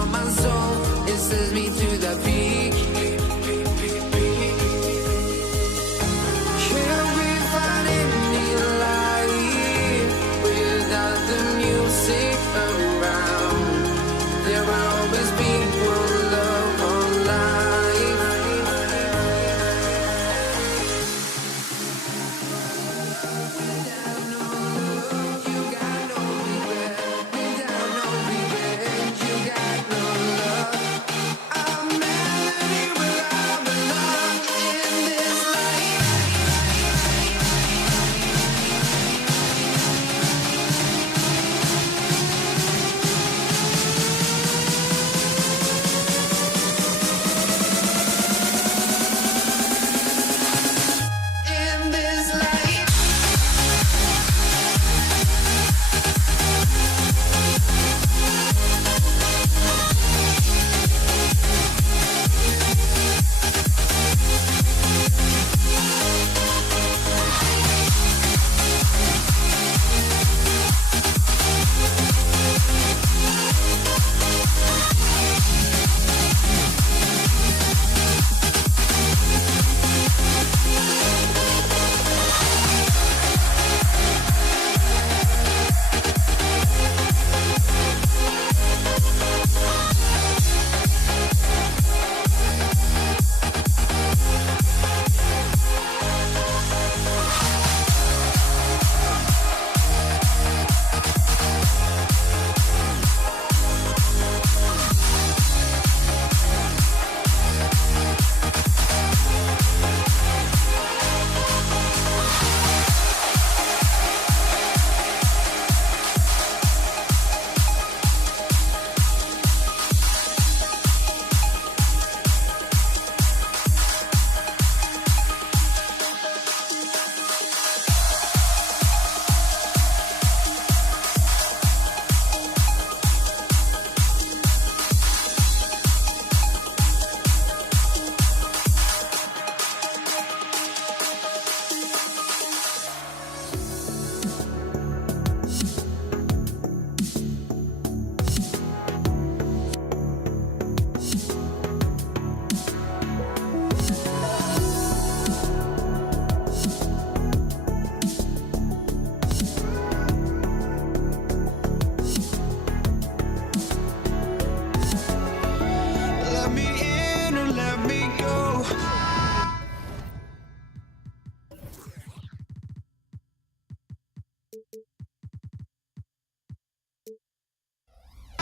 on my soul. It sends me to the peak. Can we find any light without the music around? There will always be one love on life.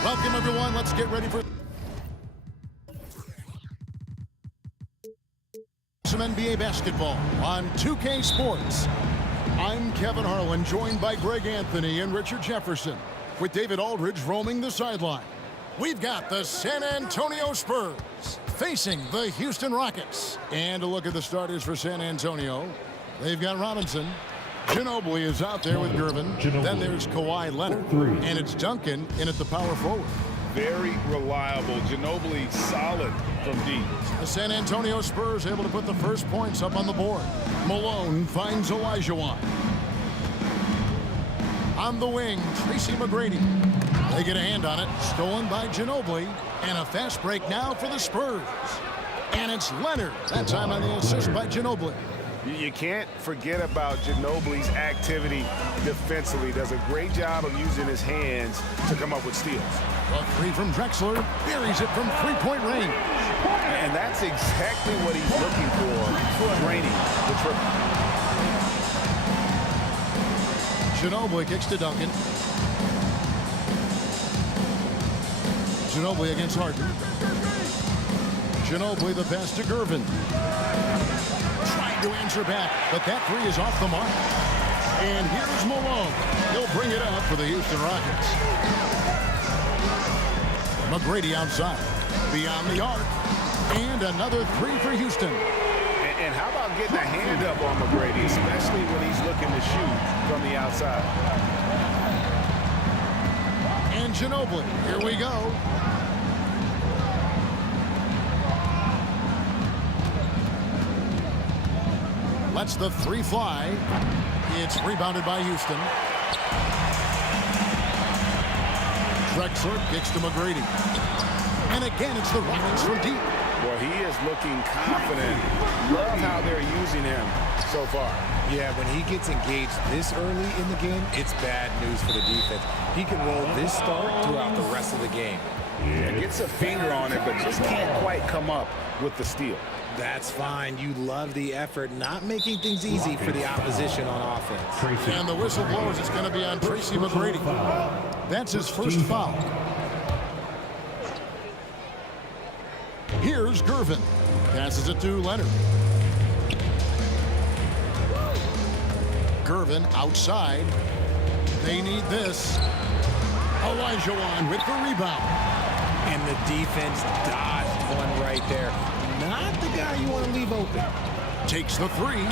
Welcome, everyone. Let's get ready for some NBA basketball on 2K Sports. I'm Kevin Harlan, joined by Greg Anthony and Richard Jefferson, with David Aldridge roaming the sideline. We've got the San Antonio Spurs facing the Houston Rockets. And a look at the starters for San Antonio. They've got Robinson. Ginobili is out there with Gervin. Then there's Kawhi Leonard. And it's Duncan in at the power forward. Very reliable. Ginobili solid from deep. The San Antonio Spurs able to put the first points up on the board. Malone finds Olajuwon. On the wing, Tracy McGrady. They get a hand on it. Stolen by Ginobili. And a fast break now for the Spurs. And it's Leonard. That time on the assist by Ginobili. You can't forget about Ginobili's activity defensively. Does a great job of using his hands to come up with steals. A three from Drexler. Buries it from three-point range. And that's exactly what he's looking for, draining the triple. Ginobili kicks to Duncan. Ginobili against Harden. Ginobili the pass to Gervin. Trying to answer back, but that three is off the mark. And here's Malone. He'll bring it up for the Houston Rockets. McGrady outside. Beyond the arc. And another three for Houston. And how about getting a hand up on McGrady, especially when he's looking to shoot from the outside. And Ginobili, here we go. Lets the three fly. It's rebounded by Houston. Drexler kicks to McGrady. And again, it's the Rockets from deep. Well, he is looking confident. Love how they're using him so far. Yeah, when he gets engaged this early in the game, it's bad news for the defense. He can roll this start throughout the rest of the game. Gets a finger on it, but just can't quite come up with the steal. That's fine. You love the effort, not making things easy for the opposition on offense. And the whistle blows. It's going to be on Tracy McGrady. That's his first foul. Here's Gervin. Passes it to Leonard. Gervin outside. They need this. Olajuwon with the rebound. And the defense dodged one right there. Not the guy you want to leave open. Takes the three.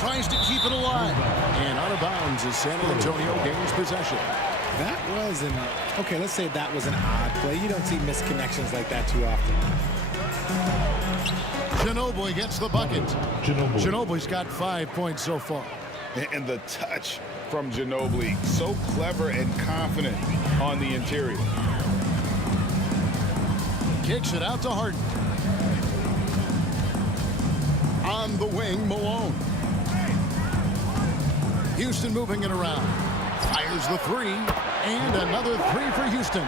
Tries to keep it alive. And out of bounds as San Antonio gains possession. That was okay, let's say that was an odd play. You don't see misconnections like that too often. Ginobili gets the bucket. Ginobili's got 5 points so far. And the touch from Ginobili, so clever and confident on the interior. Kicks it out to Harden. On the wing, Malone. Houston moving it around. Fires the three. And another three for Houston.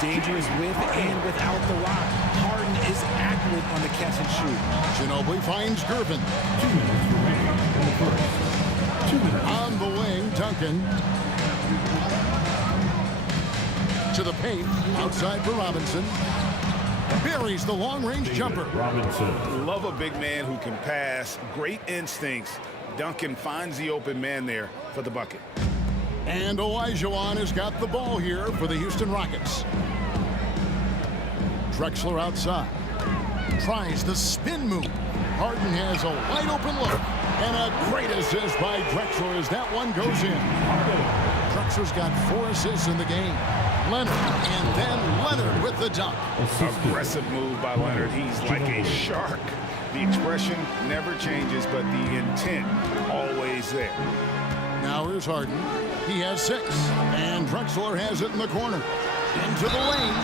Dangerous with and without the rock. Harden is accurate on the catch and shoot. Ginobili finds Gervin. On the wing, Duncan. To the paint, outside for Robinson. Buries the long-range jumper. Love a big man who can pass. Great instincts. Duncan finds the open man there for the bucket. And Olajuwon has got the ball here for the Houston Rockets. Drexler outside. Tries the spin move. Harden has a wide open look. And a great assist by Drexler as that one goes in. Drexler's got 4 assists in the game. Leonard, and then Leonard with the dunk. Aggressive move by Leonard. He's like a shark. The expression never changes, but the intent always there. Now here's Harden. He has 6. And Drexler has it in the corner. Into the lane.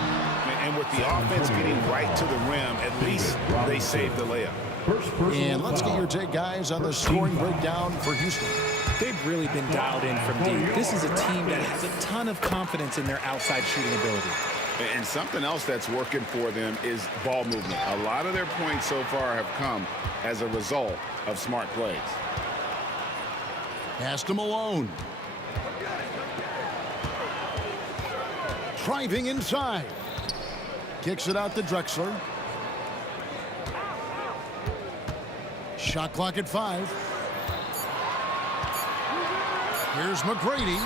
And with the offense getting right to the rim, at least they saved the layup. And let's get your take, guys, on the scoring breakdown for Houston. They've really been dialed in from deep. This is a team that has a ton of confidence in their outside shooting ability. And something else that's working for them is ball movement. A lot of their points so far have come as a result of smart plays. Pass to Malone. Driving inside. Kicks it out to Drexler. Shot clock at 5. Here's McGrady.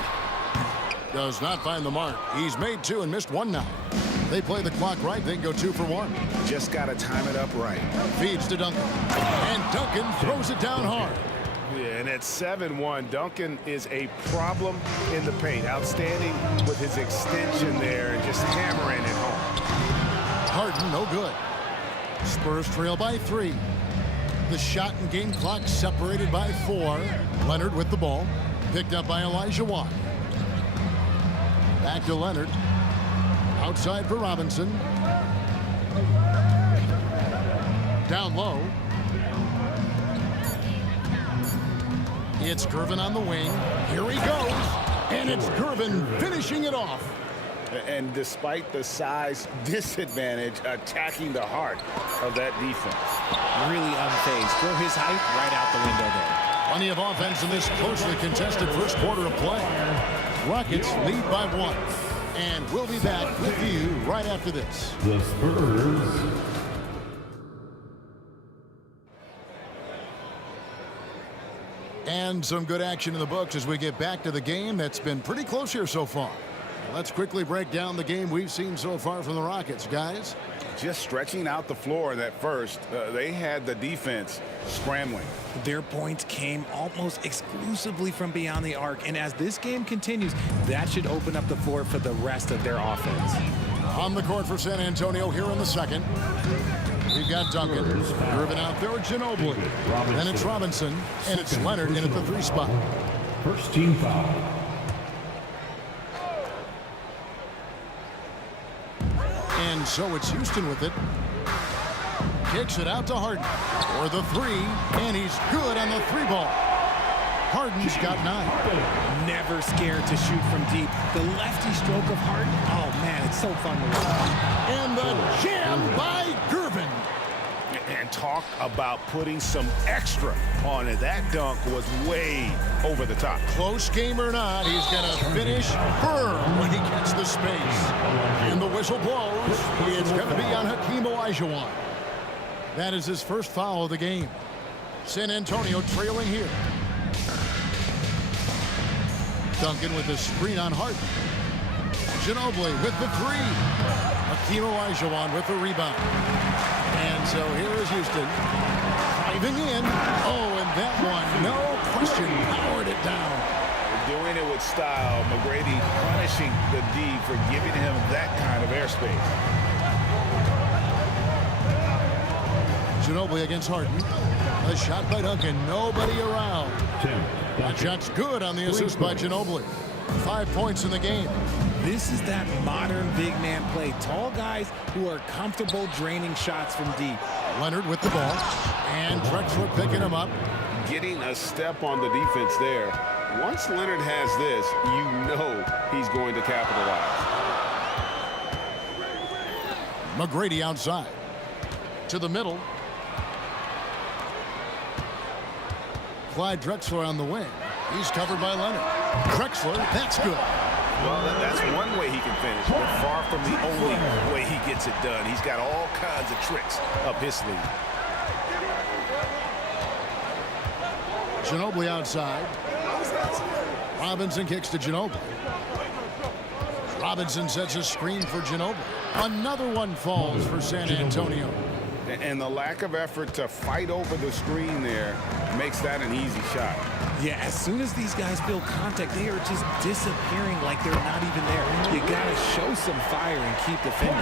Does not find the mark. He's made 2 and missed 1 now. They play the clock right. They go 2 for 1. Just got to time it up right. Feeds to Duncan. And Duncan throws it down hard. Yeah, and at 7-1, Duncan is a problem in the paint. Outstanding with his extension there and just hammering it home. Harden, no good. Spurs trail by 3. The shot and game clock separated by 4. Leonard with the ball. Picked up by Olajuwon. Back to Leonard. Outside for Robinson. Down low. It's Gervin on the wing. Here he goes. And it's Gervin finishing it off. And despite the size disadvantage, attacking the heart of that defense. Really unfazed. Throw his height right out the window there. Plenty of offense in this closely contested first quarter of play. Rockets lead by 1. And we'll be back with you right after this. The Spurs. And some good action in the books as we get back to the game that's been pretty close here so far. Let's quickly break down the game we've seen so far from the Rockets, guys. Just stretching out the floor that first. They had the defense scrambling. Their points came almost exclusively from beyond the arc. And as this game continues, that should open up the floor for the rest of their offense. On the court for San Antonio here in the second. We've got Duncan. Driven out there with Ginobili. Then it's Robinson. And it's Leonard in at the 3 spot. First team foul. And so it's Houston with it. Kicks it out to Harden for the three, and he's good on the three ball. Harden's got 9. Never scared to shoot from deep. The lefty stroke of Harden, oh man, it's so fun to watch. And the jam by Gervin. And talk about putting some extra on it. That dunk was way over the top. Close game or not, he's going to finish firm when he gets the space. And the whistle blows. It's going to be on Hakeem Olajuwon. That is his first foul of the game. San Antonio trailing here. Duncan with the screen on Harden. Ginobili with the three. Hakeem Olajuwon with the rebound. And so here is Houston driving in. Oh, and that one, no question, powered it down. Doing it with style. McGrady punishing the D for giving him that kind of airspace. Ginobili against Harden. A shot by Duncan. Nobody around. That shot's good on the assist by Ginobili. 5 points in the game. This is that modern big man play. Tall guys who are comfortable draining shots from deep. Leonard with the ball. And Drexler picking him up. Getting a step on the defense there. Once Leonard has this, you know he's going to capitalize. McGrady outside. To the middle. Clyde Drexler on the wing. He's covered by Leonard. Drexler, that's good. Well, that's one way he can finish, but far from the only way he gets it done. He's got all kinds of tricks up his sleeve. Ginobili outside. Robinson kicks to Ginobili. Robinson sets a screen for Ginobili. Another one falls for San Antonio. And the lack of effort to fight over the screen there makes that an easy shot. Yeah, as soon as these guys feel contact, they are just disappearing like they're not even there. You got to show some fire and keep defending.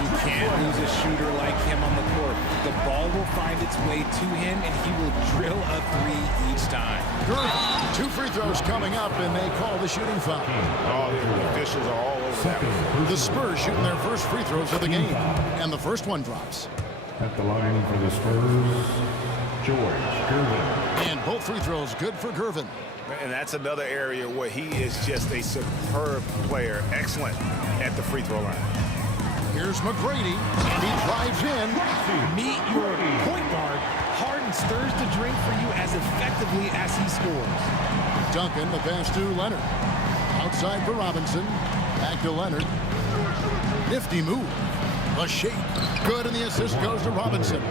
You can't lose a shooter like him on the court. The ball will find its way to him, and he will drill a three each time. Gervin, 2 free throws coming up, and they call the shooting foul. Oh, the officials are all over that one. The Spurs shooting their first free throws of the game, and the first one drops. At the line for the Spurs, George Gervin. And both free throws good for Gervin. And that's another area where he is just a superb player. Excellent at the free throw line. Here's McGrady, and he drives in. Meet your point guard. Harden stirs the drink for you as effectively as he scores. Duncan, the pass to Leonard. Outside for Robinson. Back to Leonard. Nifty move. A shake. Good, and the assist goes to Robinson.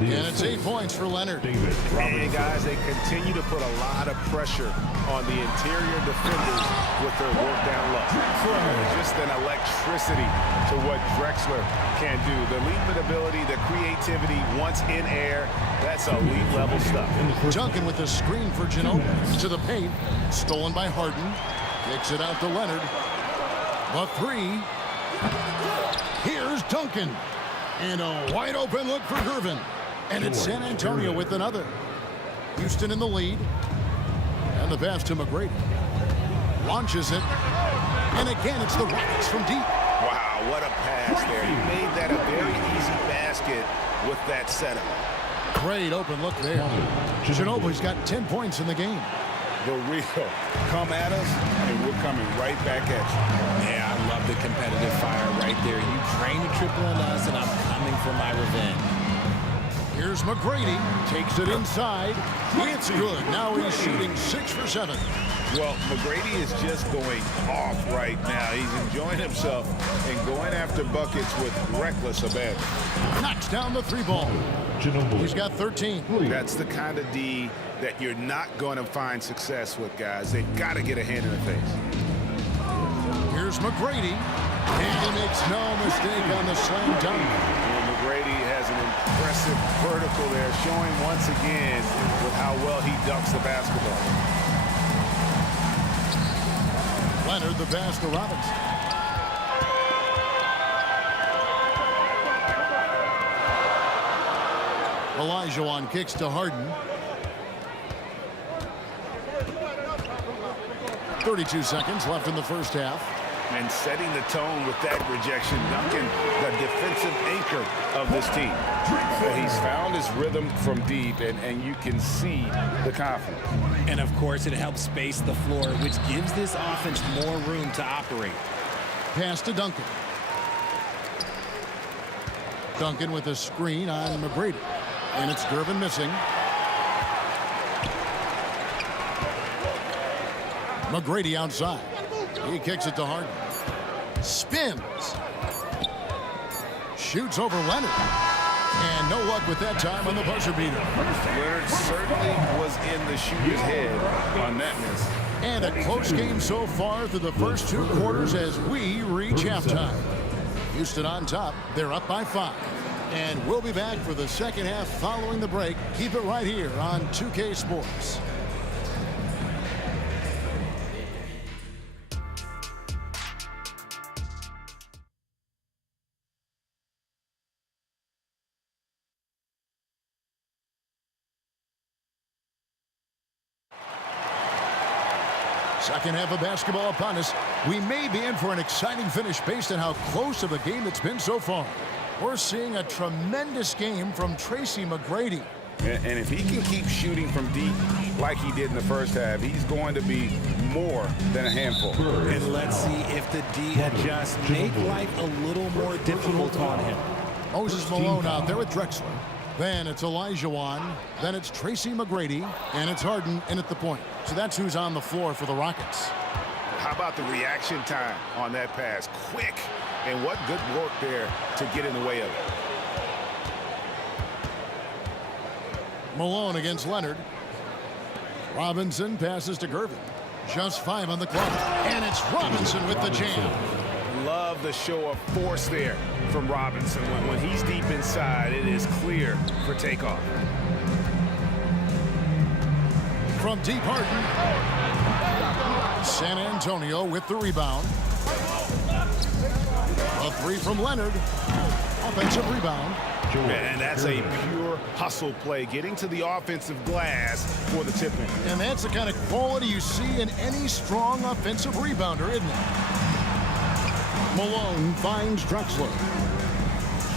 And it's 8 points for Leonard. And guys, they continue to put a lot of pressure on the interior defenders with their work down low. Just an electricity to what Drexler can do. The leaping ability, the creativity once in air, that's elite level stuff. Duncan with the screen for Ginobili. To the paint. Stolen by Harden. Kicks it out to Leonard. The three. Here's Duncan. And a wide open look for Gervin. And it's San Antonio with another. Houston in the lead. And the pass to McGrady. Launches it. And again, it's the Rockets from deep. Wow, what a pass there. He made that a very easy basket with that setup. Great open look there. Ginobili's got 10 points in the game. The real come at us, and we're coming right back at you. Yeah, I love the competitive fire right there. You drain a triple on us, and I'm coming for my revenge. Here's McGrady. Takes it inside. It's good. Now he's shooting 6 for 7. Well, McGrady is just going off right now. He's enjoying himself and going after buckets with reckless abandon. Knocks down the three ball. He's got 13. That's the kind of D that you're not going to find success with, guys. They've got to get a hand in the face. Here's McGrady. And he makes no mistake on the slam dunk. And McGrady has an impressive vertical there, showing once again with how well he dunks the basketball. Leonard, the pass to Robinson. Olajuwon kicks to Harden. 32 seconds left in the first half. And setting the tone with that rejection, Duncan, the defensive anchor of this team. He's found his rhythm from deep, and you can see the confidence. And, of course, it helps space the floor, which gives this offense more room to operate. Pass to Duncan. Duncan with a screen on McGrady. And it's Gervin missing. McGrady outside. He kicks it to Harden. Spins. Shoots over Leonard. And no luck with that time on the buzzer beater. Leonard certainly was in the shooter's head on that miss. And a close game so far through the first 2 quarters as we reach halftime. Houston on top. They're up by 5. And we'll be back for the second half following the break. Keep it right here on 2K Sports. Second half of basketball upon us. We may be in for an exciting finish based on how close of a game it's been so far. We're seeing a tremendous game from Tracy McGrady. And if he can keep shooting from deep like he did in the first half, he's going to be more than a handful. And let's see if the D adjusts, make life a little more difficult on him. Moses Malone out there with Drexler. Then it's Elijah Wan. Then it's Tracy McGrady. And it's Harden in at the point. So that's who's on the floor for the Rockets. How about the reaction time on that pass? Quick. And what good work there to get in the way of it. Malone against Leonard. Robinson passes to Gervin. Just 5 on the clock. And it's Robinson with the jam. Love the show of force there from Robinson. When he's deep inside, it is clear for takeoff. From deep, Harden. San Antonio with the rebound. A 3 from Leonard. Offensive rebound. And that's a pure hustle play, getting to the offensive glass for the tip-in. And that's the kind of quality you see in any strong offensive rebounder, isn't it? Malone finds Drexler.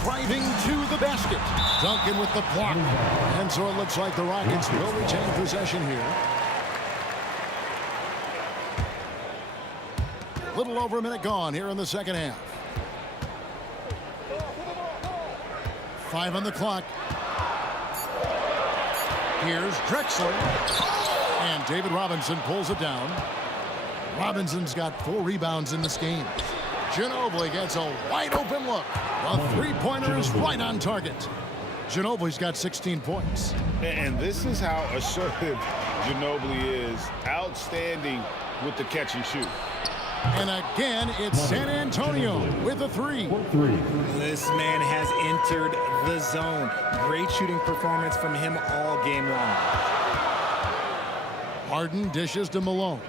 Driving to the basket. Duncan with the block. And so it looks like the Rockets will retain possession here. A little over a minute gone here in the second half. 5 on the clock. Here's Drexler. And David Robinson pulls it down. Robinson's got 4 rebounds in this game. Ginobili gets a wide open look. A three-pointer is right on target. Ginobili's got 16 points. And this is how assertive Ginobili is. Outstanding with the catch and shoot. And again, it's San Antonio with a 3. This man has entered the zone. Great shooting performance from him all game long. Harden dishes to Malone.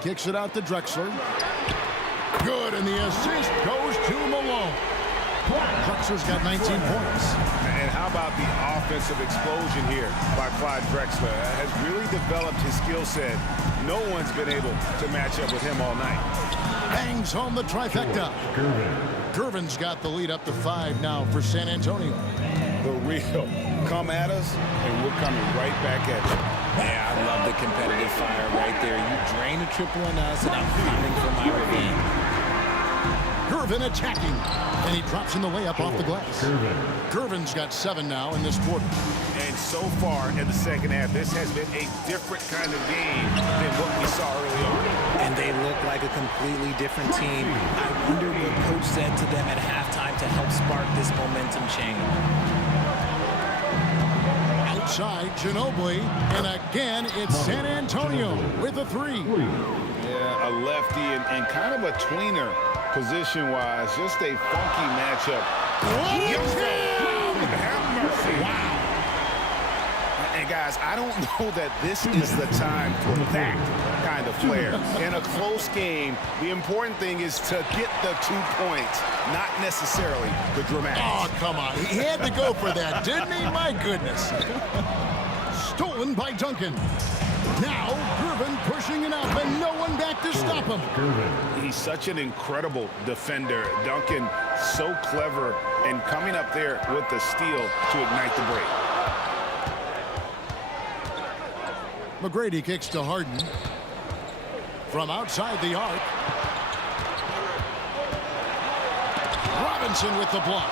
Kicks it out to Drexler. Good, and the assist goes to Malone. Drexler's got 19 points. And how about the offensive explosion here by Clyde Drexler? Has really developed his skill set. No one's been able to match up with him all night. Bangs home the trifecta. Gervin's got the lead up to 5 now for San Antonio. The real come at us, and we're coming right back at you. Yeah, I love the competitive fire right there. You drain a triple on us, and I'm coming for my revenge. Gervin attacking, and he drops in the layup off the glass. Gervin's got 7 now in this quarter. And so far in the second half, this has been a different kind of game than what we saw early on. And they look like a completely different team. I wonder what coach said to them at halftime to help spark this momentum change. Outside, Ginobili, and again, it's San Antonio with a 3. Yeah, a lefty and kind of a tweener position-wise. Just a funky matchup. Have mercy. Wow. And guys, I don't know that this is the time for that kind of flair. In a close game, the important thing is to get the 2 points, not necessarily the dramatics. Oh, come on. He had to go for that, didn't he? My goodness. Stolen by Duncan. Now, Gervin pushing it up, and no one back to stop him. Gervin. He's such an incredible defender. Duncan, so clever, and coming up there with the steal to ignite the break. McGrady kicks to Harden. From outside the arc. Robinson with the block.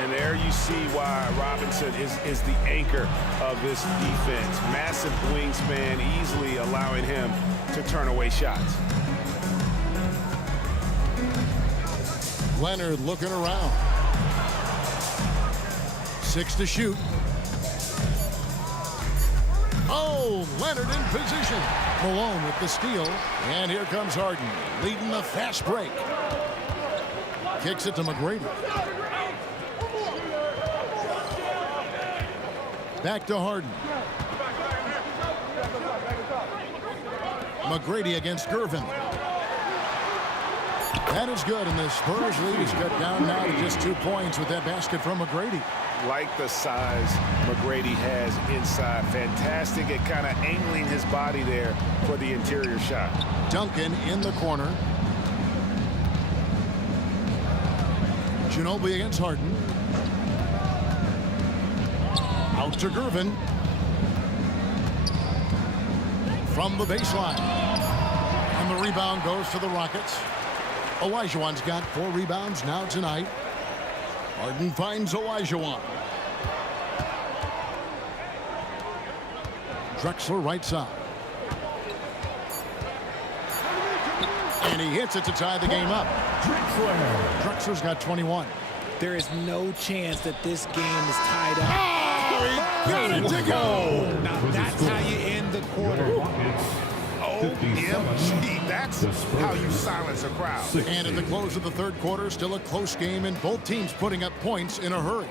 And there you see why Robinson is the anchor of this defense. Massive wingspan, easily allowing him to turn away shots. Leonard looking around. 6 to shoot. Oh, Leonard in position. Malone with the steal. And here comes Harden, leading the fast break. Kicks it to McGrady. Back to Harden. McGrady against Gervin. That is good, and the Spurs lead is cut down now to just 2 points with that basket from McGrady. Like the size McGrady has inside. Fantastic at kind of angling his body there for the interior shot. Duncan in the corner. Ginobili against Harden. Out to Gervin. From the baseline. And the rebound goes to the Rockets. Olajuwon's got 4 rebounds now tonight. Harden finds Olajuwon. Drexler right side. And he hits it to tie the game up. Drexler's got 21. There is no chance that this game is tied up. Oh, he got it to go. Now that's how you end the quarter. OMG, that's how you silence a crowd. And at the close of the third quarter, still a close game, and both teams putting up points in a hurry.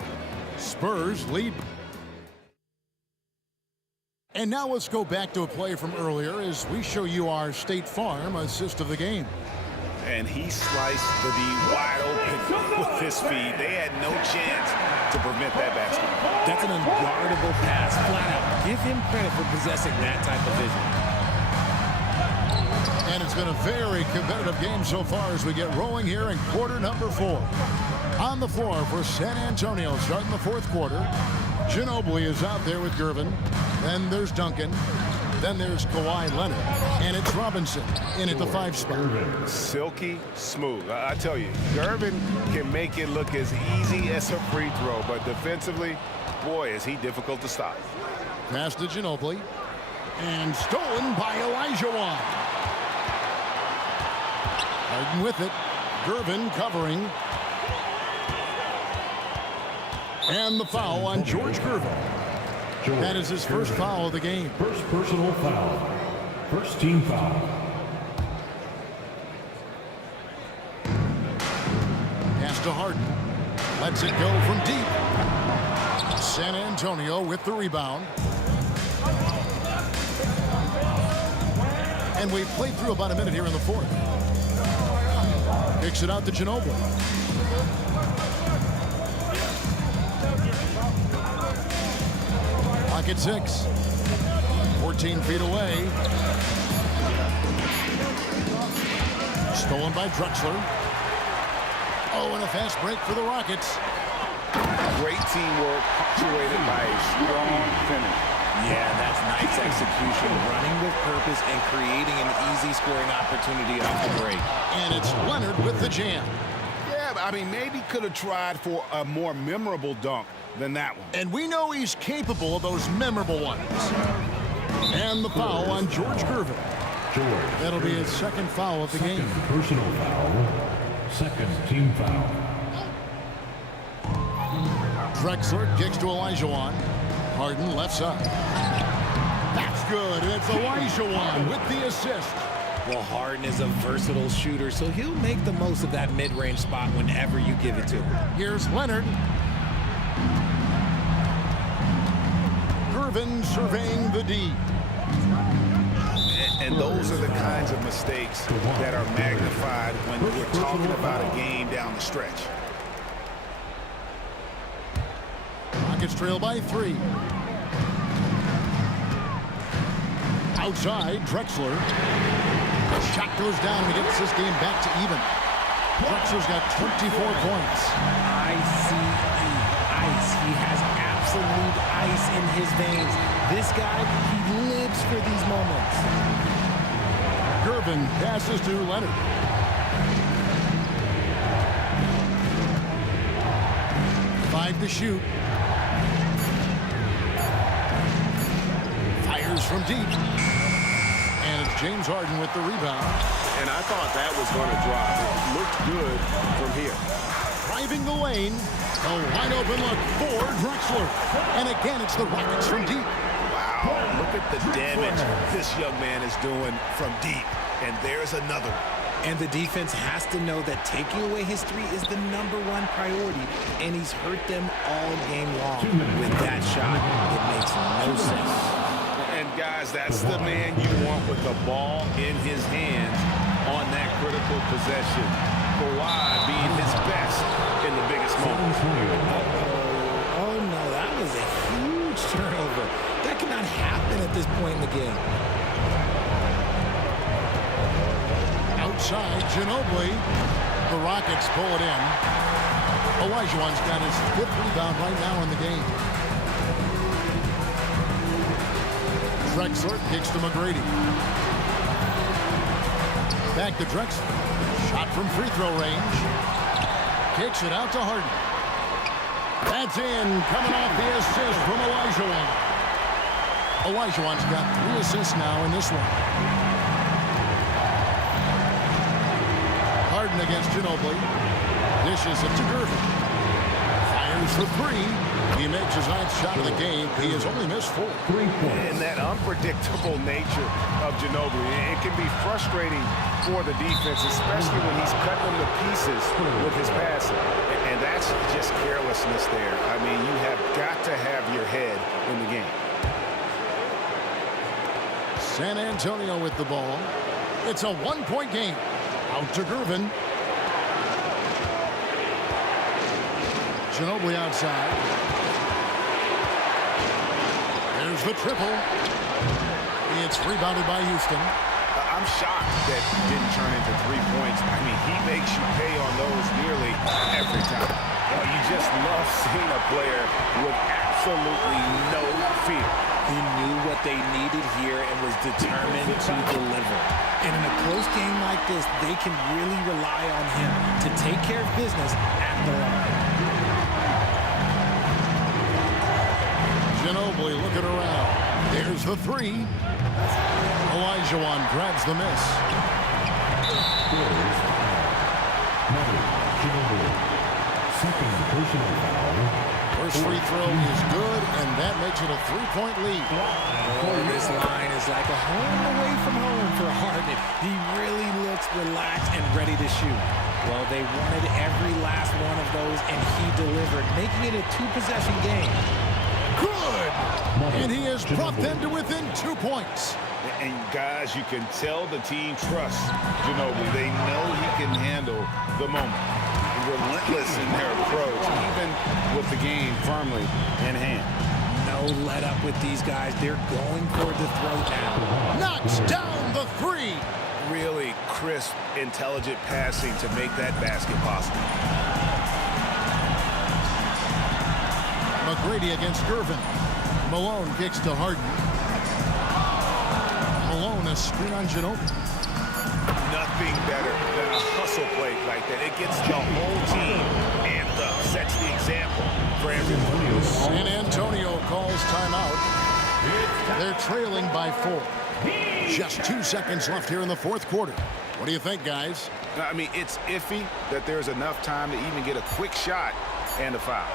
Spurs lead. And now let's go back to a play from earlier as we show you our State Farm assist of the game. And he sliced the D wide open with his feed. They had no chance to prevent that basket. That's an unguardable pass, flat out. Give him credit for possessing that type of vision. And it's been a very competitive game so far as we get rolling here in quarter number 4. On the floor for San Antonio starting the fourth quarter. Ginobili is out there with Gervin. Then there's Duncan. Then there's Kawhi Leonard. And it's Robinson in at the 5 spot. Silky smooth. I tell you, Gervin can make it look as easy as a free throw, but defensively, boy, is he difficult to stop. Pass to Ginobili. And stolen by Olajuwon. Harden with it. Gervin covering. And the foul on George Gervin. That is his first foul of the game. First personal foul. First team foul. Pass to Harden. Lets it go from deep. San Antonio with the rebound. And we've played through about a minute here in the fourth. Kicks it out to Ginobili. Pocket 6. 14 feet away. Stolen by Drexler. Oh, and a fast break for the Rockets. Great teamwork punctuated by a strong finish. Yeah, that's nice execution, running with purpose and creating an easy scoring opportunity off the break. And it's Leonard with the jam. Yeah, I mean, maybe could have tried for a more memorable dunk than that one. And we know he's capable of those memorable ones. And the foul on George Gervin. That'll be his second foul of the game. Personal foul. Second team foul. Drexler kicks to Olajuwon. Harden left side. That's good, and it's Olajuwon with the assist. Well, Harden is a versatile shooter, so he'll make the most of that mid-range spot whenever you give it to him. Here's Leonard. Gervin surveying the D. And those are the kinds of mistakes that are magnified when we're talking about a game down the stretch. Rockets trail by 3. Outside, Drexler. The shot goes down and gets this game back to even. Drexler's got 24 points. ICE, ice. He has absolute ice in his veins. This guy, he lives for these moments. Gervin passes to Leonard. Five to shoot. Fires from deep. And it's James Harden with the rebound. And I thought that was going to drop. It looked good from here. Driving the lane. A wide open look for Drexler. And again, it's the Rockets from deep. Wow, look at the damage this young man is doing from deep. And there's another one. And the defense has to know that taking away his three is the #1 priority, and he's hurt them all game long. With that shot, it makes no sense. And guys, that's the man you want with the ball in his hands on that critical possession. Kawhi being his best in the biggest moments. Oh no, that was a huge turnover. That cannot happen at this point in the game. Outside, Ginobili. The Rockets pull it in. Olajuwon's got his 5th rebound right now in the game. Drexler kicks to McGrady. Back to Drexler. Shot from free throw range. Kicks it out to Harden. That's in. Coming off the assist from Olajuwon. Olajuwon's got 3 assists now in this one. Harden against Ginobili. Dishes it to Gervin. Fires for 3. He makes his 9th shot of the game. He has only missed 4. And that unpredictable nature of Ginobili, it can be frustrating for the defense, especially when he's cutting them to pieces with his passing. And that's just carelessness there. I mean, you have got to have your head in the game. San Antonio with the ball. It's a 1-point game. Out to Gervin. Ginobili outside. There's the triple. It's rebounded by Houston. I'm shocked that it didn't turn into 3 points. I mean, he makes you pay on those nearly every time. You just love seeing a player with absolutely no fear. He knew what they needed here and was determined to deliver. And in a close game like this, they can really rely on him to take care of business at the line. Ginobili looking around. There's the 3. Olajuwon grabs the miss. Second personal foul. First free throw is good, and that makes it a 3-point lead. Oh, this line is like a home away from home for Harden. He really looks relaxed and ready to shoot. Well, they wanted every last one of those, and he delivered, making it a 2-possession game. Good! And he has brought them to within 2 points. And guys, you can tell the team trusts Ginobili. They know he can handle the moment. Relentless in their approach, even with the game firmly in hand. No let up with these guys. They're going for the throat now. Knocks down the 3. Really crisp, intelligent passing to make that basket possible. McGrady against Gervin. Malone kicks to Harden. Malone, a screen on Ginobili. Nothing better than a hustle play like that. It gets the whole team amped up, sets the example for everyone. San Antonio calls timeout. They're trailing by 4. Just 2 seconds left here in the 4th quarter. What do you think, guys? I mean, it's iffy that there's enough time to even get a quick shot and a foul.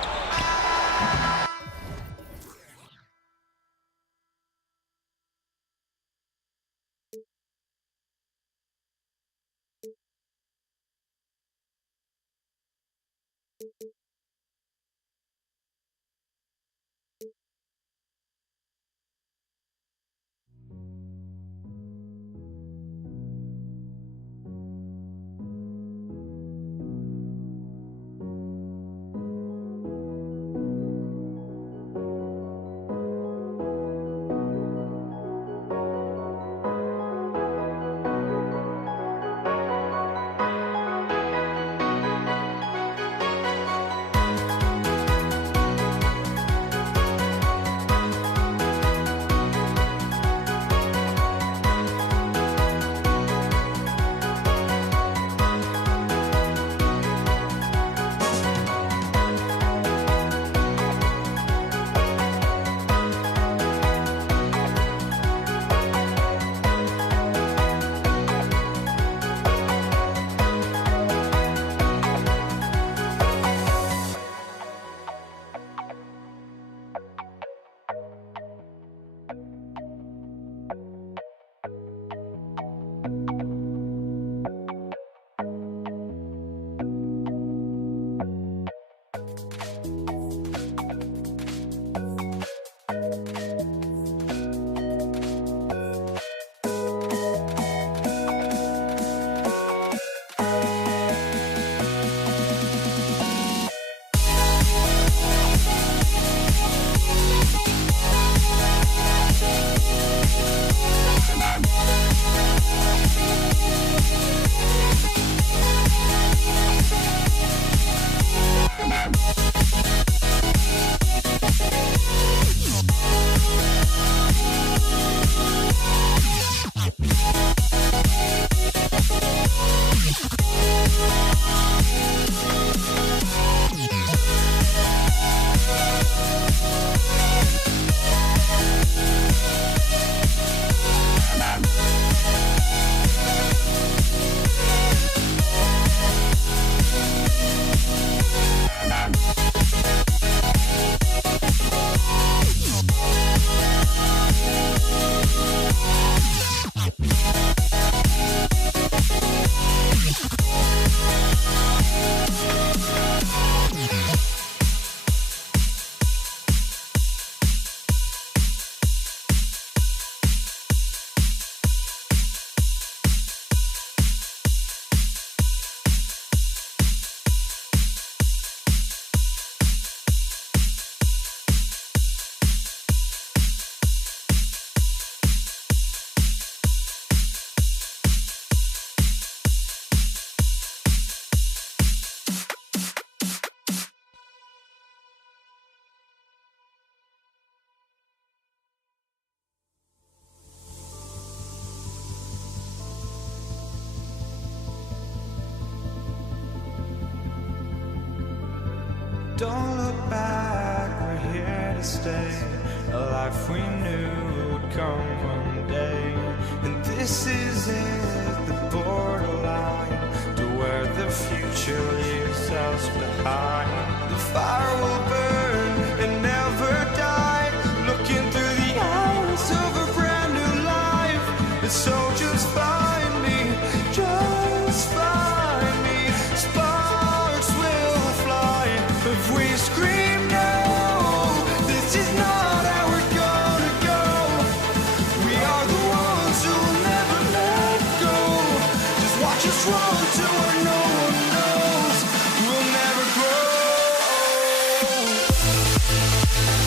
Don't look back, we're here to stay. A life we knew would come one day. And this is it, the borderline to where the future leaves us behind. The fire will burn and never die, looking through the eyes of a brand new life. And so just find me, just find me. Sparks will fly if we scream no. This is not how we're gonna go. We are the ones who'll never let go. Just watch us run to where no one knows. We'll never grow. We'll never grow.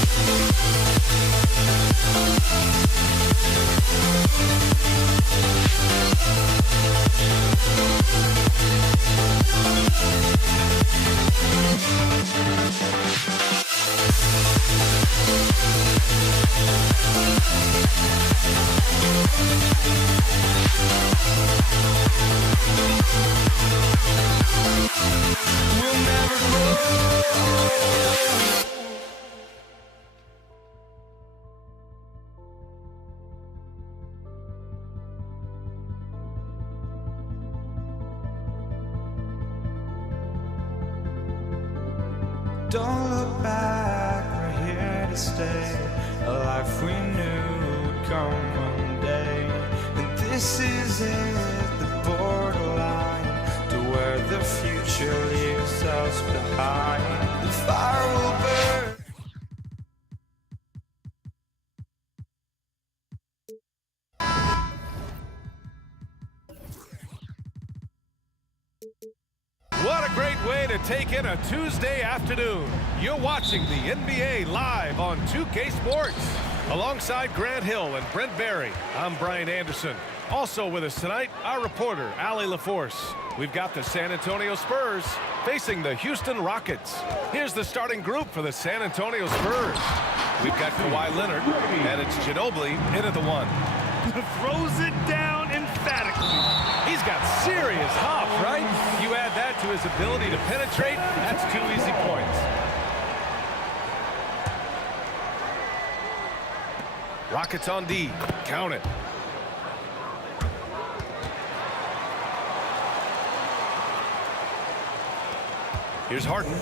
Don't look back, we're here to stay. A life we knew would come one day. And this is it, the borderline to where the future leaves us behind. The fire will burn. What a great way to take in a Tuesday afternoon. You're watching the NBA live on 2K Sports. Alongside Grant Hill and Brent Barry, I'm Brian Anderson. Also with us tonight, our reporter, Allie LaForce. We've got the San Antonio Spurs facing the Houston Rockets. Here's the starting group for the San Antonio Spurs. We've got Kawhi Leonard, and it's Ginobili in at the one. Throws it down emphatically. He's got serious hop, right? You add that to his ability to penetrate, that's 2 easy points. Rockets on D. Count it. Here's Harden.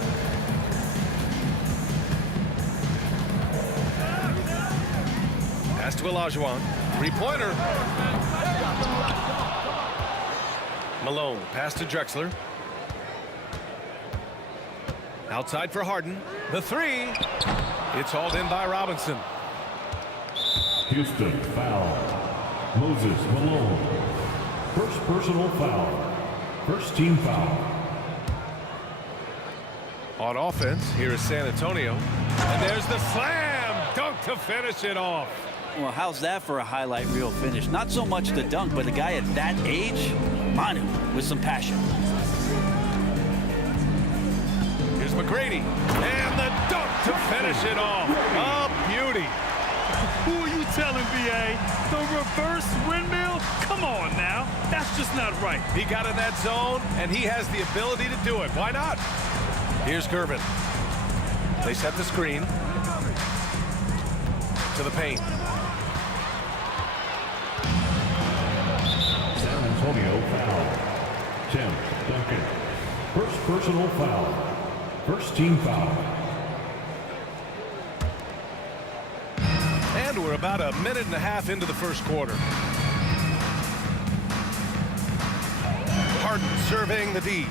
Pass to Olajuwon. Three-pointer. Malone. Pass to Drexler. Outside for Harden. The three. It's hauled in by Robinson. Houston, foul. Moses Malone. First personal foul. First team foul. On offense, here is San Antonio. And there's the slam dunk to finish it off. Well, how's that for a highlight reel finish? Not so much the dunk, but a guy at that age, Manu, with some passion. Here's McGrady. And the dunk to finish it off. A beauty. Who are you telling, B.A.? The reverse windmill? Come on now. That's just not right. He got in that zone, and he has the ability to do it. Why not? Here's Gervin. They set the screen. To the paint. San Antonio foul. Tim Duncan. First personal foul. First team foul. And we're about a minute and a half into the first quarter. Harden surveying the D.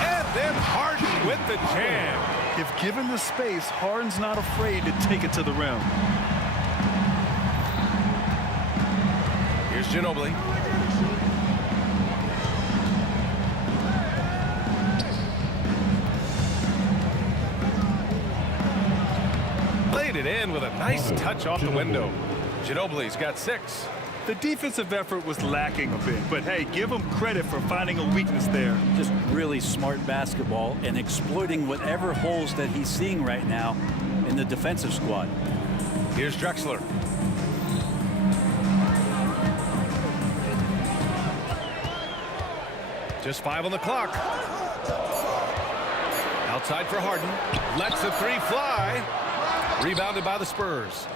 And then Harden with the jam. If given the space, Harden's not afraid to take it to the rim. Here's Ginobili. Laid it in with a nice touch off the window. Ginobili's got 6. The defensive effort was lacking a bit, but hey, give him credit for finding a weakness there. Just really smart basketball and exploiting whatever holes that he's seeing right now in the defensive squad. Here's Drexler. Just 5 on the clock. Outside for Harden. Lets the three fly. Rebounded by the Spurs.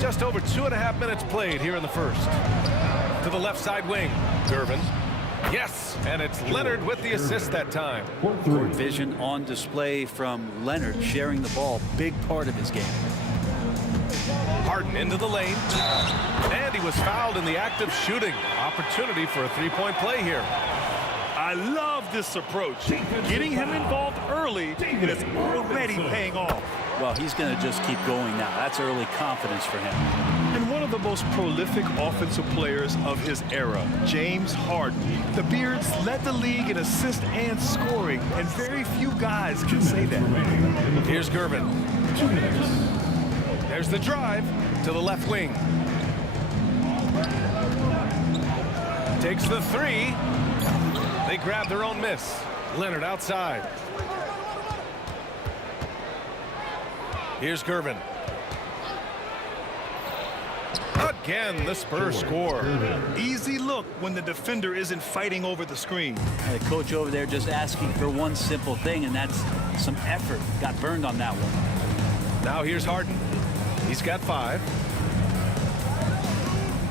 Just over 2.5 minutes played here in the first. To the left side wing. Gervin. Yes, and it's Leonard with the assist that time. Court vision on display from Leonard, sharing the ball, big part of his game. Harden into the lane, and he was fouled in the act of shooting. Opportunity for a three-point play here. I love this approach. Getting him involved early, and it's already paying off. Well, he's going to just keep going now. That's early confidence for him. And one of the most prolific offensive players of his era, James Harden. The Beards led the league in assists and scoring, and very few guys can say that. Here's Gervin. 2 minutes. There's the drive to the left wing. Takes the three. They grab their own miss. Leonard outside. Here's Gervin. Again, the Spurs score. Easy look when the defender isn't fighting over the screen. The coach over there just asking for one simple thing, and that's some effort. Got burned on that one. Now here's Harden. He's got 5.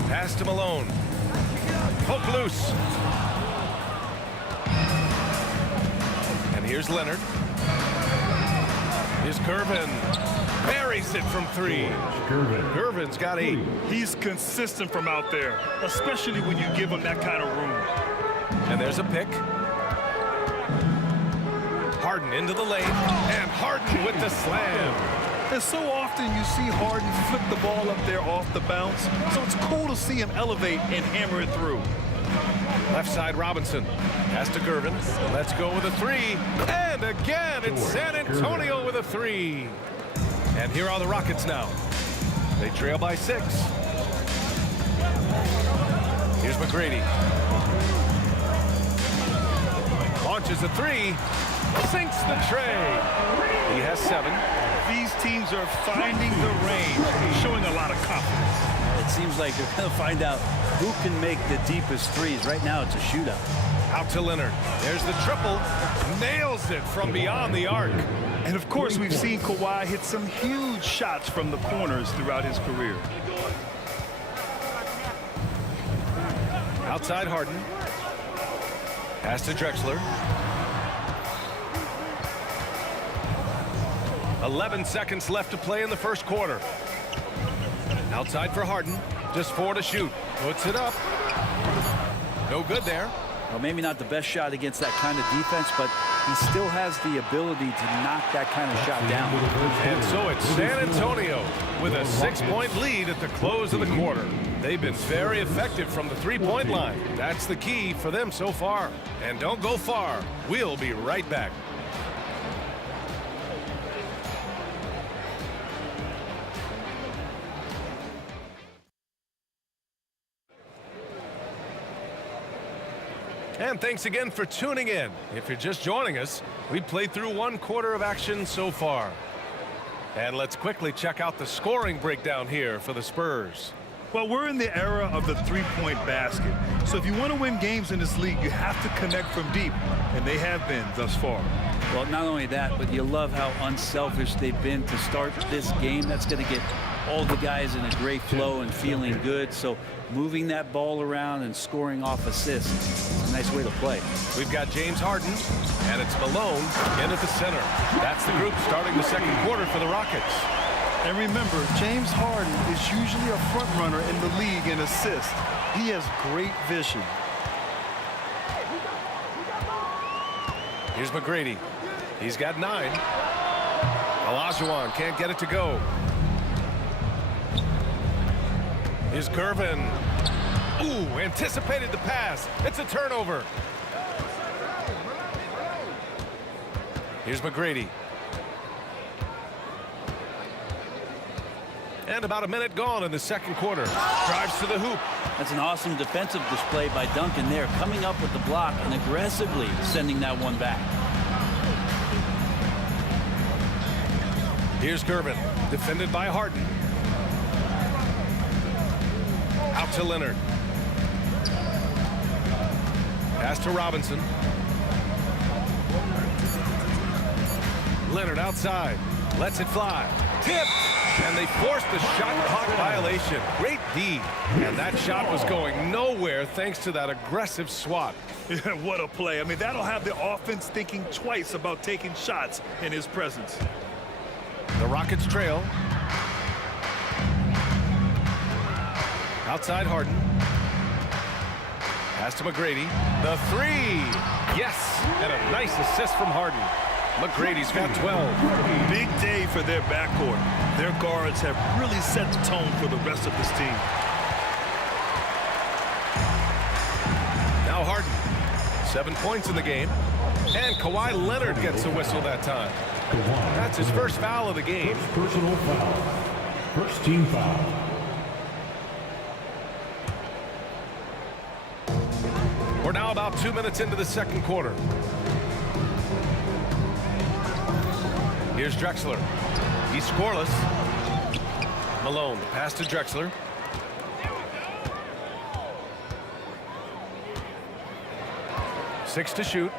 Pass to Malone. Poke loose. And here's Leonard. Here's Gervin. Buries it from 3. Gervin's got 8. He's consistent from out there, especially when you give him that kind of room. And there's a pick. Harden into the lane, and Harden with the slam. And so often you see Harden flip the ball up there off the bounce, so it's cool to see him elevate and hammer it through. Left side Robinson. Pass to Gervin. Let's go with a 3. And again, it's San Antonio with a 3. And here are the Rockets now. They trail by 6. Here's McGrady. Launches a 3. Sinks the tray. He has 7. These teams are finding the range, showing a lot of confidence. It seems like they're going to find out who can make the deepest threes. Right now, it's a shootout. Out to Leonard. There's the triple. Nails it from beyond the arc. And of course, we've seen Kawhi hit some huge shots from the corners throughout his career. Outside Harden. Pass to Drexler. 11 seconds left to play in the first quarter. Outside for Harden. Just 4 to shoot. Puts it up. No good there. Well, maybe not the best shot against that kind of defense, but he still has the ability to knock that kind of shot down. And so it's San Antonio with a 6-point lead at the close of the quarter. They've been very effective from the three-point line. That's the key for them so far. And don't go far. We'll be right back. And thanks again for tuning in. If you're just joining us, we played through 1 quarter of action so far. And let's quickly check out the scoring breakdown here for the Spurs. Well, we're in the era of the three-point basket. So if you want to win games in this league, you have to connect from deep. And they have been thus far. Well, not only that, but you love how unselfish they've been to start this game. That's going to get all the guys in a great flow and feeling good. So moving that ball around and scoring off assists is a nice way to play. We've got James Harden, and it's Malone in at the center. That's the group starting the second quarter for the Rockets. And remember, James Harden is usually a front runner in the league in assists. He has great vision. Here's McGrady. He's got 9. Olajuwon can't get it to go. Here's Gervin. Ooh, anticipated the pass. It's a turnover. Here's McGrady. And about a minute gone in the second quarter. Drives to the hoop. That's an awesome defensive display by Duncan there, coming up with the block and aggressively sending that one back. Here's Gervin, defended by Harden. Out to Leonard. Pass to Robinson. Leonard outside. Lets it fly. Tipped. And they forced the shot clock violation. Great D. And that shot was going nowhere thanks to that aggressive swat. What a play. I mean, that'll have the offense thinking twice about taking shots in his presence. The Rockets trail. Outside Harden. Pass to McGrady. The three. Yes. And a nice assist from Harden. McGrady's got 12. Big day for their backcourt. Their guards have really set the tone for the rest of this team. Now Harden. 7 points in the game. And Kawhi Leonard gets a whistle that time. That's his first foul of the game. First personal foul. First team foul. We're now about 2 minutes into the second quarter. Here's Drexler. He's scoreless. Malone, pass to Drexler. Six to shoot.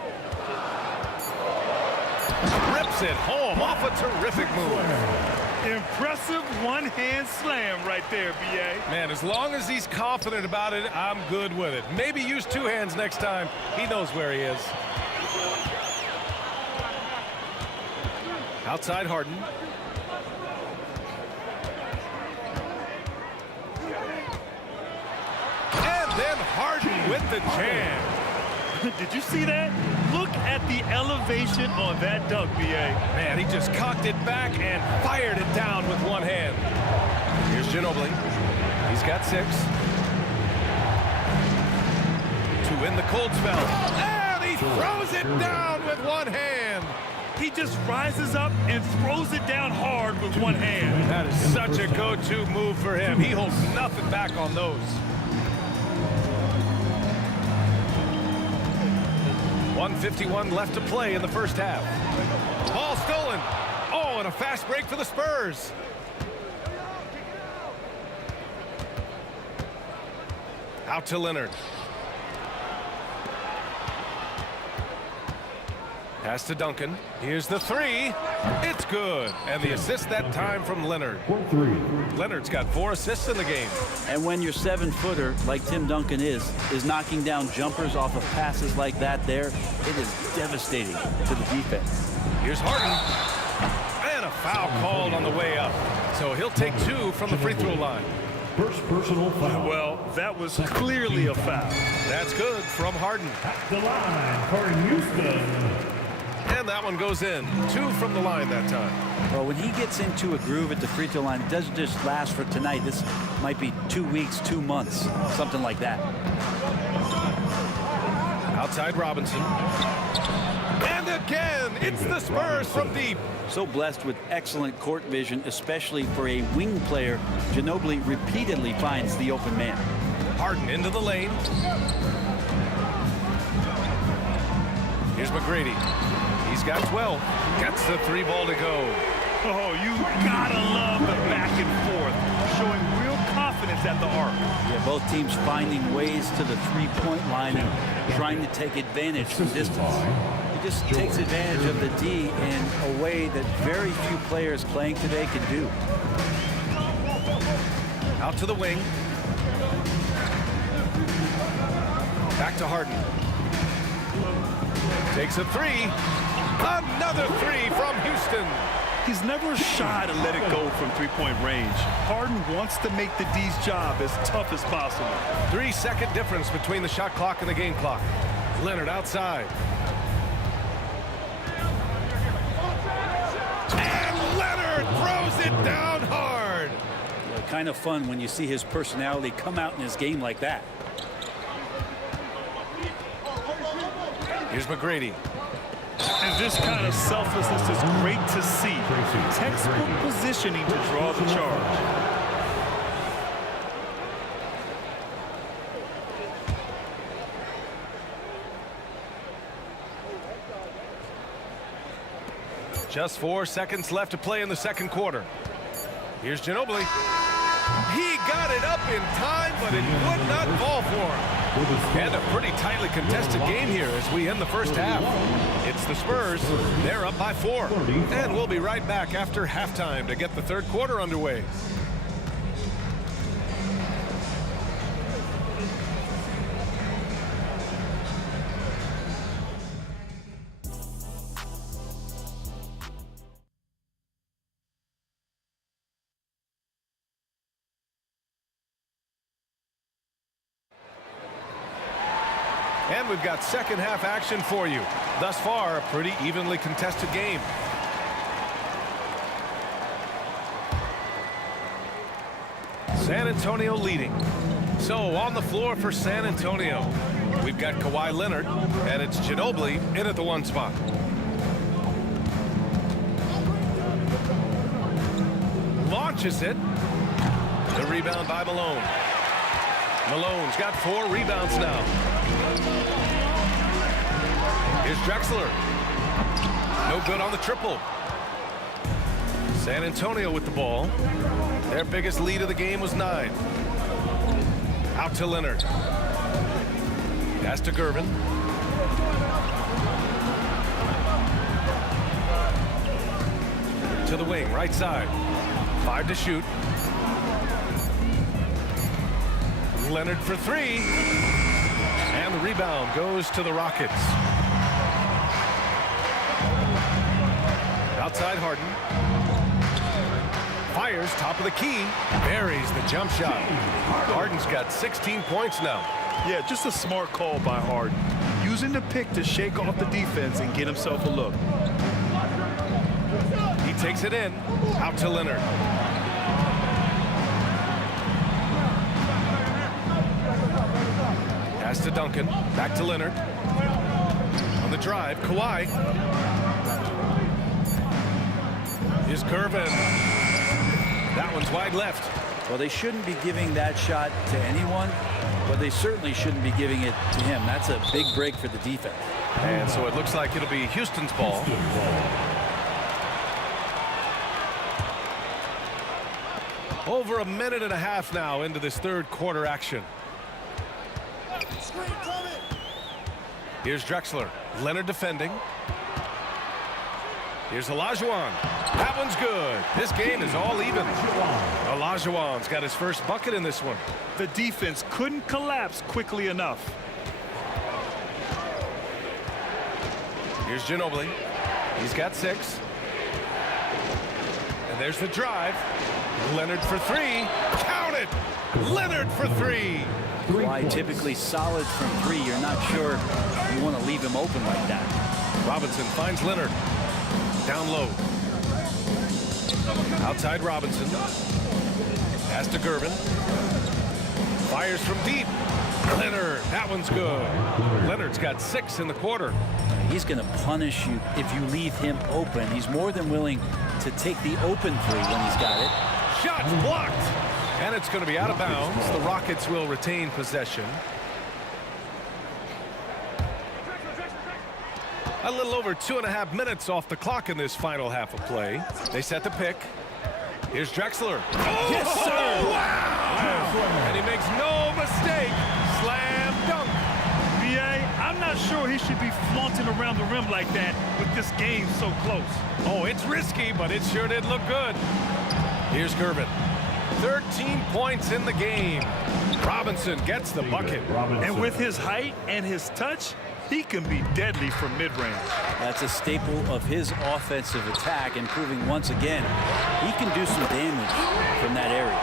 Rips it home off a terrific move. Impressive one-hand slam right there, B.A. Man, as long as he's confident about it, I'm good with it. Maybe use two hands next time. He knows where he is. Outside Harden. And then Harden with the jam. Did you see that? Look at the elevation on that dunk, B.A. Man, he just cocked it back and fired it down with one hand. Here's Ginobili. He's got 6. To win the cold spell. And he throws it down with one hand. He just rises up and throws it down hard with one hand. That is such a go-to move for him. He holds nothing back on those. 1:51 left to play in the first half. Ball stolen. Oh, and a fast break for the Spurs. Out to Leonard. Pass to Duncan. Here's the three. It's good. And the assist that time from Leonard. 1-3. Leonard's got 4 assists in the game. And when your 7-footer, like Tim Duncan is knocking down jumpers off of passes like that there, it is devastating to the defense. Here's Harden. And a foul called on the way up. So he'll take 2 from the free throw line. First personal foul. Well, that was clearly a foul. That's good from Harden. At the line for Houston. And that one goes in. 2 from the line that time. Well, when he gets into a groove at the free throw line, it doesn't just last for tonight. This might be 2 weeks, 2 months, something like that. Outside Robinson. And again, it's the Spurs from deep. So blessed with excellent court vision, especially for a wing player. Ginobili repeatedly finds the open man. Harden into the lane. Here's McGrady. He's got 12. Gets the 3 ball to go. Oh, you gotta love the back and forth, showing real confidence at the arc. Yeah, both teams finding ways to the three-point line and trying to take advantage from distance. He just takes advantage of the D in a way that very few players playing today can do. Out to the wing. Back to Harden. Takes a 3. Another 3 from Houston. He's never shy to let it go from three-point range. Harden wants to make the D's job as tough as possible. 3-second difference between the shot clock and the game clock. Leonard outside. And Leonard throws it down hard. Yeah, kind of fun when you see his personality come out in his game like that. Here's McGrady. And this kind of selflessness is great to see. Textbook positioning to draw the charge. Just 4 seconds left to play in the second quarter. Here's Ginobili. He got it up in time, but it would not fall for him. And a pretty tightly contested game here as we end the first half. It's the Spurs. They're up by 4. And we'll be right back after halftime to get the third quarter underway. And we've got second half action for you. Thus far, a pretty evenly contested game. San Antonio leading. So on the floor for San Antonio, we've got Kawhi Leonard, and it's Ginobili in at the 1 spot. Launches it. The rebound by Malone. Malone's got 4 rebounds now. Here's Drexler. No good on the triple. San Antonio with the ball. Their biggest lead of the game was 9. Out to Leonard. Pass to Gervin. To the wing, right side. 5 to shoot. Leonard for 3. And the rebound goes to the Rockets. Outside Harden. Fires top of the key. Buries the jump shot. Harden's got 16 points now. Yeah, just a smart call by Harden. Using the pick to shake off the defense and get himself a look. He takes it in. Out to Leonard. Pass to Duncan. Back to Leonard. On the drive, Kawhi. Here's Gervin. That one's wide left. Well, they shouldn't be giving that shot to anyone, but they certainly shouldn't be giving it to him. That's a big break for the defense. And so it looks like it'll be Houston's ball. Over a minute and a half now into this third quarter action. Here's Drexler. Leonard defending. Here's Olajuwon. That one's good. This game is all even. Olajuwon's got his first bucket in this one. The defense couldn't collapse quickly enough. Here's Ginobili. He's got 6. And there's the drive. Leonard for 3. Count it! Leonard for 3. Why typically solid from 3. You're not sure you want to leave him open like that. Robinson finds Leonard. Down low. Outside Robinson. Pass to Gervin. Fires from deep. Leonard. That one's good. Leonard's got 6 in the quarter. He's going to punish you if you leave him open. He's more than willing to take the open 3 when he's got it. Shot's blocked. And it's going to be out of bounds. The Rockets will retain possession. A little over 2.5 minutes off the clock in this final half of play. They set the pick. Here's Drexler. Oh, yes, sir! Wow! And he makes no mistake. Slam dunk. B.A., I'm not sure he should be flaunting around the rim like that with this game so close. Oh, it's risky, but it sure did look good. Here's Gervin. 13 points in the game. Robinson gets the bucket. And with his height and his touch, he can be deadly from mid-range. That's a staple of his offensive attack, and proving once again he can do some damage from that area.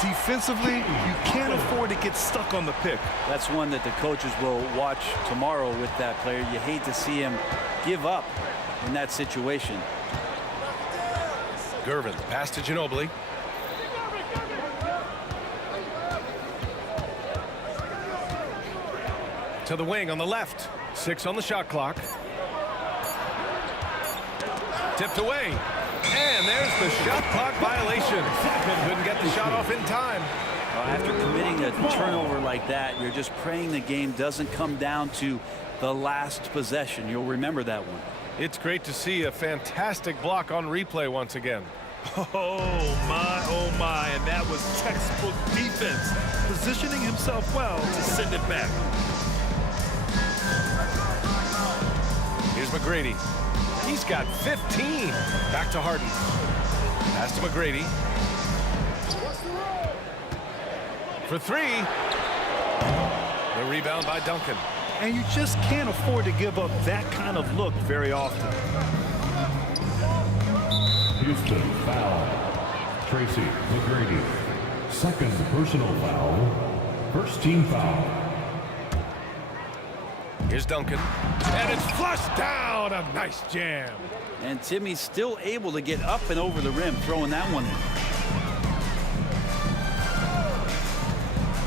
Defensively, you can't afford to get stuck on the pick. That's one that the coaches will watch tomorrow with that player. You hate to see him give up in that situation. Gervin, pass to Ginobili. To the wing on the left. 6 on the shot clock. Tipped away. And there's the shot clock violation. Couldn't get the shot off in time. After committing a turnover like that, you're just praying the game doesn't come down to the last possession. You'll remember that one. It's great to see a fantastic block on replay once again. Oh my, and that was textbook defense, positioning himself well to send it back. Here's McGrady. He's got 15. Back to Harden. Pass to McGrady. For three. The rebound by Duncan. And you just can't afford to give up that kind of look very often. Houston foul. Tracy McGrady. Second personal foul. First team foul. Here's Duncan. And it's flushed down. A nice jam. And Timmy's still able to get up and over the rim, throwing that one in.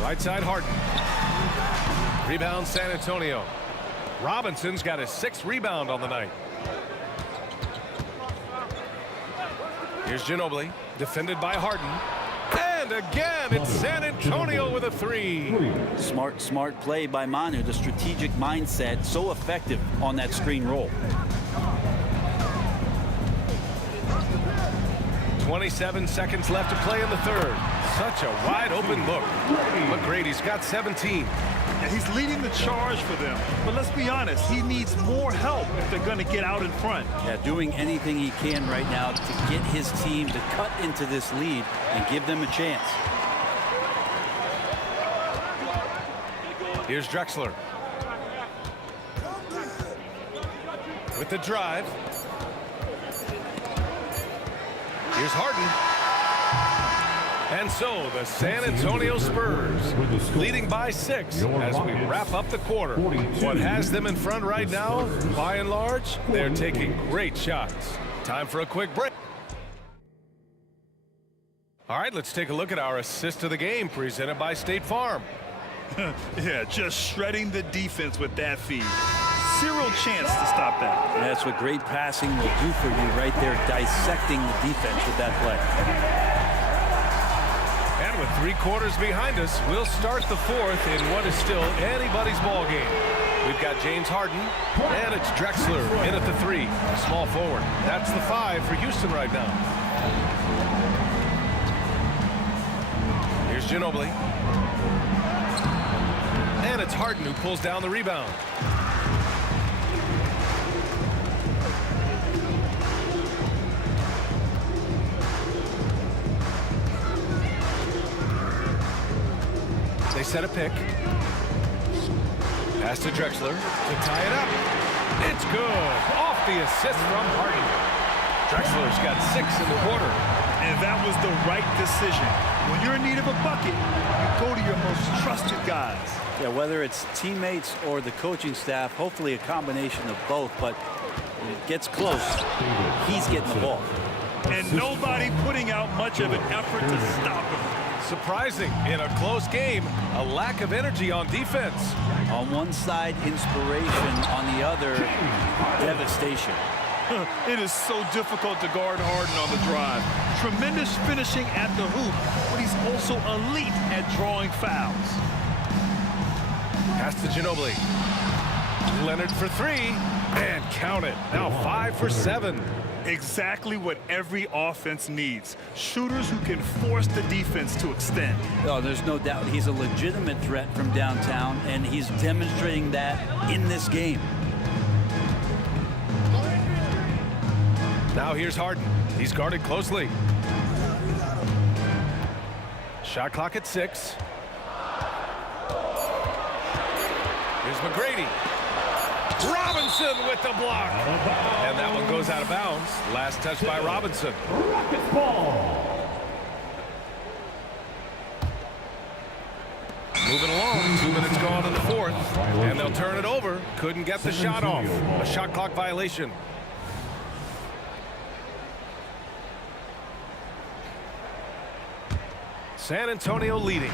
Right side Harden. Rebound San Antonio. Robinson's got his 6th rebound on the night. Here's Ginobili, defended by Harden. And again, it's San Antonio with a 3. Smart play by Manu. The strategic mindset, so effective on that screen roll. 27 seconds left to play in the third. Such a wide open look. McGrady's got 17. And he's leading the charge for them. But let's be honest, he needs more help if they're going to get out in front. Yeah, doing anything he can right now to get his team to cut into this lead and give them a chance. Here's Drexler. With the drive. Here's Harden. And so the San Antonio Spurs leading by 6 as we wrap up the quarter. What has them in front right now, by and large, they're taking great shots. Time for a quick break. All right, let's take a look at our assist of the game presented by State Farm. Yeah, just shredding the defense with that feed. Zero chance to stop that. And that's what great passing will do for you right there, dissecting the defense with that play. And with 3 quarters behind us, we'll start the 4th in what is still anybody's ball game. We've got James Harden, and it's Drexler in at the 3, small forward. That's the 5 for Houston right now. Here's Ginobili. And it's Harden who pulls down the rebound. They set a pick. Pass to Drexler to tie it up. It's good. Off the assist from Harden. Drexler's got 6 in the quarter. And that was the right decision. When you're in need of a bucket, you go to your most trusted guys. Yeah, whether it's teammates or the coaching staff, hopefully a combination of both, but when it gets close, he's getting the ball. And nobody putting out much of an effort to stop him. Surprising in a close game, a lack of energy on defense. On one side, inspiration. On the other, devastation. It is so difficult to guard Harden on the drive. Tremendous finishing at the hoop, but he's also elite at drawing fouls. Pass to Ginobili. Leonard for 3, and count it. Now 5 for 7. Exactly what every offense needs. Shooters who can force the defense to extend. Oh, there's no doubt he's a legitimate threat from downtown, and he's demonstrating that in this game. Now here's Harden. He's guarded closely. Shot clock at 6. Here's McGrady. Robinson with the block. And that one goes out of bounds. Last touch by Robinson. Rockets ball. Moving along. 2 minutes gone in the 4th. And they'll turn it over. Couldn't get the shot off. A shot clock violation. San Antonio leading.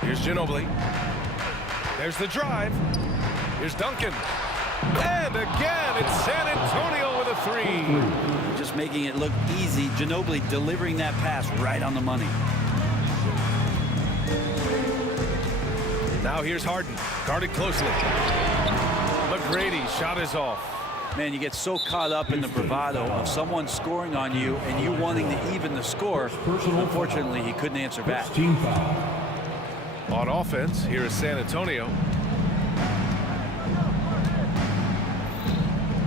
Here's Ginobili. There's the drive. Here's Duncan. And again, it's San Antonio with a 3. Just making it look easy. Ginobili delivering that pass right on the money. Now here's Harden, guarded closely. McGrady shot is off. Man, you get so caught up in the bravado of someone scoring on you and you wanting to even the score. Unfortunately, he couldn't answer back. Team foul. On offense, here is San Antonio.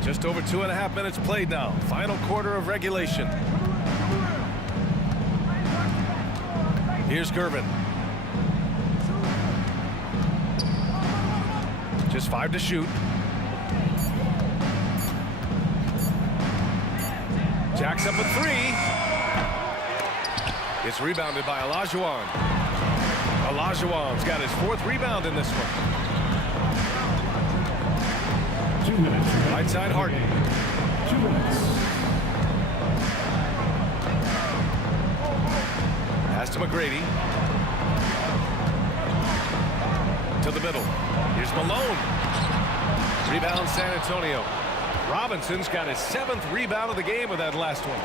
Just over 2.5 minutes played now. Final quarter of regulation. Here's Gervin. Just 5 to shoot. Jacks up a 3. It's rebounded by Olajuwon. Olajuwon's got his 4th rebound in this one. 2 minutes. Right side Harden. 2 minutes. Pass to McGrady. To the middle. Here's Malone. Rebound San Antonio. Robinson's got his 7th rebound of the game with that last one.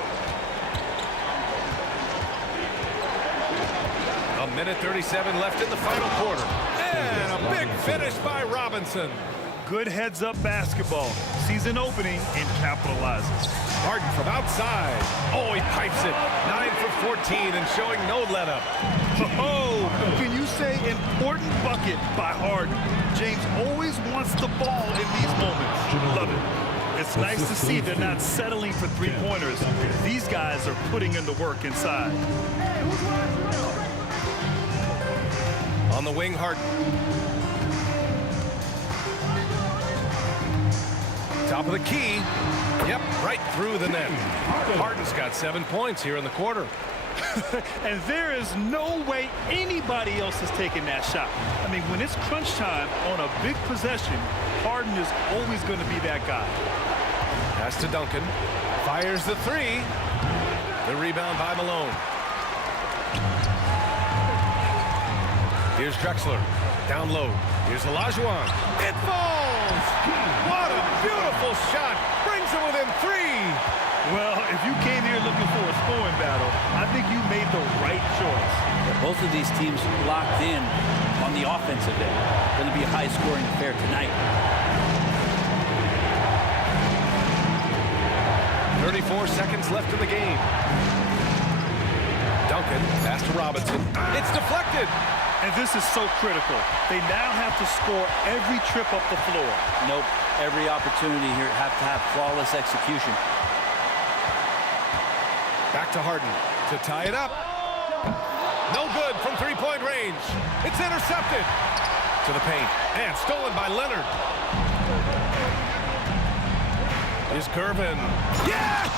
1:37 left in the final quarter. And a big finish by Robinson. Good heads-up basketball. Sees an opening and capitalizes. Harden from outside. Oh, he pipes it. 9 for 14 and showing no let-up. Oh, can you say important bucket by Harden? James always wants the ball in these moments. Love it. It's nice to see they're not settling for three-pointers. These guys are putting in the work inside. On the wing, Harden. Top of the key. Yep, right through the net. Harden's got 7 points here in the quarter. And there is no way anybody else is taking that shot. I mean, when it's crunch time on a big possession, Harden is always going to be that guy. Pass to Duncan. Fires the 3. The rebound by Malone. Here's Drexler. Down low. Here's Olajuwon. It falls! What a beautiful shot. Brings it within 3. Well, if you came here looking for a scoring battle, I think you made the right choice. Both of these teams locked in on the offensive end. Going to be a high-scoring affair tonight. 34 seconds left in the game. Duncan, pass to Robinson. It's deflected. And this is so critical. They now have to score every trip up the floor. Nope. Every opportunity here have to have flawless execution. Back to Harden to tie it up. No good from three-point range. It's intercepted. To the paint. And stolen by Leonard. Here's Gervin. Yeah!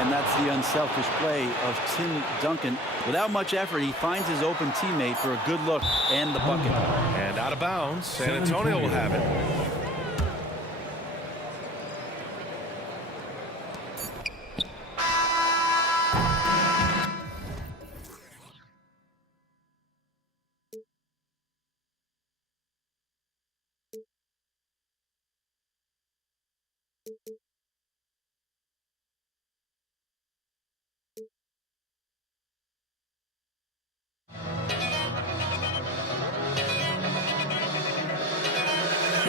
And that's the unselfish play of Tim Duncan. Without much effort, he finds his open teammate for a good look and the bucket. And out of bounds. San Antonio will have it.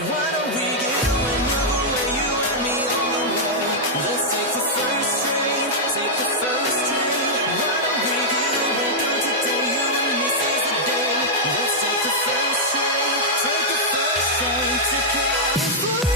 Why don't we get another way, you and me on the way? Let's take the first train, take the first train. Why don't we get away from today, you and me seize the day? Let's take the first train, take the first train to California.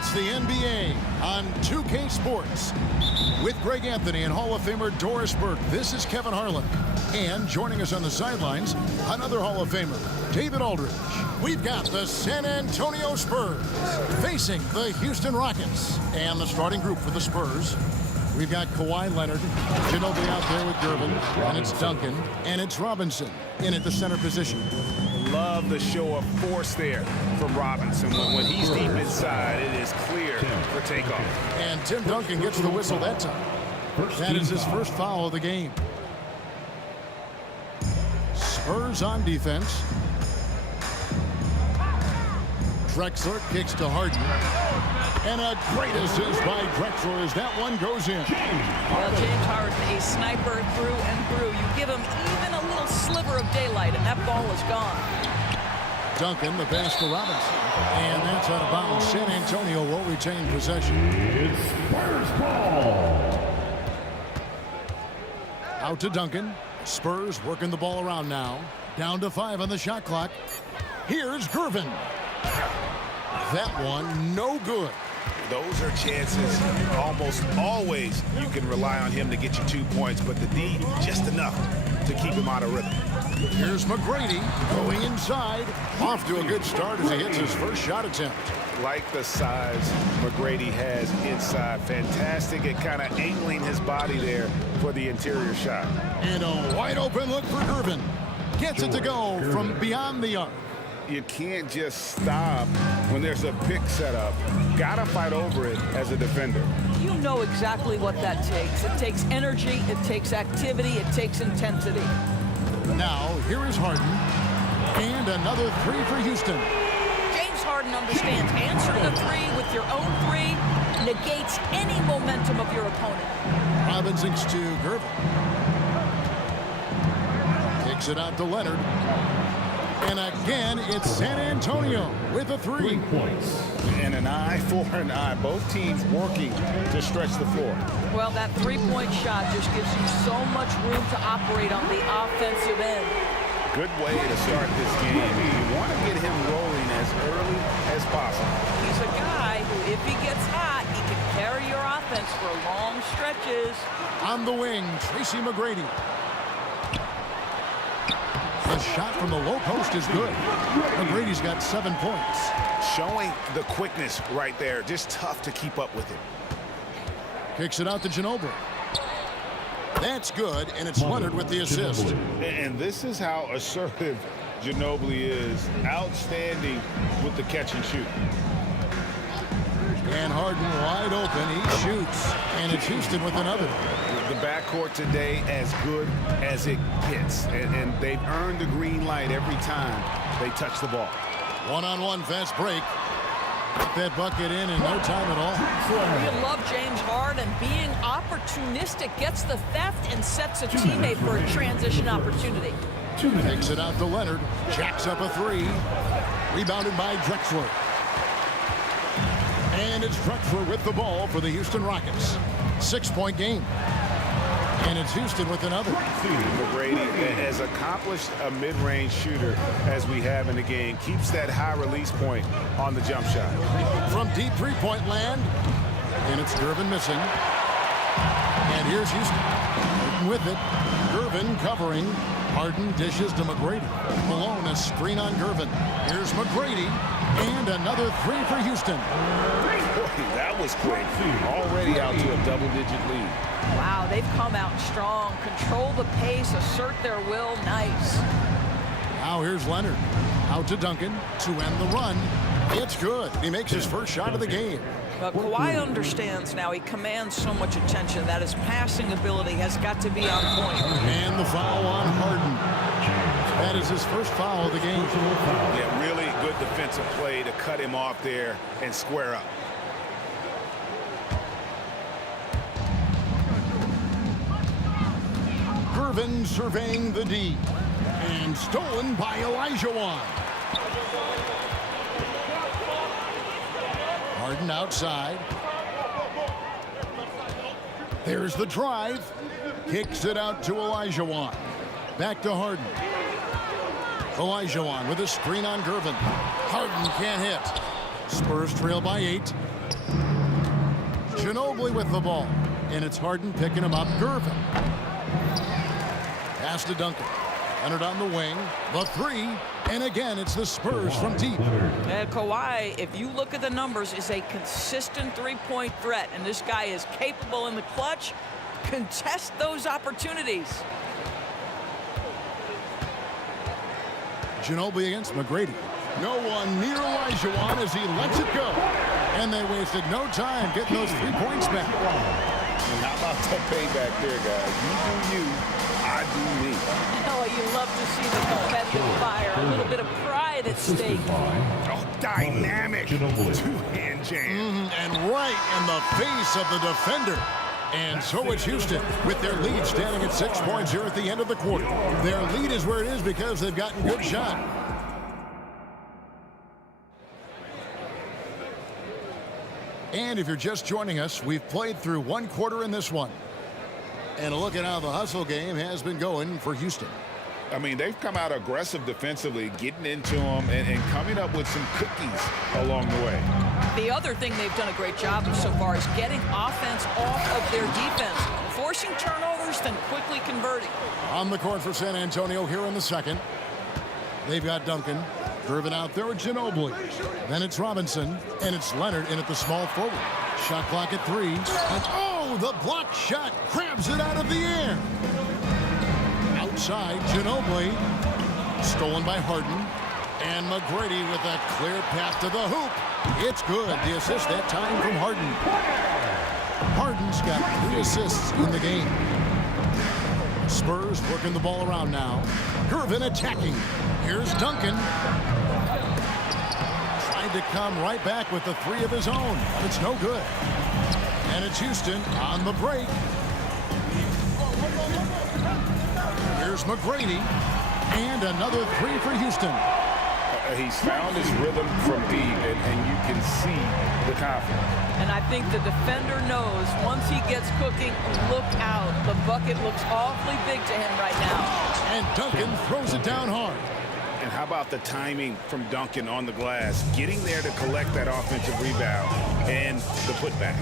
It's the NBA on 2K Sports. With Greg Anthony and Hall of Famer Doris Burke, this is Kevin Harlan. And joining us on the sidelines, another Hall of Famer, David Aldridge. We've got the San Antonio Spurs facing the Houston Rockets. And the starting group for the Spurs, we've got Kawhi Leonard, Ginobili out there with Gervin, and it's Duncan, and it's Robinson in at the center position. Love the show of force there from Robinson. When he's deep inside, it is clear for takeoff. And Tim Duncan gets the whistle that time. That is his first foul of the game. Spurs on defense. Drexler kicks to Harden. And a great assist by Drexler as that one goes in. Well, James Harden, a sniper through and through. You give him even a little sliver of daylight, and that ball is gone. Duncan, the pass to Robinson. And that's out of bounds. San Antonio will retain possession. It's Spurs ball. Out to Duncan. Spurs working the ball around now. Down to 5 on the shot clock. Here's Gervin. That one, no good. Those are chances. Almost always you can rely on him to get you 2 points, but the D, just enough to keep him out of rhythm. Here's McGrady going inside. Off to a good start as he hits his first shot attempt. Like the size McGrady has inside. Fantastic at kind of angling his body there for the interior shot. And a wide open look for Gervin. Gets it to go from beyond the arc. You can't just stop when there's a pick set up. Gotta fight over it as a defender. You know exactly what that takes. It takes energy, it takes activity, it takes intensity. Now, here is Harden. And another three for Houston. James Harden understands answering a three with your own three negates any momentum of your opponent. Robinson's to Gervin. Kicks it out to Leonard. And again, it's San Antonio with a 3. 3 points. And an eye for an eye. Both teams working to stretch the floor. Well, that three-point shot just gives you so much room to operate on the offensive end. Good way to start this game. You want to get him rolling as early as possible. He's a guy who, if he gets hot, he can carry your offense for long stretches. On the wing, Tracy McGrady. The shot from the low post is good. McGrady's got 7 points. Showing the quickness right there. Just tough to keep up with it. Kicks it out to Ginobili. That's good, and it's Leonard with the assist. And this is how assertive Ginobili is. Outstanding with the catch and shoot. And Harden wide open. He shoots, and it's Houston with another. The backcourt today as good as it gets. And they've earned the green light every time they touch the ball. One-on-one fast break. Get that bucket in no time at all. You love James Harden being opportunistic, gets the theft and sets a teammate for a transition opportunity. Takes it out to Leonard. Jacks up a 3. Rebounded by Drexler. And it's Drexler with the ball for the Houston Rockets. 6-point game. And it's Houston with another. McGrady, as accomplished a mid-range shooter as we have in the game, keeps that high release point on the jump shot. From deep three-point land. And it's Gervin missing. And here's Houston with it. Gervin covering. Harden dishes to McGrady. Malone, a screen on Gervin. Here's McGrady. And another 3 for Houston. Boy, that was quick. Already out to a double-digit lead. Wow, they've come out strong. Control the pace, assert their will. Nice. Now here's Leonard. Out to Duncan to end the run. It's good. He makes his first shot of the game. But Kawhi understands now. He commands so much attention that his passing ability has got to be on point. And the foul on Harden. That is his first foul of the game. Yeah, really good defensive play to cut him off there and square up. Gervin surveying the D. And stolen by Olajuwon. Harden outside. There's the drive. Kicks it out to Olajuwon. Back to Harden. Olajuwon with a screen on Gervin. Harden can't hit. Spurs trail by 8. Ginobili with the ball. And it's Harden picking him up. Gervin. Pass to Duncan. Leonard on the wing. The three. And again, it's the Spurs from deep. Kawhi, if you look at the numbers, is a consistent three-point threat. And this guy is capable in the clutch. Contest those opportunities. Ginobili against McGrady. No one near Olajuwon as he lets it go. And they wasted no time getting those 3 points back. How about that payback there, guys? You do you, I do me. Oh, you love to see the competitive fire. A little bit of pride at stake. Oh, dynamic two-hand jam. And right in the face of the defender. And so it's Houston with their lead standing at 6 points here at the end of the quarter. Their lead is where it is because they've gotten good shot. And if you're just joining us, we've played through 1 quarter in this one. And a look at how the hustle game has been going for Houston. I mean, they've come out aggressive defensively, getting into them and coming up with some cookies along the way. The other thing they've done a great job of so far is getting offense off of their defense, forcing turnovers, then quickly converting. On the court for San Antonio here in the second. They've got Duncan. Driven out there with Ginobili. Then it's Robinson, and it's Leonard in at the small forward. Shot clock at 3. And oh, the blocked shot grabs it out of the air. Outside, Ginobili. Stolen by Harden. And McGrady with a clear path to the hoop. It's good. The assist that time from Harden. Harden's got 3 assists in the game. Spurs working the ball around now. Gervin attacking. Here's Duncan. Trying to come right back with the 3 of his own. But it's no good. And it's Houston on the break. Here's McGrady. And another 3 for Houston. He's found his rhythm from deep, and you can see the confidence. And I think the defender knows once he gets cooking, look out. The bucket looks awfully big to him right now. And Duncan throws it down hard. And how about the timing from Duncan on the glass, getting there to collect that offensive rebound and the putback.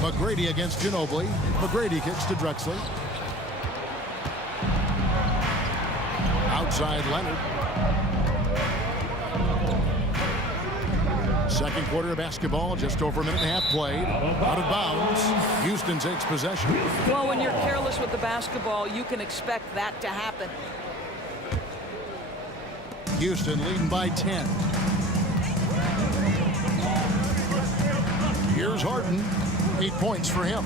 McGrady against Ginobili. McGrady kicks to Drexler. Outside Leonard. Second quarter of basketball, just over a minute and a half played. Out of bounds. Houston takes possession. Well, when you're careless with the basketball, you can expect that to happen. Houston leading by 10. Here's Harden. 8 points for him.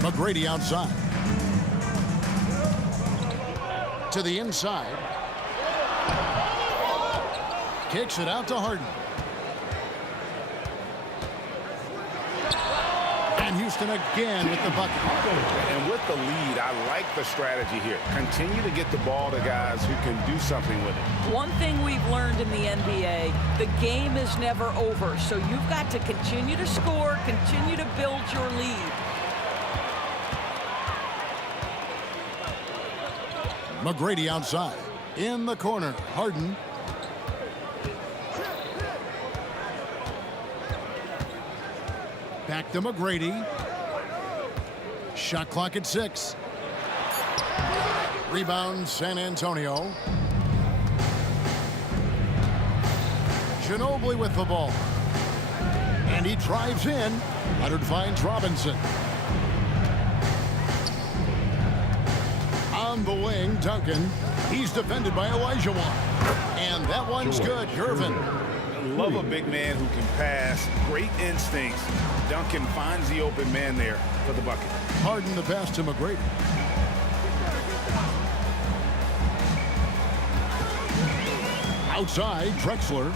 McGrady outside. To the inside. Kicks it out to Harden. And Houston again with the bucket. And with the lead, I like the strategy here. Continue to get the ball to guys who can do something with it. One thing we've learned in the NBA, the game is never over. So you've got to continue to score, continue to build your lead. McGrady outside. In the corner, Harden. Back to McGrady. Shot clock at 6. Rebound, San Antonio. Ginobili with the ball. And he drives in. Leonard finds Robinson. On the wing, Duncan. He's defended by Olajuwon. And that one's good. Gervin. Love a big man who can pass. Great instincts. Duncan finds the open man there for the bucket. Harden the pass to McGrady. Outside, Drexler.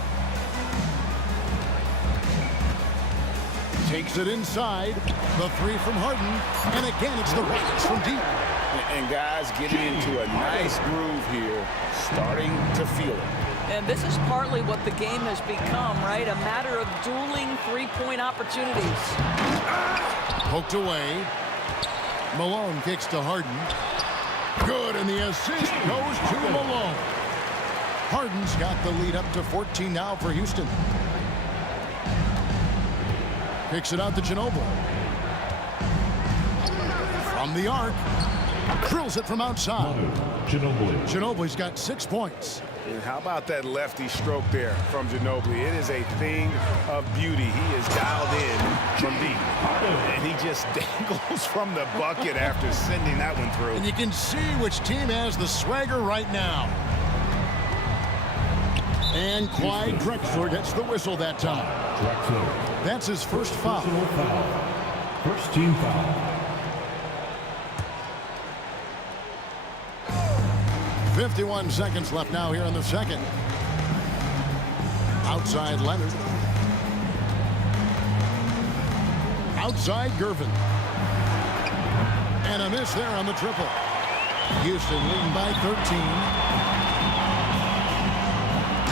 Takes it inside. The 3 from Harden. And again, it's the Rockets from deep. And guys getting into a nice groove here, starting to feel it. And this is partly what the game has become, right? A matter of dueling three-point opportunities. Poked away. Malone kicks to Harden. Good, and the assist goes to Malone. Harden's got the lead up to 14 now for Houston. Kicks it out to Ginobili. From the arc. Drills it from outside. Ginobili's got 6 points. And how about that lefty stroke there from Ginobili? It is a thing of beauty. He is dialed in from deep. And he just dangles from the bucket after sending that one through. And you can see which team has the swagger right now. And Clyde Drexler gets the whistle that time. That's his first foul. First team foul. 51 seconds left now here in the second. Outside Leonard. Outside Gervin. And a miss there on the triple. Houston leading by 13.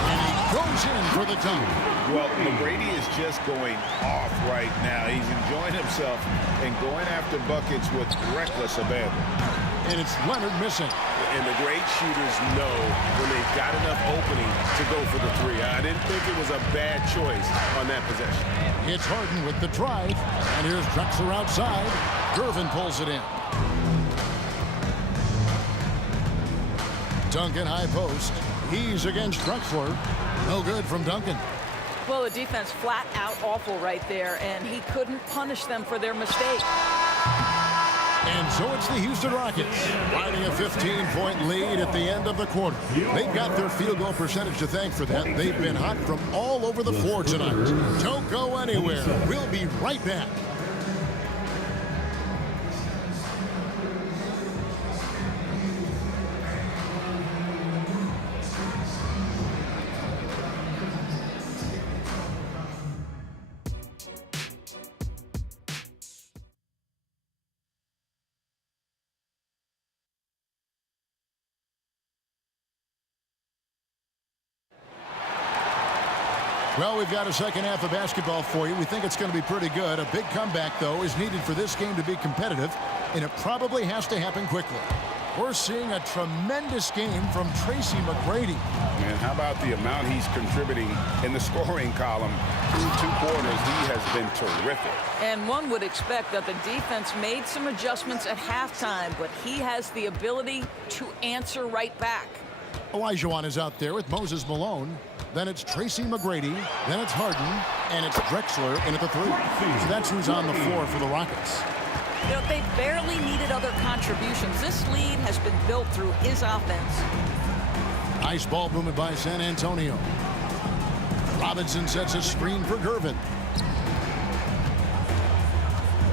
And he goes in for the dunk. Well, McGrady is just going off right now. He's enjoying himself and going after buckets with reckless abandon. And it's Leonard missing. And the great shooters know when they've got enough opening to go for the three. I didn't think it was a bad choice on that possession. It's Harden with the drive. And here's Drexler outside. Gervin pulls it in. Duncan high post. He's against Drexler. No good from Duncan. Well, the defense flat out awful right there, and he couldn't punish them for their mistake. And so it's the Houston Rockets riding a 15-point lead at the end of the quarter. They've got their field goal percentage to thank for that. They've been hot from all over the floor tonight. Don't go anywhere. We'll be right back. Well, we've got a second half of basketball for you. We think it's going to be pretty good. A big comeback, though, is needed for this game to be competitive, and it probably has to happen quickly. We're seeing a tremendous game from Tracy McGrady. Man, how about the amount he's contributing in the scoring column through 2 quarters? He has been terrific. And one would expect that the defense made some adjustments at halftime, but he has the ability to answer right back. Olajuwon is out there with Moses Malone. Then it's Tracy McGrady. Then it's Harden. And it's Drexler in at the 3. So that's who's on the floor for the Rockets. You know, they barely needed other contributions. This lead has been built through his offense. Nice ball movement by San Antonio. Robinson sets a screen for Gervin.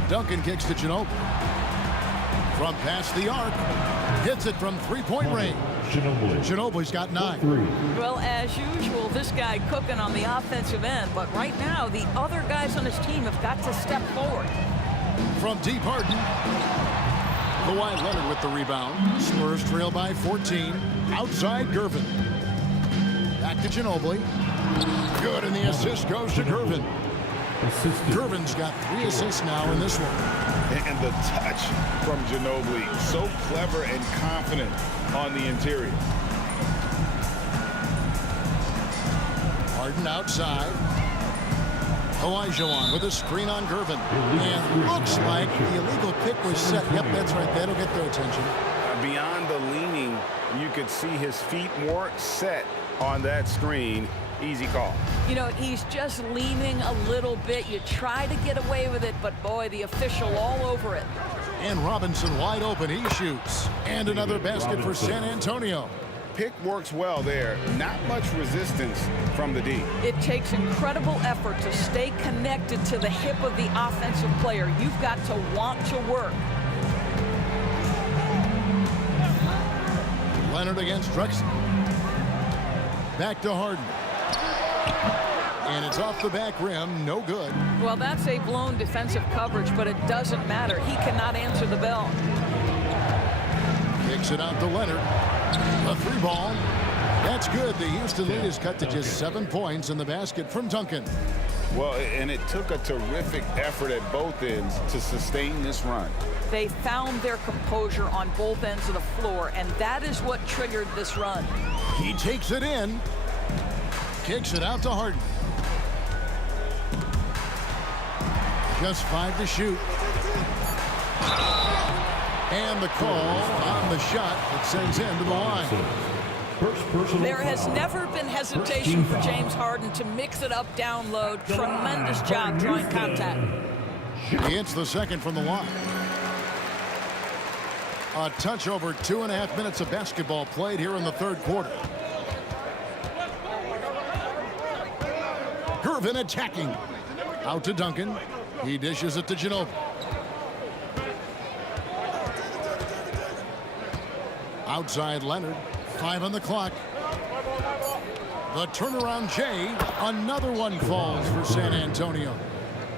Duncan kicks to Ginobili. From past the arc. Hits it from 3-point range. Ginobili's got 9. Well, as usual, this guy cooking on the offensive end. But right now, the other guys on his team have got to step forward. From deep, Harden. Kawhi Leonard with the rebound. Spurs trail by 14. Outside Gervin. Back to Ginobili. Good, and the assist goes to Gervin. Gervin's got 3 assists now in this one. And the touch from Ginobili, so clever and confident on the interior. Harden outside. Olajuwon with a screen on Gervin. And looks like the illegal pick was set. Yep, that's right. That'll get their attention. Beyond the leaning, you could see his feet more set on that screen. Easy call. You know, he's just leaning a little bit. You try to get away with it, but boy, the official all over it. And Robinson wide open. He shoots. And another basket for San Antonio. Pick works well there. Not much resistance from the D. It takes incredible effort to stay connected to the hip of the offensive player. You've got to want to work. Leonard against Drexler. Back to Harden. And it's off the back rim. No good. Well, that's a blown defensive coverage, but it doesn't matter. He cannot answer the bell. Kicks it out to Leonard. A 3 ball. That's good. The Houston lead is cut to just 7 points in the basket from Duncan. Well, and it took a terrific effort at both ends to sustain this run. They found their composure on both ends of the floor, and that is what triggered this run. He takes it in. Kicks it out to Harden. Just 5 to shoot. And the call on the shot that sends him to the line. There has never been hesitation for James Harden to mix it up down low. Tremendous job drawing contact. He hits the second from the line. A touch over 2.5 minutes of basketball played here in the third quarter. Gervin attacking. Out to Duncan. He dishes it to Ginobili. Outside Leonard. 5 on the clock. The turnaround Jay. Another one falls for San Antonio.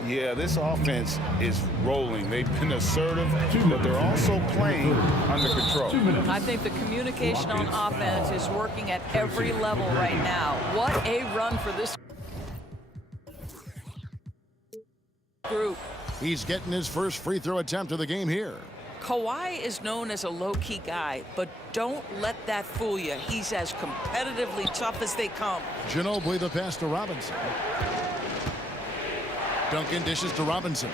Yeah, this offense is rolling. They've been assertive, but they're also playing under control. I think the communication on offense is working at every level right now. What a run for this group. He's getting his first free throw attempt of the game here. Kawhi is known as a low-key guy, but don't let that fool you. He's as competitively tough as they come. Ginobili the pass to Robinson. Duncan dishes to Robinson.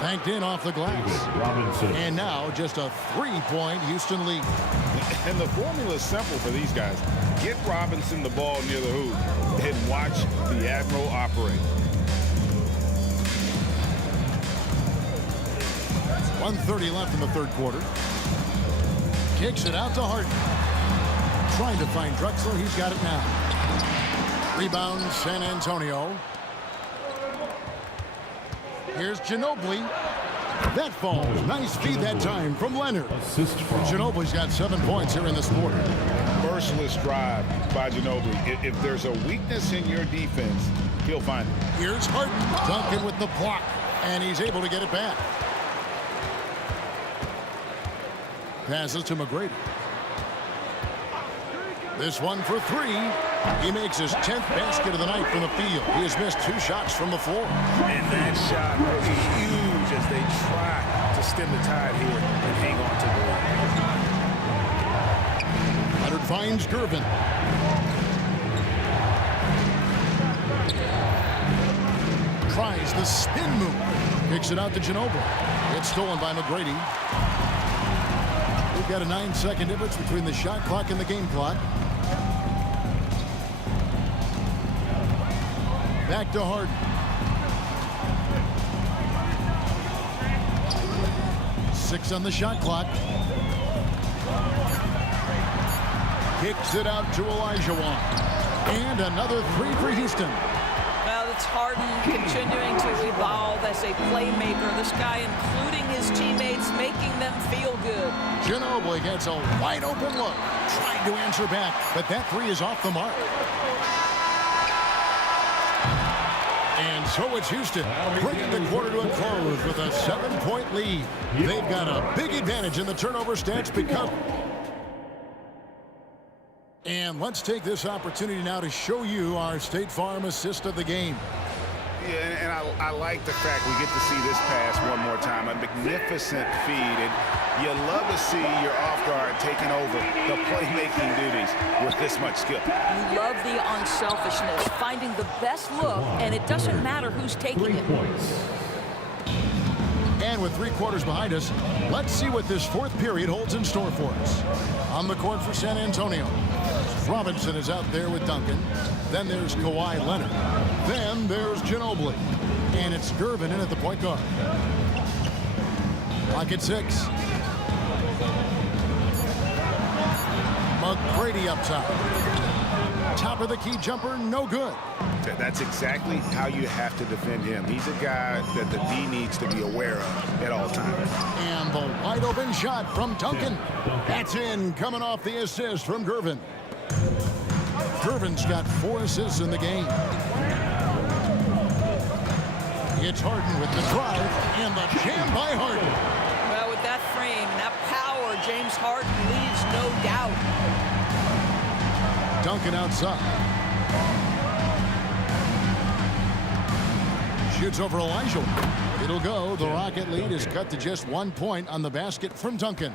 Banked in off the glass. Robinson. And now just a 3-point Houston lead. And the formula is simple for these guys. Get Robinson the ball near the hoop and watch the Admiral operate. 1:30 left in the third quarter. Kicks it out to Harden. Trying to find Drexler. He's got it now. Rebound San Antonio. Here's Ginobili. That falls. Nice feed that time from Leonard. Assist from Ginobili's got 7 points here in this quarter. Merciless drive by Ginobili. If there's a weakness in your defense, he'll find it. Here's Harden. Duncan with the block. And he's able to get it back. Passes to McGrady. This one for 3. He makes his 10th basket of the night from the field. He has missed 2 shots from the floor. And that shot was huge as they try to stem the tide here and hang on to the lead. Leonard finds Gervin. Tries the spin move. Kicks it out to Ginobili. It's stolen by McGrady. We've got a 9-second difference between the shot clock and the game clock. Back to Harden. 6 on the shot clock. Kicks it out to Olajuwon. And another 3 for Houston. Well, it's Harden continuing to evolve as a playmaker. This guy, including his teammates, making them feel good. Ginobili gets a wide open look. Trying to answer back, but that 3 is off the mark. And so it's Houston bringing the quarter to a close with a 7-point lead. They've got a big advantage in the turnover stats because... And let's take this opportunity now to show you our State Farm assist of the game. Yeah, and I like the fact we get to see this pass one more time. A magnificent feed, and you love to see your off guard taking over the playmaking duties with this much skill. You love the unselfishness, finding the best look, and it doesn't matter who's taking it. And with 3 quarters behind us, let's see what this 4th period holds in store for us. On the court for San Antonio, Robinson is out there with Duncan. Then there's Kawhi Leonard. Then there's Ginobili. And it's Gervin in at the point guard. Clock at 6. McGrady up top. Top of the key jumper, no good. That's exactly how you have to defend him. He's a guy that the D needs to be aware of at all times. And the wide open shot from Duncan. That's in, coming off the assist from Gervin. Gervin's got 4 assists in the game. It's Harden with the drive and the jam by Harden. Well, with that frame, that power, James Harden leaves no doubt. Duncan outside. Shoots over Elijah. It'll go. The Rocket lead is cut to just 1 point on the basket from Duncan.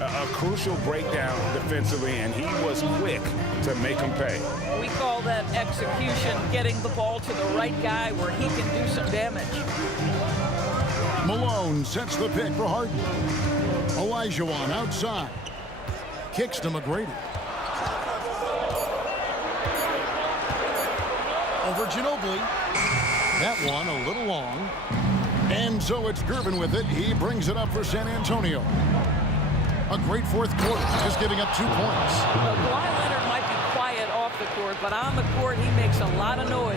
A crucial breakdown defensively, and he was quick to make him pay. We call that execution, getting the ball to the right guy where he can do some damage. Malone sets the pick for Harden. Olajuwon outside. Kicks to McGrady. Over Ginobili. That one a little long. And so it's Gervin with it. He brings it up for San Antonio. A great fourth quarter, just giving up 2 points. Well, Kawhi Leonard might be quiet off the court, but on the court, he makes a lot of noise.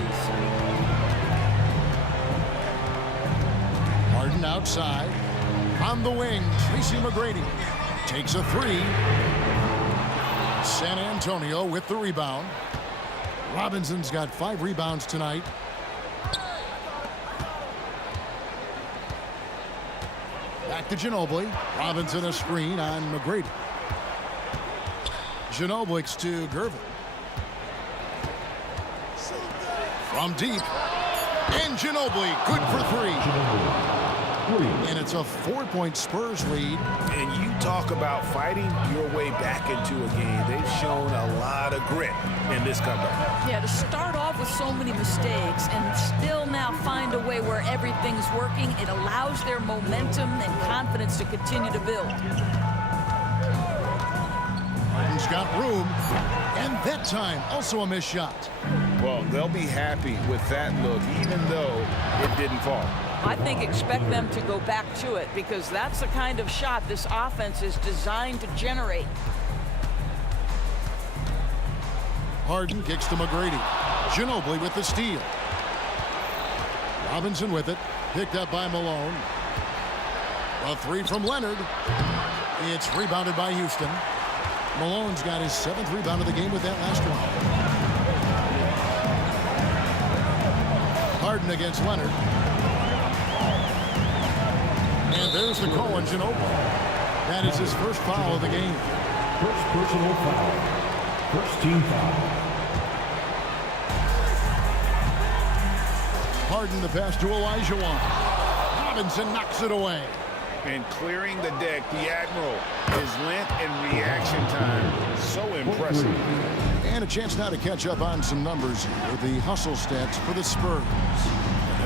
Harden outside. On the wing, Tracy McGrady takes a three. San Antonio with the rebound. Robinson's got 5 rebounds tonight. Back to Ginobili. Robinson a screen on McGrady. Ginobili to Gervin. From deep. And Ginobili, good for 3. And it's a 4-point Spurs lead. And you talk about fighting your way back into a game. They've shown a lot of grit in this comeback. Yeah, to start off with so many mistakes and still now find a way where everything's working, it allows their momentum and confidence to continue to build. Harden's got room. And that time, also a missed shot. Well, they'll be happy with that look, even though it didn't fall. I think expect them to go back to it because that's the kind of shot this offense is designed to generate. Harden kicks to McGrady. Ginobili with the steal. Robinson with it. Picked up by Malone. A 3 from Leonard. It's rebounded by Houston. Malone's got his 7th rebound of the game with that last one. Harden against Leonard. And there's the call on Ginobili. That is his first foul of the game. First personal foul. First team foul. Harden the pass to Olajuwon. Robinson knocks it away. And clearing the deck, the Admiral, his length and reaction time, so impressive. And a chance now to catch up on some numbers here. The hustle stats for the Spurs.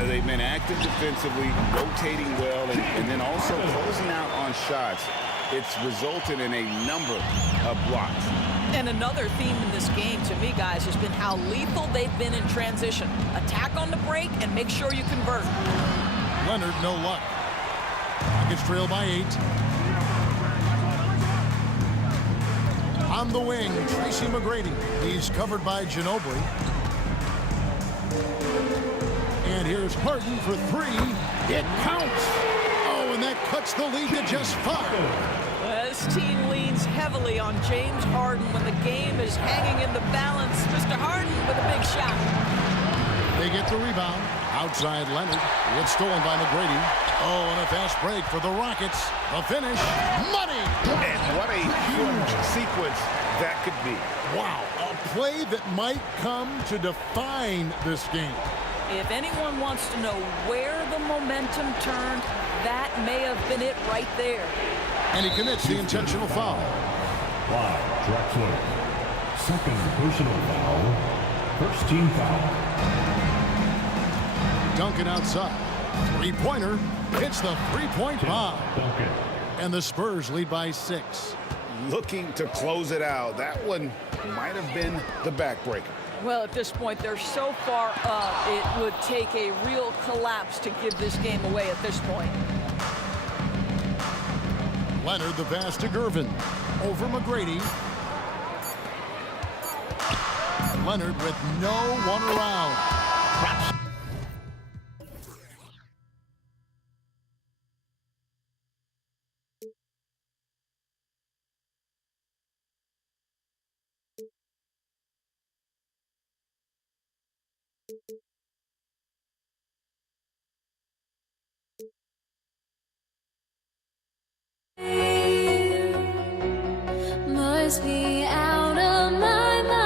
They've been active defensively, rotating well, and then also closing out on shots. It's resulted in a number of blocks. And another theme in this game, to me, guys, has been how lethal they've been in transition. Attack on the break and make sure you convert. Leonard, no luck. Rockets trail by 8. On the wing, Tracy McGrady. He's covered by Ginobili. And here's Harden for 3. It counts. Oh, and that cuts the lead to just 5. This team leans heavily on James Harden when the game is hanging in the balance. Mr. Harden with a big shot. They get the rebound. Outside Leonard. It's stolen by McGrady. Oh, and a fast break for the Rockets. The finish. Money! And what a huge sequence that could be. Wow. A play that might come to define this game. If anyone wants to know where the momentum turned, that may have been it right there. And he commits the intentional foul. Clyde Drexler. Second personal foul. First team foul. Duncan outside. 3-pointer. Hits the 3-point bomb. Duncan. And the Spurs lead by 6. Looking to close it out. That one might have been the backbreaker. Well, at this point, they're so far up, it would take a real collapse to give this game away at this point. Leonard the pass to Gervin. Over McGrady. Leonard with no one around. Must be out of my mind.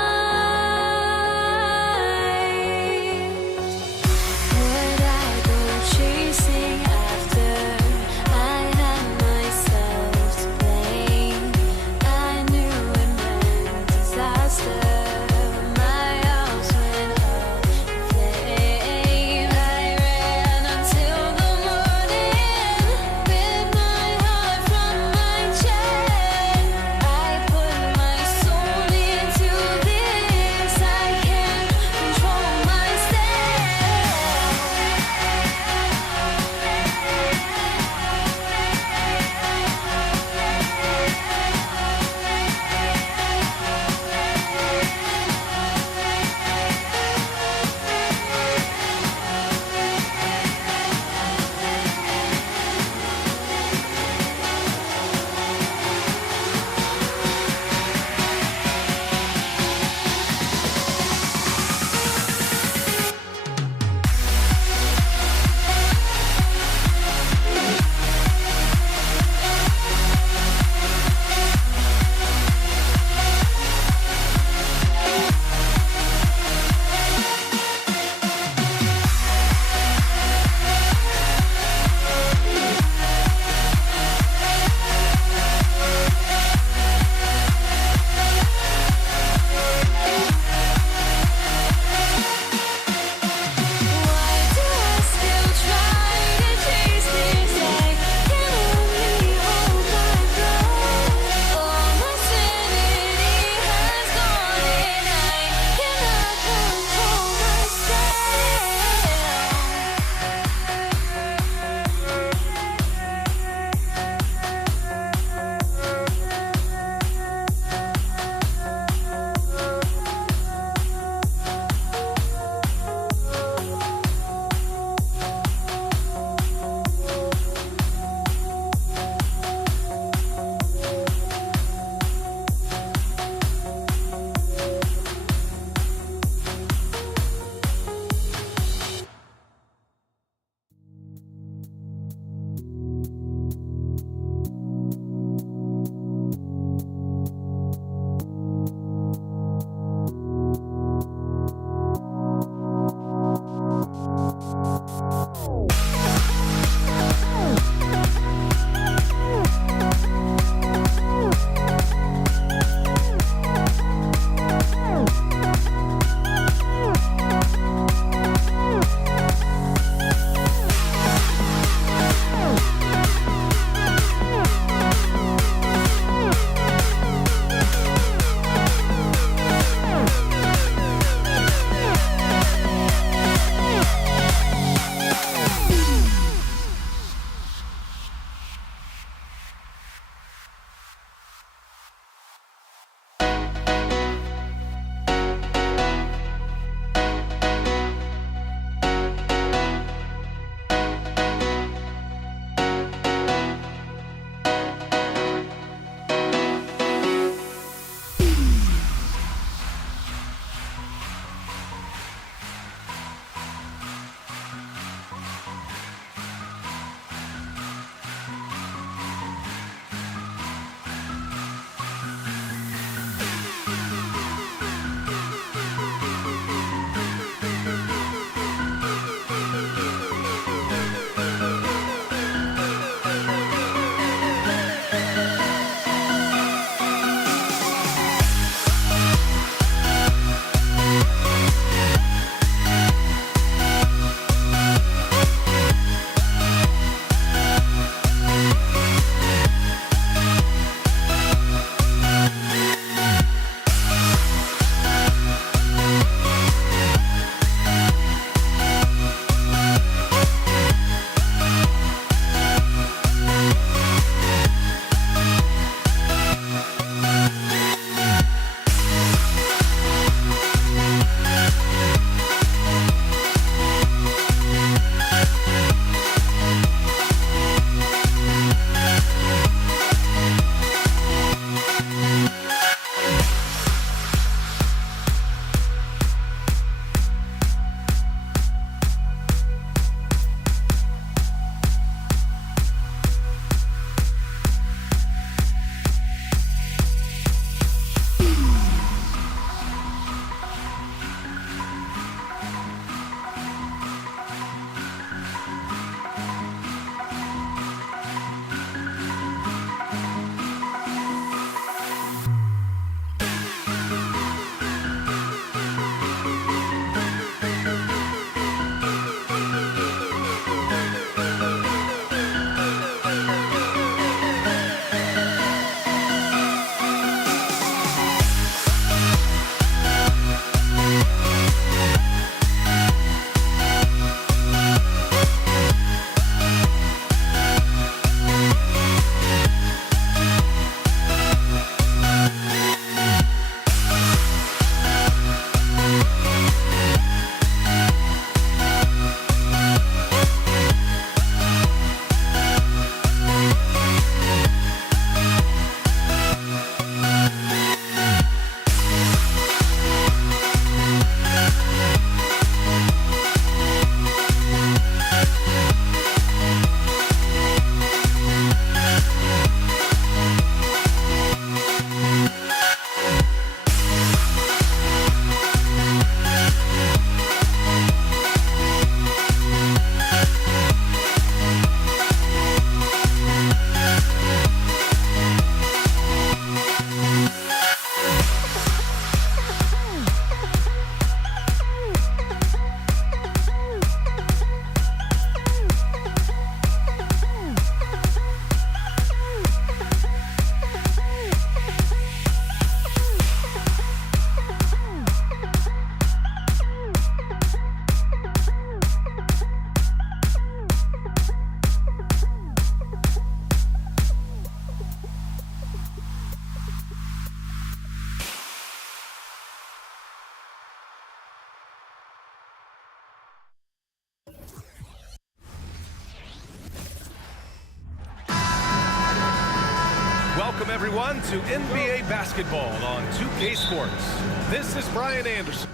everyone, to NBA basketball on 2K Sports. This is Brian Anderson.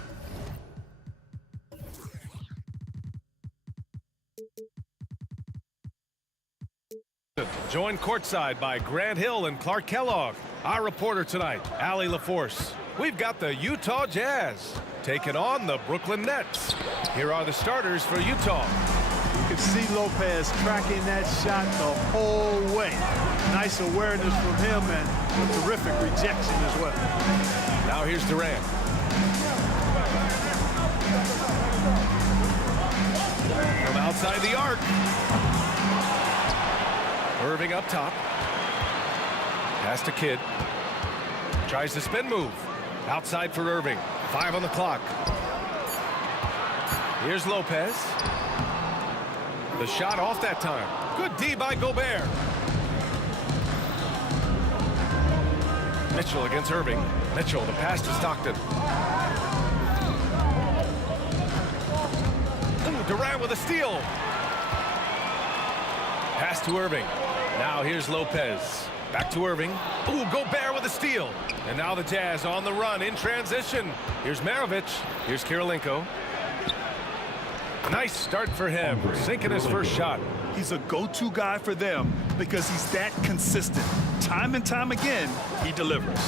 Joined courtside by Grant Hill and Clark Kellogg. Our reporter tonight, Allie LaForce. We've got the Utah Jazz taking on the Brooklyn Nets. Here are the starters for Utah. You can see Lopez tracking that shot the whole way. Nice awareness from him and a terrific rejection as well. Now here's Durant. From outside the arc. Irving up top. Pass to Kidd. Tries the spin move. Outside for Irving. 5 on the clock. Here's Lopez. The shot off that time. Good D by Gobert. Mitchell against Irving. Mitchell, the pass to Stockton. Ooh, Durant with a steal. Pass to Irving. Now here's Lopez. Back to Irving. Ooh, Gobert with a steal. And now the Jazz on the run in transition. Here's Maravich. Here's Kirilenko. Nice start for him, sinking his first shot. He's a go-to guy for them because he's that consistent. Time and time again, he delivers.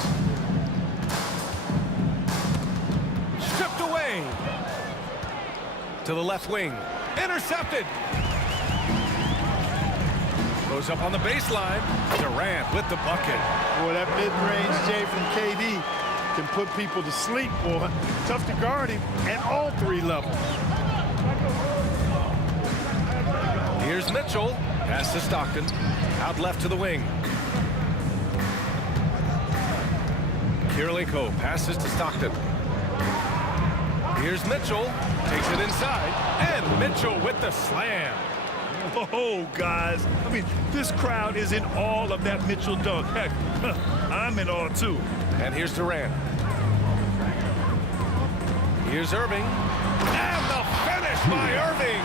Stripped away. To the left wing. Intercepted. Goes up on the baseline. Durant with the bucket. Boy, that mid-range J from KD can put people to sleep, boy. Tough to guard him at all 3 levels. Here's Mitchell. Pass to Stockton. Out left to the wing. Kirilenko passes to Stockton. Here's Mitchell. Takes it inside. And Mitchell with the slam. Oh, guys. I mean, this crowd is in awe of that Mitchell dunk. Heck, I'm in awe, too. And here's Durant. Here's Irving. And the finish by Irving.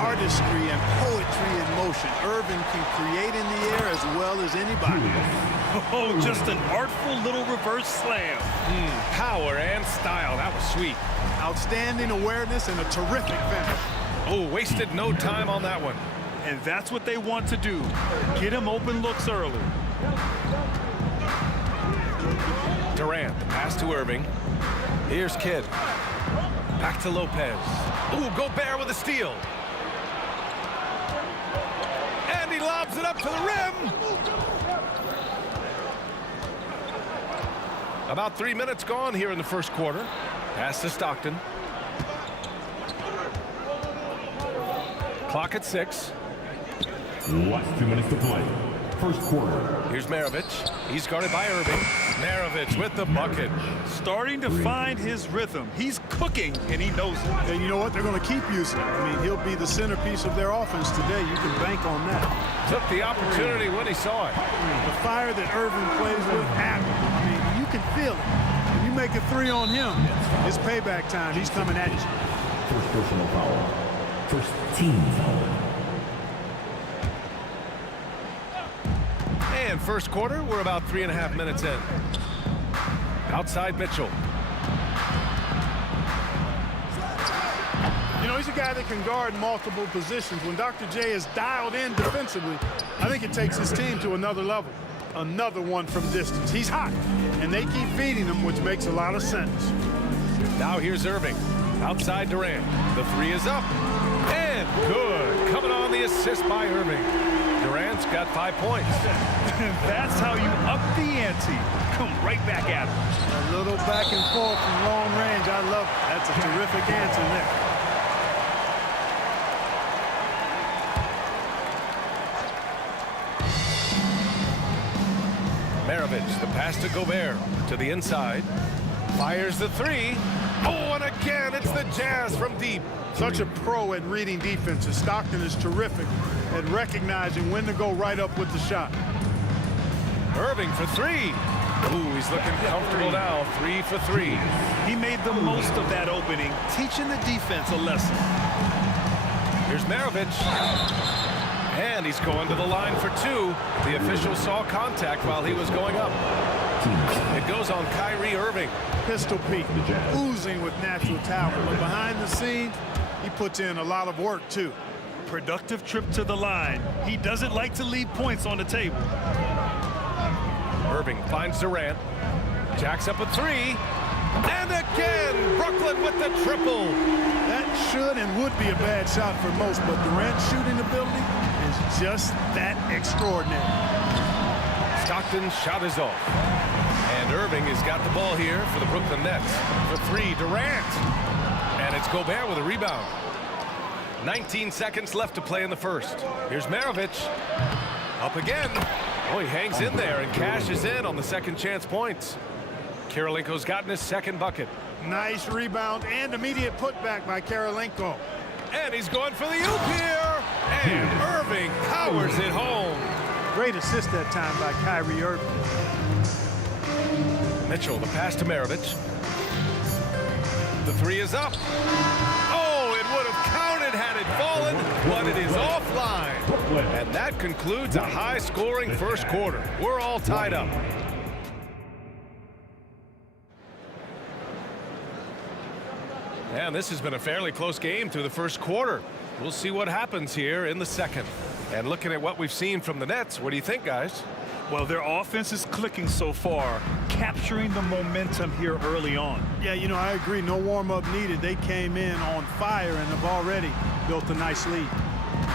Artistry and poetry in motion. Irving can create in the air as well as anybody. Oh, just an artful little reverse slam. Power and style. That was sweet. Outstanding awareness and a terrific finish. Oh, wasted no time on that one. And that's what they want to do. Get him open looks early. Durant, the pass to Irving. Here's Kidd. Back to Lopez. Ooh, Gobert with a steal. And he lobs it up to the rim. About 3 minutes gone here in the first quarter. Pass to Stockton. Clock at 6. Last 2 minutes to play. First quarter. Here's Maravich. He's guarded by Irving. Maravich with the bucket. Starting to find his rhythm. He's cooking, and he knows it. And you know what? They're going to keep using him. I mean, he'll be the centerpiece of their offense today. You can bank on that. Took the opportunity when he saw it. The fire that Irving plays with, I mean, you can feel it. When you make a 3 on him, it's payback time. He's coming at you. First personal foul. First team foul. And first quarter, we're about 3.5 minutes in. Outside Mitchell. You know, he's a guy that can guard multiple positions. When Dr. J is dialed in defensively, I think it takes his team to another level. Another one from distance. He's hot, and they keep feeding him, which makes a lot of sense. Now here's Irving. Outside Durant. The 3 is up. And good. Coming on the assist by Irving. Durant's got 5 points. That's how you up the ante. Come right back at him. A little back and forth from long range. I love it. That's a terrific answer there. Maravich, the pass to Gobert. To the inside. Fires the 3. Oh, and again, it's the Jazz from deep. Such a pro at reading defenses. Stockton is terrific at recognizing when to go right up with the shot. Irving for 3. Ooh, he's looking comfortable now. 3 for 3. He made the most of that opening, teaching the defense a lesson. Here's Maravich. And he's going to the line for two. The official saw contact while he was going up. It goes on Kyrie Irving. Pistol Pete, oozing with natural talent. But behind the scenes, he puts in a lot of work, too. Productive trip to the line. He doesn't like to leave points on the table. Irving finds Durant. Jacks up a three. And again, Brooklyn with the triple. That should and would be a bad shot for most, but Durant's shooting ability is just that extraordinary. Stockton's shot is off. And Irving has got the ball here for the Brooklyn Nets. For three, Durant. And it's Gobert with a rebound. 19 seconds left to play in the first. Here's Maravich. Up again. Oh, he hangs in there and cashes in on the second chance points. Kirilenko's gotten his second bucket. Nice rebound and immediate putback by Kirilenko. And he's going for the oop here. And Irving powers it home. Great assist that time by Kyrie Irving. Mitchell, the pass to Maravich. The three is up. Oh, it would have counted had it fallen, but it is offline. And that concludes a high-scoring first quarter. We're all tied up. And this has been a fairly close game through the first quarter. We'll see what happens here in the second. And looking at what we've seen from the Nets, what do you think, guys? Well, their offense is clicking so far, capturing the momentum here early on. Yeah, you know, I agree. No warm-up needed. They came in on fire and have already built a nice lead.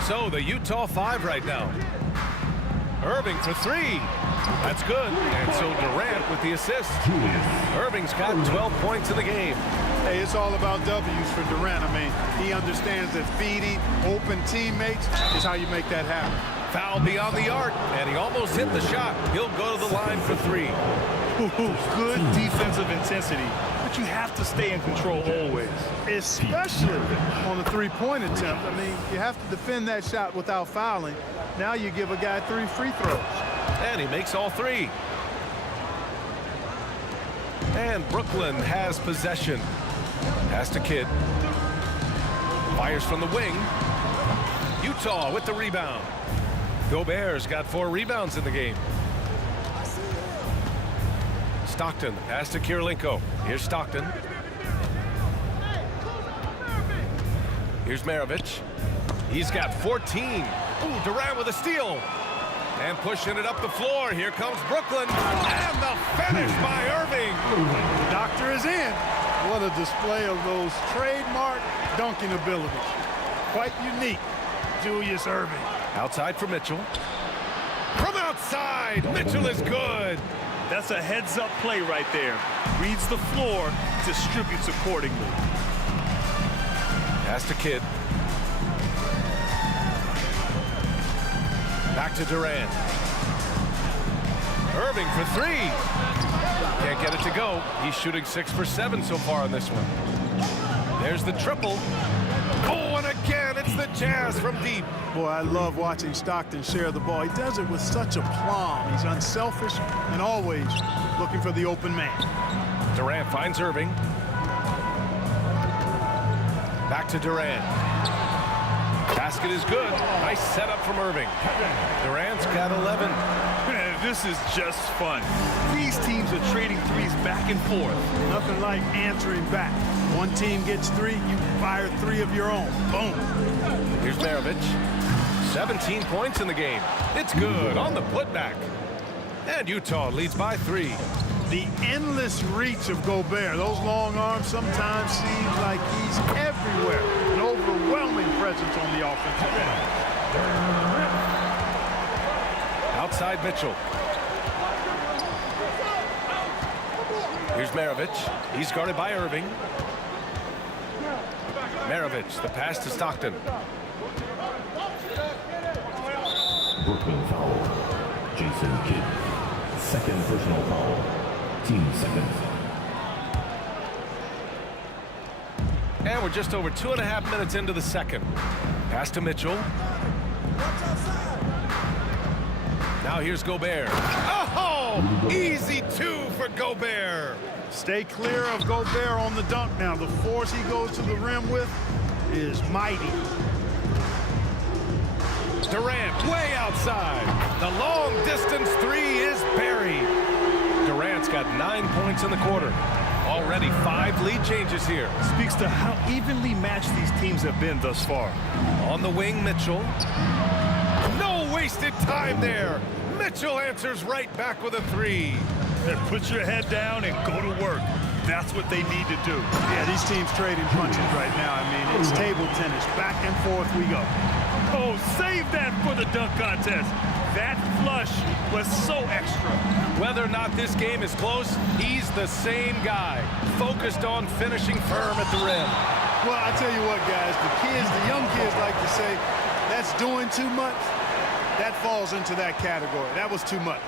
So the Utah 5 right now. Irving for three. That's good. And so Durant with the assist. Irving's got 12 points in the game. Hey, it's all about W's for Durant. I mean, he understands that feeding open teammates is how you make that happen. Foul beyond the arc, and he almost hit the shot. He'll go to the line for three. Good defensive intensity, but you have to stay in control always. Especially on the three-point attempt. I mean, you have to defend that shot without fouling. Now you give a guy 3 free throws. And he makes all three. And Brooklyn has possession. Pass to Kidd. Fires from the wing. Utah with the rebound. Gobert's got 4 rebounds in the game. Stockton, pass to Kirilenko. Here's Stockton. Here's Maravich. He's got 14. Ooh, Durant with a steal. And pushing it up the floor. Here comes Brooklyn. And the finish by Irving. The doctor is in. What a display of those trademark dunking abilities. Quite unique, Julius Irving. Outside for Mitchell. From outside, Mitchell is good. That's a heads-up play right there. Reads the floor, distributes accordingly. Pass to Kidd. Back to Durant. Irving for three. Can't get it to go. He's shooting 6 for 7 so far on this one. There's the triple. Oh, and again, it's the Jazz from deep. Boy, I love watching Stockton share the ball. He does it with such aplomb. He's unselfish and always looking for the open man. Durant finds Irving. Back to Durant. Basket is good. Nice setup from Irving. Durant's got 11. This is just fun. These teams are trading threes back and forth. Nothing like answering back. One team gets 3, you fire 3 of your own. Boom. Here's Maravich. 17 points in the game. It's good on the putback. And Utah leads by 3. The endless reach of Gobert. Those long arms sometimes seems like he's everywhere. An overwhelming presence on the offensive end. Outside Mitchell. Here's Maravich. He's guarded by Irving. Maravich, the pass to Stockton. Brooklyn foul. Jason Kidd. Second personal foul. Team seconds. And we're just over 2.5 minutes into the second. Pass to Mitchell. Now here's Gobert. Oh, easy 2 for Gobert. Stay clear of Gobert on the dunk now. The force he goes to the rim with is mighty. Durant way outside. The long distance three is buried. Durant's got 9 points in the quarter. Already 5 lead changes here. Speaks to how evenly matched these teams have been thus far. On the wing, Mitchell. No wasted time there. Mitchell answers right back with a three. And put your head down and go to work. That's what they need to do. Yeah, these teams trading punches right now. I mean, it's table tennis. Back and forth we go. Oh, save that for the dunk contest. That flush was so extra. Whether or not this game is close, he's the same guy, focused on finishing firm at the rim. Well, I tell you what, guys, the young kids like to say, that's doing too much. That falls into that category. That was too much.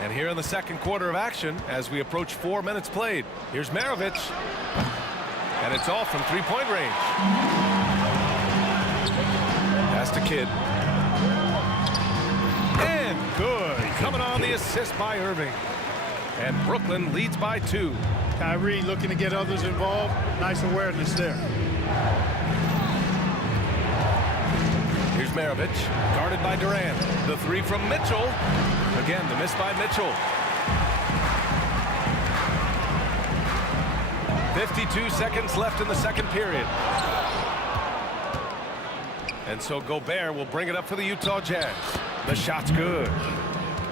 And here in the second quarter of action, as we approach 4 minutes played, here's Maravich. And it's all from three-point range. Pass to Kidd. And good. Coming on the assist by Irving. And Brooklyn leads by 2. Kyrie looking to get others involved. Nice awareness there. Here's Maravich, guarded by Durant. The three from Mitchell. Again, the miss by Mitchell. 52 seconds left in the second period. And so Gobert will bring it up for the Utah Jazz. The shot's good.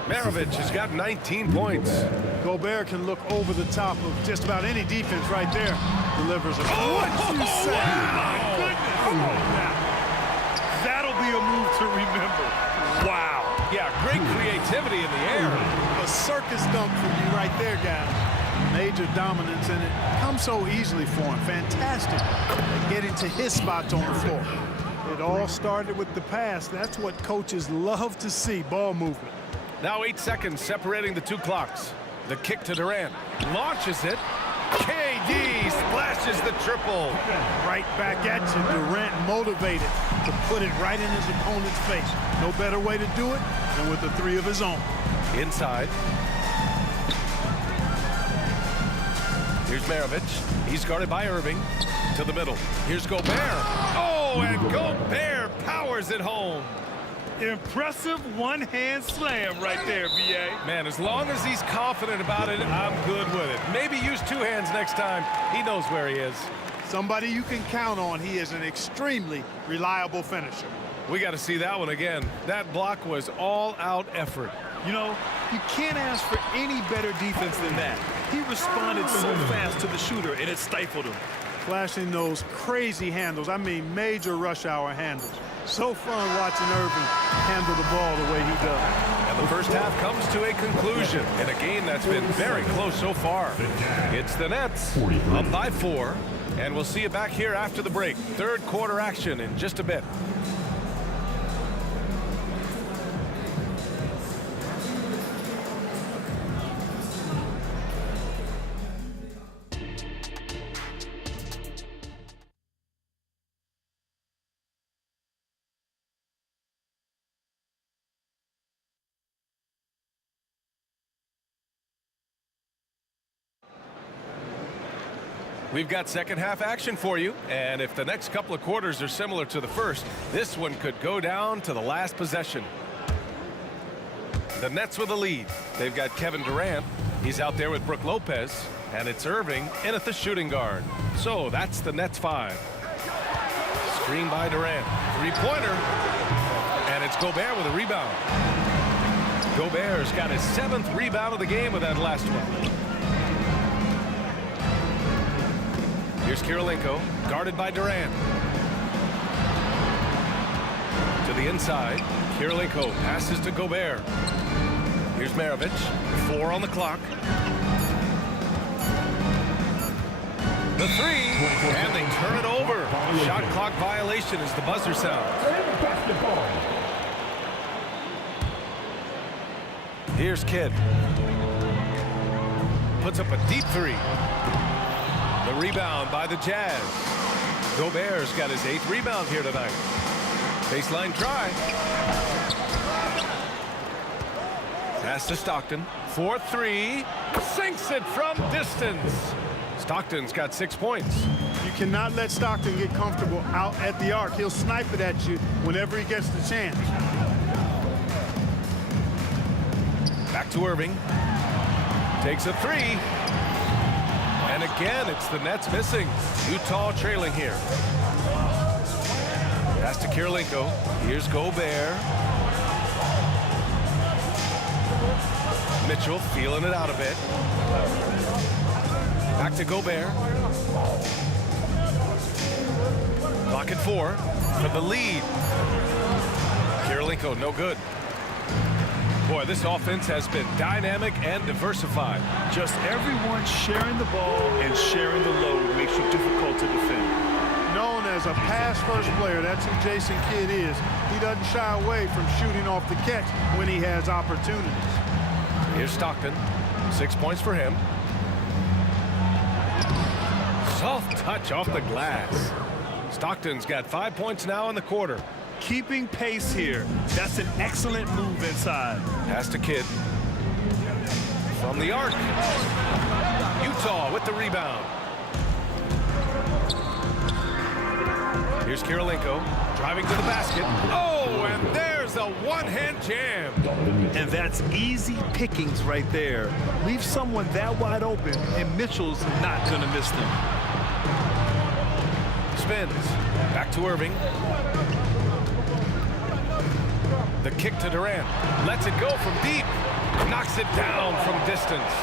Maravich has got 19 points. Gobert can look over the top of just about any defense right there. Delivers a... What you say? Wow. My goodness. Come on now. That'll be a move to remember. Wow. Yeah, great creativity in the air. A circus dunk from you right there, guys. Major dominance, and it comes so easily for him. Fantastic at getting to his spots on the floor. It all started with the pass. That's what coaches love to see, ball movement. Now 8 seconds separating the two clocks. The kick to Durant. Launches it. KD splashes the triple. Right back at you. Durant motivated to put it right in his opponent's face. No better way to do it than with a three of his own. Inside. Here's Maravich. He's guarded by Irving. To the middle. Here's Gobert. Oh, and Gobert powers it home. Impressive one-hand slam right there, B.A. Man, as long as he's confident about it, I'm good with it. Maybe use 2 hands next time. He knows where he is. Somebody you can count on. He is an extremely reliable finisher. We got to see that one again. That block was all-out effort. You know, you can't ask for any better defense than that. He responded so fast to the shooter, and it stifled him. Flashing those crazy handles. I mean, major rush hour handles. So fun watching Irving handle the ball the way he does. And the first half comes to a conclusion in a game that's been very close so far. It's the Nets up by 4, and we'll see you back here after the break. Third quarter action in just a bit. We've got second half action for you, and if the next couple of quarters are similar to the first, this one could go down to the last possession. The Nets with a lead. They've got Kevin Durant. He's out there with Brook Lopez, and it's Irving in at the shooting guard. So that's the Nets 5. Screen by Durant. Three-pointer, and it's Gobert with a rebound. Gobert's got his 7th rebound of the game with that last one. Here's Kirilenko, guarded by Durant. To the inside, Kirilenko passes to Gobert. Here's Maravich, 4 on the clock. The three, and they turn it over. Shot clock violation as the buzzer sounds. Here's Kidd. Puts up a deep three. The rebound by the Jazz. Gobert's got his 8th rebound here tonight. Baseline try. Pass to Stockton. 4-3. Sinks it from distance. Stockton's got 6 points. You cannot let Stockton get comfortable out at the arc. He'll snipe it at you whenever he gets the chance. Back to Irving. Takes a three. And again, it's the Nets missing. Utah trailing here. Pass to Kirilenko. Here's Gobert. Mitchell feeling it out a bit. Back to Gobert. Clock at 4 for the lead. Kirilenko, no good. Boy, this offense has been dynamic and diversified. Just everyone sharing the ball and sharing the load makes you difficult to defend. Known as a pass-first player, that's who Jason Kidd is. He doesn't shy away from shooting off the catch when he has opportunities. Here's Stockton. 6 points for him. Soft touch off the glass. Stockton's got 5 points now in the quarter. Keeping pace here. That's an excellent move inside. Pass to Kidd. From the arc. Utah with the rebound. Here's Kirilenko driving to the basket. Oh, and there's a one-hand jam. And that's easy pickings right there. Leave someone that wide open, and Mitchell's not going to miss them. Spins. Back to Irving. The kick to Durant. Lets it go from deep. Knocks it down from distance.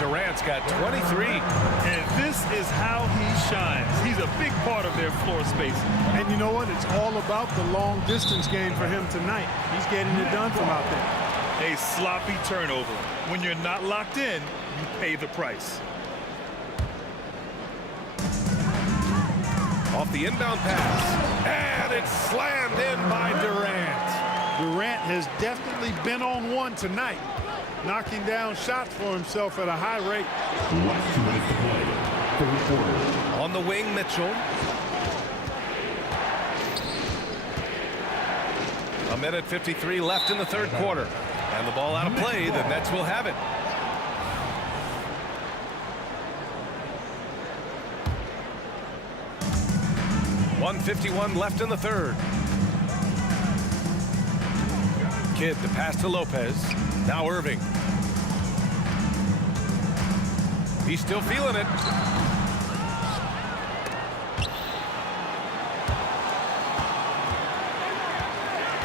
Durant's got 23. And this is how he shines. He's a big part of their floor space. And you know what? It's all about the long distance game for him tonight. He's getting it done from out there. A sloppy turnover. When you're not locked in, you pay the price. Off the inbound pass. And it's slammed in by Durant. Durant has definitely been on one tonight, knocking down shots for himself at a high rate. Last 2 minutes to play. Third quarter. On the wing, Mitchell. A minute 53 left in the third quarter. And the ball out of play. The Nets will have it. .151 left in the third. Kidd to pass to Lopez. Now Irving. He's still feeling it.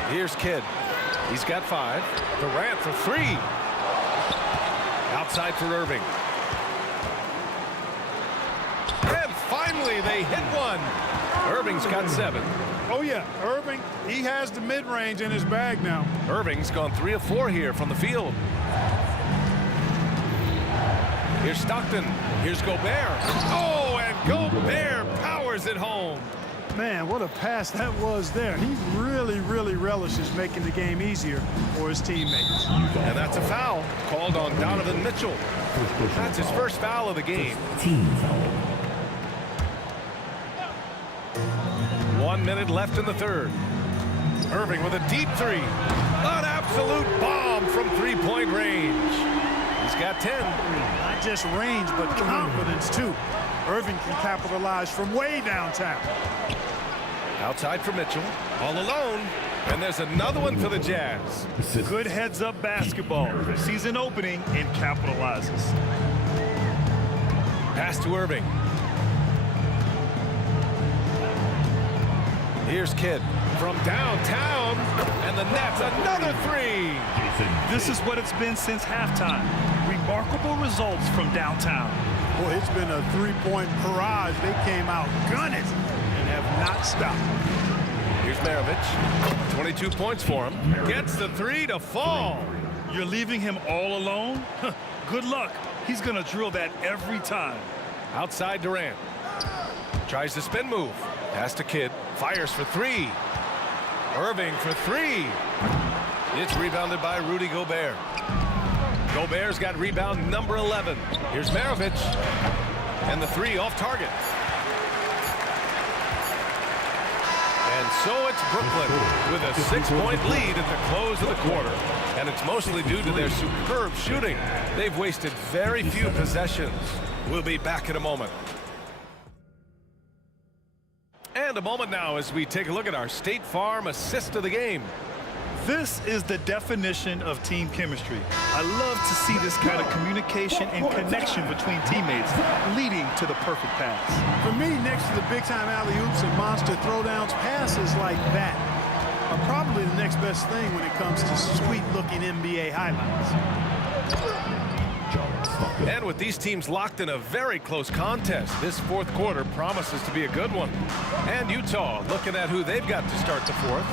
Here's Kidd. He's got 5. Durant for 3. Outside for Irving. And finally they hit one. Irving's got 7. Oh, yeah. Irving, he has the mid-range in his bag now. Irving's gone 3 of 4 here from the field. Here's Stockton. Here's Gobert. Oh, and Gobert powers it home. Man, what a pass that was there. He really, really relishes making the game easier for his teammates. And that's a foul called on Donovan Mitchell. That's his first foul of the game. Team foul. 1 minute left in the third. Irving with a deep 3. An absolute bomb from three-point range. He's got 10. Not just range, but confidence, too. Irving can capitalize from way downtown. Outside for Mitchell. All alone. And there's another one for the Jazz. Good heads-up basketball. Season opening and capitalizes. Pass to Irving. Here's Kidd from downtown, and the Nets another 3. This is what it's been since halftime. Remarkable results from downtown. Boy, it's been a three-point barrage. They came out gunning and have not stopped. Here's Maravich. 22 points for him. Gets the 3 to fall. You're leaving him all alone? Good luck. He's going to drill that every time. Outside Durant. Tries the spin move. Pass to Kidd. Fires for 3. Irving for 3. It's rebounded by Rudy Gobert. Gobert's got rebound number 11. Here's Maravich. And the 3 off target. And so it's Brooklyn with a 6-point lead at the close of the quarter. And it's mostly due to their superb shooting. They've wasted very few possessions. We'll be back in a moment. And a moment now as we take a look at our State Farm assist of the game. This is the definition of team chemistry. I love to see this kind of communication and connection between teammates leading to the perfect pass. For me, next to the big-time alley-oops and monster throwdowns, passes like that are probably the next best thing when it comes to sweet-looking NBA highlights. And with these teams locked in a very close contest, this fourth quarter promises to be a good one. And Utah looking at who they've got to start the fourth.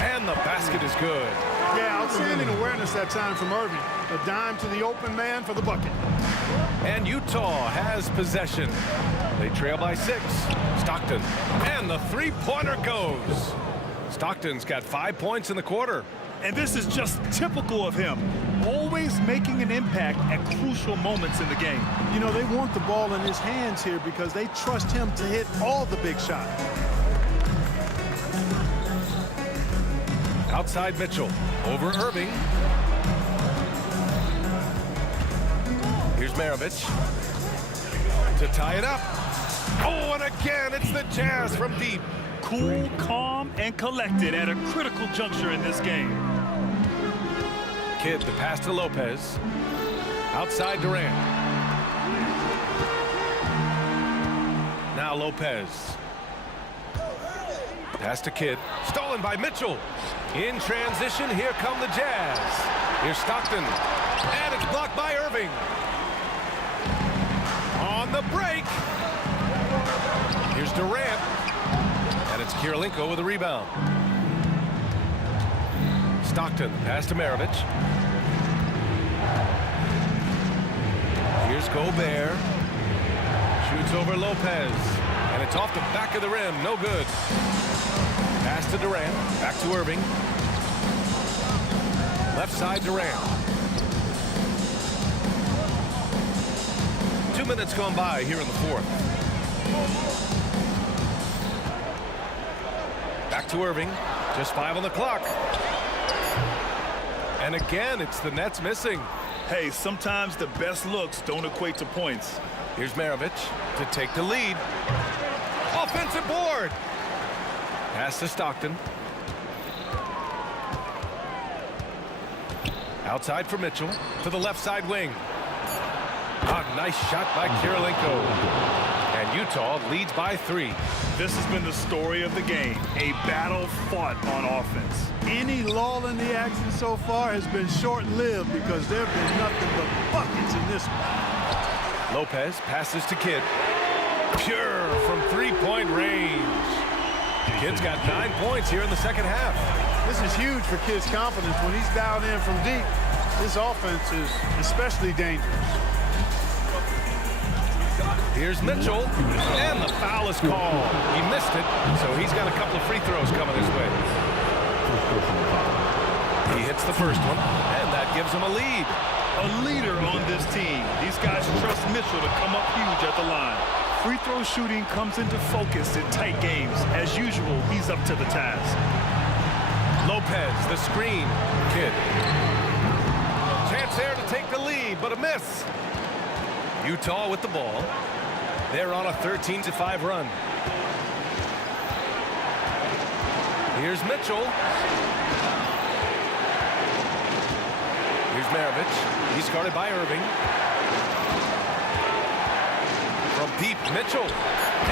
And the basket is good. Yeah, outstanding awareness that time from Irving. A dime to the open man for the bucket. And Utah has possession. They trail by 6. Stockton. And the three-pointer goes. Stockton's got 5 points in the quarter. And this is just typical of him. Always making an impact at crucial moments in the game. You know, they want the ball in his hands here because they trust him to hit all the big shots. Outside Mitchell. Over Irving. Here's Maravich. To tie it up. Oh, and again, it's the Jazz from deep. Cool, calm, and collected at a critical juncture in this game. Kidd, the pass to Lopez. Outside Durant. Now Lopez. Pass to Kidd. Stolen by Mitchell. In transition, here come the Jazz. Here's Stockton. And it's blocked by Irving. On the break. Here's Durant. And it's Kirilenko with a rebound. Stockton, pass to Maravich. Here's Gobert. Shoots over Lopez. And it's off the back of the rim. No good. Pass to Durant. Back to Irving. Left side Durant. 2 minutes gone by here in the fourth. Back to Irving. Just 5 on the clock. And again, it's the Nets missing. Hey, sometimes the best looks don't equate to points. Here's Maravich to take the lead. Offensive board. Pass to Stockton. Outside for Mitchell to the left side wing. A nice shot by Kirilenko. And Utah leads by 3. This has been the story of the game. A battle fought on offense. Any lull in the action so far has been short-lived because there have been nothing but buckets in this one. Lopez passes to Kidd. Pure from three-point range. Kidd's got 9 points here in the second half. This is huge for Kidd's confidence. When he's dialed in from deep, this offense is especially dangerous. Here's Mitchell, and the foul is called. He missed it, so he's got a couple of free throws coming his way. He hits the first one, and that gives him a lead. A leader on this team. These guys trust Mitchell to come up huge at the line. Free throw shooting comes into focus in tight games. As usual, he's up to the task. Lopez, the screen. Kidd. Chance there to take the lead, but a miss. Utah with the ball. They're on a 13-5 run. Here's Mitchell. Here's Maravich. He's guarded by Irving. From deep, Mitchell.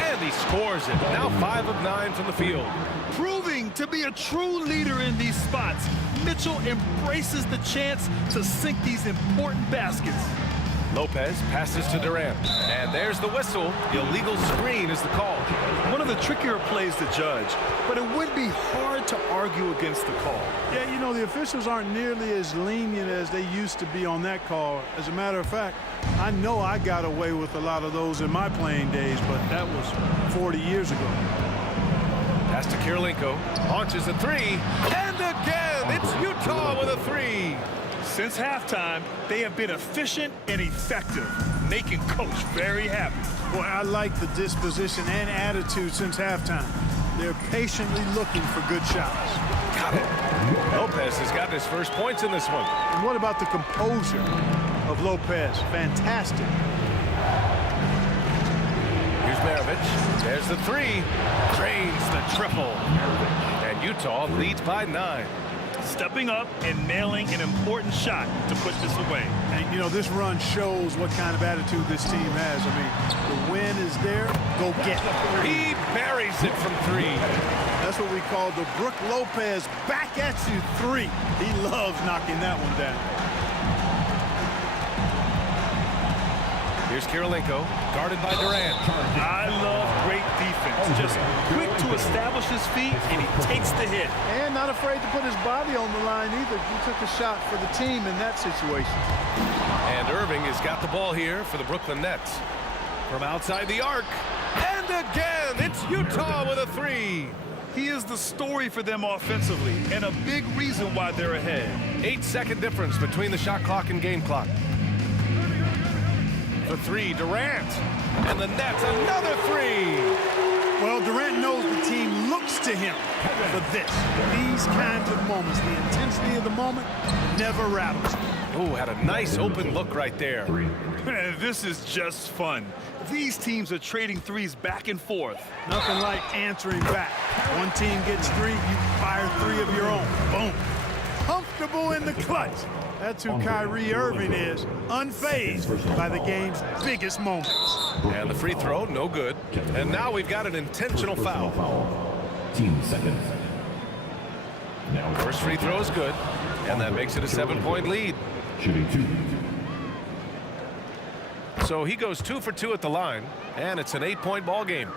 And he scores it. Now 5 of 9 from the field. Proving to be a true leader in these spots, Mitchell embraces the chance to sink these important baskets. Lopez passes to Durant. And there's the whistle. Illegal screen is the call. One of the trickier plays to judge, but it would be hard to argue against the call. Yeah, you know, the officials aren't nearly as lenient as they used to be on that call. As a matter of fact, I know I got away with a lot of those in my playing days, but that was 40 years ago. Pass to Kirilenko. Launches a 3. And again, it's Utah with a 3. Since halftime, they have been efficient and effective, making Coach very happy. Boy, I like the disposition and attitude since halftime. They're patiently looking for good shots. Got it. Lopez has gotten his first points in this one. And what about the composure of Lopez? Fantastic. Maravich. There's the three. Drains the triple. And Utah leads by 9. Stepping up and nailing an important shot to put this away. And, you know, this run shows what kind of attitude this team has. I mean, the win is there. Go get it. He buries it from 3. That's what we call the Brook Lopez back at you 3. He loves knocking that one down. Here's Kirilenko, guarded by Durant. I love great defense. Just quick to establish his feet, and he takes the hit. And not afraid to put his body on the line either. He took a shot for the team in that situation. And Irving has got the ball here for the Brooklyn Nets. From outside the arc. And again, it's Utah with a 3. He is the story for them offensively, and a big reason why they're ahead. 8-second difference between the shot clock and game clock. The 3, Durant. And the Nets, another 3. Well, Durant knows the team looks to him for this. These kinds of moments, the intensity of the moment never rattles. Oh, had a nice open look right there. Man, this is just fun. These teams are trading threes back and forth. Nothing like answering back. One team gets 3, you fire 3 of your own. Boom. Comfortable in the clutch. That's who Kyrie Irving is, unfazed by the game's biggest moments. And the free throw, no good. And now we've got an intentional foul. Team seconds. First free throw is good, and that makes it a 7-point lead. Shooting 2. So he goes 2 for 2 at the line, and it's an 8-point ball game.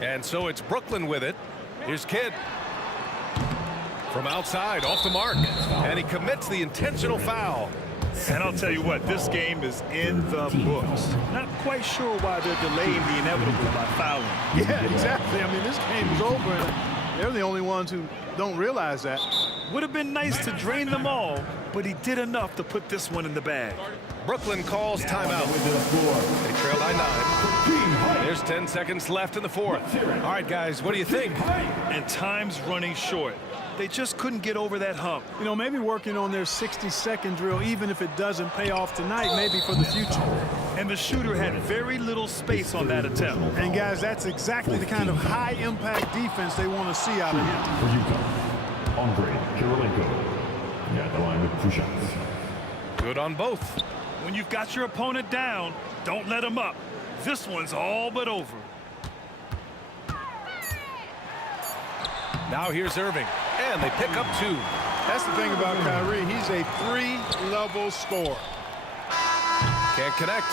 And so it's Brooklyn with it. Here's Kidd. From outside, off the mark, and he commits the intentional foul. And I'll tell you what, this game is in the books. Not quite sure why they're delaying the inevitable by fouling. Yeah, exactly. I mean, this game is over, and they're the only ones who don't realize that. Would have been nice to drain them all, but he did enough to put this one in the bag. Brooklyn calls timeout. They trail by 9. There's 10 seconds left in the 4th. All right, guys, what do you think? And time's running short. They just couldn't get over that hump. You know, maybe working on their 60-second drill, even if it doesn't pay off tonight, maybe for the future. And the shooter had very little space on that attempt. And, guys, that's exactly the kind of high-impact defense they want to see out of him. For Utah, Andre Kirilenko. At the line with 2 shots. Good on both. When you've got your opponent down, don't let him up. This one's all but over. Now here's Irving, and they pick up 2. That's the thing about Kyrie. He's a 3-level scorer. Can't connect.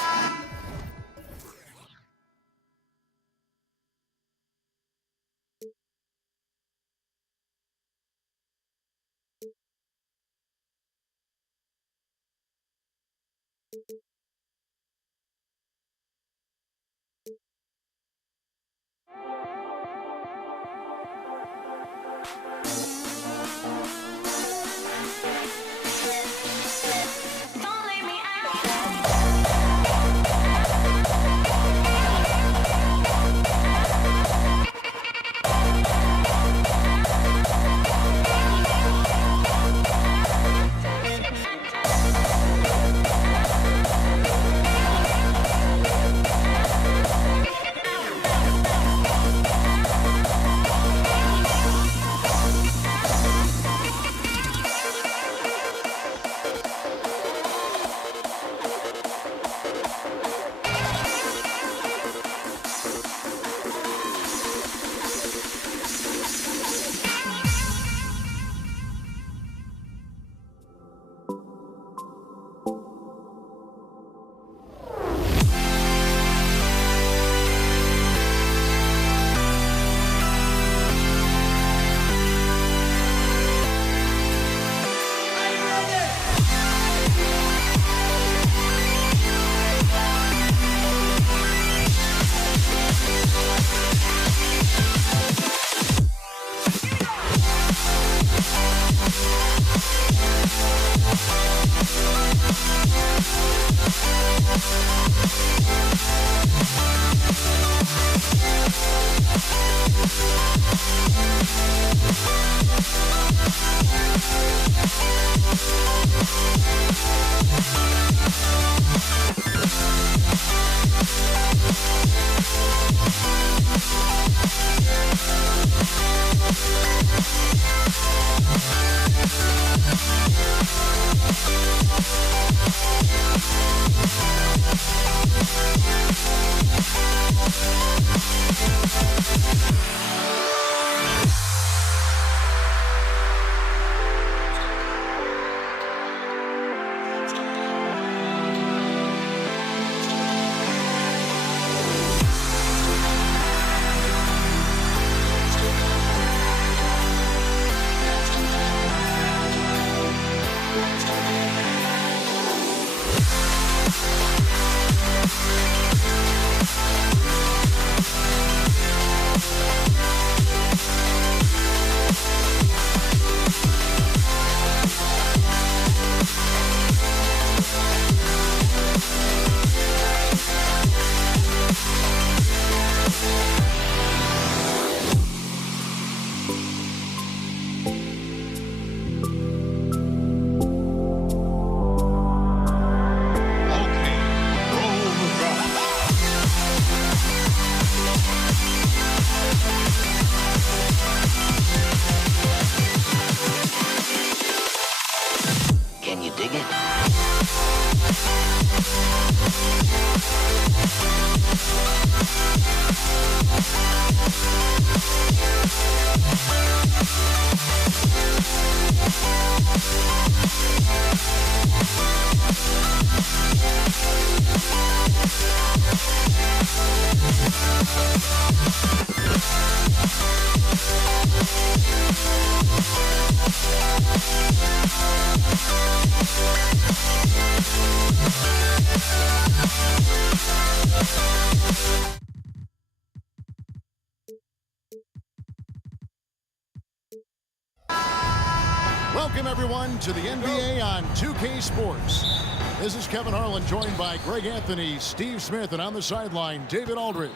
Welcome, everyone, to the NBA on 2K Sports. This is Kevin Harlan, joined by Greg Anthony, Steve Smith, and on the sideline, David Aldridge.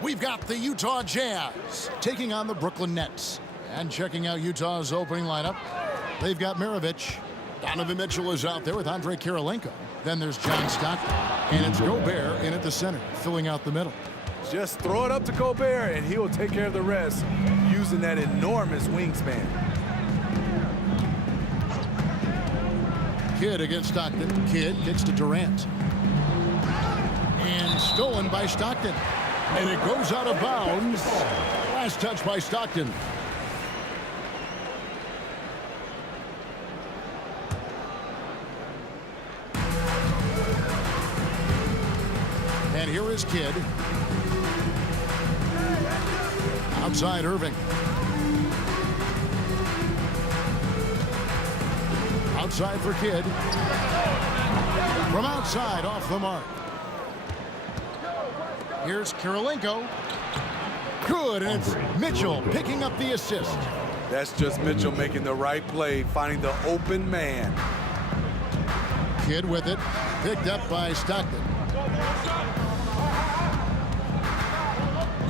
We've got the Utah Jazz taking on the Brooklyn Nets. And checking out Utah's opening lineup, they've got Maravich. Donovan Mitchell is out there with Andre Kirilenko. Then there's John Stockton. And it's Gobert in at the center, filling out the middle. Just throw it up to Gobert, and he'll take care of the rest using that enormous wingspan. Kidd against Stockton. Kidd kicks to Durant. And stolen by Stockton. And it goes out of bounds. Last touch by Stockton. And here is Kidd. Outside Irving. Outside for Kidd. From outside, off the mark. Here's Kirilenko. Good, and it's Mitchell picking up the assist. That's just Mitchell making the right play, finding the open man. Kidd with it, picked up by Stockton.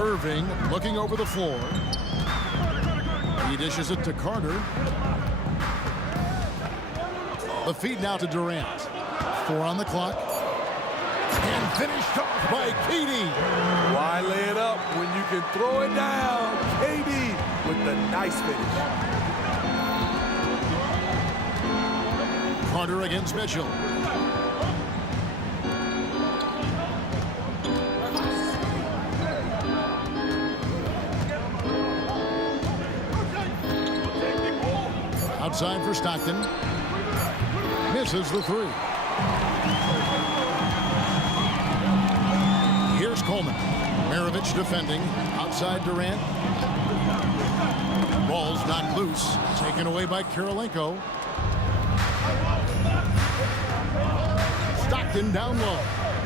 Irving looking over the floor. He dishes it to Carter. The feed now to Durant. 4 on the clock. And finished off by KD. Why lay it up when you can throw it down? KD with the nice finish. Carter against Mitchell. Outside for Stockton. Misses the 3. Here's Coleman. Maravich defending. Outside Durant. Ball's knocked loose. Taken away by Kirilenko. Stockton down low.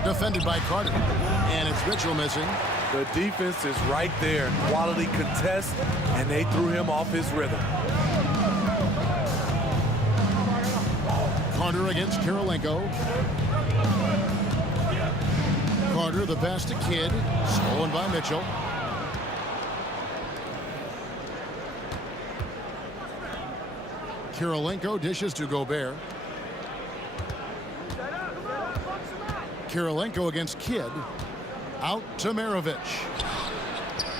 Defended by Carter. And it's Mitchell missing. The defense is right there. Quality contest, and they threw him off his rhythm. Carter against Kirilenko. Carter the pass to Kidd. Stolen by Mitchell. Kirilenko dishes to Gobert. Kirilenko against Kidd. Out to Maravich.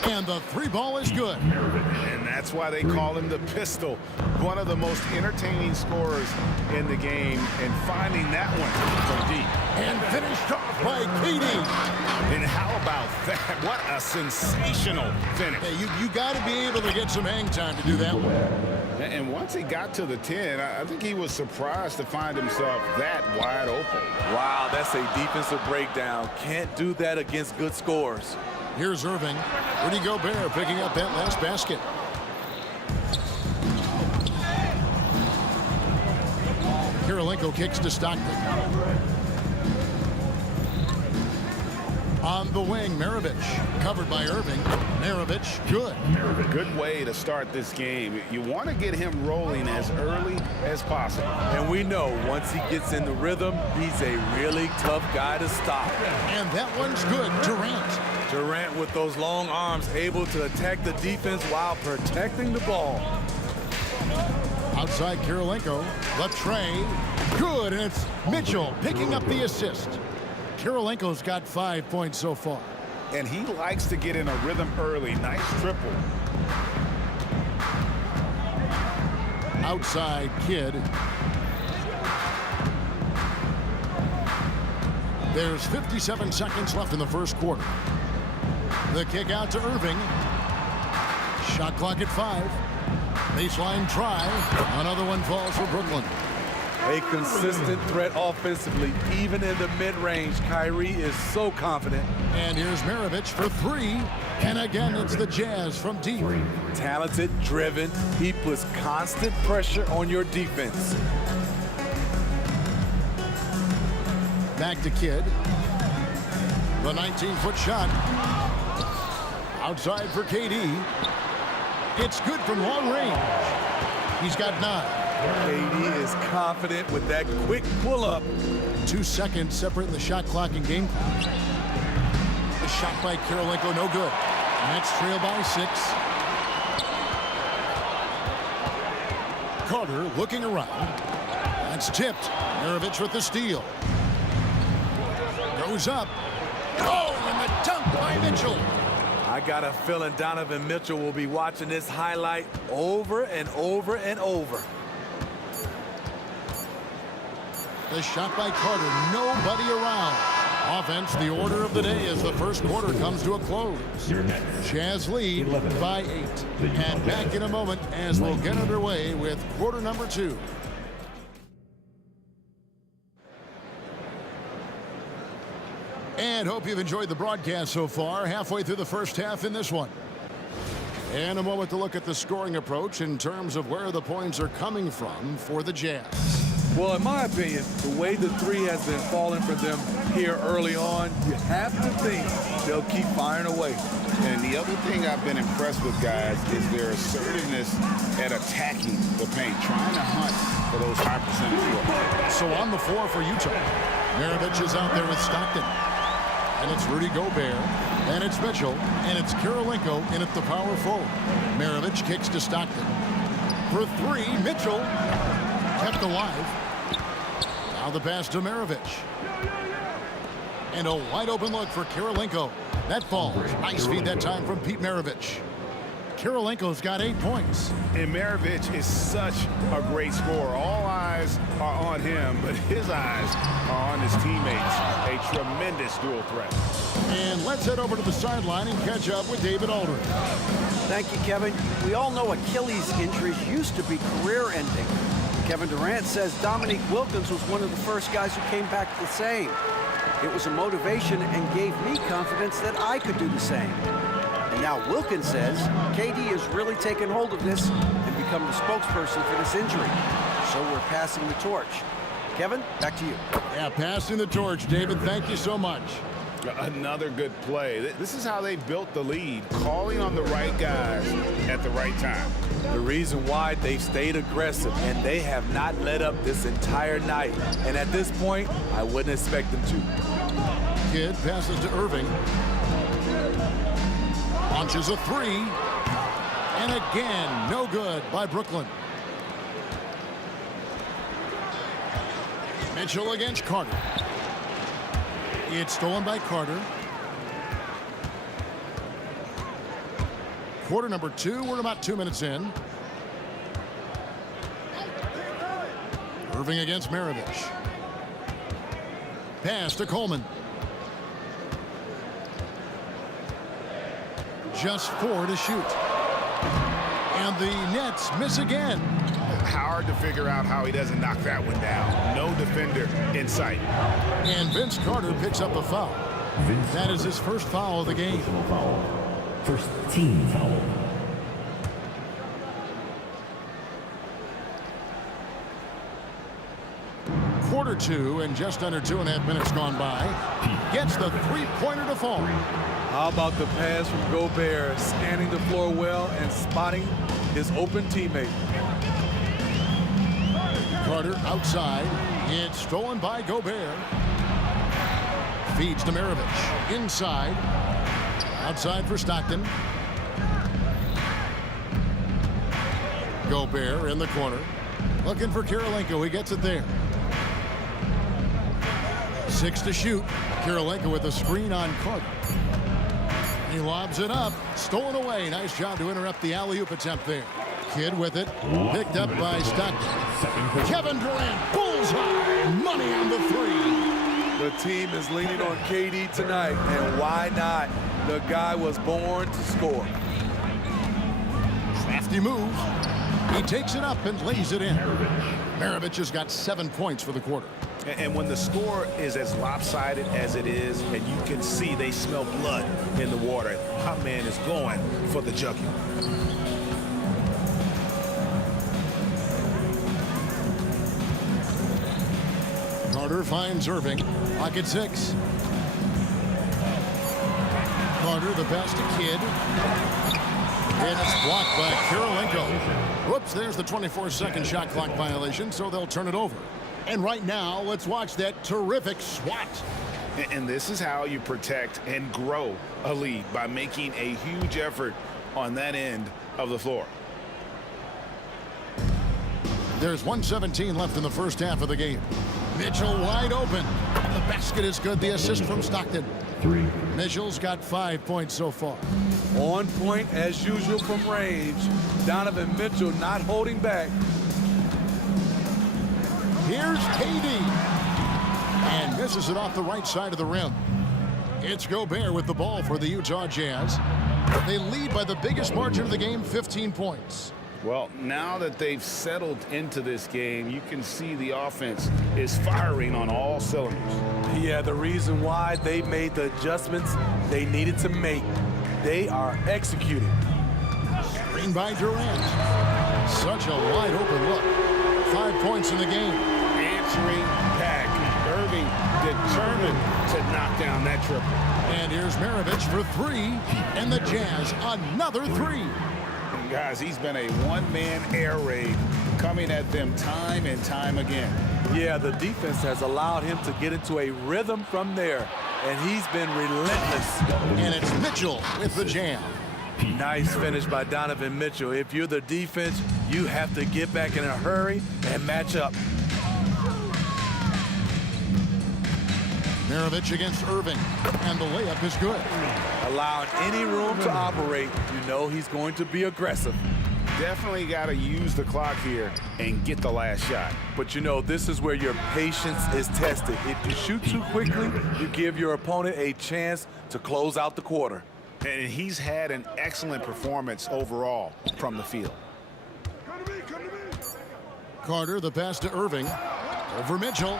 And the 3-ball is good. And that's why they call him the pistol. One of the most entertaining scorers in the game. And finding that one from deep. And finished off by KD. And how about that? What a sensational finish. Hey, you got to be able to get some hang time to do that one. And once he got to the 10, I think he was surprised to find himself that wide open. Wow, that's a defensive breakdown. Can't do that against good scores. Here's Irving. Rudy Gobert picking up that last basket. Kirilenko kicks to Stockton. On the wing, Maravich. Covered by Irving. Maravich, good. Good way to start this game. You want to get him rolling as early as possible. And we know once he gets in the rhythm, he's a really tough guy to stop. And that one's good. Durant. Durant with those long arms, able to attack the defense while protecting the ball. Outside Kirilenko. The tray. Good, and it's Mitchell picking up the assist. Kirilenko's got 5 points so far. And he likes to get in a rhythm early. Nice triple. Outside Kidd. There's 57 seconds left in the first quarter. The kick out to Irving. Shot clock at 5. Baseline try. Another one falls for Brooklyn. A consistent threat offensively, even in the mid-range. Kyrie is so confident. And here's Maravich for 3. And again, it's the Jazz from deep. Talented, driven. He puts constant pressure on your defense. Back to Kidd. The 19-foot shot. Outside for KD. It's good from long range. He's got 9. KD is confident with that quick pull-up. 2 seconds separating the shot clock and game clock. The shot by Kirilenko, no good. Nets trail by 6. Carter looking around. That's tipped. Maravich with the steal. Goes up. Oh, and the dunk by Mitchell. I got a feeling Donovan Mitchell will be watching this highlight over and over and over. The shot by Carter, nobody around. Offense, the order of the day as the first quarter comes to a close. Jazz lead by 8. And back in a moment as we'll get underway with quarter number 2. And hope you've enjoyed the broadcast so far. Halfway through the first half in this one. And a moment to look at the scoring approach in terms of where the points are coming from for the Jazz. Well, in my opinion, the way the 3 has been falling for them here early on, you have to think they'll keep firing away. And the other thing I've been impressed with, guys, is their assertiveness at attacking the paint, trying to hunt for those high percentage looks. So on the floor for Utah, Maravich is out there with Stockton. And it's Rudy Gobert, and it's Mitchell, and it's Kirilenko in at the power forward. Maravich kicks to Stockton. For 3, Mitchell kept alive. Now the pass to Maravich. And a wide open look for Kirilenko. That falls. Nice feed that time from Pete Maravich. Kirilenko's got 8 points. And Maravich is such a great scorer. All eyes are on him, but his eyes are on his teammates. A tremendous dual threat. And let's head over to the sideline and catch up with David Aldridge. Thank you, Kevin. We all know Achilles injuries used to be career-ending. Kevin Durant says Dominique Wilkins was one of the first guys who came back the same. It was a motivation and gave me confidence that I could do the same. And now Wilkins says KD has really taken hold of this and become the spokesperson for this injury. So we're passing the torch. Kevin, back to you. Yeah, passing the torch, David. Thank you so much. Another good play. This is how they built the lead, calling on the right guys at the right time. The reason why they've stayed aggressive, and they have not let up this entire night. And at this point, I wouldn't expect them to. Kidd passes to Irving. Launches a 3. And again, no good by Brooklyn. Mitchell against Carter. It's stolen by Carter. Quarter number 2. We're about 2 minutes in. Irving against Maravich. Pass to Coleman. Just 4 to shoot. And the Nets miss again. Hard to figure out how he doesn't knock that one down. No defender in sight. And Vince Carter picks up a foul. That is his first foul of the game. First team foul. Quarter 2 and just under 2.5 minutes gone by. Gets the 3-pointer to fall. How about the pass from Gobert, scanning the floor well and spotting his open teammate. Carter outside. It's stolen by Gobert. Feeds to Maravich. Inside. Outside for Stockton. Gobert in the corner. Looking for Kirilenko. He gets it there. 6 to shoot. Kirilenko with a screen on Carter. He lobs it up. Stolen away. Nice job to interrupt the alley-oop attempt there. Kidd with it. Picked up by Stockton. Kevin Durant. Bullseye. Money on the 3. The team is leaning on KD tonight, and why not? The guy was born to score. Crafty move. He takes it up and lays it in. Maravich has got 7 points for the quarter. And when the score is as lopsided as it is, and you can see they smell blood in the water, our man is going for the jugular. Carter finds Irving. Pocket 6. Carter, the pass to Kidd. And it's blocked by Kirilenko. Whoops, there's the 24-second shot clock violation, so they'll turn it over. And right now, let's watch that terrific swat. And this is how you protect and grow a lead, by making a huge effort on that end of the floor. There's 1:17 left in the first half of the game. Mitchell wide open. The basket is good. The assist from Stockton. 3. Mitchell's got 5 points so far. On point as usual from range. Donovan Mitchell not holding back. Here's KD. And misses it off the right side of the rim. It's Gobert with the ball for the Utah Jazz. They lead by the biggest margin of the game, 15 points. Well, now that they've settled into this game, you can see the offense is firing on all cylinders. Yeah, the reason why they made the adjustments they needed to make. They are executing. Screen by Durant. Such a wide open look. 5 points in the game. Answering back. Irving determined to knock down that triple. And here's Maravich for 3. And the Jazz another 3. And guys, he's been a one-man air raid coming at them time and time again. Yeah, the defense has allowed him to get into a rhythm from there, and he's been relentless. And it's Mitchell with the jam. Nice finish by Donovan Mitchell. If you're the defense, you have to get back in a hurry and match up. Maravich against Irving, and the layup is good. Allowing any room to operate, you know he's going to be aggressive. Definitely got to use the clock here and get the last shot. But you know, this is where your patience is tested. If you shoot too quickly, you give your opponent a chance to close out the quarter. And he's had an excellent performance overall from the field. Carter, the pass to Irving. Over Mitchell.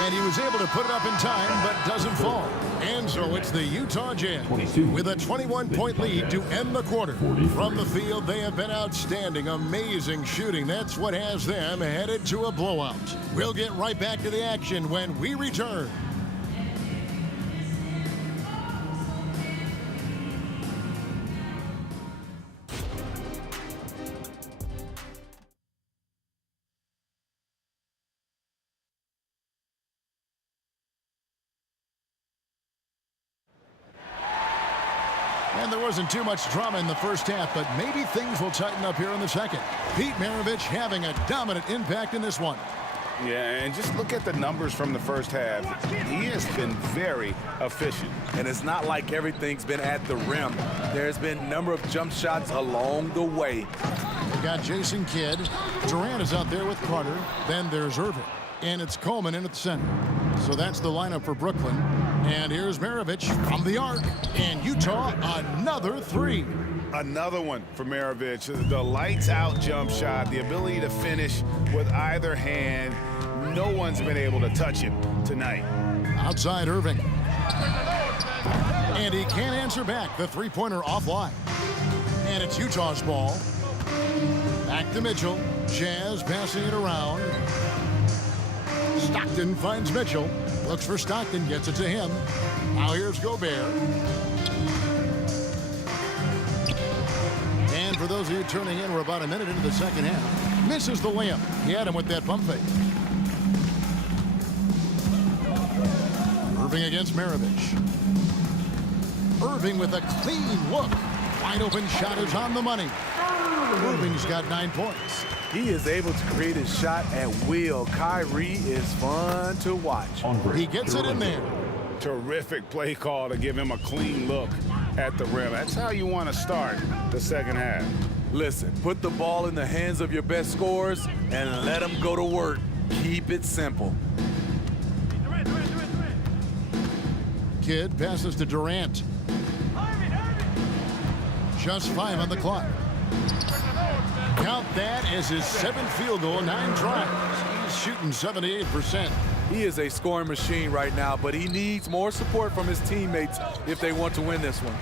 And he was able to put it up in time, but doesn't fall. And so it's the Utah Jazz with a 21-point lead to end the quarter. From the field, they have been outstanding. Amazing shooting. That's what has them headed to a blowout. We'll get right back to the action when we return. And there wasn't too much drama in the first half, but maybe things will tighten up here in the second. Pete Maravich having a dominant impact in this one. Yeah, and just look at the numbers from the first half. He has been very efficient. And it's not like everything's been at the rim. There's been a number of jump shots along the way. We got Jason Kidd. Durant is out there with Carter. Then there's Irving. And it's Coleman in at the center. So that's the lineup for Brooklyn. And here's Maravich from the arc. And Utah, another 3. Another one for Maravich. The lights-out jump shot, the ability to finish with either hand. No one's been able to touch him tonight. Outside Irving. And he can't answer back. The three-pointer offline. And it's Utah's ball. Back to Mitchell. Jazz passing it around. Stockton finds Mitchell. Looks for Stockton, gets it to him. Now here's Gobert. And for those of you tuning in, we're about a minute into the second half. Misses the layup. He had him with that pump fake. Irving against Maravich. Irving with a clean look. Wide open shot is on the money. Irving's got 9 points. He is able to create his shot at will. Kyrie is fun to watch. He gets it in there. Terrific play call to give him a clean look at the rim. That's how you want to start the second half. Listen, put the ball in the hands of your best scorers and let them go to work. Keep it simple. Kidd passes to Durant. Just 5 on the clock. Count that as his 7th field goal, 9 tries. He's shooting 78%. He is a scoring machine right now, but he needs more support from his teammates if they want to win this one.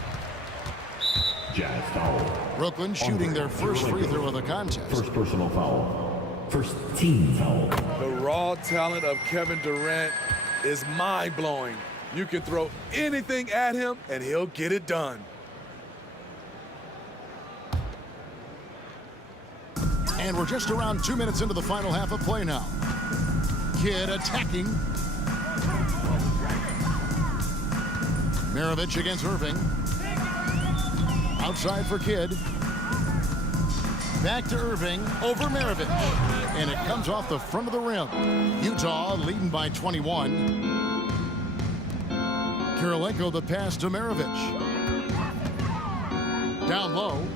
Jazz foul. Brooklyn shooting their first free throw of the contest. First personal foul. First team foul. The raw talent of Kevin Durant is mind-blowing. You can throw anything at him, and he'll get it done. And we're just around 2 minutes into the final half of play now. Kidd attacking. Maravich against Irving. Outside for Kidd. Back to Irving over Maravich. And it comes off the front of the rim. Utah leading by 21. Kirilenko the pass to Maravich. Down low.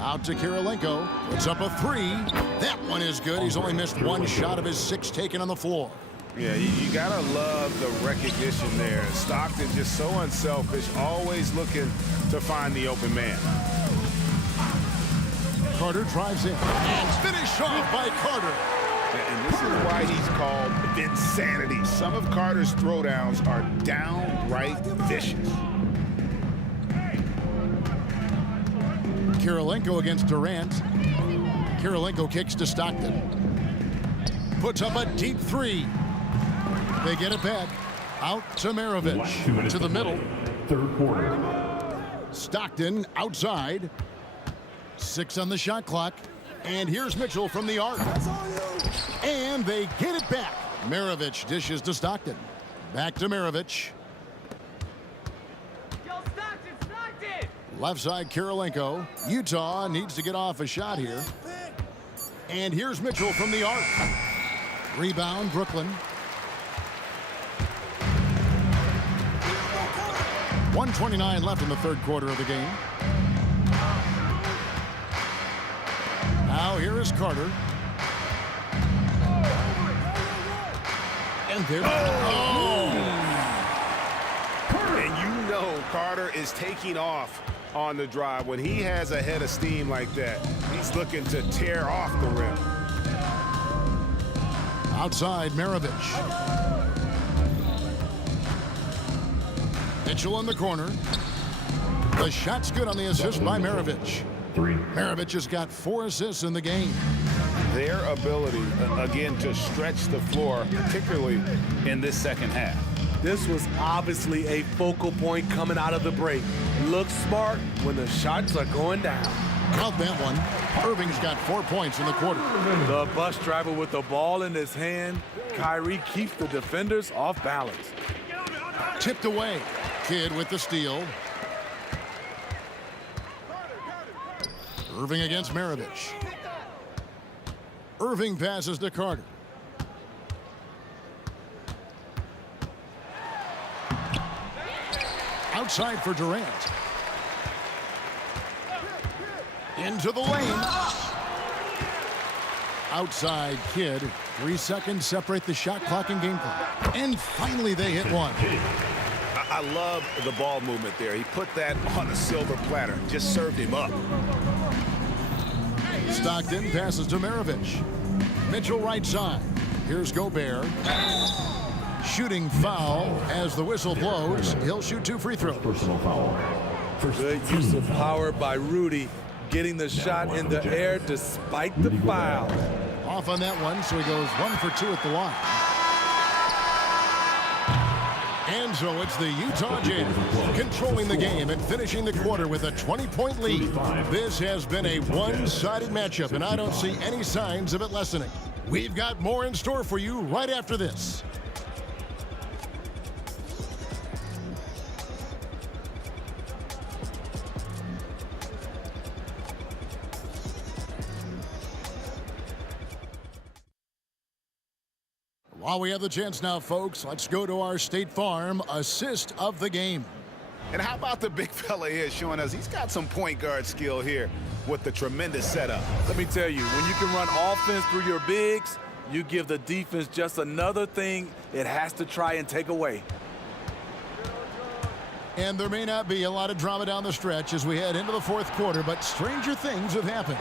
Out to Kirilenko. Puts up a three. That one is good. He's only missed one shot of his 6 taken on the floor. Yeah, you gotta love the recognition there. Stockton just so unselfish, always looking to find the open man. Carter drives in. And finished off by Carter. And this is why he's called Vinsanity. Some of Carter's throwdowns are downright vicious. Kirilenko against Durant. Kirilenko kicks to Stockton. Puts up a deep three. They get it back. Out to Maravich. To the middle. Third quarter. Stockton outside. 6 on the shot clock. And here's Mitchell from the arc. And they get it back. Maravich dishes to Stockton. Back to Maravich. Left side, Kirilenko. Utah needs to get off a shot here. And here's Mitchell from the arc. Rebound, Brooklyn. 1:29 left in the third quarter of the game. Now here is Carter. And there. And you know Carter is taking off on the drive. When he has a head of steam like that, he's looking to tear off the rim. Outside, Maravich. Mitchell in the corner. The shot's good on the assist by Maravich. Maravich has got 4 assists in the game. Their ability, again, to stretch the floor, particularly in this second half. This was obviously a focal point coming out of the break. Look smart when the shots are going down. Count that one. Irving's got 4 points in the quarter. The bus driver with the ball in his hand. Kyrie keeps the defenders off balance. Tipped away. Kidd with the steal. Irving against Maravich. Irving passes to Carter. Outside for Durant. Into the lane. Outside, Kidd. 3 seconds separate the shot clock and game clock. And finally they hit one. I love the ball movement there. He put that on a silver platter. Just served him up. Stockton passes to Maravich. Mitchell right side. Here's Gobert. Shooting foul as the whistle blows. He'll shoot 2 free throws. Personal foul. Good use of power by Rudy, getting the shot in the air despite the foul. Off on that one, so he goes 1 for 2 at the line. And so it's the Utah Jazz controlling the game and finishing the quarter with a 20-point lead. This has been a one-sided matchup, and I don't see any signs of it lessening. We've got more in store for you right after this. While we have the chance now, folks, let's go to our State Farm assist of the game. And how about the big fella here showing us he's got some point guard skill here with the tremendous setup. Let me tell you, when you can run offense through your bigs, you give the defense just another thing it has to try and take away. And there may not be a lot of drama down the stretch as we head into the fourth quarter, but stranger things have happened.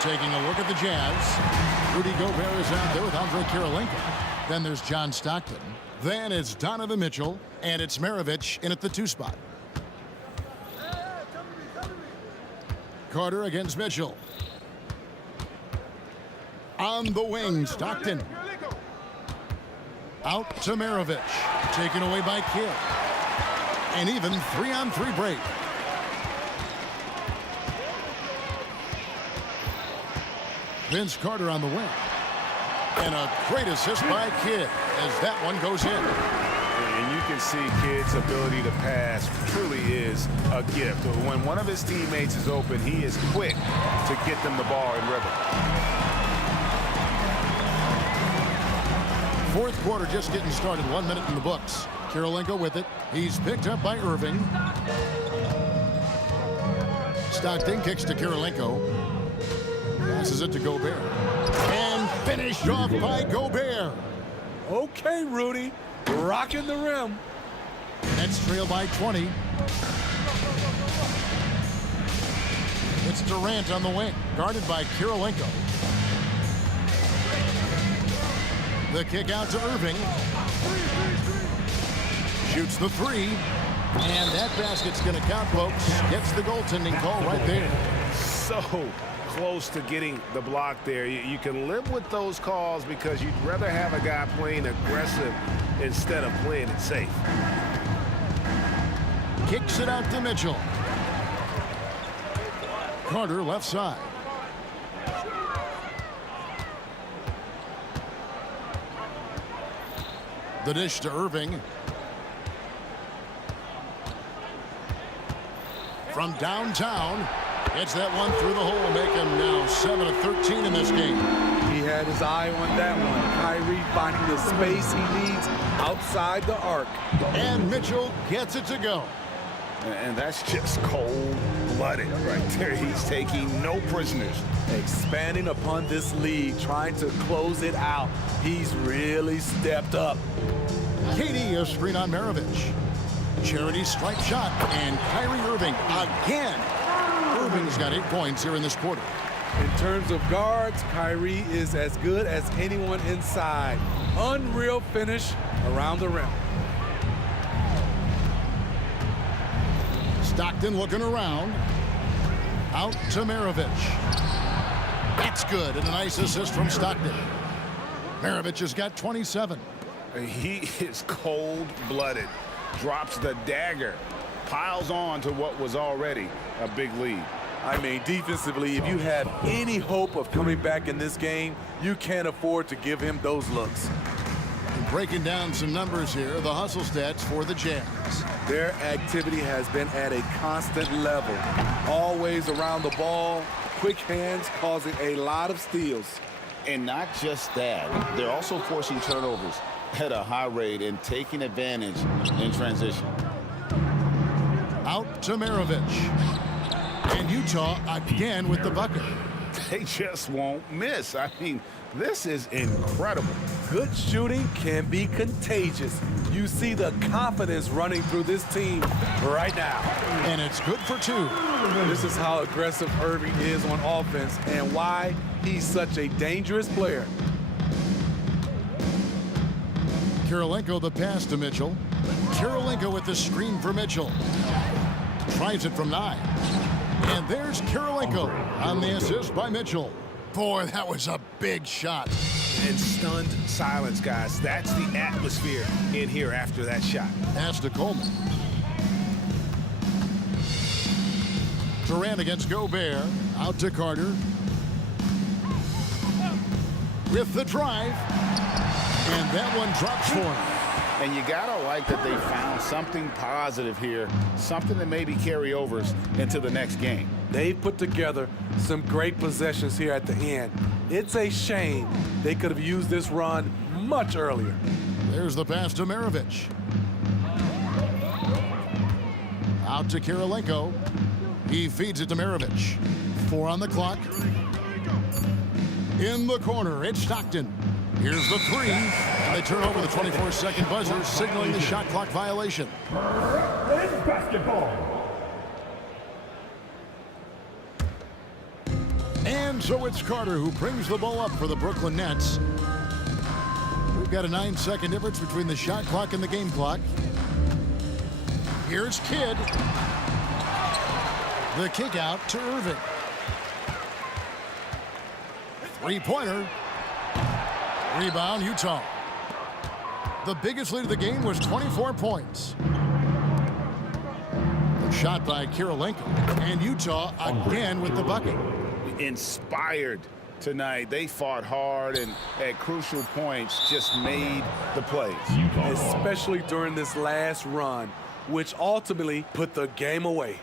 Taking a look at the Jazz, Rudy Gobert is out there with Andre Kirilenko. Then there's John Stockton. Then it's Donovan Mitchell, and it's Maravich in at the 2 spot. Carter against Mitchell. On the wing, Stockton. Out to Maravich. Taken away by Kidd. An even 3-on-3 break. Vince Carter on the wing. And a great assist by Kidd as that one goes in. And you can see Kidd's ability to pass truly is a gift. When one of his teammates is open, he is quick to get them the ball in rhythm. Fourth quarter just getting started. 1 minute in the books. Kirilenko with it. He's picked up by Irving. Stockton kicks to Kirilenko. Passes it to Gobert. And finished off by Gobert. Okay, Rudy. Rocking the rim. Nets trail by 20. It's Durant on the wing, guarded by Kirilenko. The kick out to Irving. Shoots the three. And that basket's going to count, folks. Gets the goaltending call right there. So close to getting the block there. You can live with those calls because you'd rather have a guy playing aggressive instead of playing it safe. Kicks it out to Mitchell. Carter left side. The dish to Irving. From downtown, gets that one through the hole, make him now 7 of 13 in this game. He had his eye on that one. Kyrie finding the space he needs outside the arc. And Mitchell gets it to go. And that's just cold-blooded right there. He's taking no prisoners. Expanding upon this lead, trying to close it out. He's really stepped up. KD a screen on Maravich. Charity strike shot, and Kyrie Irving again. Irving's got 8 points here in this quarter. In terms of guards, Kyrie is as good as anyone inside. Unreal finish around the rim. Stockton looking around. Out to Maravich. That's good, and a nice assist from Stockton. Maravich has got 27. He is cold-blooded. Drops the dagger. Piles on to what was already a big lead. I mean, defensively, if you have any hope of coming back in this game, you can't afford to give him those looks. And breaking down some numbers here, the hustle stats for the Jazz. Their activity has been at a constant level. Always around the ball, quick hands causing a lot of steals. And not just that, they're also forcing turnovers at a high rate and taking advantage in transition. Out to Maravich. And Utah again with the bucket. They just won't miss. I mean, this is incredible. Good shooting can be contagious. You see the confidence running through this team right now. And it's good for 2. This is how aggressive Irving is on offense and why he's such a dangerous player. Kirilenko the pass to Mitchell. Kirilenko with the screen for Mitchell. Tries it from 9. And there's Kirilenko on the assist by Mitchell. Boy, that was a big shot. And stunned silence, guys. That's the atmosphere in here after that shot. Pass to Coleman. Durant against Gobert. Out to Carter. With the drive. And that one drops for him. And you gotta like that they found something positive here, something that maybe carry overs into the next game. They put together some great possessions here at the end. It's a shame they could have used this run much earlier. There's the pass to Maravich. Out to Kirilenko. He feeds it to Maravich. 4 on the clock. In the corner, it's Stockton. Here's the 3, and they turn over the 24-second buzzer, signaling the shot clock violation. In basketball. And so it's Carter who brings the ball up for the Brooklyn Nets. We've got a 9-second difference between the shot clock and the game clock. Here's Kidd. The kick out to Irving. 3-pointer. Rebound, Utah. The biggest lead of the game was 24 points. shot by Kirilenko. And Utah again with the bucket. Inspired tonight. They fought hard and at crucial points just made the plays. Especially during this last run, which ultimately put the game away.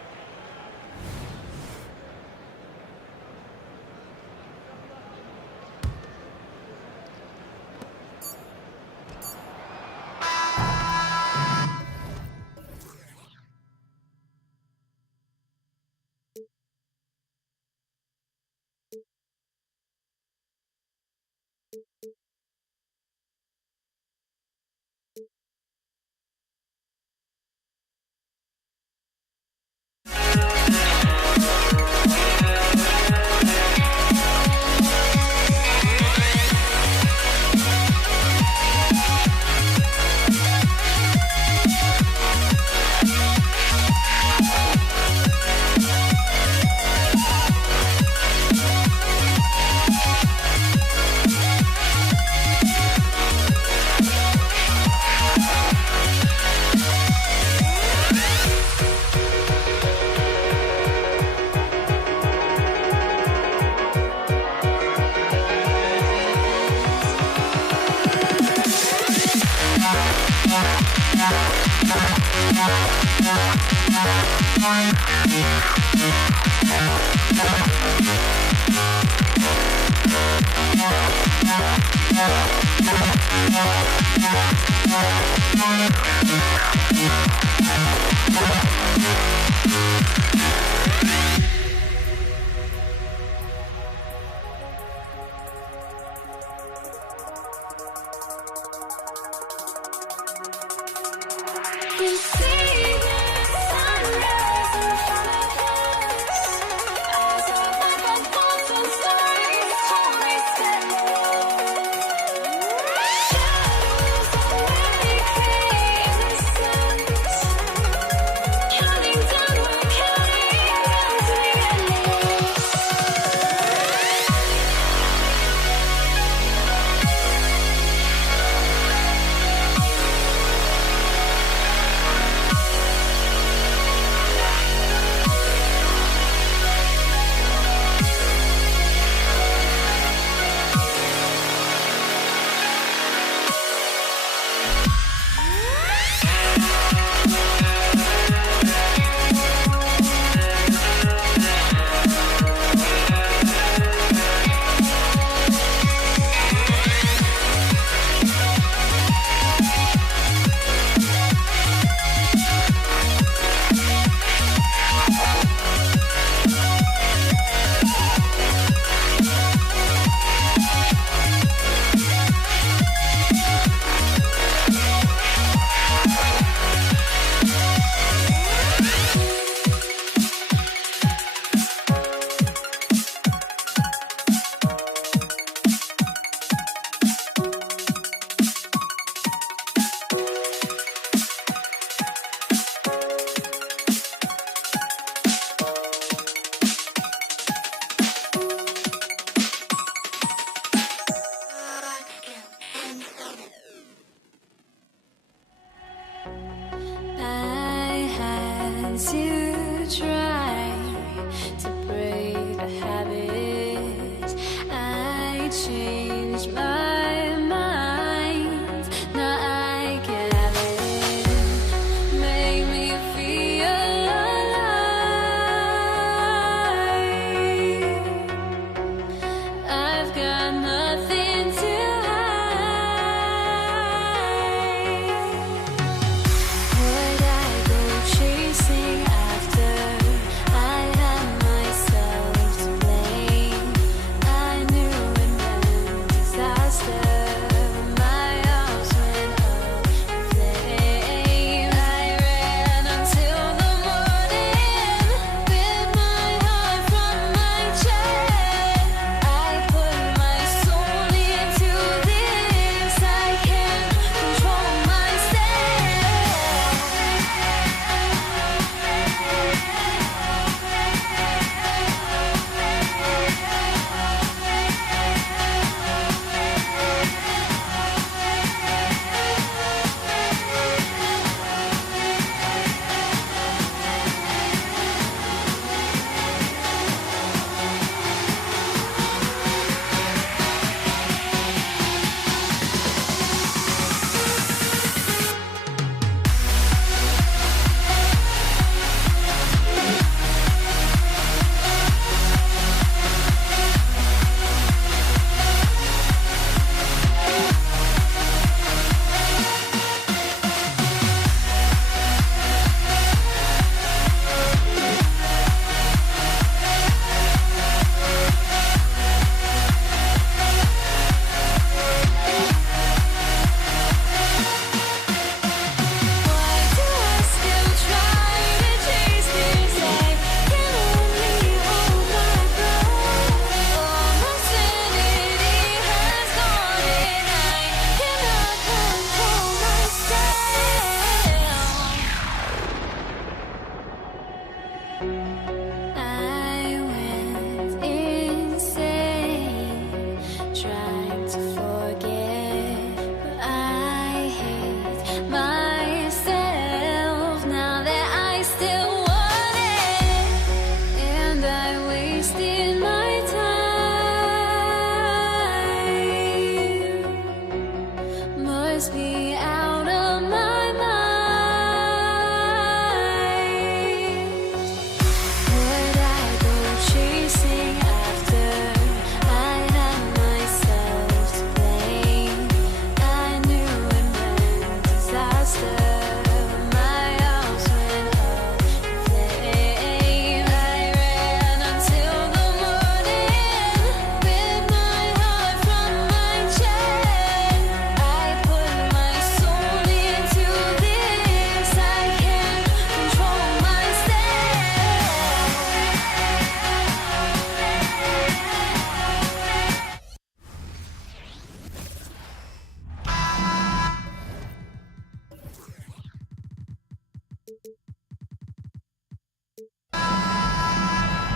Can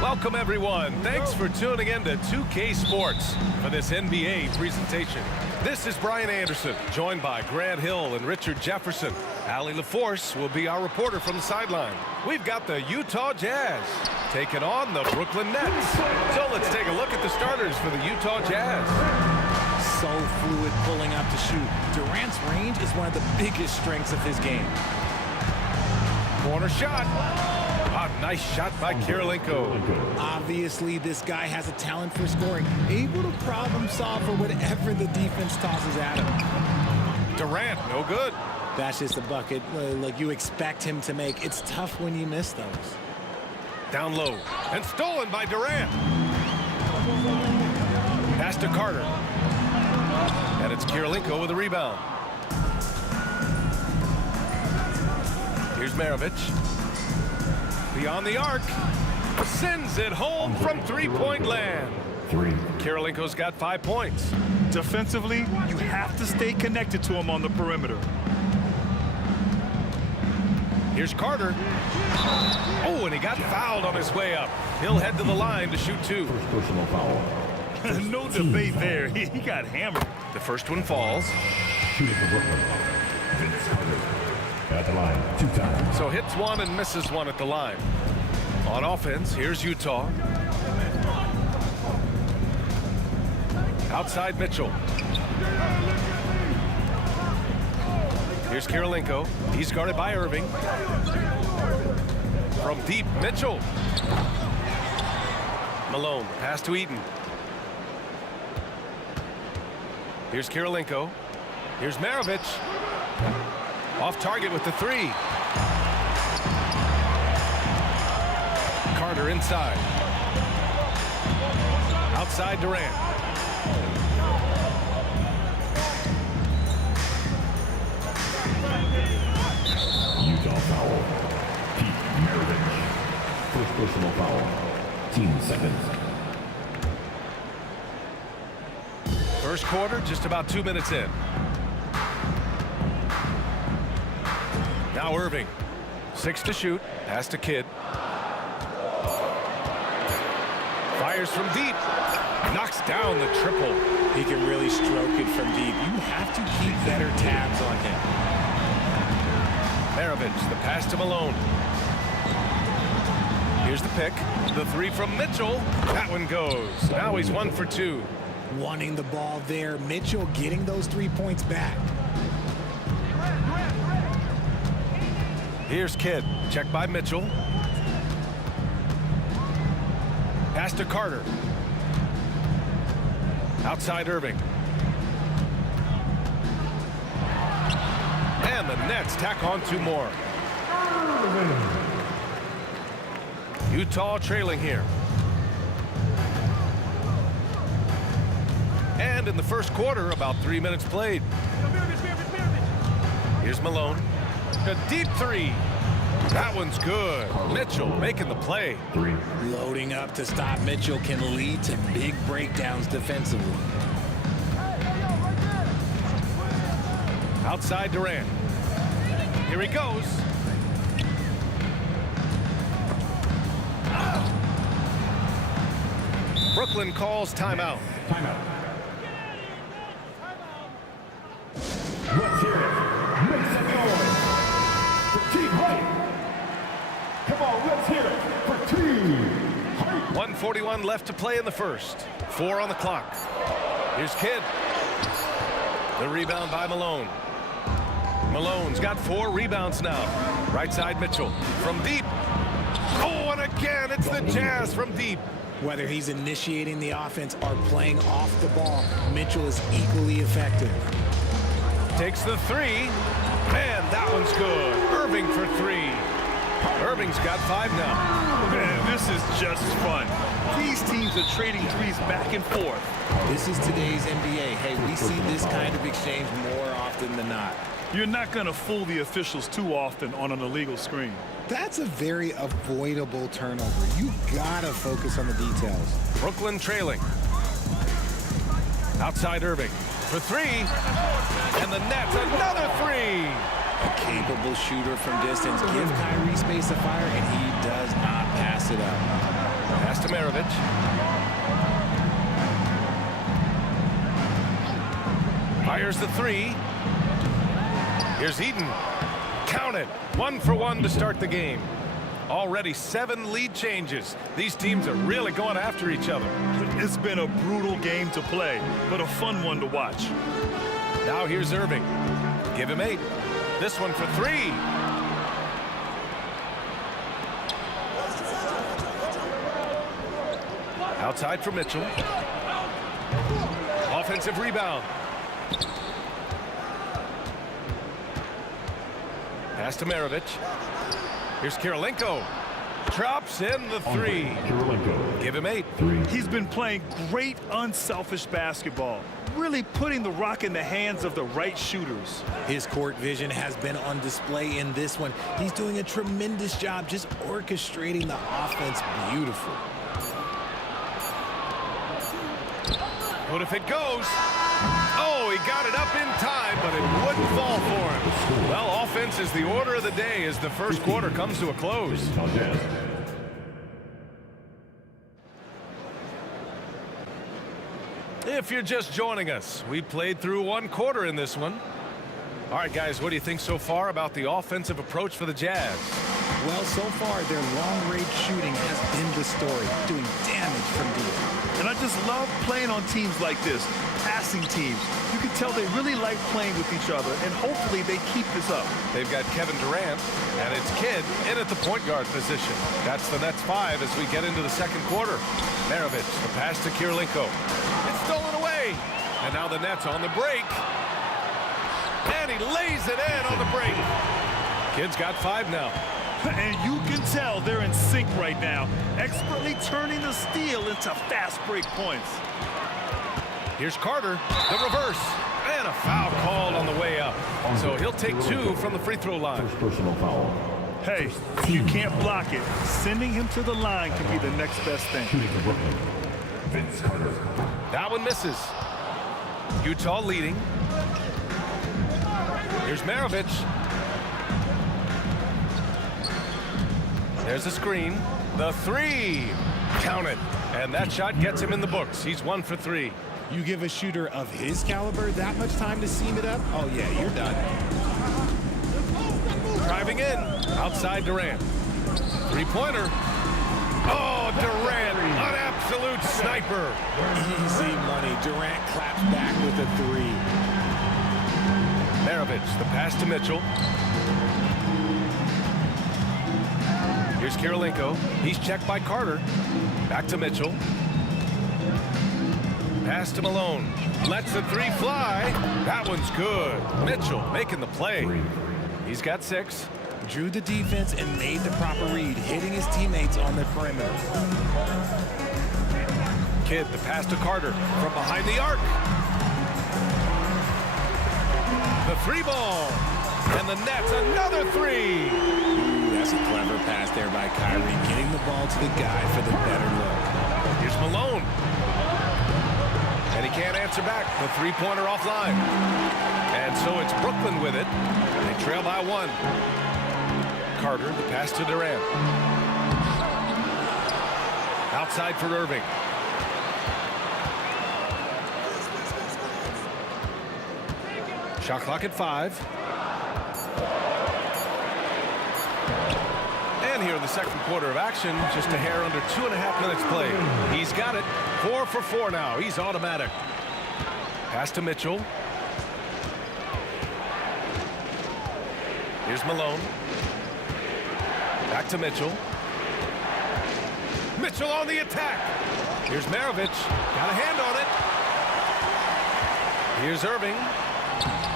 Welcome, everyone. Thanks for tuning in to 2K Sports for this NBA presentation. This is Brian Anderson, joined by Grant Hill and Richard Jefferson. Allie LaForce will be our reporter from the sideline. We've got the Utah Jazz taking on the Brooklyn Nets. So let's take a look at the starters for the Utah Jazz. So fluid pulling up to shoot. Durant's range is one of the biggest strengths of his game. Corner shot. A nice shot by Kirilenko. Obviously, this guy has a talent for scoring, able to problem solve for whatever the defense tosses at him. Durant, no good. That's just a bucket like you expect him to make. It's tough when you miss those. Down low and stolen by Durant. Pass to Carter. And it's Kirilenko with a rebound. Here's Maravich. Beyond the arc. Sends it home from three-point land. Kirilenko's got 5 points. Defensively, you have to stay connected to him on the perimeter. Here's Carter. Oh, and he got fouled on his way up. He'll head to the line to shoot 2. First personal foul. No debate there. He got hammered. The first one falls. Shooting for Brooklyn. At the line 2 times. So hits 1 and misses 1 at the line. On offense, here's Utah. Outside Mitchell. Here's Kirilenko. He's guarded by Irving. From deep, Mitchell. Malone, pass to Eaton. Here's Kirilenko. Here's Maravich. Off target with the 3. Carter inside. Outside Durant. Utah foul. Pete Maravich. First personal foul. Team seconds. First quarter, just about 2 minutes in. Now Irving. 6 to shoot. Pass to Kidd. Fires from deep. Knocks down the triple. He can really stroke it from deep. You have to keep better tabs on him. Maravich, the pass to Malone. Here's the pick. The 3 from Mitchell. That one goes. Now he's 1 for 2. Wanting the ball there. Mitchell getting those 3 points back. Here's Kidd. Check by Mitchell. Pass to Carter. Outside Irving. And the Nets tack on 2 more. Utah trailing here. And in the first quarter, about 3 minutes played. Here's Malone. A deep 3. That one's good. Mitchell making the play. 3. Loading up to stop Mitchell can lead to big breakdowns defensively. Outside Durant. Here he goes. Brooklyn calls timeout. Timeout. Let's hear it. Make some noise for Team Hype. Come on, let's hear it for Team Hype. 1:41 left to play in the first. 4 on the clock. Here's Kidd. The rebound by Malone. Malone's got 4 rebounds now. Right side Mitchell. From deep. Oh, and again, it's the Jazz from deep. Whether he's initiating the offense or playing off the ball, Mitchell is equally effective. Takes the 3. Man, that one's good. Irving for 3. Irving's got 5 now. Man, this is just fun. These teams are trading threes back and forth. This is today's NBA. Hey, we see this kind of exchange more often than not. You're not going to fool the officials too often on an illegal screen. That's a very avoidable turnover. You gotta focus on the details. Brooklyn trailing. Outside Irving for 3. And the Nets, another 3. A capable shooter from distance. Give Kyrie space to fire, and he does not pass it up. Pass Maravich. Fires the three. Here's Eden. Count it. 1 for 1 to start the game. Already 7 lead changes. These teams are really going after each other. It's been a brutal game to play, but a fun one to watch. Now here's Irving. Give him 8. This one for 3. Outside for Mitchell. Offensive rebound. Pass to Maravich. Here's Kirilenko. Drops in the 3. Give him 8. He's been playing great unselfish basketball, really putting the rock in the hands of the right shooters. His court vision has been on display in this one. He's doing a tremendous job just orchestrating the offense beautiful. What if it goes? Oh, he got it up in time, but it wouldn't fall for him. Well, offense is the order of the day as the first quarter comes to a close. If you're just joining us, we played through 1 quarter in this one. All right, guys, what do you think so far about the offensive approach for the Jazz? Well, so far, their long-range shooting has been the story, doing damage from deep. And I just love playing on teams like this, passing teams. You can tell they really like playing with each other, and hopefully they keep this up. They've got Kevin Durant and it's Kidd in at the point guard position. That's the Nets 5 as we get into the second quarter. Maravich, the pass to Kirilenko. It's stolen away. And now the Nets on the break. And he lays it in on the break. Kidd's got 5 now. And you can tell they're in sync right now, expertly turning the steal into fast break points. Here's Carter, the reverse, and a foul called on the way up. So he'll take 2 from the free throw line. First personal foul. Hey, if you can't block it, sending him to the line can be the next best thing. Shooting for Brooklyn, Vince Carter. That one misses. Utah leading. Here's Maravich. There's the screen. The 3. Count it. And that shot gets him in the books. He's 1 for 3. You give a shooter of his caliber that much time to seam it up? Oh, yeah, you're done. Driving in. Outside Durant. 3-pointer. Oh, Durant. An absolute sniper. Easy money. Durant claps back with a 3. Maravich, the pass to Mitchell. Here's Kirilenko. He's checked by Carter. Back to Mitchell. Pass to Malone. Lets the 3 fly. That one's good. Mitchell making the play. He's got 6. Drew the defense and made the proper read, hitting his teammates on the perimeter. Kidd, the pass to Carter from behind the arc. The 3 ball. And the Nets, another 3. Ooh, that's a clever pass there by Kyrie, getting the ball to the guy for the better look. Here's Malone. And he can't answer back. The 3-pointer offline. And so it's Brooklyn with it. They trail by 1. Carter, the pass to Durant. Outside for Irving. Shot clock at 5. And here in the second quarter of action, just a hair under 2.5 minutes played. He's got it. 4 for 4 now. He's automatic. Pass to Mitchell. Here's Malone. Back to Mitchell. Mitchell on the attack. Here's Maravich. Got a hand on it. Here's Irving.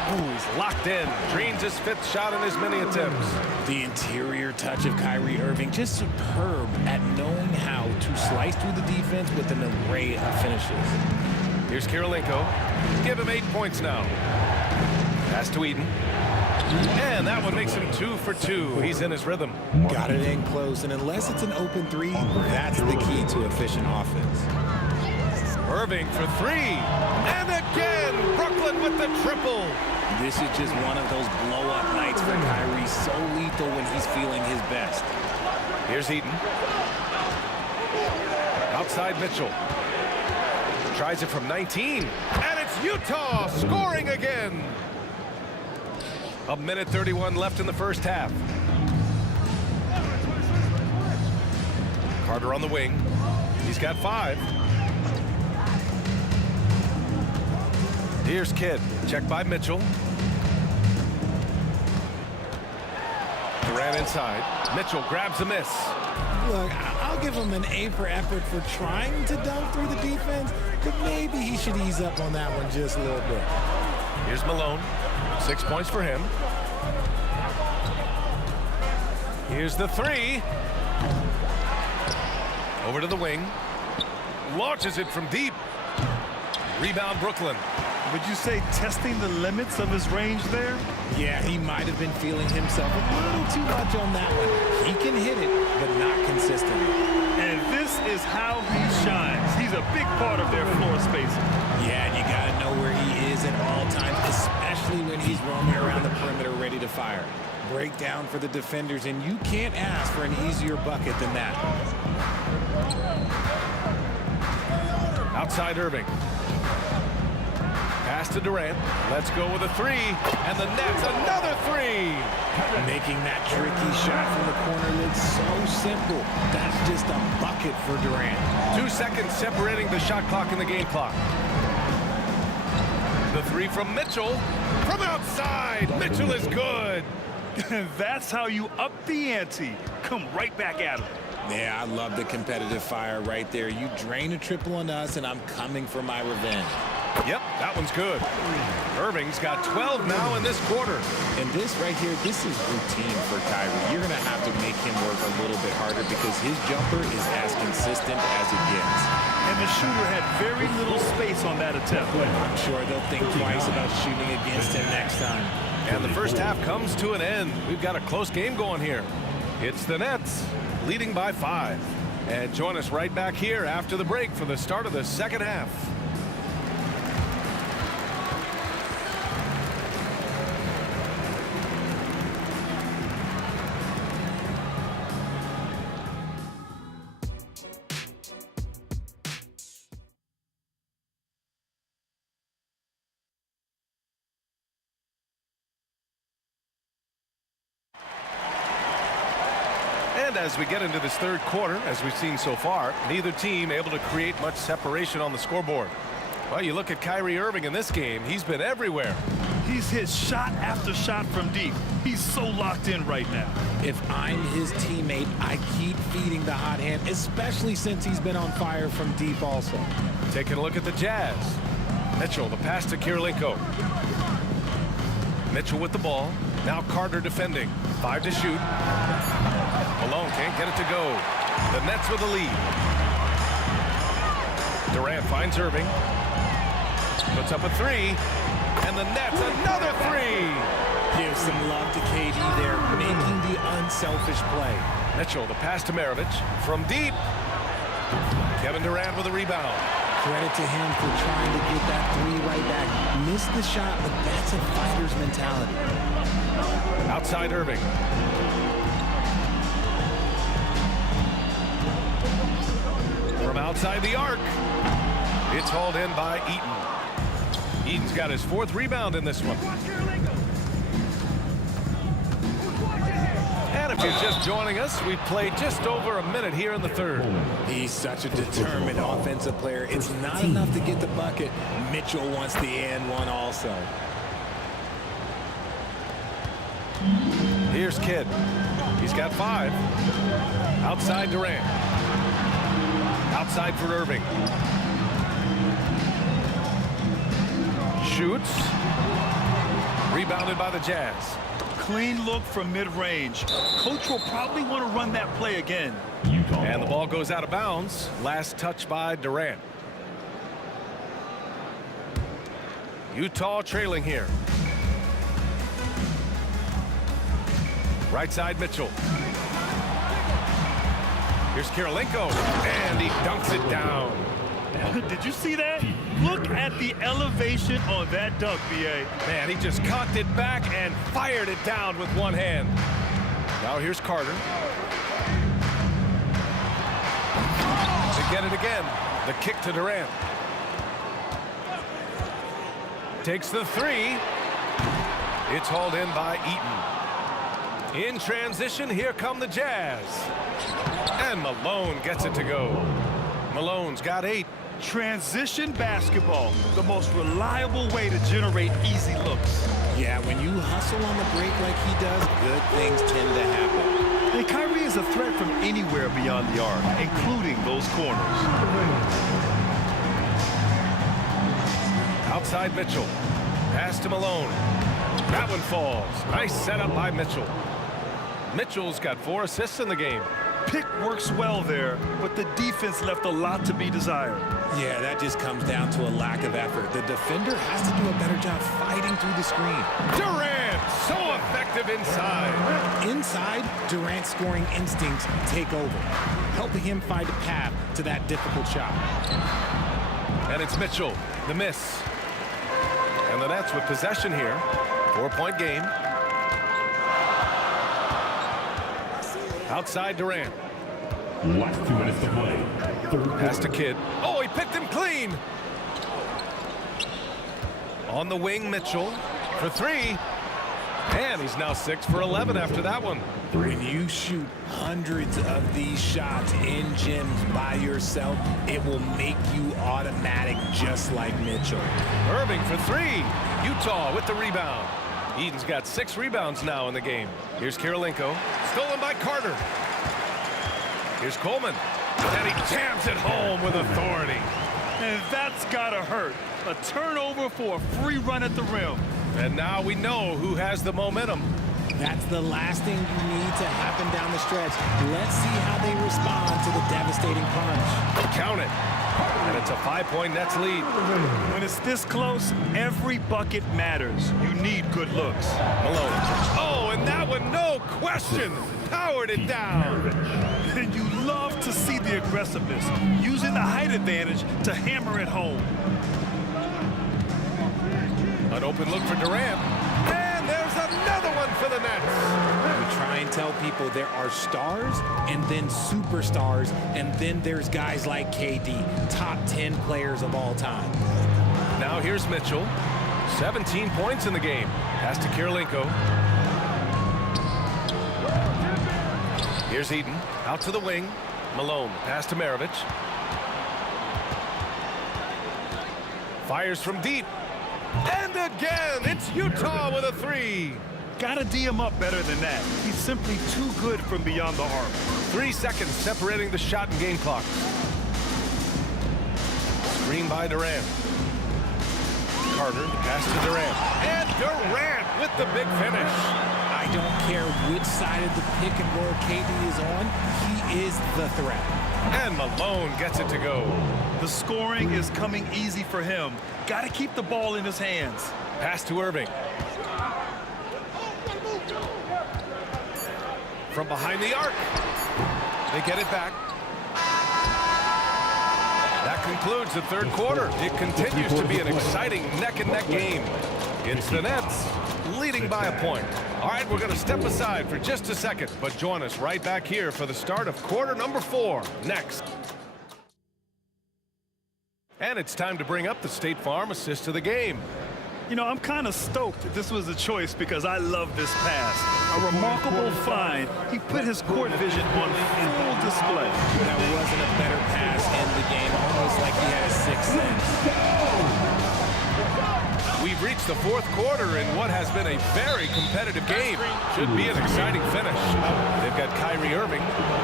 Ooh, he's locked in. Drains his 5th shot in his many attempts. The interior touch of Kyrie Irving, just superb at knowing how to slice through the defense with an array of finishes. Here's Kirilenko. Give him 8 points now. Pass to Eden. And that one makes him 2 for 2. He's in his rhythm. Got it in close, and unless it's an open 3, that's the key to efficient offense. Irving for 3. And again, Brooklyn with the triple. This is just one of those blow-up nights for Kyrie, so lethal when he's feeling his best. Here's Eden. Outside Mitchell. Tries it from 19. And it's Utah scoring again. A minute 31 left in the first half. Carter on the wing. He's got 5. Here's Kidd. Checked by Mitchell. Durant inside. Mitchell grabs a miss. Look, I'll give him an A for effort for trying to dunk through the defense, but maybe he should ease up on that one just a little bit. Here's Malone. 6 points for him. Here's the 3. Over to the wing. Launches it from deep. Rebound Brooklyn. Would you say testing the limits of his range there? Yeah, he might have been feeling himself a little too much on that one. He can hit it, but not consistently. And this is how he shines. He's a big part of their floor spacing. Yeah, and you got to know where he is at all times, especially when he's roaming around the perimeter ready to fire. Breakdown for the defenders, and you can't ask for an easier bucket than that. Outside Irving. Pass to Durant. Let's go with a 3. And the Nets another 3. Making that tricky shot from the corner looks so simple. That's just a bucket for Durant. 2 seconds separating the shot clock and the game clock. The 3 from Mitchell. From outside. Mitchell is good. That's how you up the ante. Come right back at him. Yeah, I love the competitive fire right there. You drain a triple on us, and I'm coming for my revenge. Yep, that one's good. Irving's got 12 now in this quarter. And this right here, this is routine for Kyrie. You're going to have to make him work a little bit harder because his jumper is as consistent as it gets. And the shooter had very little space on that attempt. I'm sure they'll think twice about shooting against him next time. And the first half comes to an end. We've got a close game going here. It's the Nets leading by 5. And join us right back here after the break for the start of the second half. And as we get into this third quarter, as we've seen so far, neither team able to create much separation on the scoreboard. Well, you look at Kyrie Irving in this game, he's been everywhere. He's hit shot after shot from deep. He's so locked in right now. If I'm his teammate, I keep feeding the hot hand, especially since he's been on fire from deep also. Taking a look at the Jazz. Mitchell, the pass to Kirilenko. Mitchell with the ball. Now Carter defending. 5 to shoot. Malone can't get it to go. The Nets with the lead. Durant finds Irving. Puts up a 3. And the Nets another 3. Give some love to KD there, making the unselfish play. Mitchell, the pass to Maravich. From deep. Kevin Durant with a rebound. Credit to him for trying to get that 3 right back. Missed the shot, but that's a fighter's mentality. Outside Irving. From outside the arc. It's hauled in by Eaton. Eaton's got his 4th rebound in this one. And if you're just joining us, we've played just over a minute here in the third. He's such a determined offensive player. It's not enough to get the bucket. Mitchell wants the and one also. Here's Kidd. He's got 5. Outside Durant. Outside for Irving. Shoots. Rebounded by the Jazz. Clean look from mid-range. Coach will probably want to run that play again. And the ball goes out of bounds. Last touch by Durant. Utah trailing here. Right side Mitchell. Here's Kirilenko. And he dunks it down. Did you see that? Look at the elevation on that dunk, B.A. Man, he just cocked it back and fired it down with one hand. Now here's Carter. get it again. The kick to Durant. Takes the three. It's hauled in by Eaton. In transition, here come the Jazz. And Malone gets it to go. Malone's got 8. Transition basketball, the most reliable way to generate easy looks. Yeah, when you hustle on the break like he does, good things tend to happen. And Kyrie is a threat from anywhere beyond the arc, including those corners. Outside Mitchell. Pass to Malone. That one falls. Nice setup by Mitchell. Mitchell's got 4 assists in the game. Pick works well there, but the defense left a lot to be desired. Yeah, that just comes down to a lack of effort. The defender has to do a better job fighting through the screen. Durant, so effective inside. Inside, Durant's scoring instincts take over, helping him find a path to that difficult shot. And it's Mitchell, the miss. And the Nets with possession here. 4-point game. Outside Durant. Last 2 minutes to play. Pass to Kidd. Oh, he picked him clean. On the wing, Mitchell for 3. And he's now 6 for 11 after that one. When you shoot hundreds of these shots in gyms by yourself, it will make you automatic just like Mitchell. Irving for 3. Utah with the rebound. Eden's got 6 rebounds now in the game. Here's Kirilenko. Stolen by Carter. Here's Coleman. And he jams it home with authority. And that's gotta hurt. A turnover for a free run at the rim. And now we know who has the momentum. That's the last thing you need to happen down the stretch. Let's see how they respond to the devastating punch. Count it. And it's a 5-point Nets lead. When it's this close, every bucket matters. You need good looks. Malone. Oh, and that one, no question, powered it down. And you love to see the aggressiveness, using the height advantage to hammer it home. An open look for Durant. And there's another one for the Nets. We try and tell people there are stars and then superstars, and then there's guys like KD, top 10 players of all time. Now here's Mitchell. 17 points in the game. Pass to Kirilenko. Here's Eden. Out to the wing. Malone. Pass to Maravich. Fires from deep. And again, it's Utah with a 3. Gotta D him up better than that. He's simply too good from beyond the arc. 3 seconds separating the shot and game clock. Screen by Durant. Carter, pass to Durant. And Durant with the big finish. I don't care which side of the pick and roll KD is on, he is the threat. And Malone gets it to go. The scoring is coming easy for him. Got to keep the ball in his hands. Pass to Irving. From behind the arc. They get it back. That concludes the third quarter. It continues to be an exciting neck-and-neck game. It's the Nets leading by a point. All right, we're going to step aside for just a second, but join us right back here for the start of quarter number 4 next. And it's time to bring up the State Farm assist of the game. You know, I'm kind of stoked that this was a choice because I love this pass. A remarkable find. He put his court vision on full display. That wasn't a better pass in the game, almost like he had a sixth sense. We've reached the fourth quarter in what has been a very competitive game. Should be an exciting finish. They've got Kyrie Irving,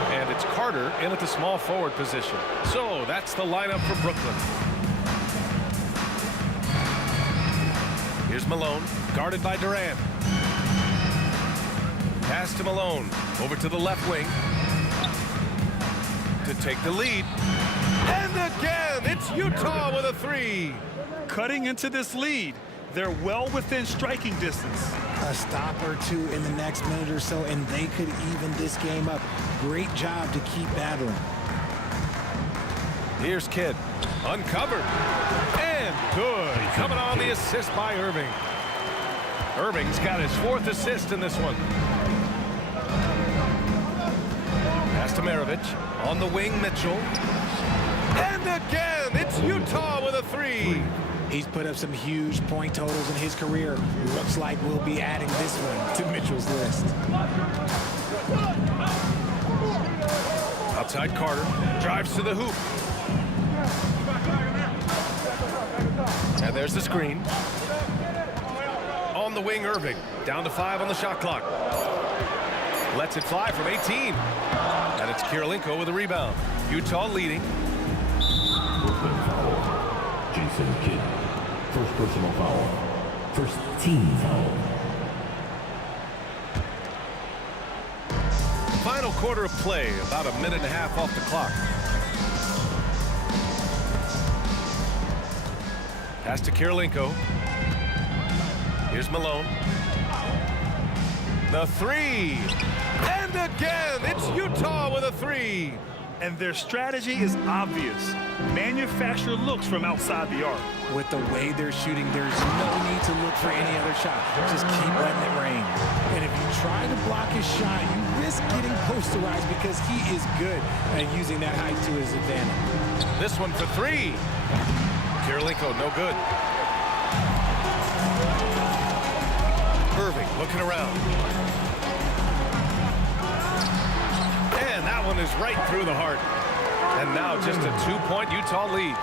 and it's Carter in at the small forward position. So that's the lineup for Brooklyn. Here's Malone, guarded by Durant. Pass to Malone, over to the left wing to take the lead. And again, it's Utah with a 3. Cutting into this lead. They're well within striking distance. A stop or two in the next minute or so, and they could even this game up. Great job to keep battling. Here's Kidd, uncovered, and good. Coming on the assist by Irving. Irving's got his 4th assist in this one. Pass to Maravich. On the wing, Mitchell. And again, it's Utah with a 3. He's put up some huge point totals in his career. Looks like we'll be adding this one to Mitchell's list. Outside Carter, drives to the hoop. And there's the screen. On the wing, Irving. Down to 5 on the shot clock. Lets it fly from 18. And it's Kirilenko with a rebound. Utah leading. Jason Kidd. First personal foul. First team foul. Final quarter of play, about a minute and a half off the clock. Pass to Kirilenko. Here's Malone. The 3. And again, it's Utah with a 3. And their strategy is obvious. Manufacture looks from outside the arc. With the way they're shooting, there's no need to look for any other shot. Just keep letting it rain. And if you try to block his shot, you risk getting posterized because he is good at using that height to his advantage. This one for 3. Kirilenko, no good. Irving looking around. And that one is right through the heart. And now just a 2-point Utah lead.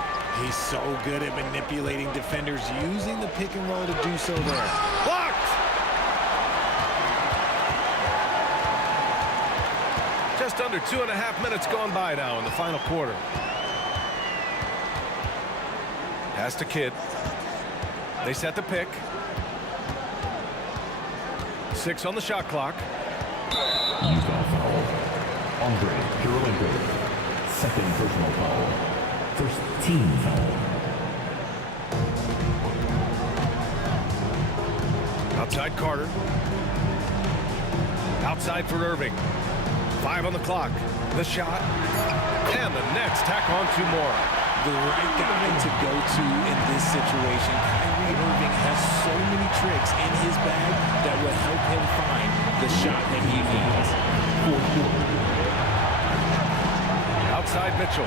He's so good at manipulating defenders, using the pick and roll to do so there. Blocked! Just under 2.5 minutes gone by now in the final quarter. Pass to Kidd. They set the pick. 6 on the shot clock. Utah foul. Andre Kirilenko. Second personal foul. First team foul. Outside Carter. Outside for Irving. 5 on the clock. The shot. And the Nets tack on 2 more. The right guy to go to in this situation. Kyrie Irving has so many tricks in his bag that will help him find the shot that he needs. Outside Mitchell.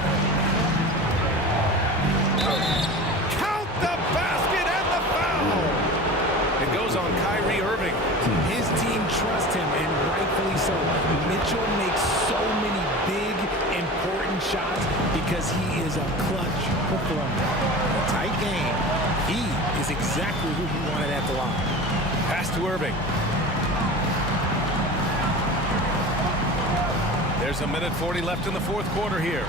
Count the basket and the foul. It goes on Kyrie Irving. His team trusts him, and rightfully so. Mitchell makes so many big, important shots because he is a clutch performer. In a tight game, he is exactly who he wanted at the line. Pass to Irving. There's a minute 40 left in the fourth quarter here.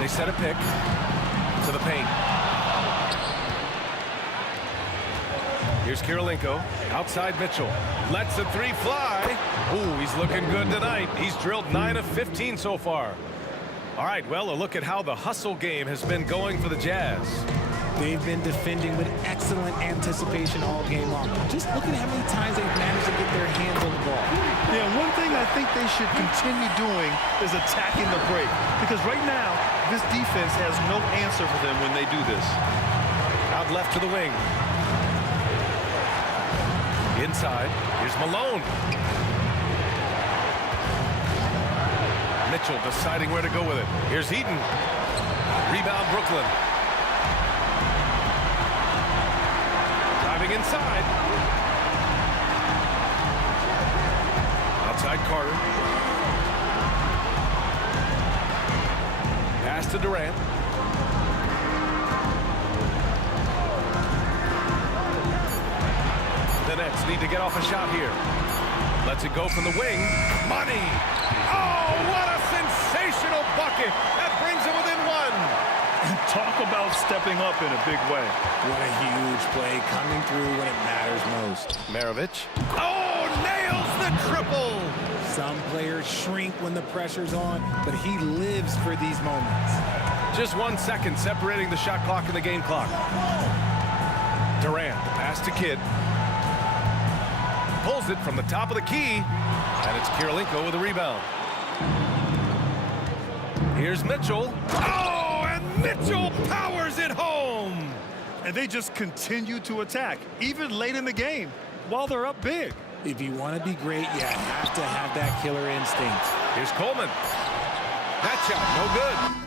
They set a pick to the paint. Here's Kirilenko. Outside Mitchell. Lets the 3 fly. Ooh, he's looking good tonight. He's drilled 9 of 15 so far. All right, well, a look at how the hustle game has been going for the Jazz. They've been defending with excellent anticipation all game long. Just look at how many times they've managed to get their hands on the ball. Yeah, one thing I think they should continue doing is attacking the break. Because right now, this defense has no answer for them when they do this. Out left to the wing. Inside, here's Malone. Mitchell deciding where to go with it. Here's Heaton. Rebound Brooklyn. Driving inside. Outside Carter. Pass to Durant. The Nets need to get off a shot here. Lets it go from the wing. Money! Oh, what a sensational bucket! That brings him within 1. Talk about stepping up in a big way. What a huge play, coming through when it matters most. Maravich. Oh, nails the triple! Some players shrink when the pressure's on, but he lives for these moments. Just 1 second separating the shot clock and the game clock. Durant, pass to Kidd. Pulls it from the top of the key, and it's Kirilenko with a rebound. Here's Mitchell. Oh, and Mitchell powers it home! And they just continue to attack, even late in the game, while they're up big. If you want to be great, you have to have that killer instinct. Here's Coleman. That shot, no good.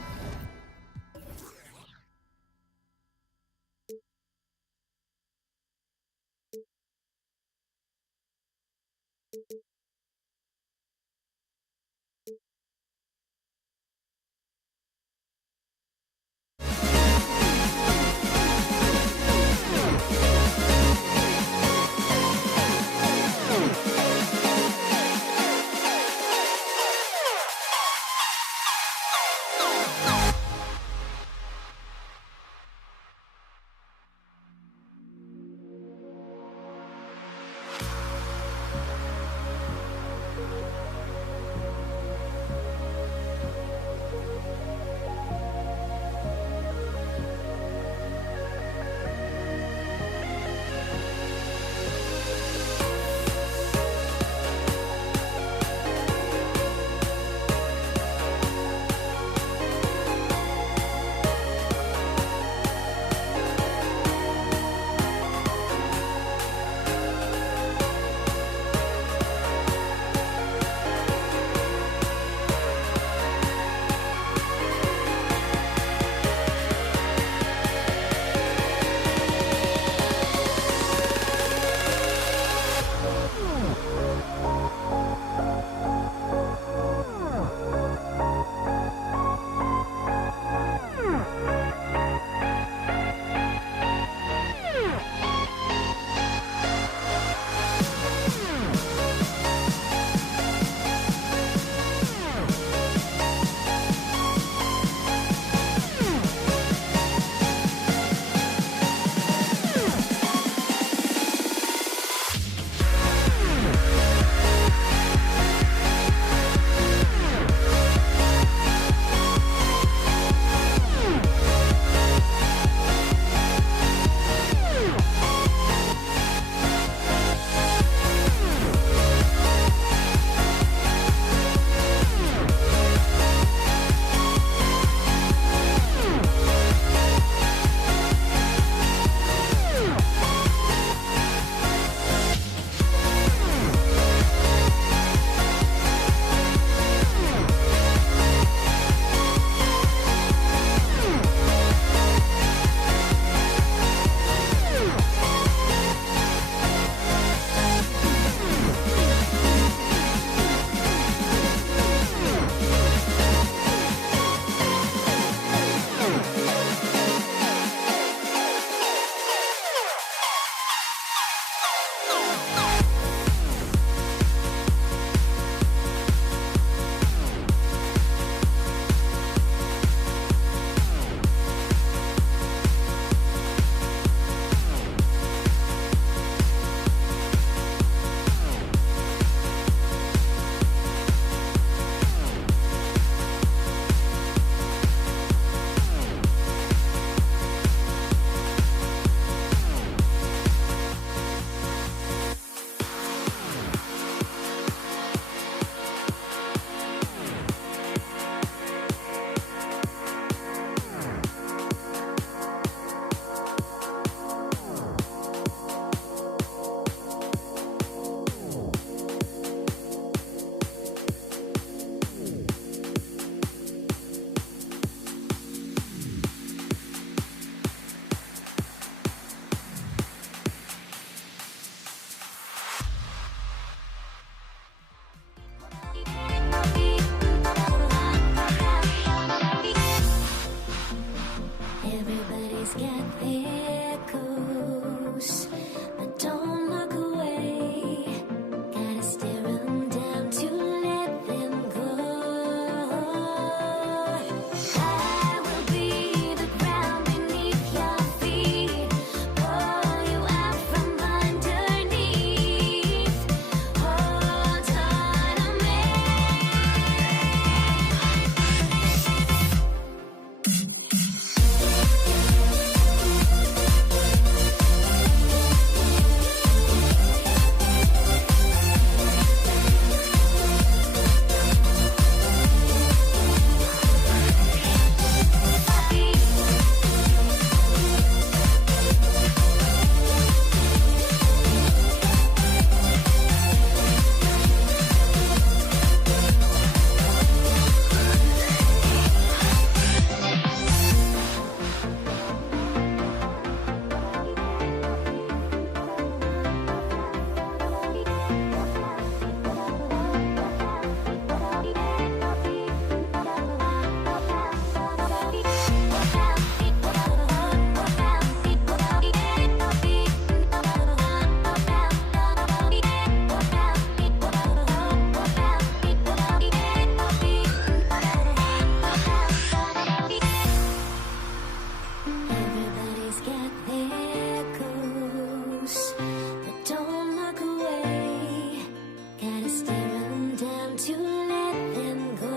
to let them go.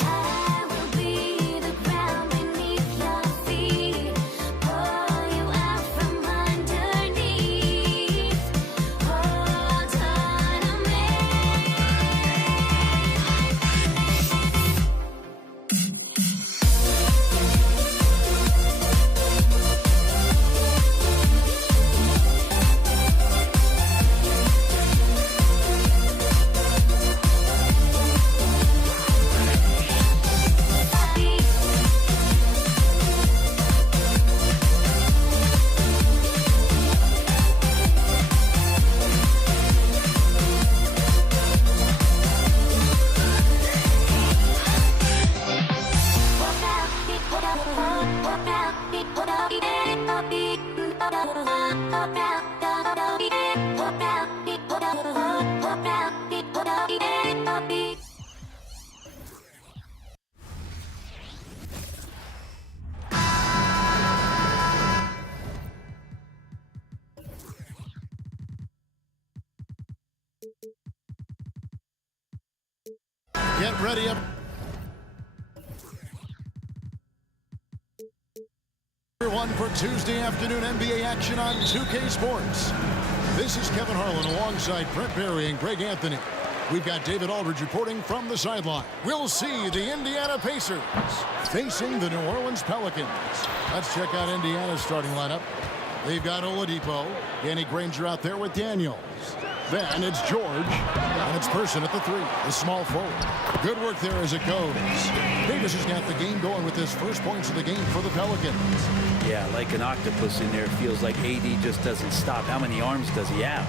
I will be the ground beneath your feet, pull you out from underneath, hold on to me. Get ready up. Everyone for Tuesday afternoon NBA action on 2K Sports. This is Kevin Harlan alongside Brent Barry and Greg Anthony. We've got David Aldridge reporting from the sideline. We'll see the Indiana Pacers facing the New Orleans Pelicans. Let's check out Indiana's starting lineup. They've got Oladipo, Danny Granger out there with Daniels. Then it's George, and it's Person at the 3, the small forward. Good work there as it goes. Davis has got the game going with his first points of the game for the Pelicans. Yeah, like an octopus in there. It feels like AD just doesn't stop. How many arms does he have?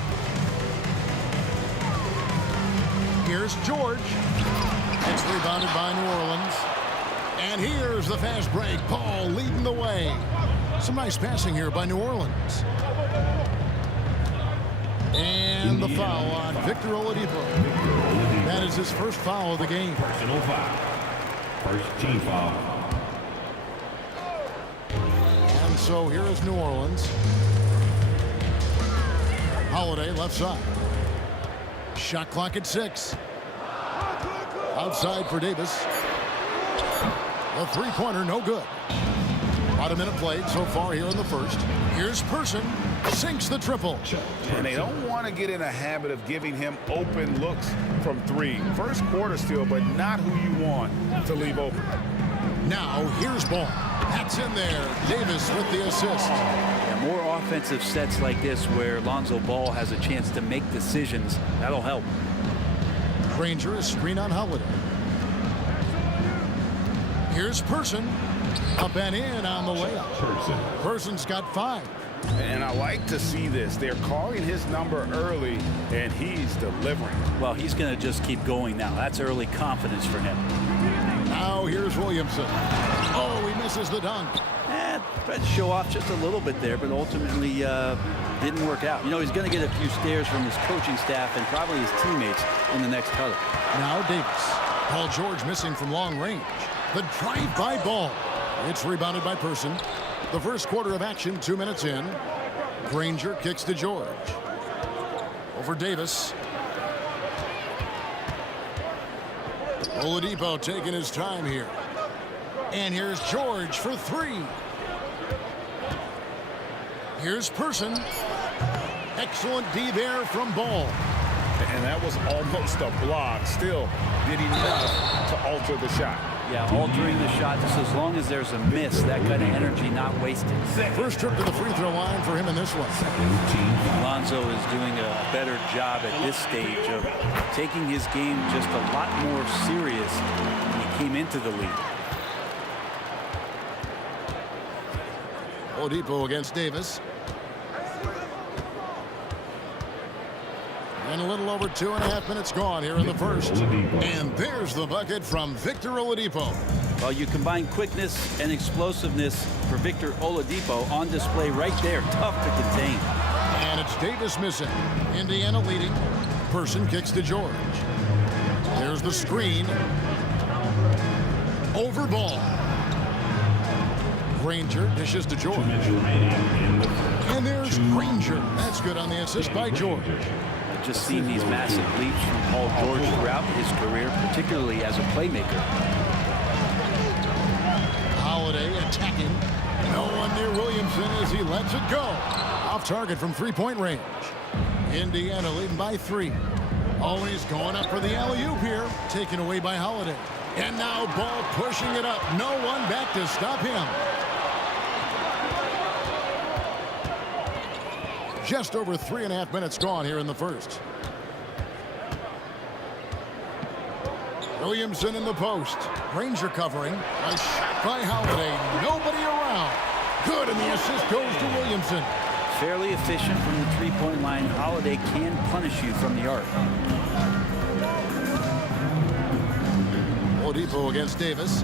Here's George. It's rebounded by New Orleans. And here's the fast break. Paul leading the way. Some nice passing here by New Orleans. And the foul on Victor Oladipo. That is his first foul of the game. Personal foul. First team foul. And so here is New Orleans. Holiday left side. Shot clock at 6. Outside for Davis. The three-pointer no good. About a minute played so far here in the first. Here's Person. Sinks the triple. And they don't want to get in a habit of giving him open looks from 3. First quarter still, but not who you want to leave open. Now here's Ball. That's in there. Davis with the assist. Yeah, more offensive sets like this where Lonzo Ball has a chance to make decisions. That'll help. Granger is screen on Holiday. Here's Person. Up and in on the layup. Person's got 5. And I like to see this. They're calling his number early, and he's delivering. Well, he's going to just keep going now. That's early confidence for him. Now here's Williamson. Oh, he misses the dunk. Tried to show off just a little bit there, but ultimately didn't work out. You know, he's going to get a few stares from his coaching staff and probably his teammates in the next huddle. Now Davis. Paul George missing from long range. The drive-by ball. It's rebounded by Person. The first quarter of action, 2 minutes in. Granger kicks to George. Over Davis. Oladipo taking his time here. And here's George for 3. Here's Person. Excellent D there from Ball. And that was almost a block. Still did enough to alter the shot. Yeah, altering the shot just as long as there's a miss. That kind of energy not wasted. First trip to the free throw line for him in this one. Lonzo is doing a better job at this stage of taking his game just a lot more serious when he came into the league. Oladipo against Davis. And a little over 2.5 minutes gone here in the first. And there's the bucket from Victor Oladipo. Well, you combine quickness and explosiveness for Victor Oladipo on display right there. Tough to contain. And it's Davis missing. Indiana leading. Person kicks to George. There's the screen. Over Ball. Granger dishes to George. And there's Granger. That's good on the assist by George. just seen these massive leaps from Paul George throughout his career, particularly as a playmaker. Holiday attacking. No one near Williamson as he lets it go. Off target from three-point range. Indiana leading by 3. Always going up for the alley-oop here. Taken away by Holiday. And now Ball pushing it up. No one back to stop him. Just over 3.5 minutes gone here in the first. Williamson in the post. Ranger covering. A shot by Holiday. Nobody around. Good, and the assist goes to Williamson. Fairly efficient from the three-point line. Holiday can punish you from the arc. Oladipo against Davis.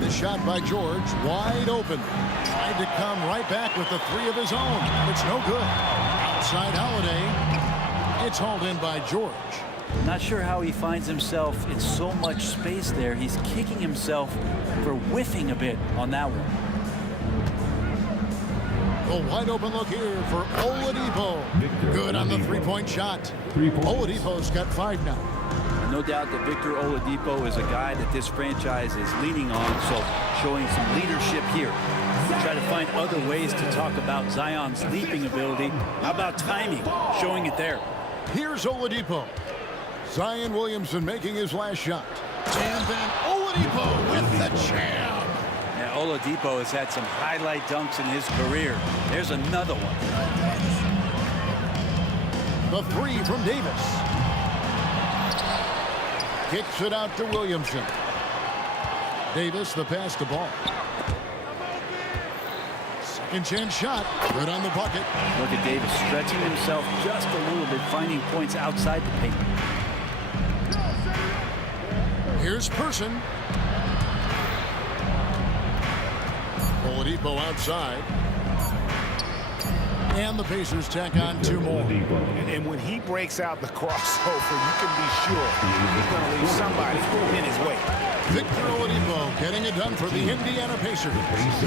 The shot by George, wide open. Tried to come right back with the 3 of his own. It's no good. Outside Holiday. It's hauled in by George. Not sure how he finds himself in so much space there. He's kicking himself for whiffing a bit on that one. A wide open look here for Oladipo. Good on the three-point shot. Oladipo's got 5 now. No doubt that Victor Oladipo is a guy that this franchise is leaning on, so showing some leadership here. Try to find other ways to talk about Zion's leaping ability. How about timing? Showing it there. Here's Oladipo. Zion Williamson making his last shot. And then Oladipo with the jam. Now, Oladipo has had some highlight dunks in his career. There's another one. The 3 from Davis. Kicks it out to Williamson. Davis, the pass to Ball. Second chance shot. Good on the bucket. Look at Davis stretching himself just a little bit, finding points outside the paint. Here's Person. Oladipo outside. And the Pacers tack on 2 more. And when he breaks out the crossover, you can be sure he's going to leave somebody in his way. Victor Oladipo getting it done for the Indiana Pacers.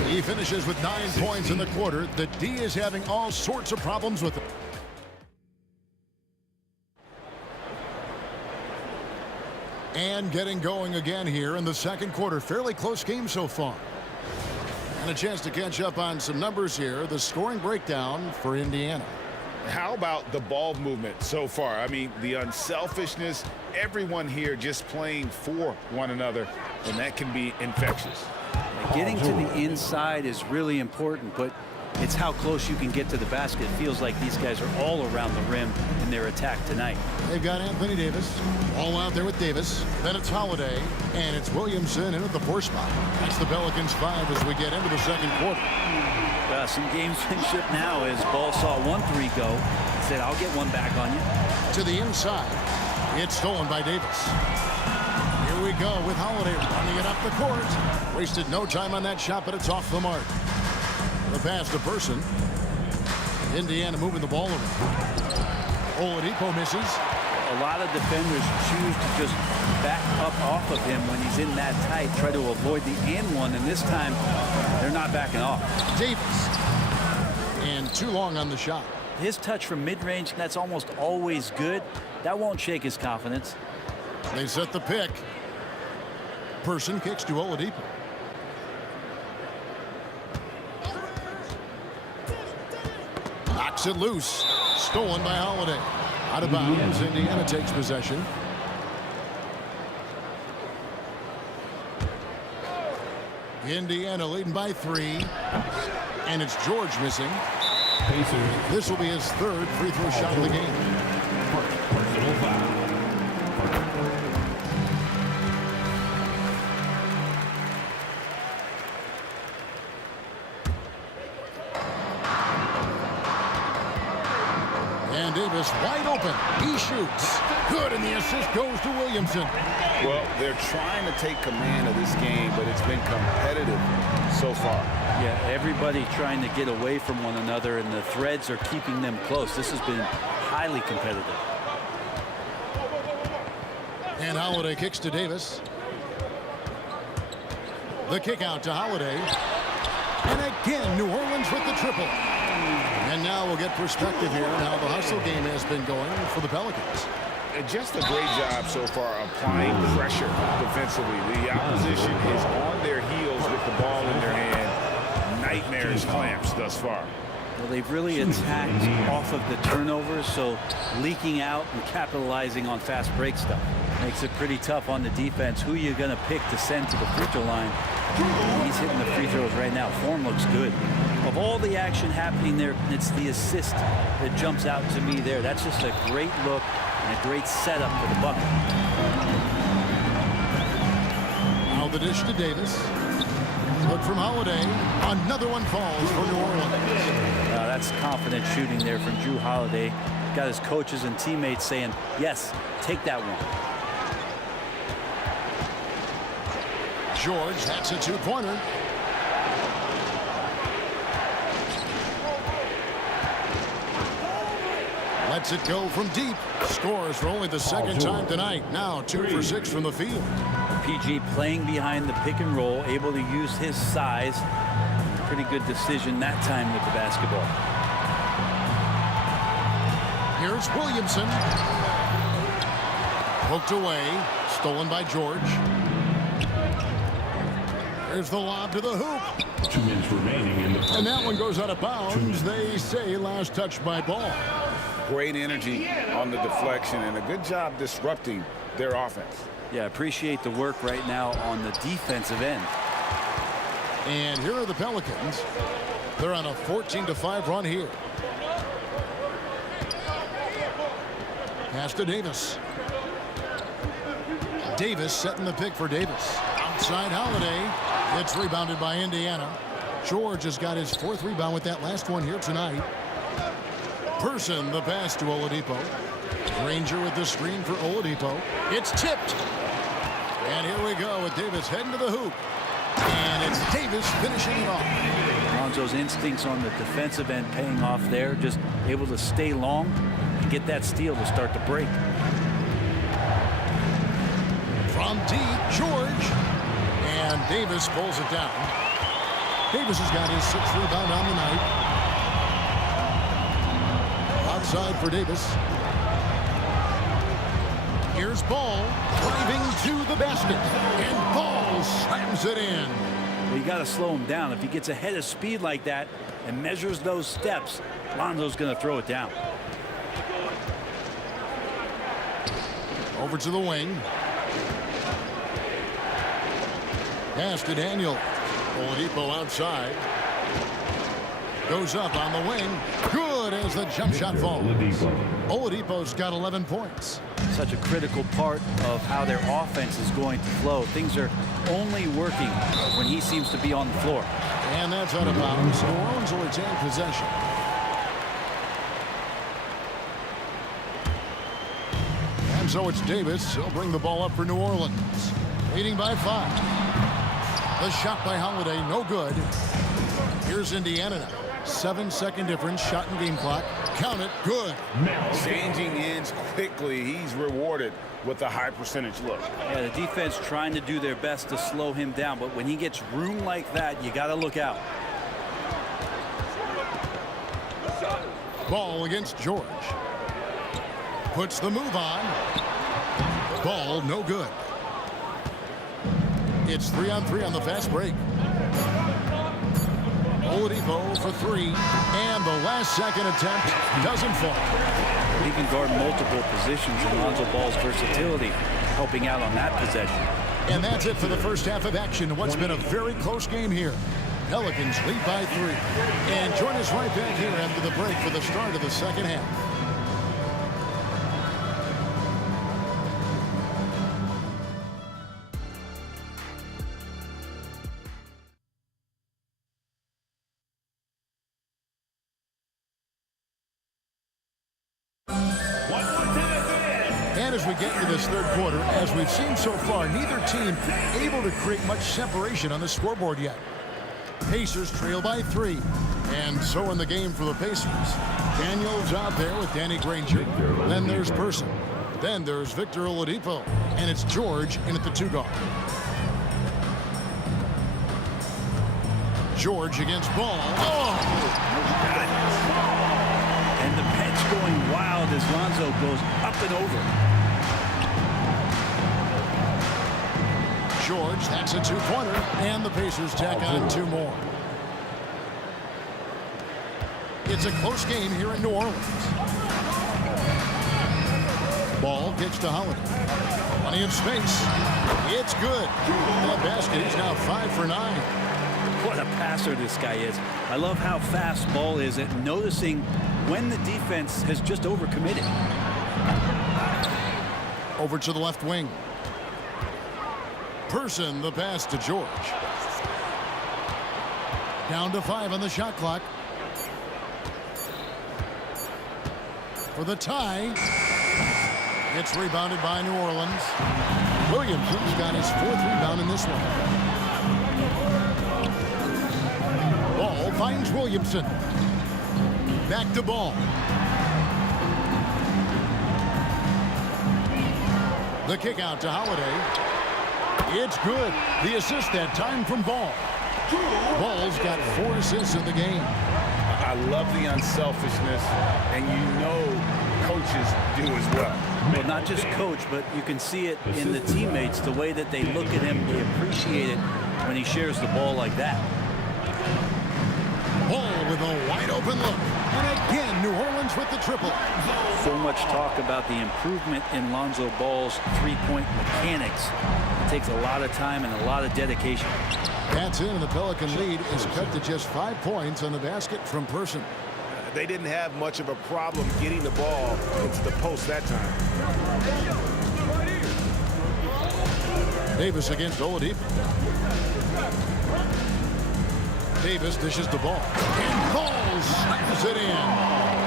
He finishes with 9 points in the quarter. The D is having all sorts of problems with him. And getting going again here in the second quarter. Fairly close game so far. And a chance to catch up on some numbers here. The scoring breakdown for Indiana. How about the ball movement so far? I mean, the unselfishness, everyone here just playing for one another, and that can be infectious. Getting to the inside is really important, but it's how close you can get to the basket. It feels like these guys are all around the rim in their attack tonight. They've got Anthony Davis. All out there with Davis. Then it's Holiday. And it's Williamson in at the 4 spot. That's the Pelicans 5 as we get into the second quarter. Some gamesmanship now as Ball saw 1-3 go. He said, I'll get one back on you. To the inside. It's stolen by Davis. Here we go with Holiday running it up the court. Wasted no time on that shot, but it's off the mark. The pass to Person. Indiana moving the ball around. Oladipo misses. A lot of defenders choose to just back up off of him when he's in that tight, try to avoid the and-one, and this time they're not backing off. Davis. And too long on the shot. His touch from mid-range, that's almost always good. That won't shake his confidence. They set the pick. Person kicks to Oladipo. Knocks it loose. Stolen by Holiday. Out of bounds. Indiana takes possession. Indiana leading by 3. And it's George missing. This will be his 3rd free throw shot of the game. Personal foul. And Davis wide open. He shoots. Good, and the assist goes to Williamson. Well, they're trying to take command of this game, but it's been competitive so far. Yeah, everybody trying to get away from one another, and the threads are keeping them close. This has been highly competitive. And Holiday kicks to Davis. The kick out to Holiday. And again, New Orleans with the triple. And now we'll get perspective here on how the hustle game has been going for the Pelicans. Just a great job so far applying pressure defensively. The opposition is on their heels with the ball in their hand. Nightmares clamps thus far. Well, they've really attacked off of the turnovers, so leaking out and capitalizing on fast break stuff makes it pretty tough on the defense. Who you're going to pick to send to the free throw line? He's hitting the free throws right now. Form looks good. Of all the action happening there, it's the assist that jumps out to me there. That's just a great look and a great setup for the bucket. Now the dish to Davis. Look from Holiday. Another one falls for New Orleans. That's confident shooting there from Drew Holiday. Got his coaches and teammates saying, yes, take that one. George, that's a two-pointer. Lets it go from deep. Scores for only the second time tonight. Now 2 for 6 from the field. PG playing behind the pick and roll, able to use his size. Pretty good decision that time with the basketball. Here's Williamson. Poked away. Stolen by George. There's the lob to the hoop. 2 minutes remaining in the first. And that one goes out of bounds. They say last touch by Ball. Great energy on the deflection and a good job disrupting their offense. Yeah, appreciate the work right now on the defensive end. And here are the Pelicans. They're on a 14-5 run here. Pass to Davis. Davis setting the pick for Davis. Outside Holiday. It's rebounded by Indiana. George has got his 4th rebound with that last one here tonight. Person the pass to Oladipo. Granger with the screen for Oladipo. It's tipped. And here we go with Davis heading to the hoop. And it's Davis finishing it off. Lonzo's instincts on the defensive end paying off there. Just able to stay long and get that steal to start the break. From deep, George. And Davis pulls it down. Davis has got his 6th rebound on the night. Outside for Davis. Here's Ball driving to the basket. And Ball slams it in. Well, you got to slow him down. If he gets ahead of speed like that and measures those steps, Lonzo's going to throw it down. Over to the wing. Pass to Daniel. Oladipo outside. Goes up on the wing. Good as the jump shot falls. Oladipo's got 11 points. Such a critical part of how their offense is going to flow. Things are only working when he seems to be on the floor. And that's out of bounds. New Orleans will retain possession. And so it's Davis. He'll bring the ball up for New Orleans. Leading by 5. The shot by Holiday, no good. Here's Indiana now. 7-second difference, shot and game clock. Count it, good. Changing ends quickly. He's rewarded with a high percentage look. Yeah, the defense trying to do their best to slow him down, but when he gets room like that, you got to look out. Ball against George. Puts the move on. Ball, no good. It's 3-on-3 on the fast break. Oladipo for 3, and the last second attempt doesn't fall. He can guard multiple positions, and Lonzo Ball's versatility helping out on that possession. And that's it for the first half of action. What's been a very close game here. Pelicans lead by 3. And join us right back here after the break for the start of the second half. And as we get into this third quarter, as we've seen so far, neither team able to create much separation on the scoreboard yet. Pacers trail by 3. And so in the game for the Pacers. Daniels out there with Danny Granger. Then there's Person. Then there's Victor Oladipo. And it's George in at the 2 guard. George against Ball. Oh! bench going wild as Lonzo goes up and over. George, that's a two-pointer, and the Pacers tack on 2 more. It's a close game here in New Orleans. Ball gets to Holiday. Plenty of space. It's good. That basket is now 5 for 9. What a passer this guy is. I love how fast Ball is at noticing when the defense has just overcommitted. Over to the left wing. Person, the pass to George. Down to 5 on the shot clock. For the tie. It's rebounded by New Orleans. Williamson's got his 4th rebound in this one. Ball finds Williamson. Back to Ball. The kick out to Holiday. It's good. The assist that time from Ball. Ball's got 4 assists in the game. I love the unselfishness, and you know coaches do as well. Well, not just coach, but you can see it in the teammates, the way that they look at him. They appreciate it when he shares the ball like that. Ball with a wide open look. And again, New Orleans with the triple. So much talk about the improvement in Lonzo Ball's three-point mechanics. It takes a lot of time and a lot of dedication. That's in, and the Pelican lead is cut to just 5 points on the basket from Person. They didn't have much of a problem getting the ball into the post that time. Davis against Oladipo. Davis dishes the ball. And Ball slams it in.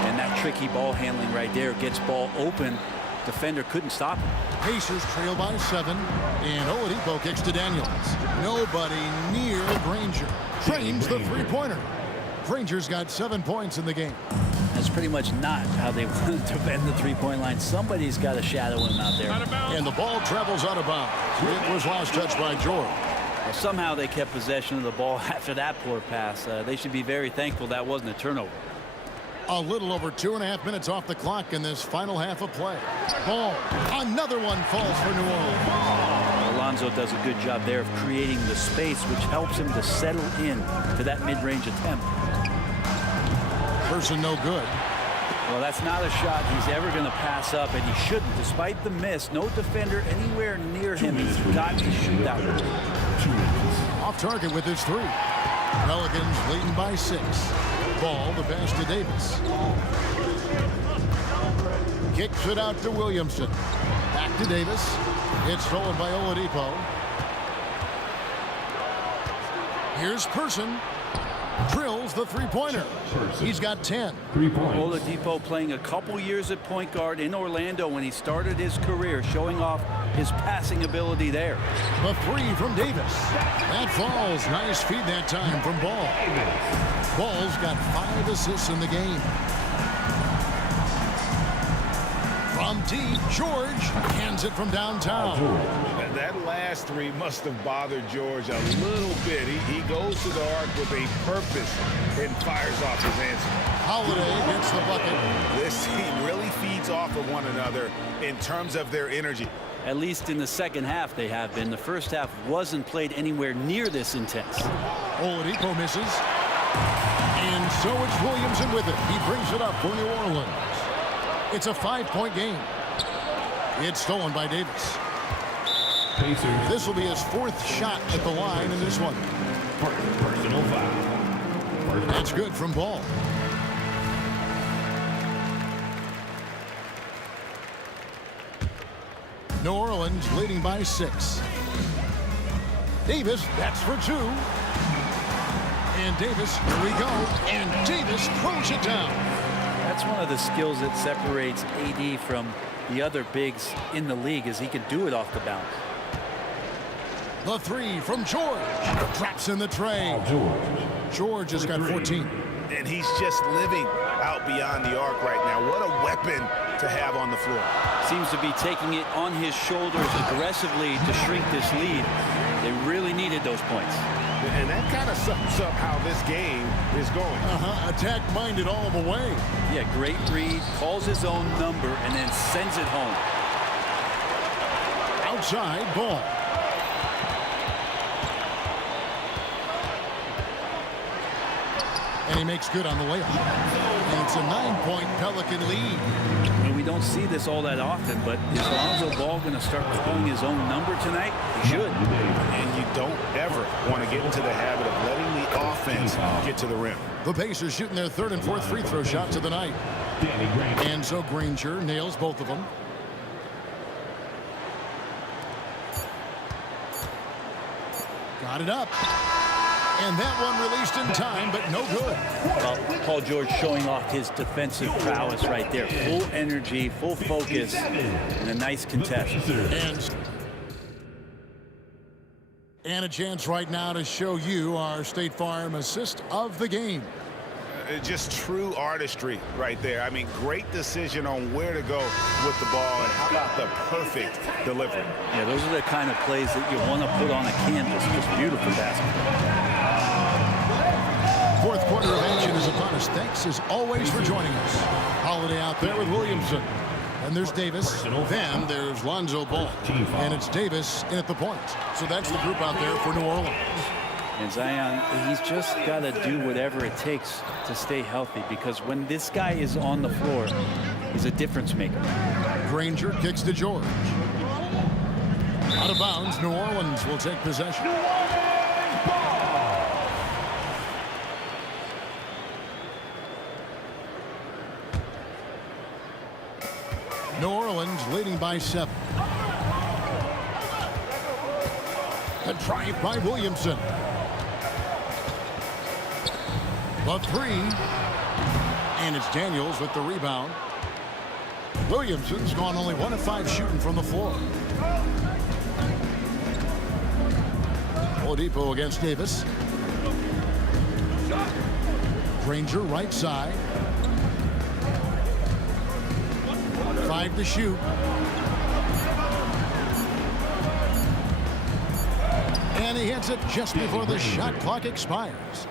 And that tricky ball handling right there gets Ball open. Defender couldn't stop him. Pacers trail by 7, and Oladipo kicks to Daniels. Nobody near Granger. Frames the three-pointer. Granger's got 7 points in the game. That's pretty much not how they want to defend the three-point line. Somebody's got to shadow him out there. And the ball travels out of bounds. It was last touched by George. Well, somehow they kept possession of the ball after that poor pass. They should be very thankful that wasn't a turnover. A little over 2.5 minutes off the clock in this final half of play. Ball. Another one falls for New Orleans. Alonzo does a good job there of creating the space, which helps him to settle in to that mid-range attempt. Person no good. Well, that's not a shot he's ever going to pass up, and he shouldn't. Despite the miss, no defender anywhere near him. He's got to shoot that one. Off target with his 3. Pelicans leading by 6. Ball, the pass to Davis. Kicks it out to Williamson. Back to Davis. It's stolen by Oladipo. Here's Person. Drills the three-pointer. He's got 10. Oladipo playing a couple years at point guard in Orlando when he started his career, showing off his passing ability there. The 3 from Davis. That falls. Nice feed that time from Ball. Ball's got 5 assists in the game. From deep, George hands it from downtown. That last 3 must have bothered George a little bit. He goes to the arc with a purpose and fires off his answer. Holiday gets the bucket. This team really feeds off of one another in terms of their energy. At least in the second half they have been. The first half wasn't played anywhere near this intense. Oladipo misses. And so it's Williamson with it. He brings it up for New Orleans. It's a 5-point game. It's stolen by Davis. This will be his 4th shot at the line in this one. Personal foul. That's good from Ball. New Orleans leading by 6. Davis, that's for 2. And Davis, here we go. And Davis throws it down. That's one of the skills that separates AD from the other bigs in the league, is he can do it off the bounce. The 3 from George. Drops in the tray. George has got 14. And he's just living out beyond the arc right now. What a weapon to have on the floor. Seems to be taking it on his shoulders aggressively to shrink this lead. They really needed those points. And that kind of sums up how this game is going. Attack-minded all the way. Yeah, great read, calls his own number, and then sends it home. Outside ball. And he makes good on the layup. And it's a 9-point Pelican lead. And we don't see this all that often, but is Lonzo Ball going to start calling his own number tonight? He should. And you don't ever want to get into the habit of letting the offense get to the rim. The Pacers shooting their third and fourth free throw shots of the night. And so Granger nails both of them. Got it up. And that one released in time, but no good. Well, Paul George showing off his defensive prowess right there. Full energy, full focus, and a nice contest. And a chance right now to show you our State Farm assist of the game. Just true artistry right there. I mean, great decision on where to go with the ball, and how about the perfect delivery? Yeah, those are the kind of plays that you want to put on a canvas. Just beautiful basketball. Fourth quarter of action is upon us. Thanks as always for joining us. Holiday out there with Williamson. And there's Davis. Then there's Lonzo Ball. And it's Davis in at the point. So that's the group out there for New Orleans. And Zion, he's just got to do whatever it takes to stay healthy, because when this guy is on the floor, he's a difference maker. Granger kicks to George. Out of bounds, New Orleans will take possession. New Orleans leading by 7. A drive by Williamson. The 3. And it's Daniels with the rebound. Williamson's gone only 1 of 5 shooting from the floor. Oladipo against Davis. Granger right side. 5 to shoot. And he hits it just before the shot clock expires.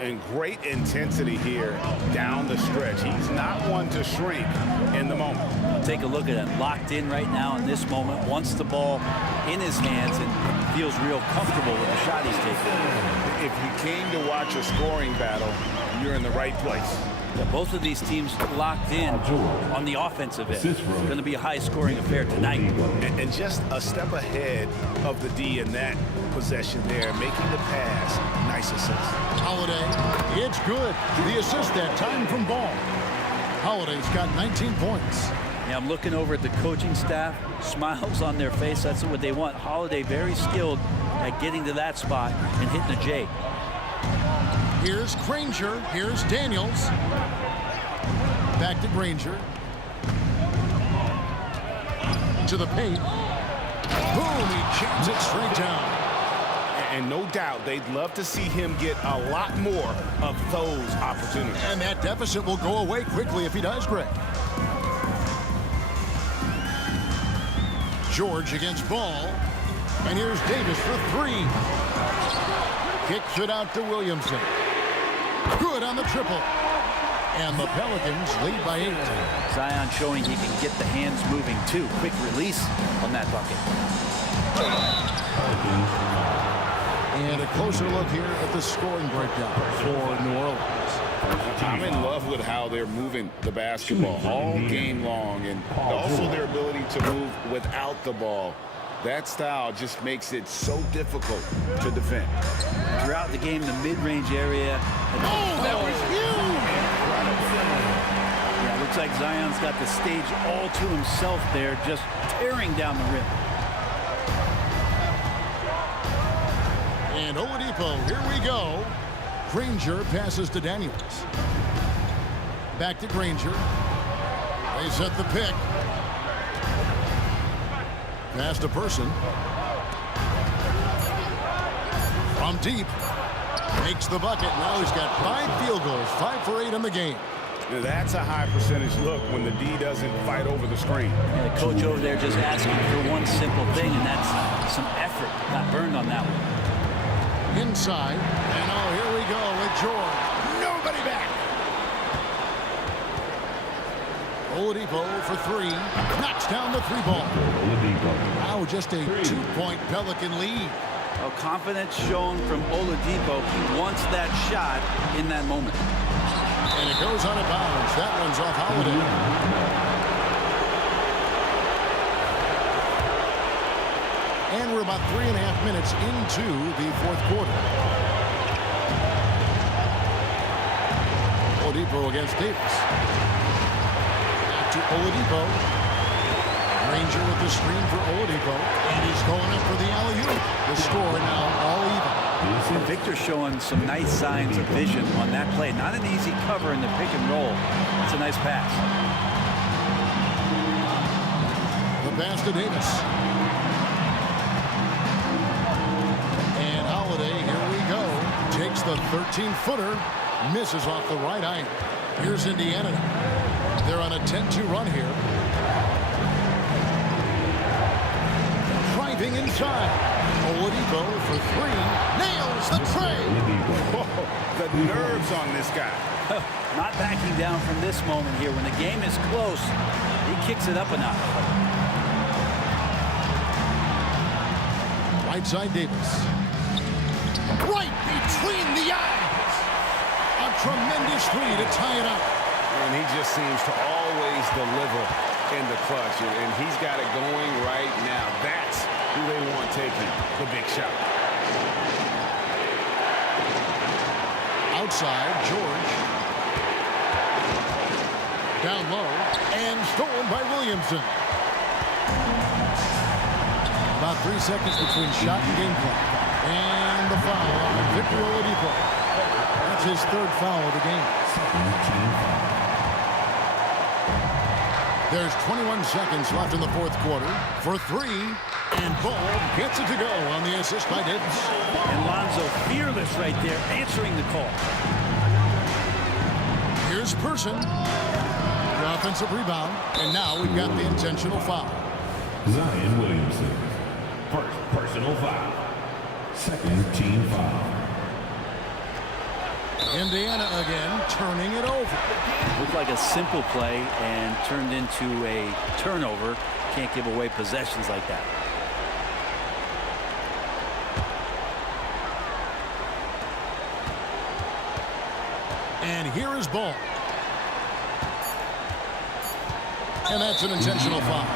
And great intensity here down the stretch. He's not one to shrink in the moment. Take a look at it. Locked in right now in this moment. Wants the ball in his hands and feels real comfortable with the shot he's taking. If you came to watch a scoring battle, you're in the right place. Yeah, both of these teams locked in on the offensive end. It's going to be a high-scoring affair tonight. And just a step ahead of the D in that possession there, making the pass. Nice assist. Holiday, it's good. The assist that time from Ball. Holiday's got 19 points. Yeah, I'm looking over at the coaching staff. Smiles on their face. That's what they want. Holiday very skilled at getting to that spot and hitting the J. Here's Granger. Here's Daniels. Back to Granger. To the paint. Boom, he jams it straight down. And no doubt they'd love to see him get a lot more of those opportunities. And that deficit will go away quickly if he does, Greg. George against Ball. And here's Davis for 3. Kicks it out to Williamson. Good on the triple. And the Pelicans lead by 8. Zion showing he can get the hands moving too. Quick release on that bucket. And a closer look here at the scoring breakdown for New Orleans. I'm in love with how they're moving the basketball all game long, and also their ability to move without the ball. That style just makes it so difficult to defend. Throughout the game, the mid-range area. Oh, that was huge! Yeah, looks like Zion's got the stage all to himself there, just tearing down the rim. And Oladipo, here we go. Granger passes to Daniels. Back to Granger. They set the pick. Pass to Person. From deep. Makes the bucket. Now he's got 5 field goals. 5 for 8 in the game. That's a high percentage look when the D doesn't fight over the screen. Yeah, the coach over there just asking for one simple thing, and that's some effort. Got burned on that one. Inside. And oh, here we go with George. Nobody back. Oladipo for three. Knocks down the three ball. Now just a 2-point Pelican lead. Well, confidence shown from Oladipo. He wants that shot in that moment. And it goes out of bounds. That one's off Holiday. And we're about 3.5 minutes into the fourth quarter. Oladipo against Davis. Back to Oladipo. Ranger with the screen for Oladipo. And he's going up for the alley-oop. The score now all even. Victor showing some nice signs of vision on that play. Not an easy cover in the pick and roll. It's a nice pass. The pass to Davis. And Holiday, here we go. Takes the 13-footer. Misses off the right iron. Here's Indiana. They're on a 10-2 run here. Driving inside. Oladipo for three. Nails the tray. The nerves on this guy. Not backing down from this moment here. When the game is close, he kicks it up a notch. Right side Davis. Right between the eyes. A tremendous three to tie it up. And he just seems to always deliver in the clutch. And he's got it going right now. That's who they want taking the big shot. Outside, George. Down low. And stolen by Williamson. About 3 seconds between shot and game clock. And the foul on Victor Oladipo. That's his third foul of the game. There's 21 seconds left in the fourth quarter for three. And Ball gets it to go on the assist by Davis. And Lonzo fearless right there, answering the call. Here's Person. The offensive rebound. And now we've got the intentional foul. Zion Williamson. First personal foul. Second team foul. Indiana again, turning it over. Looked like a simple play and turned into a turnover. Can't give away possessions like that. And here is Ball. And that's an intentional foul.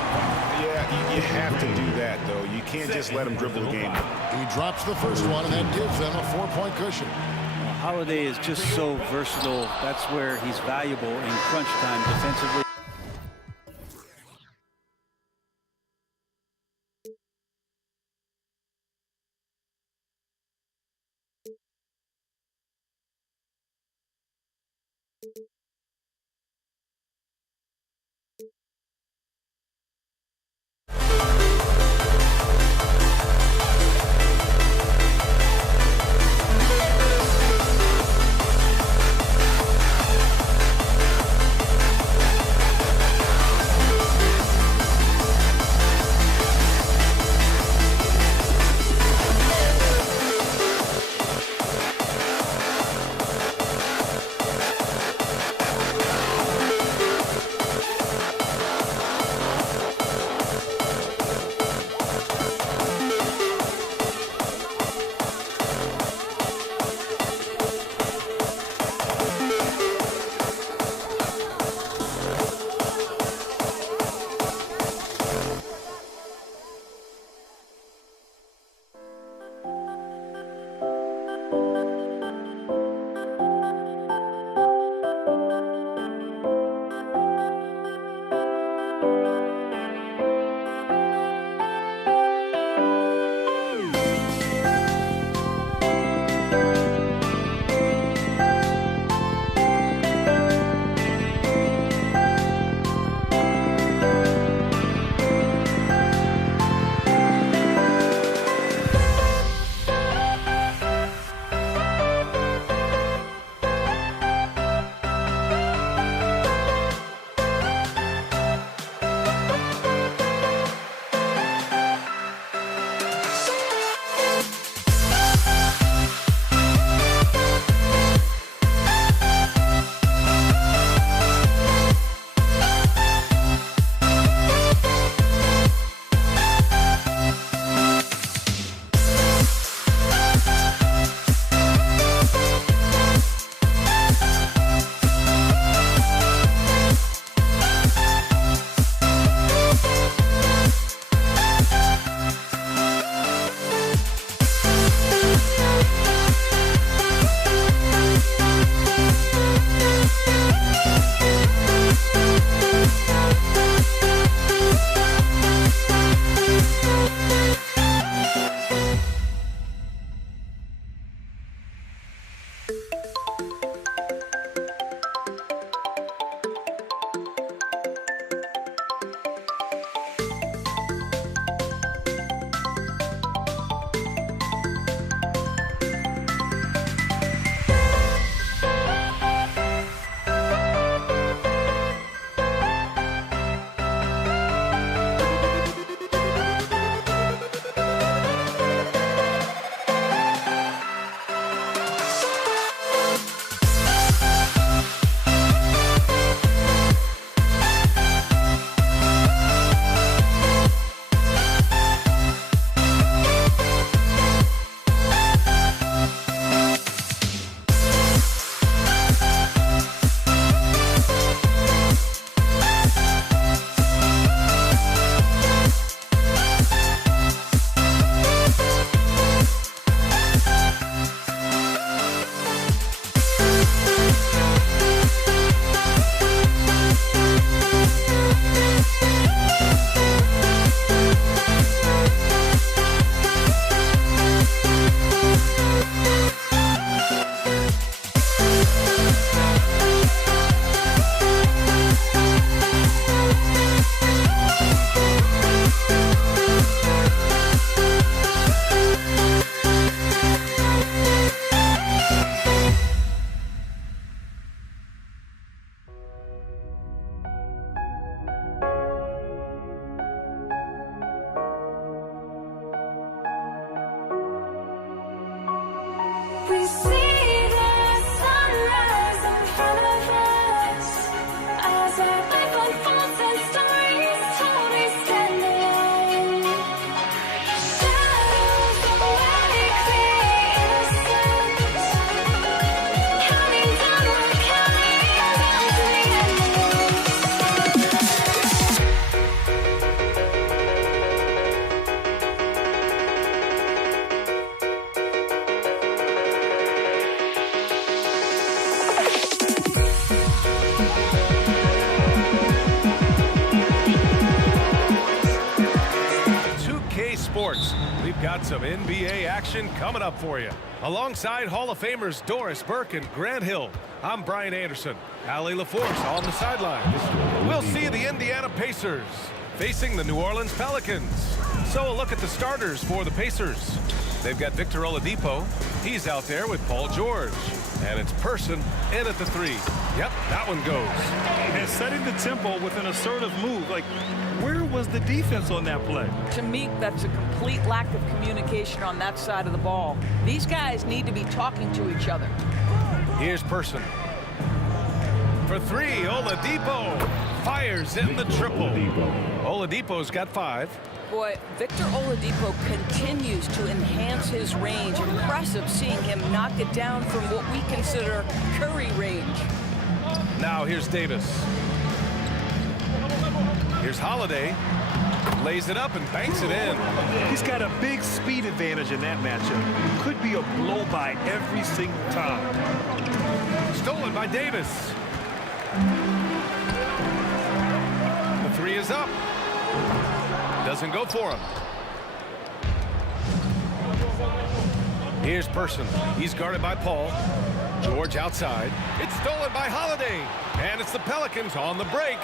Yeah, you have to do that, though. You can't just let him dribble the game. He drops the first one, and that gives them a 4-point cushion. Holiday is just so versatile. That's where he's valuable in crunch time defensively. We've got some NBA action coming up for you. Alongside Hall of Famers Doris Burke and Grant Hill, I'm Brian Anderson. Allie LaForce on the sidelines. We'll see the Indiana Pacers facing the New Orleans Pelicans. So a look at the starters for the Pacers. They've got Victor Oladipo. He's out there with Paul George. And it's Person in at the 3. Yep, that one goes. And setting the tempo with an assertive move. Like, where was the defense on that play? To me, that's a complete lack of communication on that side of the ball. These guys need to be talking to each other. Here's Person. For 3, Oladipo fires in the triple. Oladipo's got 5. Boy, Victor Oladipo continues to enhance his range. Impressive seeing him knock it down from what we consider Curry range. Now here's Davis. Here's Holiday. Lays it up and banks it in. He's got a big speed advantage in that matchup. Could be a blow by every single time. Stolen by Davis. The 3 is up. Doesn't go for him. Here's Person. He's guarded by Paul. George outside. It's stolen by Holiday. And it's the Pelicans on the break.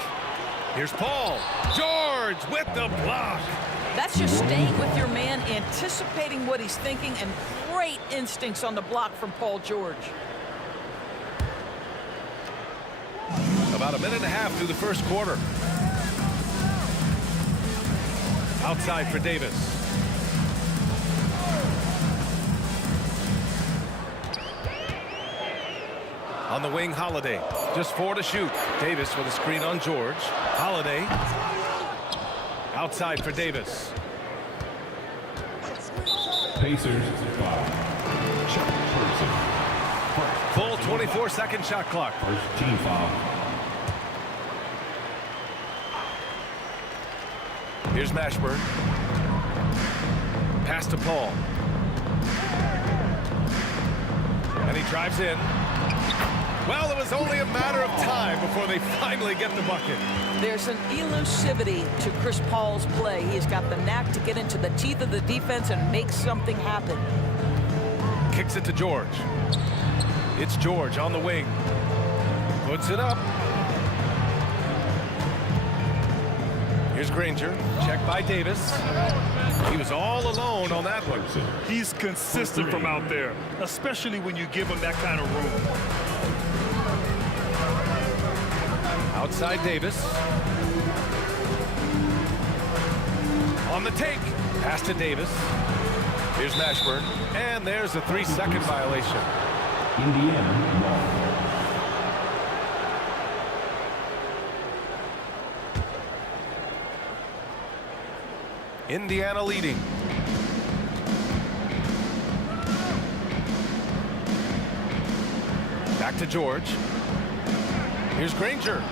Here's Paul. George with the block. That's just staying with your man, anticipating what he's thinking, and great instincts on the block from Paul George. About a minute and a half through the first quarter. Outside for Davis. On the wing, Holiday. Just 4 to shoot. Davis with a screen on George. Holiday. Outside for Davis. Pacers 5. Full 24-second shot clock. First team foul. Here's Mashburn. Pass to Paul. And he drives in. Well, it was only a matter of time before they finally get the bucket. There's an elusivity to Chris Paul's play. He's got the knack to get into the teeth of the defense and make something happen. Kicks it to George. It's George on the wing. Puts it up. Here's Granger. Checked by Davis. He was all alone on that one. He's consistent from out there, especially when you give him that kind of room. Outside Davis. On the take. Pass to Davis. Here's Mashburn. And there's a 3-second violation. Indiana ball. Indiana leading. Back to George. Here's Granger.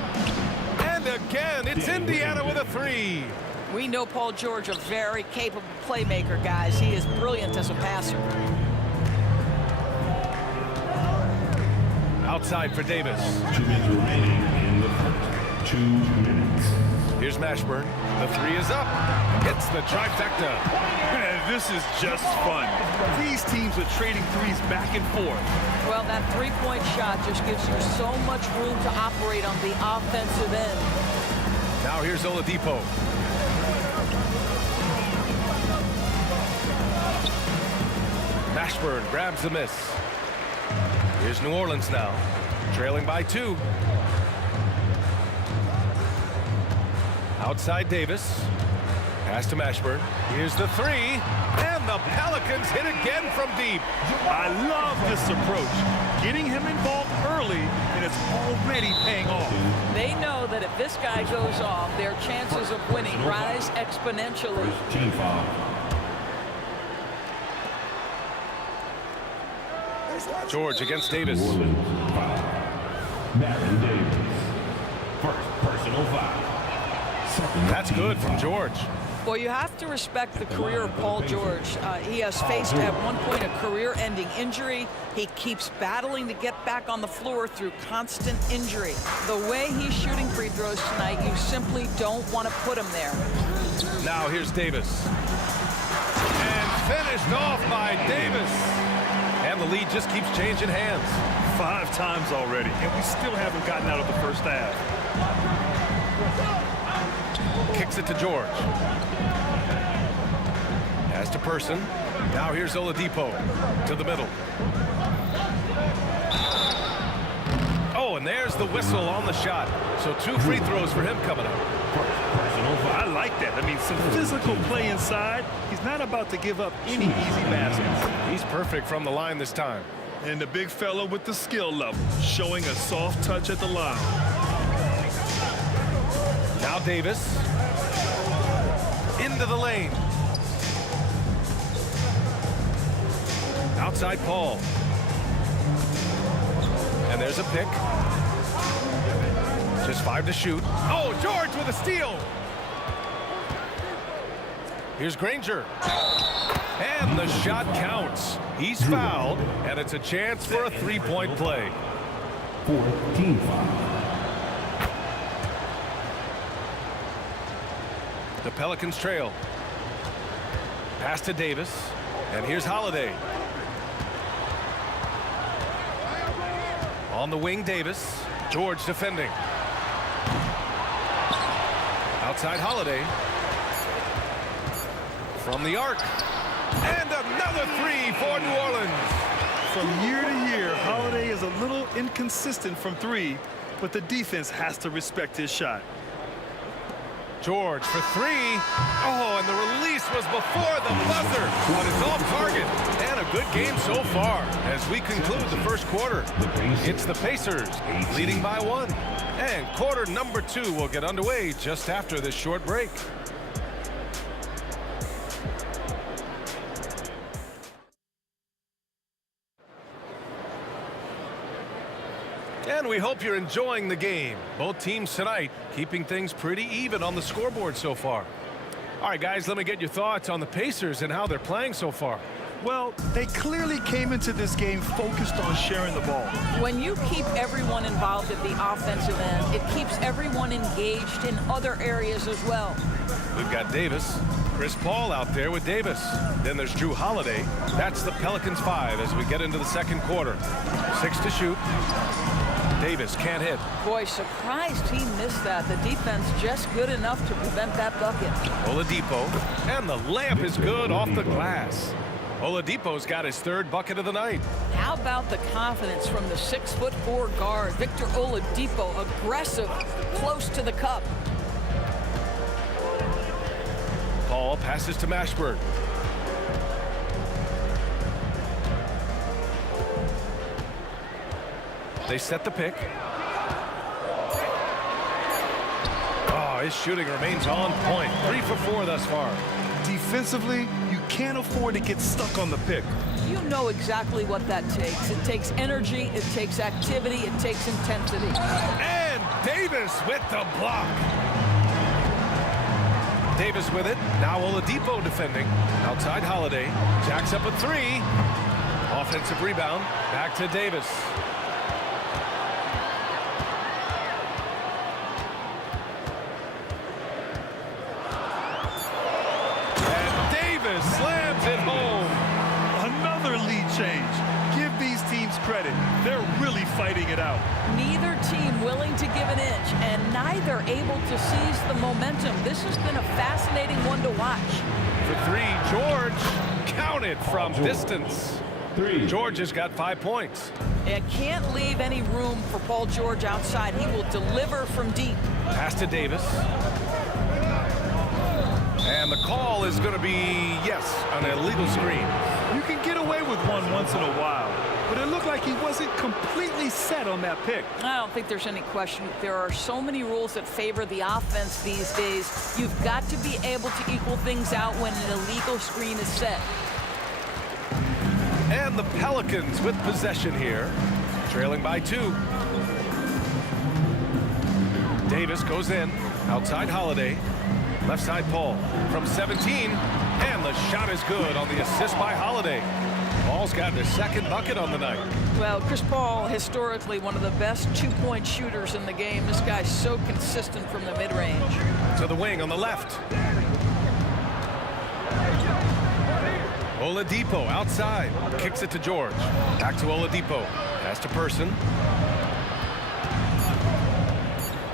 And again, it's Indiana with a 3. We know Paul George, a very capable playmaker, guys. He is brilliant as a passer. Outside for Davis. 2 minutes remaining in the first 2 minutes. Here's Mashburn. The 3 is up. It's the trifecta. Man, this is just fun. These teams are trading threes back and forth. Well, that three-point shot just gives you so much room to operate on the offensive end. Now here's Oladipo. Mashburn grabs the miss. Here's New Orleans now, trailing by 2. Outside Davis. Pass to Mashburn. Here's the 3. And the Pelicans hit again from deep. I love this approach. Getting him involved early, and it's already paying off. They know that if this guy goes off, their chances of winning rise exponentially. Team foul. George against Davis. Baron Davis. First personal foul. That's good from George. Well, you have to respect the career of Paul George. He has faced at one point a career-ending injury. He keeps battling to get back on the floor through constant injury. The way he's shooting free throws tonight, you simply don't want to put him there. Now here's Davis. And Finished off by Davis. And the lead just keeps changing hands. 5 times already, and we still haven't gotten out of the first half. Kicks it to George. Pass to Person. Now here's Oladipo to the middle. Oh, and there's the whistle on the shot. So 2 free throws for him coming up. I like that. I mean, some physical play inside. He's not about to give up any easy baskets. He's perfect from the line this time. And the big fella with the skill level, showing a soft touch at the line. Now Davis. Into the lane. Outside Paul. And there's a pick. Just 5 to shoot. Oh, George with a steal. Here's Granger. And the shot counts. He's fouled, and it's a chance for a 3-point play. 14 foul. The Pelicans trail. Pass to Davis. And here's Holiday. On the wing, Davis. George defending. Outside Holiday. From the arc. And another 3 for New Orleans. From year to year, Holiday is a little inconsistent from 3, but the defense has to respect his shot. George for 3. Oh, and the release was before the buzzer, but it's off target. And a good game so far as we conclude the first quarter. It's the Pacers leading by 1. And quarter number 2 will get underway just after this short break. And we hope you're enjoying the game. Both teams tonight keeping things pretty even on the scoreboard so far. All right, guys, let me get your thoughts on the Pacers and how they're playing so far. Well, they clearly came into this game focused on sharing the ball. When you keep everyone involved at the offensive end, it keeps everyone engaged in other areas as well. We've got Davis. Chris Paul out there with Davis. Then there's Drew Holiday. That's the Pelicans 5 as we get into the second quarter. 6 to shoot. Davis can't hit. Boy, surprised he missed that. The defense just good enough to prevent that bucket. Oladipo. And the layup is good off the glass. Oladipo's got his 3rd bucket of the night. How about the confidence from the 6'4" guard, Victor Oladipo, aggressive, close to the cup. Paul passes to Mashburn. They set the pick. Oh, his shooting remains on point. 3 for 4 thus far. Defensively, you can't afford to get stuck on the pick. You know exactly what that takes. It takes energy, it takes activity, it takes intensity. And Davis with the block. Davis with it. Now Oladipo defending. Outside Holiday. Jacks up a 3. Offensive rebound. Back to Davis. And Davis slams it home. Another lead change. Give these teams credit. They're really fighting it out. Neither team willing to give an inch, and neither able to seize the momentum. This has been a fascinating one to watch. For 3, George counted from distance. George has got 5 points. It can't leave any room for Paul George outside. He will deliver from deep. Pass to Davis. And the call is going to be, yes, an illegal screen. You can get away with one once in a while, but it looked like he wasn't completely set on that pick. I don't think there's any question. There are so many rules that favor the offense these days. You've got to be able to equal things out when an illegal screen is set. And the Pelicans with possession here, trailing by 2. Davis goes in, outside Holiday, left side Paul from 17, and the shot is good on the assist by Holiday. Paul's got his 2nd bucket on the night. Well, Chris Paul, historically one of the best 2-point shooters in the game. This guy's so consistent from the mid-range. To the wing on the left. Oladipo outside. Kicks it to George. Back to Oladipo. Pass to Person.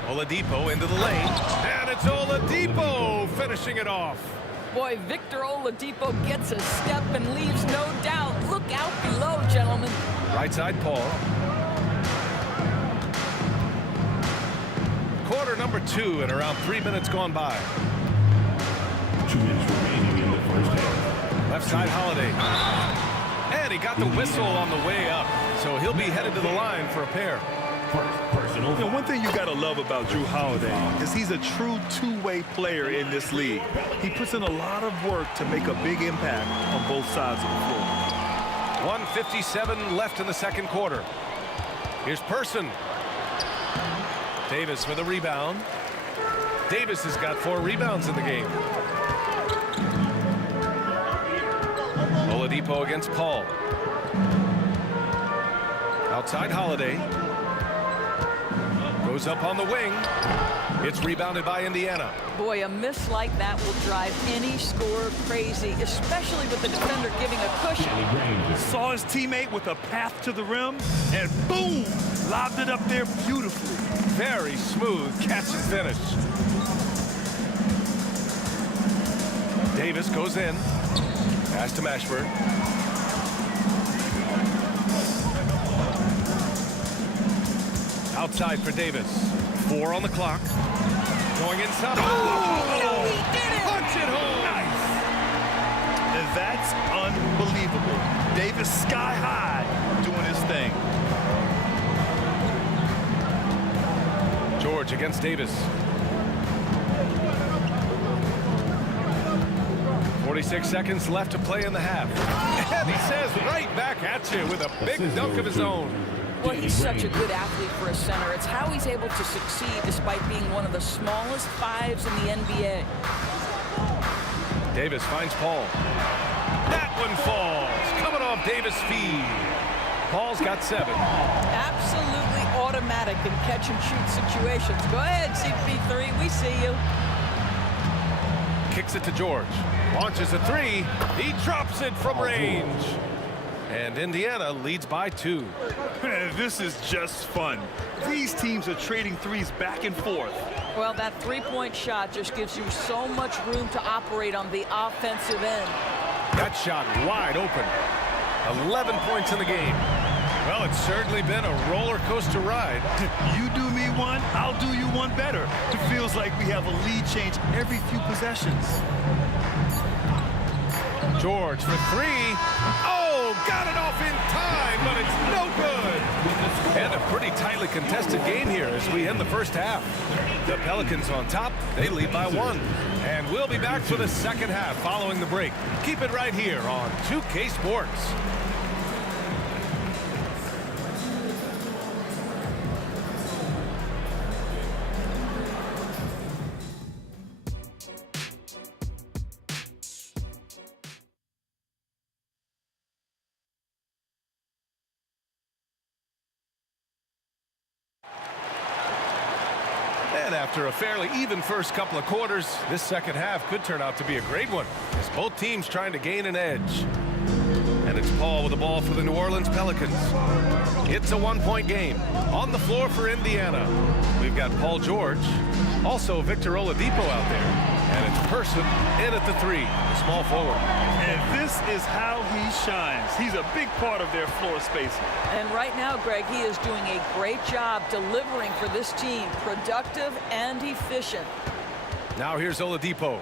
Oladipo into the lane. And it's Oladipo finishing it off. Boy, Victor Oladipo gets a step and leaves no doubt. Look out below, gentlemen. Right side, Paul. Quarter number 2 and around 3 minutes gone by. 2 minutes remaining in the first half. Left side, Holiday. And he got the whistle on the way up. So he'll be headed to the line for a pair. Personal. You know, one thing you got to love about Jrue Holiday is he's a true two-way player in this league. He puts in a lot of work to make a big impact on both sides of the floor. 1:57 left in the second quarter. Here's Person. Davis with a rebound. Davis has got 4 rebounds in the game. Oladipo against Paul. Outside Holiday. Goes up on the wing. It's rebounded by Indiana. Boy, a miss like that will drive any scorer crazy, especially with the defender giving a cushion. Saw his teammate with a path to the rim, and boom, lobbed it up there beautifully. Very smooth catch and finish. Davis goes in. Pass to Mashburn. Outside for Davis. 4 on the clock. Going inside. Oh, he did it! Punch it home! Nice. And that's unbelievable. Davis sky high doing his thing. George against Davis. 46 seconds left to play in the half. And he says right back at you with a big dunk of his own. Well, he's such a good athlete for a center. It's how he's able to succeed despite being one of the smallest 5s in the NBA. Davis finds Paul. That one falls. Coming off Davis' feed. Paul's got 7. Absolutely automatic in catch-and-shoot situations. Go ahead, CP3. We see you. Kicks it to George. Launches a 3. He drops it from range. And Indiana leads by 2. Man, this is just fun. These teams are trading threes back and forth. Well, that three-point shot just gives you so much room to operate on the offensive end. That shot wide open. 11 points in the game. Well, it's certainly been a roller coaster ride. You do me one, I'll do you one better. It feels like we have a lead change every few possessions. George for 3. Oh, got it off in time, but it's no good. And a pretty tightly contested game here as we end the first half. The Pelicans on top. They lead by 1. And we'll be back for the second half following the break. Keep it right here on 2K Sports. And after a fairly even first couple of quarters, this second half could turn out to be a great one as both teams trying to gain an edge. And it's Paul with the ball for the New Orleans Pelicans. It's a 1-point game. On the floor for Indiana, we've got Paul George, also Victor Oladipo out there. And it's Person in at the 3, the small forward. And this is how he shines. He's a big part of their floor spacing. And right now, Greg, he is doing a great job delivering for this team. Productive and efficient. Now here's Oladipo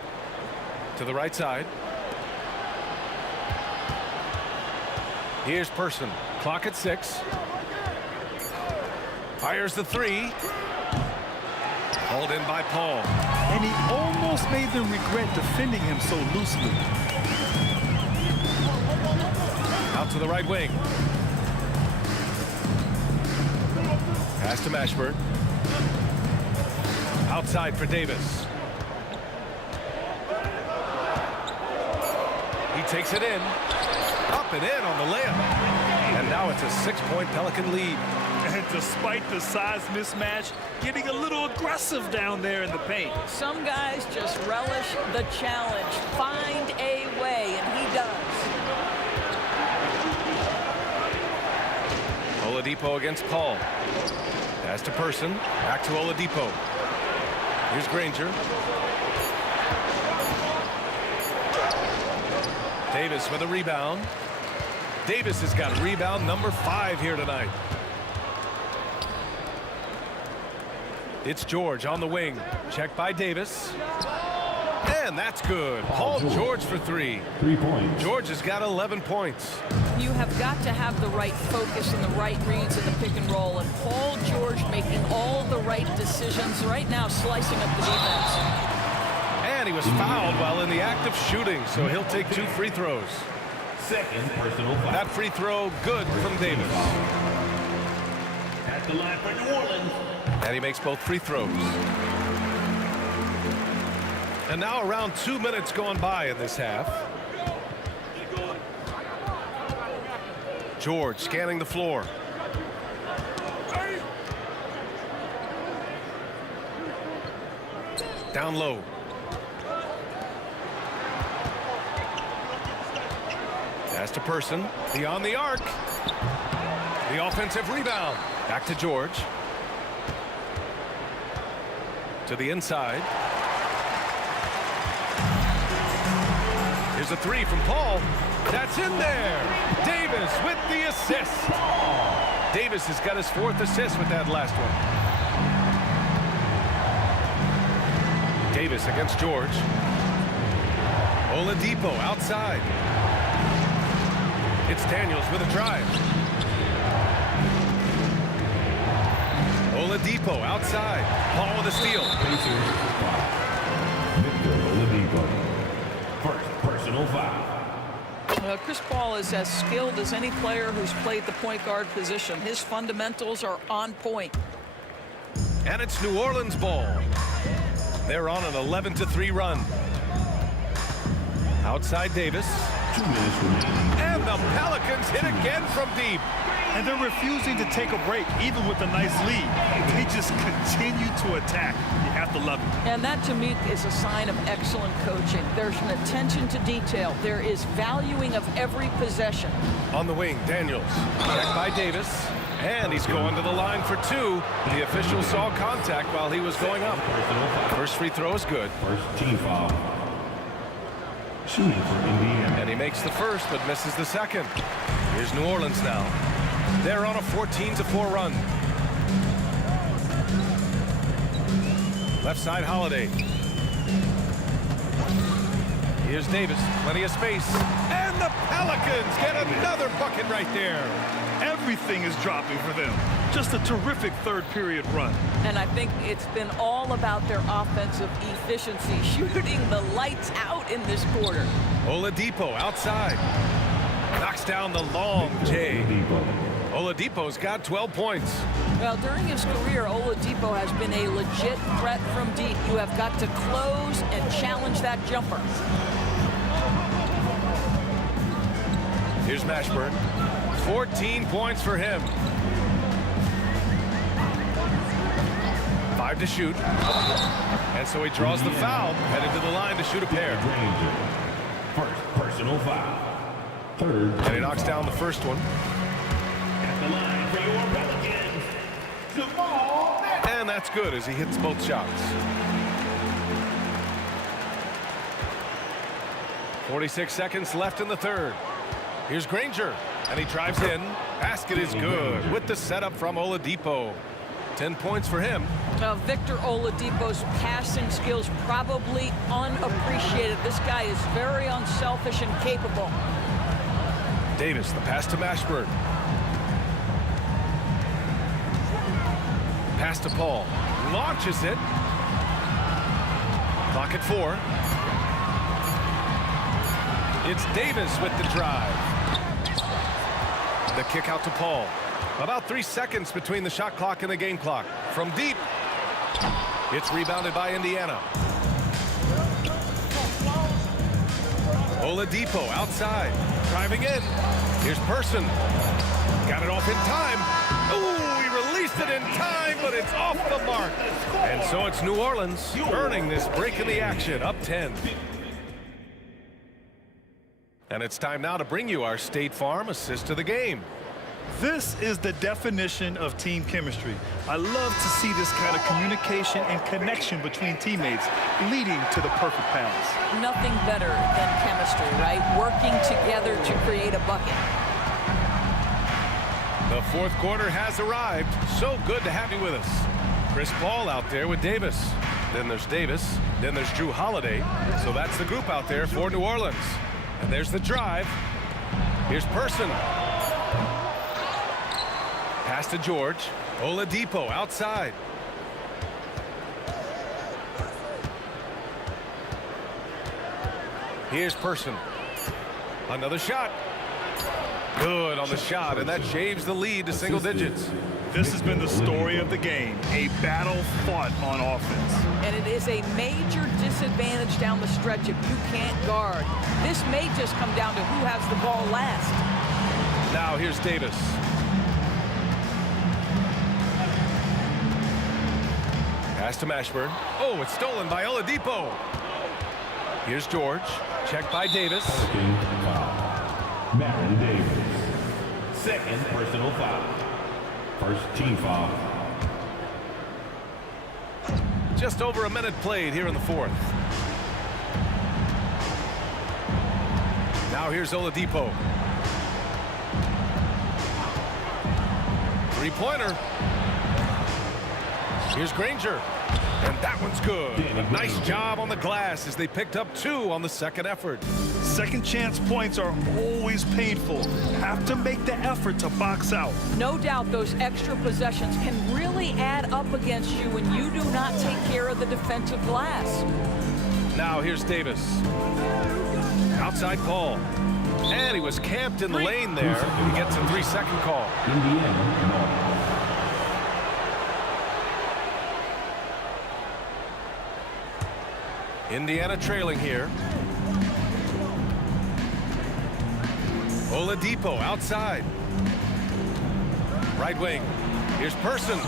to the right side. Here's Person. Clock at 6. Fires the 3. Hauled in by Paul. And he almost made them regret defending him so loosely. Out to the right wing. Pass to Mashburn. Outside for Davis. He takes it in. Up and in on the layup. And now it's a 6-point Pelican lead. And despite the size mismatch, getting a little aggressive down there in the paint. Some guys just relish the challenge. Find a way, and he does. Oladipo against Paul. Pass to Person. Back to Oladipo. Here's Granger. Davis with a rebound. Davis has got rebound number 5 here tonight. It's George on the wing. Check by Davis. And that's good. Paul George for 3. 3 points. George has got 11 points. You have got to have the right focus and the right reads in the pick and roll. And Paul George making all the right decisions right now, slicing up the defense. And he was fouled while in the act of shooting, so he'll take 2 free throws. Second personal foul. That free throw good from Davis. At the line for New Orleans. And he makes both free throws. And now around 2 minutes gone by in this half. George scanning the floor. Down low. Pass to Person. Beyond the arc. The offensive rebound. Back to George. To the inside. Here's a 3 from Paul. That's in there. Davis with the assist. Davis has got his 4th assist with that last one. Davis against George. Oladipo outside. It's Daniels with a drive. Oladipo outside. Paul with a steal. Victor Oladipo. First personal foul. Chris Paul is as skilled as any player who's played the point guard position. His fundamentals are on point. And it's New Orleans ball. They're on an 11-3 run. Outside Davis. 2 minutes remaining. And the Pelicans hit again from deep. And they're refusing to take a break, even with a nice lead. They just continue to attack. You have to love it. And that, to me, is a sign of excellent coaching. There's an attention to detail. There is valuing of every possession. On the wing, Daniels. Checked by Davis. And he's going to the line for 2. The official saw contact while he was going up. First free throw is good. First team foul. Shooting for Indiana. And he makes the first, but misses the second. Here's New Orleans now. They're on a 14-4 run. Left side, Holiday. Here's Davis. Plenty of space. And the Pelicans get another bucket right there. Everything is dropping for them. Just a terrific third-period run. And I think it's been all about their offensive efficiency, shooting the lights out in this quarter. Oladipo outside. Knocks down the long J. Oladipo's got 12 points. Well, during his career, Oladipo has been a legit threat from deep. You have got to close and challenge that jumper. Here's Mashburn. 14 points for him. 5 to shoot. And so he draws the foul, headed to the line to shoot a pair. First personal foul. Third. And he knocks down the first one. At the line for your Pelicans, Jamal. And that's good as he hits both shots. 46 seconds left in the third. Here's Granger, and he drives in. Basket is good with the setup from Oladipo. 10 points for him. Victor Oladipo's passing skills probably unappreciated. This guy is very unselfish and capable. Davis, the pass to Mashburn. Pass to Paul. Launches it. Clock at 4. It's Davis with the drive. The kick out to Paul. About 3 seconds between the shot clock and the game clock. From deep. It's rebounded by Indiana. Oladipo outside. Driving in. Here's Person. Got it off in time. Ooh, he released it in time, but it's off the mark. And so it's New Orleans earning this break in the action, up 10. And it's time now to bring you our State Farm assist of the game. This is the definition of team chemistry. I love to see this kind of communication and connection between teammates leading to the perfect pass. Nothing better than chemistry, right? Working together to create a bucket. The fourth quarter has arrived. So good to have you with us. Chris Paul out there with Davis. Then there's Davis. Then there's Drew Holiday. So that's the group out there for New Orleans. And there's the drive. Here's Person. Pass to George. Oladipo outside. Here's Person. Another shot. Good on the shot, and that shaves the lead to single digits. This has been the story of the game, a battle fought on offense. And it is a major disadvantage down the stretch if you can't guard. This may just come down to who has the ball last. Now here's Davis. Pass to Mashburn. Oh, it's stolen by Oladipo. Here's George. Checked by Davis. Baron Davis. Second personal foul. First team foul. Just over a minute played here in the fourth. Now here's Oladipo. Three-pointer. Here's Granger. And that one's good. A nice job on the glass as they picked up 2 on the second effort. Second chance points are always painful. Have to make the effort to box out. No doubt those extra possessions can really add up against you when you do not take care of the defensive glass. Now here's Davis. Outside Paul. And he was camped in the lane there. He gets a 3-second call. Indiana. Indiana trailing here. Oladipo outside. Right wing. Here's Person.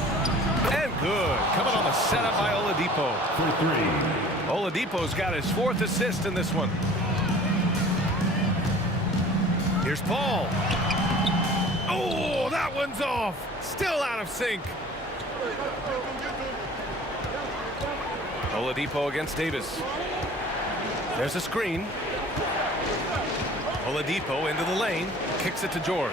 And good. Coming on the setup by Oladipo. For 3. Oladipo's got his 4th assist in this one. Here's Paul. Oh, that one's off. Still out of sync. Oladipo against Davis. There's a screen. Oladipo into the lane. Kicks it to George.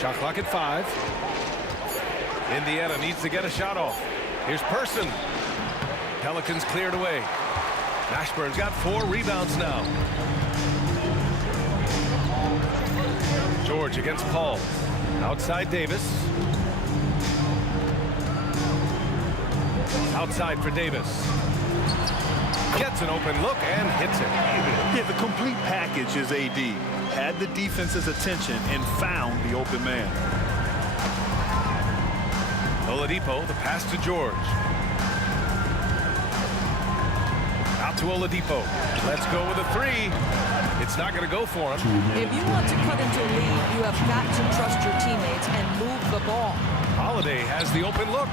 Shot clock at 5. Indiana needs to get a shot off. Here's Person. Pelicans cleared away. Mashburn's got 4 rebounds now. George against Paul. Outside Davis. Outside for Davis. Gets an open look and hits it. Yeah, the complete package is AD. Had the defense's attention and found the open man. Oladipo, the pass to George. Out to Oladipo. Let's go with a 3. It's not going to go for him. If you want to cut into a lead, you have got to trust your teammates and move the ball. Holiday has the open look.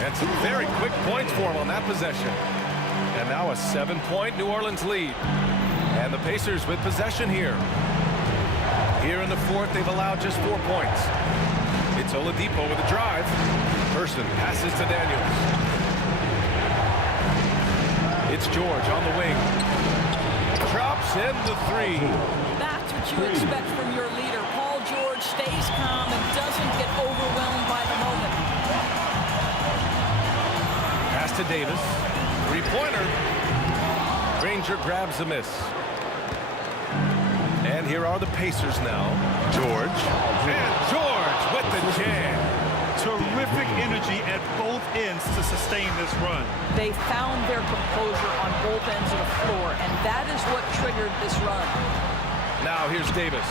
And some very quick points for him on that possession. And now a 7-point New Orleans lead. And the Pacers with possession here. Here in the fourth, they've allowed just 4 points. It's Oladipo with a drive. Person passes to Daniels. It's George on the wing. Drops in the 3. That's what you expect from your leader. Paul George stays calm and doesn't get overwhelmed by the moment. Pass to Davis. 3-pointer. Granger grabs the miss. And here are the Pacers now. George. And George with the jam. Terrific energy at both ends to sustain this run. They found their composure on both ends of the floor, and that is what triggered this run. Now here's Davis.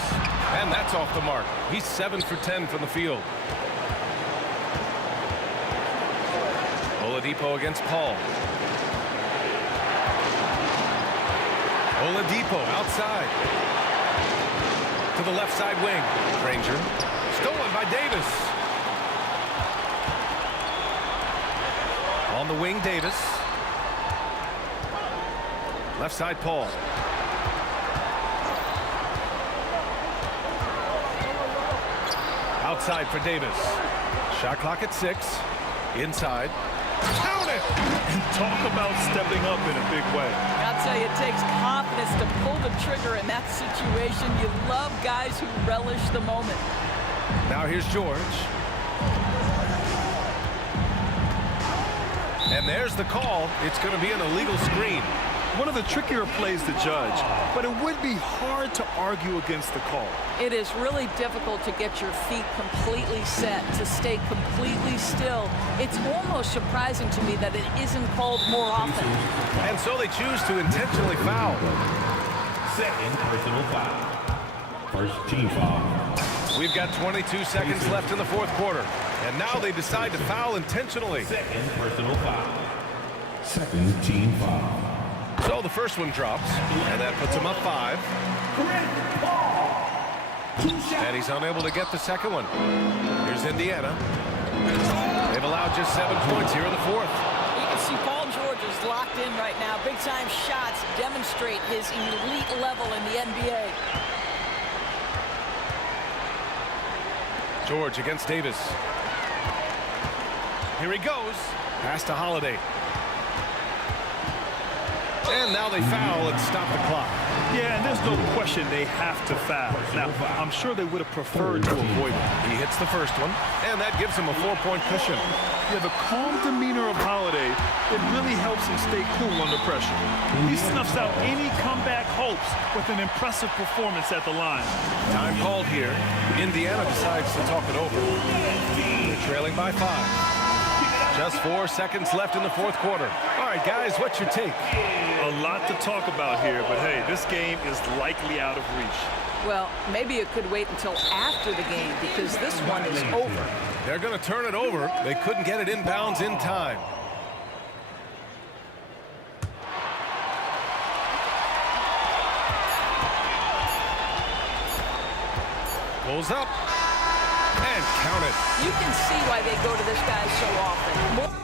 And that's off the mark. He's 7 for 10 from the field. Oladipo against Paul. Oladipo outside. To the left side wing. Granger. Stolen by Davis. On the wing, Davis. Left side, Paul. outside for Davis. Shot clock at 6. Inside. Count it! And talk about stepping up in a big way. I'll tell you, it takes confidence to pull the trigger in that situation. You love guys who relish the moment. Now here's George. And there's the call. It's going to be an illegal screen. One of the trickier plays to judge, but it would be hard to argue against the call. It is really difficult to get your feet completely set, to stay completely still. It's almost surprising to me that it isn't called more often. And so they choose to intentionally foul. Second personal foul. First team foul. We've got 22 seconds left in the fourth quarter. And now they decide to foul intentionally. Second personal foul. Second team foul. So the first one drops, and that puts him up 5. And he's unable to get the second one. Here's Indiana. They've allowed just 7 points here in the fourth. You can see Paul George is locked in right now. Big-time shots demonstrate his elite level in the NBA. George against Davis. Here he goes. Pass to Holiday. And now they foul and stop the clock. Yeah, and there's no question they have to foul. Now, I'm sure they would have preferred to avoid it. He hits the first one, and that gives him a 4-point cushion. Yeah, the calm demeanor of Holiday, it really helps him stay cool under pressure. He snuffs out any comeback hopes with an impressive performance at the line. Time called here. Indiana decides to talk it over. They're trailing by 5. Just 4 seconds left in the fourth quarter. All right, guys, what's your take? A lot to talk about here, but hey, this game is likely out of reach. Well, maybe it could wait until after the game because this one is over. They're going to turn it over. They couldn't get it inbounds in time. Pulls up. And count it. You can see why they go to this guy so often.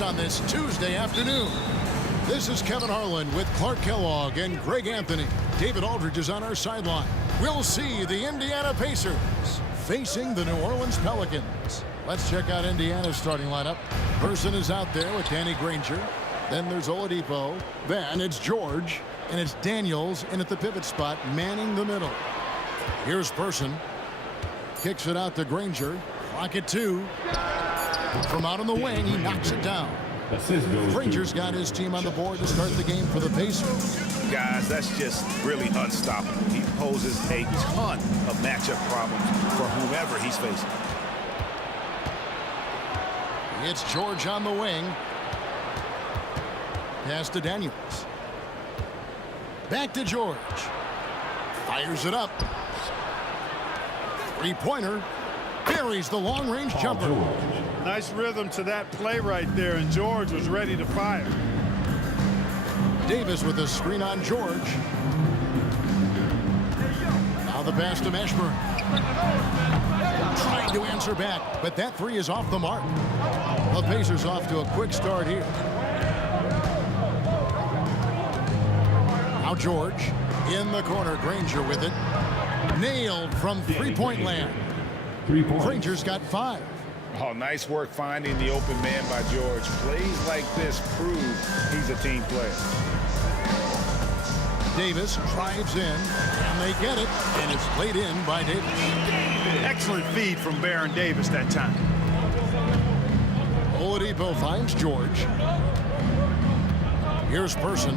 On this Tuesday afternoon. This is Kevin Harlan with Clark Kellogg and Greg Anthony. David Aldridge is on our sideline. We'll see the Indiana Pacers facing the New Orleans Pelicans. Let's check out Indiana's starting lineup. Person is out there with Danny Granger. Then there's Oladipo. Then it's George. And it's Daniels in at the pivot spot, manning the middle. Here's Person. Kicks it out to Granger. Clock at 2. From out on the wing, he knocks it down. Granger's got his team on the board to start the game for the Pacers. Guys, that's just really unstoppable. He poses a ton of matchup problems for whomever he's facing. It's George on the wing. Pass to Daniels. Back to George. Fires it up. Three-pointer. Buries the long-range jumper. Nice rhythm to that play right there, and George was ready to fire. Davis with a screen on George. Now the pass to Mashburn. Trying to answer back, but that three is off the mark. The Pacers off to a quick start here. Now George in the corner. Granger with it. Nailed from three-point land. Granger's got 5. Oh, nice work finding the open man by George. Plays like this prove he's a team player. Davis drives in, and they get it, and it's played in by Davis. Excellent feed from Baron Davis that time. Oladipo finds George. Here's Person.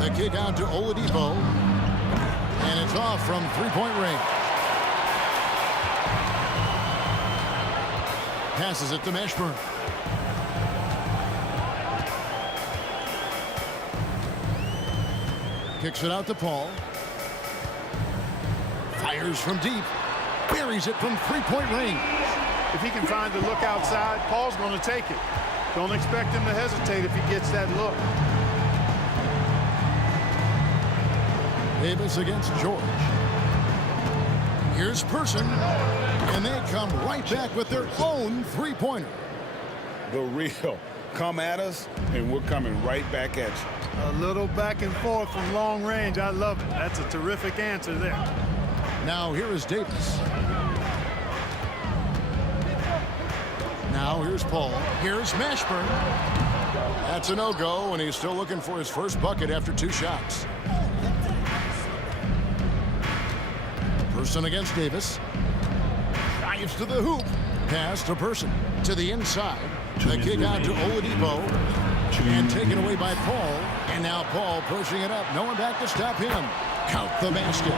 The kick out to Oladipo, and it's off from three-point range. Passes it to Mashburn. Kicks it out to Paul. Fires from deep. Buries it from three-point range. If he can find the look outside, Paul's going to take it. Don't expect him to hesitate if he gets that look. Davis against George. Here's Person. And they come right back with their own three-pointer. The real. Come at us, and we're coming right back at you. A little back and forth from long range. I love it. That's a terrific answer there. Now here is Davis. Now here's Paul. Here's Mashburn. That's a no-go, and he's still looking for his first bucket after 2 shots. Person against Davis. Drives to the hoop. Pass to Person. To the inside. The kick out to Oladipo. And taken away by Paul. And now Paul pushing it up. No one back to stop him. Count the basket.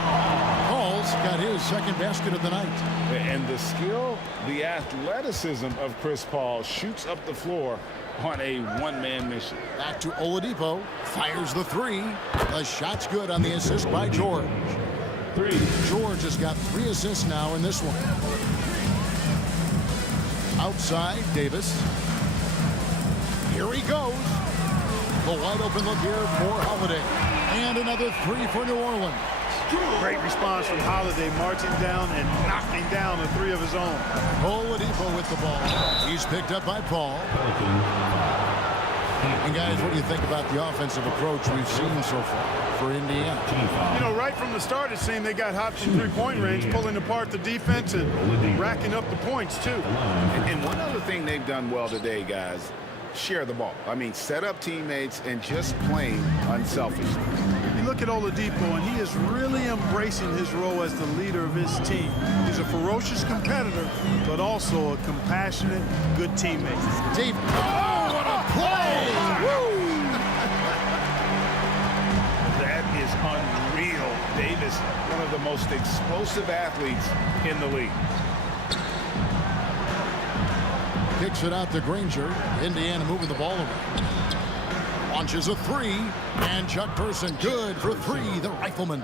Paul's got his second basket of the night. And the skill, the athleticism of Chris Paul shoots up the floor on a one-man mission. Back to Oladipo. Fires the 3. The shot's good on the assist by George. George has got 3 assists now in this one. Outside, Davis. Here he goes. The wide open look here for Holiday. And another 3 for New Orleans. Great response from Holiday, marching down and knocking down a 3 of his own. Oladipo with the ball. He's picked up by Paul. And guys, what do you think about the offensive approach we've seen so far for Indiana? You know, right from the start, it seemed they got hot from three-point range, pulling apart the defense and racking up the points, too. And one other thing they've done well today, guys, share the ball. I mean, set up teammates and just playing unselfishly. You look at Oladipo, and he is really embracing his role as the leader of his team. He's a ferocious competitor, but also a compassionate, good teammate. Deep. Oh, what a play! Woo! That is unreal. Davis, one of the most explosive athletes in the league. Kicks it out to Granger. Indiana moving the ball around. Launches a three, and Chuck Person good for three, the rifleman.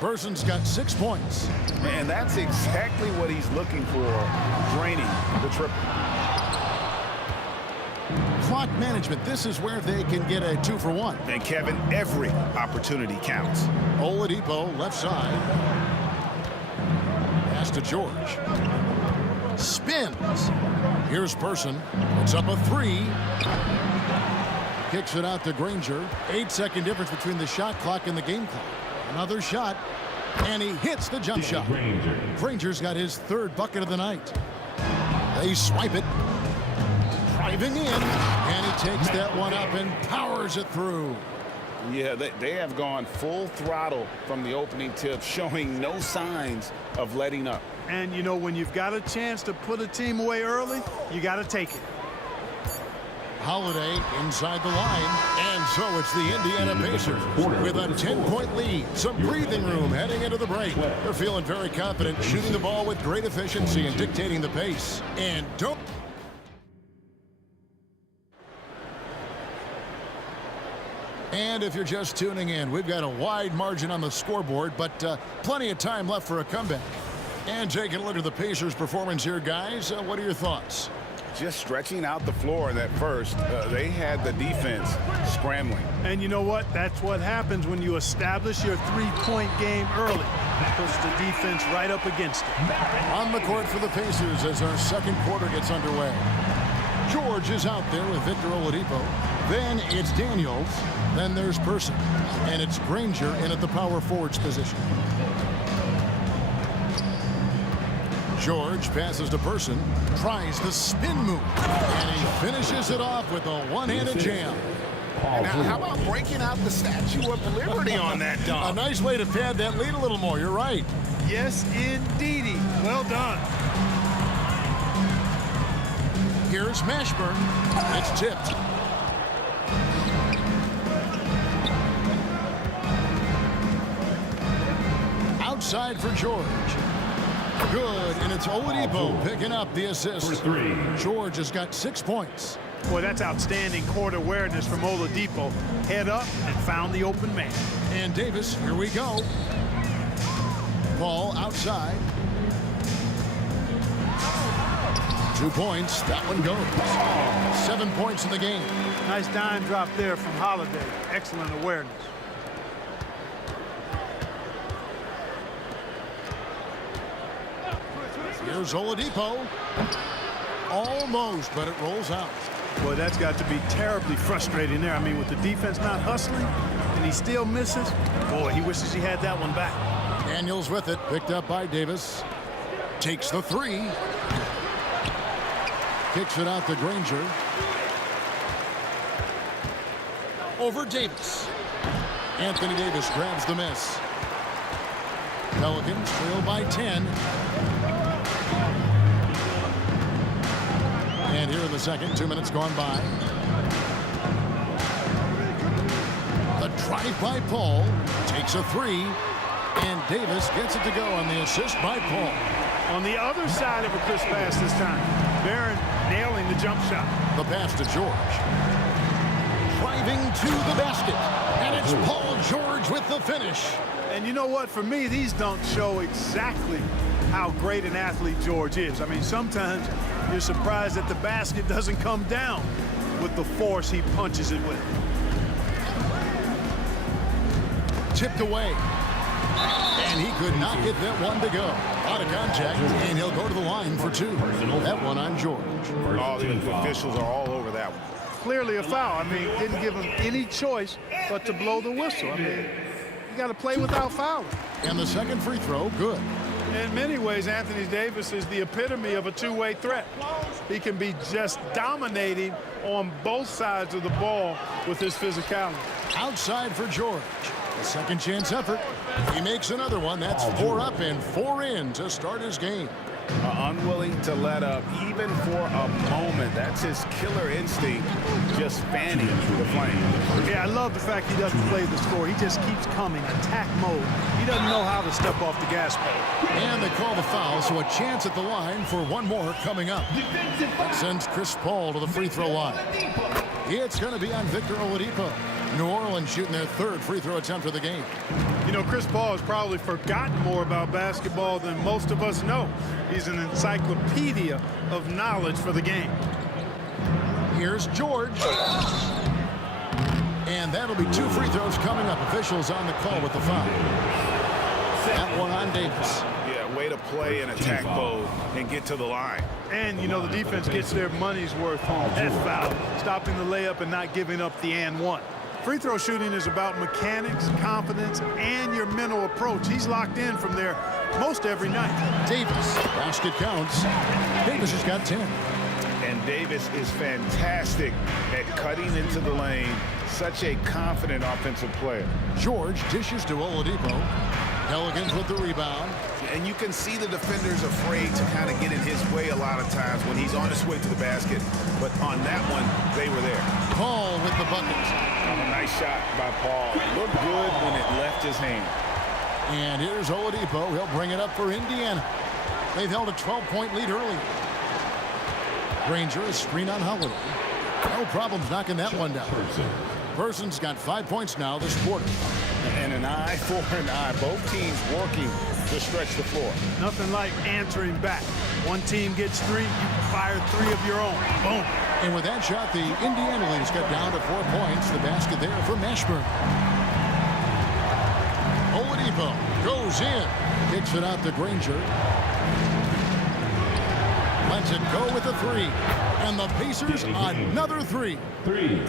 Person's got 6 points. And that's exactly what he's looking for, draining the triple. Clock management, this is where they can get a 2-for-1. And Kevin, every opportunity counts. Oladipo, left side. Pass to George. Spins. Here's Person. Puts up a three. Kicks it out to Granger. 8-second difference between the shot clock and the game clock. Another shot. And he hits the jump shot. Granger's got his third bucket of the night. They swipe it. Driving in. And he takes that one up and powers it through. Yeah, they have gone full throttle from the opening tip, showing no signs of letting up. And, you know, when you've got a chance to put a team away early, you got to take it. Holiday inside the line, and so it's the Indiana Pacers with a 10-point lead. Some breathing room heading into the break. They're feeling very confident, shooting the ball with great efficiency and dictating the pace. And don't... And if you're just tuning in, we've got a wide margin on the scoreboard, but plenty of time left for a comeback. And taking a look at the Pacers' performance here, guys. What are your thoughts? Just stretching out the floor in that first. They had the defense scrambling. And you know what? That's what happens when you establish your three-point game early. Push the defense right up against it. On the court for the Pacers as our second quarter gets underway. George is out there with Victor Oladipo. Then it's Daniels. Then there's Person. And it's Granger in at the power forwards position. George passes to Person, tries the spin move, and he finishes it off with a one-handed jam. And how about breaking out the Statue of Liberty on that dunk? A nice way to pad that lead a little more, you're right. Yes, indeedy. Well done. Here's Mashburn. It's tipped. Outside for George. Good, and it's Oladipo picking up the assist. George has got 6 points. Boy, that's outstanding court awareness from Oladipo. Head up and found the open man. And Davis, here we go. Ball outside. 2 points, that one goes. 7 points in the game. Nice dime drop there from Holiday. Excellent awareness. Here's Oladipo. Almost, but it rolls out. Boy, that's got to be terribly frustrating there. I mean, with the defense not hustling and he still misses, boy, he wishes he had that one back. Daniels with it, picked up by Davis. Takes the three. Kicks it out to Granger. Over Davis. Anthony Davis grabs the miss. Pelicans trail by 10. And here in the second, 2 minutes gone by. The drive by Paul takes a three, and Davis gets it to go on the assist by Paul. On the other side of a crisp pass this time, Barron nailing the jump shot. The pass to George. Driving to the basket, and it's Paul George with the finish. And you know what? For me, these don't show exactly how great an athlete George is. I mean, sometimes you're surprised that the basket doesn't come down with the force he punches it with. Tipped away. And he could not get that one to go. Out of contact, and he'll go to the line for two. That one on George. Oh, the officials are all over that one. clearly a foul. I mean, didn't give him any choice but to blow the whistle. I mean, you got to play without fouling. And the second free throw, good. In many ways, Anthony Davis is the epitome of a two-way threat. He can be just dominating on both sides of the ball with his physicality. Outside for George. A second chance effort. He makes another one. That's 4 up and 4 in to start his game. Unwilling to let up even for a moment. That's his killer instinct, just fanning the flame. Yeah, I love the fact he doesn't play the score. He just keeps coming, attack mode. He doesn't know how to step off the gas pedal. And they call the foul, so a chance at the line for one more coming up. That sends Chris Paul to the free throw line. It's going to be on Victor Oladipo. New Orleans shooting their third free throw attempt of the game. You know, Chris Paul has probably forgotten more about basketball than most of us know. He's an encyclopedia of knowledge for the game. Here's George. And that'll be 2 free throws coming up. Officials on the call with the foul. That one on Davis. Yeah, way to play in attack mode and get to the line. And, you know, the defense gets their money's worth on that foul, stopping the layup and not giving up the and one. Free throw shooting is about mechanics, confidence, and your mental approach. He's locked in from there most every night. Davis, basket counts. Davis has got 10. And Davis is fantastic at cutting into the lane. Such a confident offensive player. George dishes to Oladipo. Pelicans with the rebound. And you can see the defenders afraid to kind of get in his way a lot of times when he's on his way to the basket. But on that one, they were there. Paul with the buckets. Nice shot by Paul. Looked good when it left his hand. And here's Oladipo. He'll bring it up for Indiana. They've held a 12-point lead early. Granger, a screen on Holiday. No problems knocking that one down. Person's got 5 points now this quarter. And an eye for an eye. Both teams working to stretch the floor. Nothing like answering back. One team gets 3, you fire 3 of your own. Boom. And with that shot, the Indiana leaders got down to 4 points. The basket there for Mashburn. Oladipo goes in. Kicks it out to Granger. Lets it go with the 3. And the Pacers another 3.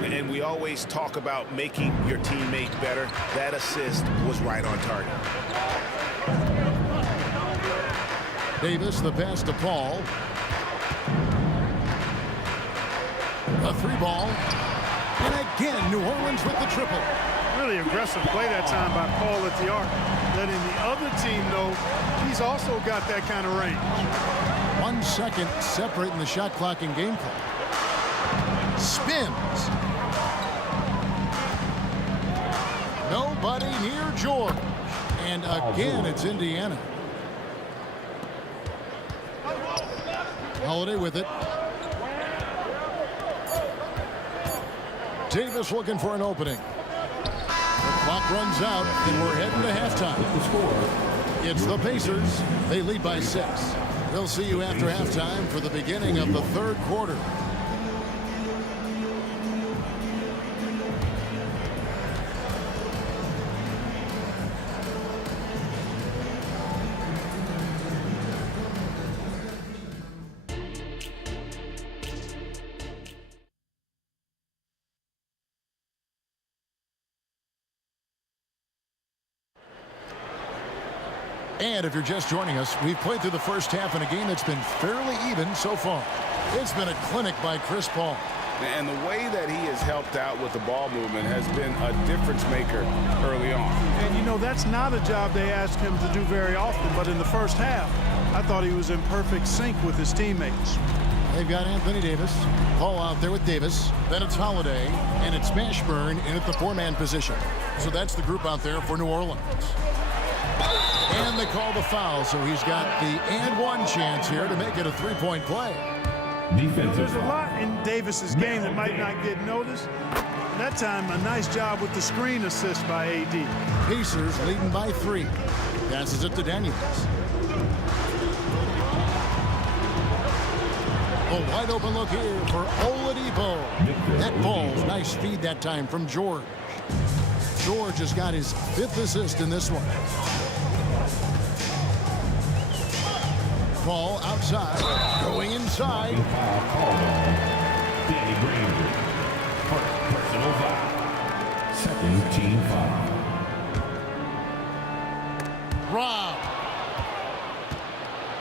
And we always talk about making your teammate better. That assist was right on target. Davis, the pass to Paul. A 3-ball. And again, New Orleans with the triple. Really aggressive play that time by Paul at the arc, letting the other team know he's also got that kind of range. 1 second separating the shot clock and game clock. Spins. Nobody near George. And again, it's Indiana. Holiday with it. Davis looking for an opening. The clock runs out, and we're heading to halftime. It's the Pacers. They lead by 6. We'll see you after halftime for the beginning of the third quarter. And if you're just joining us, we've played through the first half in a game that's been fairly even so far. It's been a clinic by Chris Paul. And the way that he has helped out with the ball movement has been a difference maker early on. And, you know, that's not a job they ask him to do very often. But in the first half, I thought he was in perfect sync with his teammates. They've got Anthony Davis. Paul out there with Davis. Then it's Holiday. And it's Mashburn in at the 4-man position. So that's the group out there for New Orleans. And they call the foul, so he's got the and one chance here to make it a 3-point play. There's a lot in Davis's game that might not get noticed. That time, a nice job with the screen assist by AD. Pacers leading by 3. Passes it to Daniels. A wide open look here for Oladipo. That ball's nice feed that time from George. George has got his 5th assist in this one. Paul outside, going inside. Personal foul. Second team foul. Rob.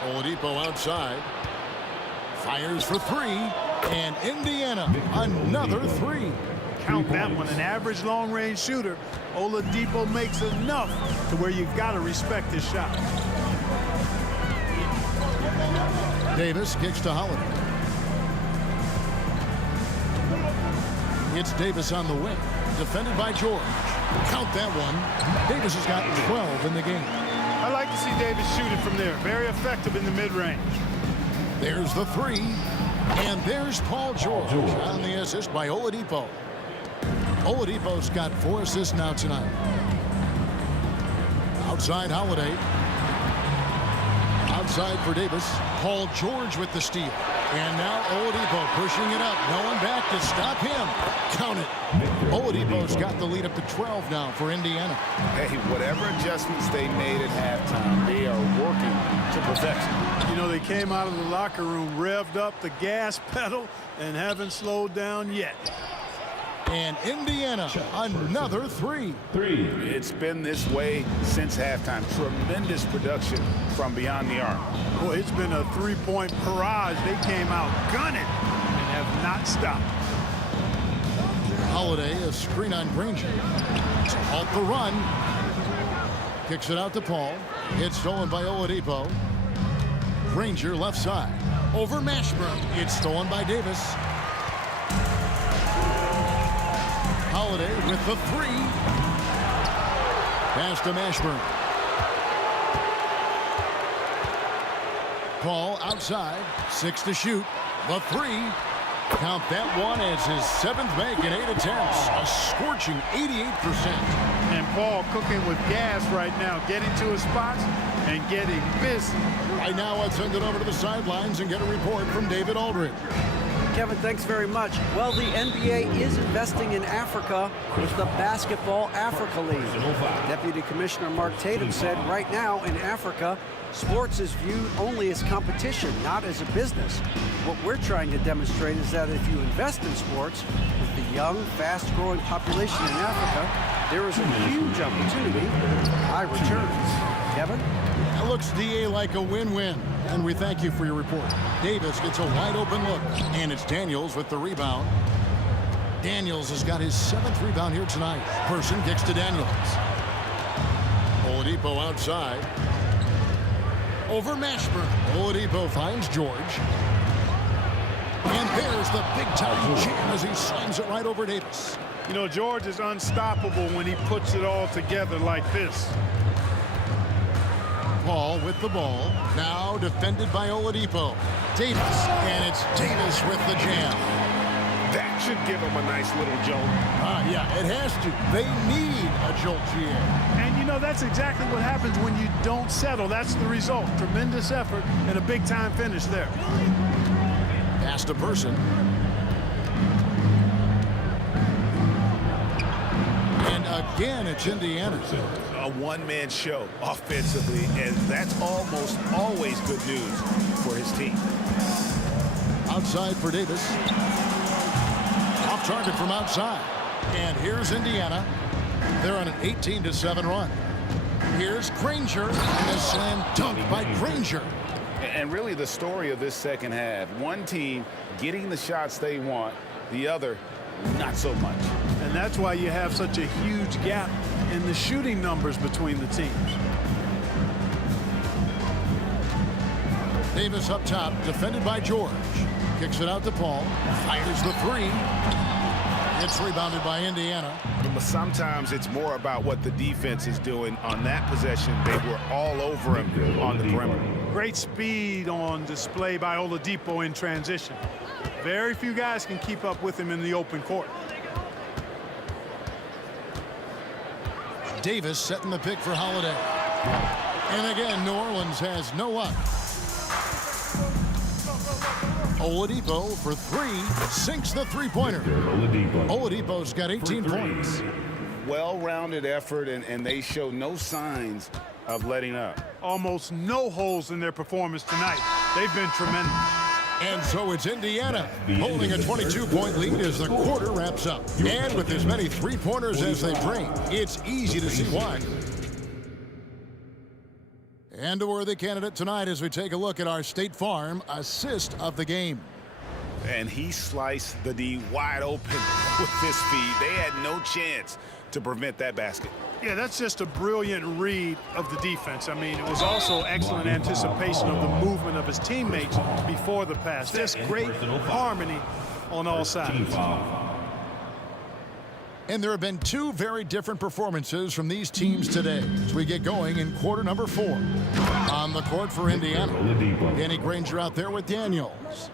Oladipo outside. Fires for three. And Indiana, another three. Count that one. An average long-range shooter. Oladipo makes enough to where you've got to respect his shot. Davis kicks to Holiday. It's Davis on the wing. Defended by George. Count that one. Davis has got 12 in the game. I like to see Davis shoot it from there. Very effective in the mid-range. There's the three. And there's Paul George on the assist by Oladipo. Oladipo's got 4 assists now tonight. Outside Holiday. Outside for Davis. Paul George with the steal. And now Oladipo pushing it up. No one back to stop him. Count it. Oladipo's got the lead up to 12 now for Indiana. Hey, whatever adjustments they made at halftime, they are working to perfection. You know, they came out of the locker room, revved up the gas pedal, and haven't slowed down yet. And Indiana, another three. It's been this way since halftime. Tremendous production from beyond the arc. Boy, it's been a three-point barrage. They came out gunning and have not stopped. Holiday, a screen on Granger. To halt the run. Kicks it out to Paul. It's stolen by Oladipo. Granger left side. Over Mashburn. It's stolen by Davis. Holiday with the three. Pass to Mashburn. Paul outside. 6 to shoot. The three. Count that one as his 7th make in 8 attempts. A scorching 88%. And Paul cooking with gas right now, getting to his spots and getting busy. Right now, let's send it over to the sidelines and get a report from David Aldridge. Kevin, thanks very much. Well, the NBA is investing in Africa with the Basketball Africa League. Deputy Commissioner Mark Tatum said right now in Africa, sports is viewed only as competition, not as a business. What we're trying to demonstrate is that if you invest in sports, with the young, fast-growing population in Africa, there is a huge opportunity for high returns. Kevin? That looks, DA, like a win-win. And we thank you for your report. Davis gets a wide-open look. And it's Daniels with the rebound. Daniels has got his 7th rebound here tonight. Person kicks to Daniels. Oladipo outside. Over Mashburn. Oladipo finds George. And there's the big-time jam as he slams it right over Davis. You know, George is unstoppable when he puts it all together like this. Paul with the ball. Now defended by Oladipo. Davis. And it's Davis with the jam. That should give him a nice little jolt. Yeah, it has to. They need a jolt, GA. And you know, that's exactly what happens when you don't settle. That's the result. Tremendous effort and a big-time finish there. Pass to Person. And again, it's Indiana. A one-man show offensively, and that's almost always good news for his team. Outside for Davis. Off target from outside. And here's Indiana. They're on an 18-7 run. Here's Granger, and a slam dunk by Granger. And really the story of this second half, one team getting the shots they want, the other not so much. And that's why you have such a huge gap in the shooting numbers between the teams. Davis up top, defended by George. Kicks it out to Paul. Fires the three. It's rebounded by Indiana. But sometimes it's more about what the defense is doing on that possession. They were all over him on the perimeter. Great speed on display by Oladipo in transition. Very few guys can keep up with him in the open court. Davis setting the pick for Holiday. And again, New Orleans has no luck. Oladipo for three, sinks the three-pointer. Oladipo's got 18 points. Well-rounded effort, and they show no signs of letting up. Almost no holes in their performance tonight. They've been tremendous. And so it's Indiana holding a 22-point lead as the quarter wraps up. And with as many three-pointers as they bring, it's easy to see why. And a worthy candidate tonight as we take a look at our State Farm assist of the game. And he sliced the D wide open with his speed. They had no chance to prevent that basket. Yeah, that's just a brilliant read of the defense. I mean, it was also excellent anticipation of the movement of his teammates before the pass. Just great harmony on all sides. And there have been two very different performances from these teams today as we get going in quarter number 4. On the court for Indiana, Danny Granger out there with Daniels.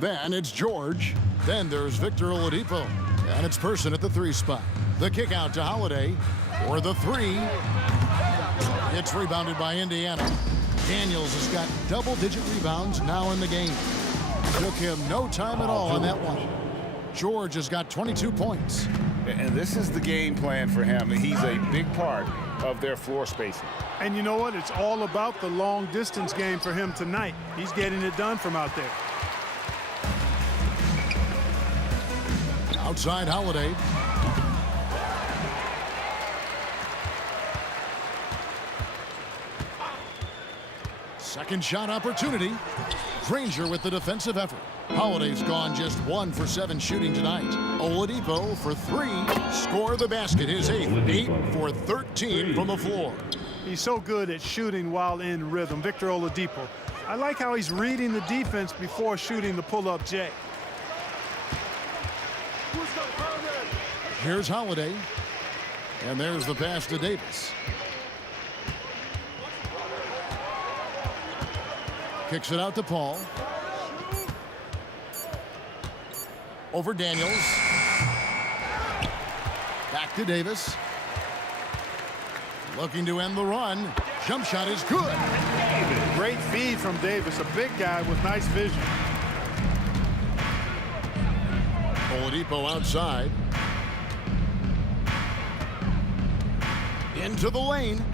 Then it's George. Then there's Victor Oladipo. And it's Person at the 3 spot. The kick out to Holiday for the 3. It's rebounded by Indiana. Daniels has got double-digit rebounds now in the game. Took him no time at all on that one. George has got 22 points. And this is the game plan for him. He's a big part of their floor spacing. And you know what? It's all about the long-distance game for him tonight. He's getting it done from out there. Outside Holiday. Second shot opportunity. Granger with the defensive effort. Holiday's gone just 1 for 7 shooting tonight. Oladipo for 3. Score the basket, his 8th. 8 for 13 from the floor. He's so good at shooting while in rhythm. Victor Oladipo. I like how he's reading the defense before shooting the pull-up J. Here's Holiday. And there's the pass to Davis. Kicks it out to Paul. Over Daniels. Back to Davis. Looking to end the run. Jump shot is good. Great feed from Davis, a big guy with nice vision. Oladipo outside. Into the lane.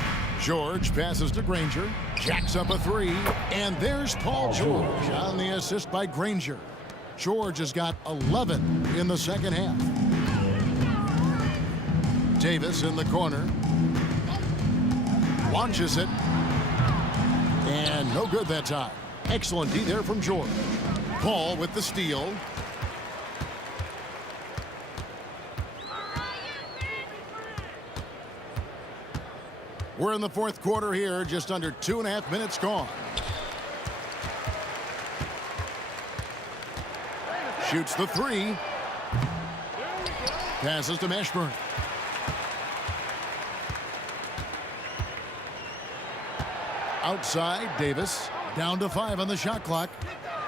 George passes to Granger. Jacks up a 3. And there's Paul George on the assist by Granger. George has got 11 in the second half. Davis in the corner. Launches it. And no good that time. Excellent D there from George. Paul with the steal. We're in the fourth quarter here, just under 2.5 minutes gone. Shoots the 3. Passes to Mashburn. Outside, Davis. Down to 5 on the shot clock.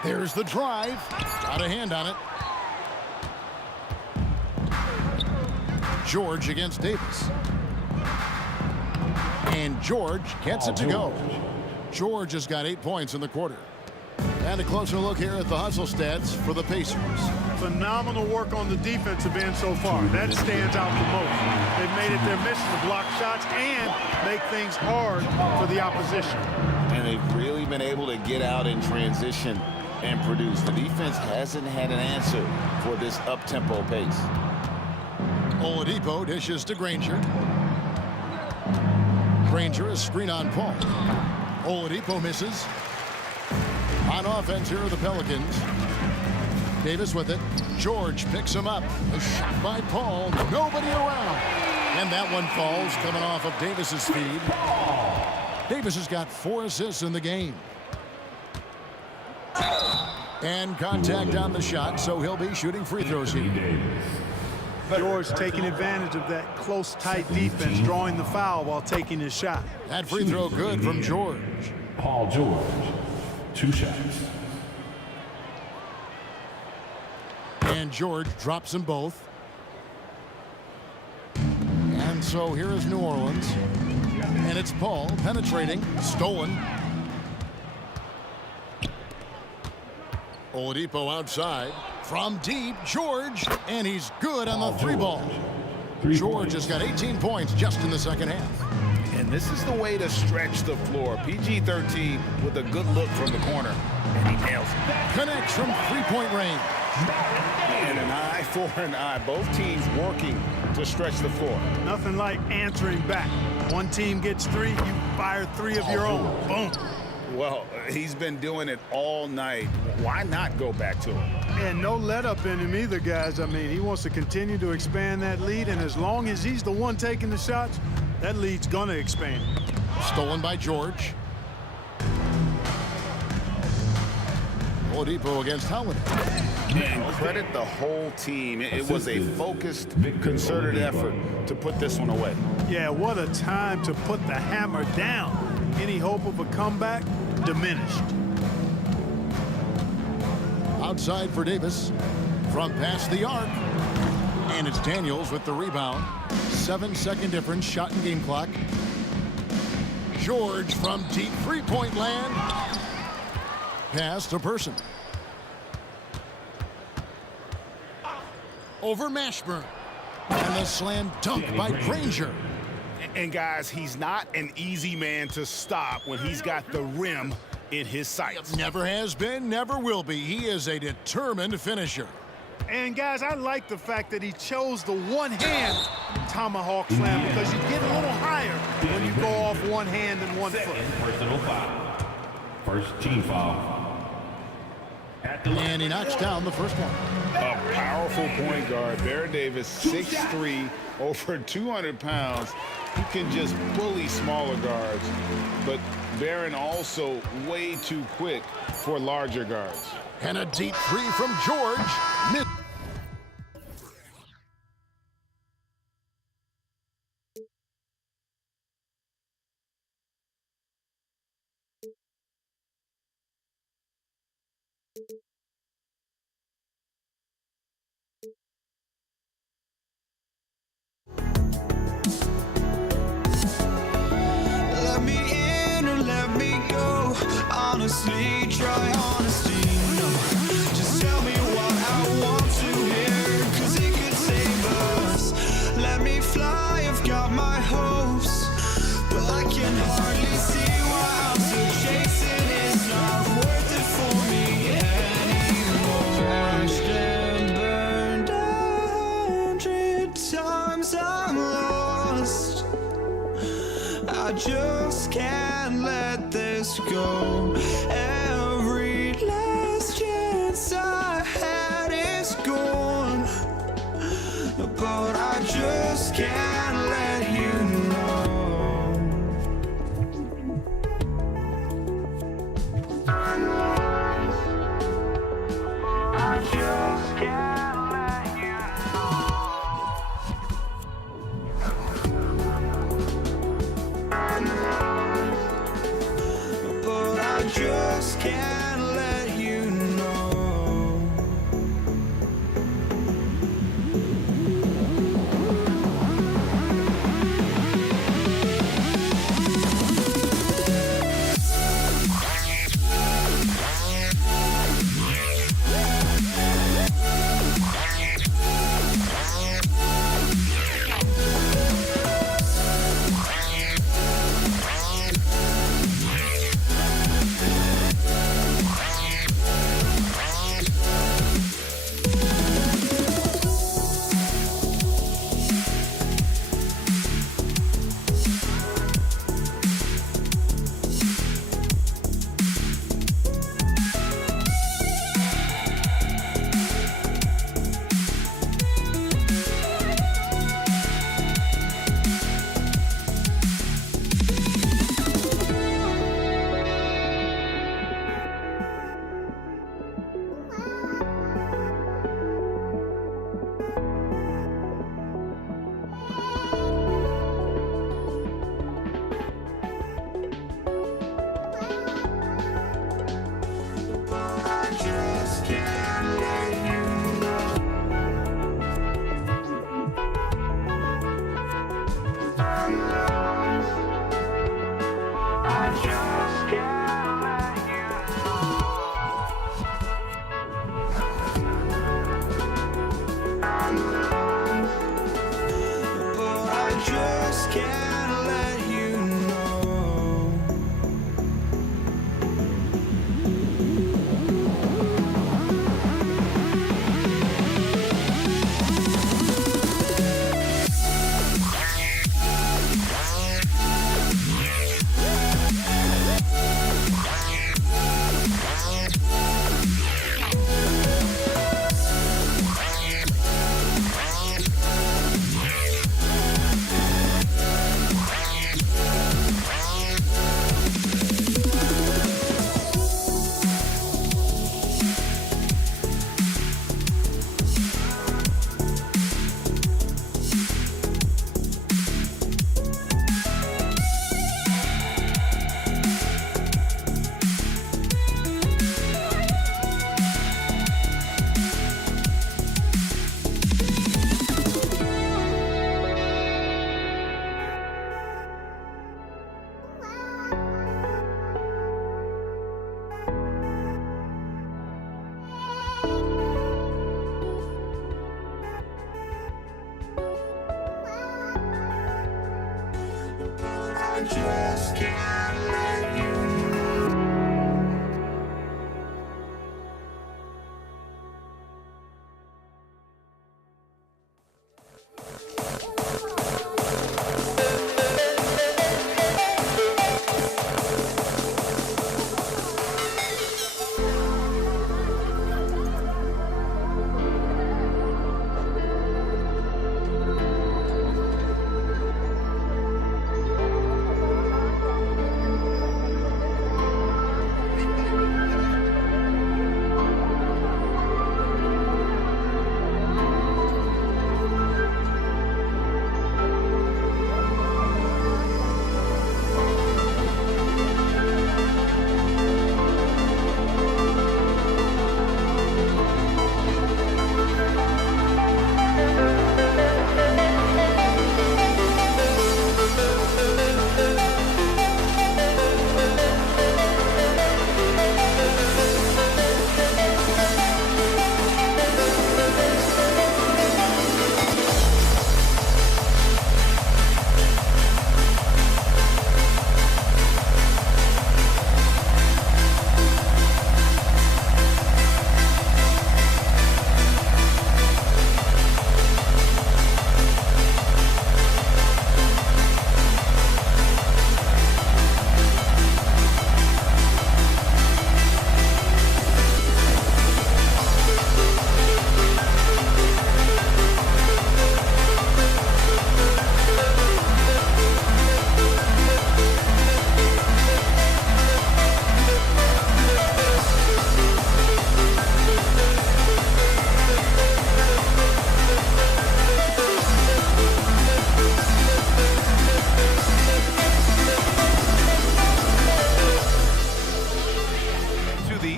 There's the drive. Got a hand on it. George against Davis. And George gets it to go. George has got 8 points in the quarter. And a closer look here at the hustle stats for the Pacers. Phenomenal work on the defensive end so far. That stands out the most. They've made it their mission to block shots and make things hard for the opposition. And they've really been able to get out in transition and produce. The defense hasn't had an answer for this up-tempo pace. Oladipo dishes to Granger. Granger is screen on Paul. Oladipo misses. On offense here are the Pelicans. Davis with it. George picks him up. A shot by Paul. Nobody around. And that one falls coming off of Davis's feed. Davis has got 4 assists in the game. And contact on the shot, so he'll be shooting free throws here. George taking advantage of that close, tight defense, drawing the foul while taking his shot. That free throw good from George. Paul George, 2 shots. And George drops them both. And so here is New Orleans. And it's Paul penetrating, stolen. Oladipo outside. From deep, George. And he's good on the 3 ball. George has got 18 points just in the second half. And And this is the way to stretch the floor. PG-13 with a good look from the corner. And he nails it. Connects from three-point range. And an eye for an eye. Both teams working to stretch the floor. Nothing like answering back. One team gets 3, you fire 3 of your own. Boom. Well, he's been doing it all night. Why not go back to him? And no let up in him either, guys. I mean, he wants to continue to expand that lead, and as long as he's the one taking the shots, that lead's going to expand. Stolen by George. Oladipo against Holiday. And credit the whole team. It was a focused, concerted effort to put this one away. Yeah, what a time to put the hammer down. Any hope of a comeback diminished. Outside for Davis. From past the arc. And it's Daniels with the rebound. 7-second difference, shot and game clock. George from deep three-point land. Pass to Person. Over Mashburn. And the slam dunk by Granger. And guys, he's not an easy man to stop when he's got the rim in his sights. Never has been, never will be. He is a determined finisher. And guys, I like the fact that he chose the one-hand tomahawk slam because you get a little higher when you go off one hand and one foot. Personal foul. First team foul. And he knocks down the first one. A powerful point guard, Baron Davis, 6'3", over 200 pounds. He can just bully smaller guards, but Baron also way too quick for larger guards. And a deep three from George. Let me in or let me go. Honestly, try honesty. No, just tell me what I want to hear, 'cause it could save us. Let me fly, I've got my hopes, but I can hardly see why I'm still chasing. It's not worth it for me anymore. Crashed and burned 100 times, I'm lost. I just can't let this go. Every last chance I had is gone, but I just can't let you know. I just can't let you know. But I just can't let you know.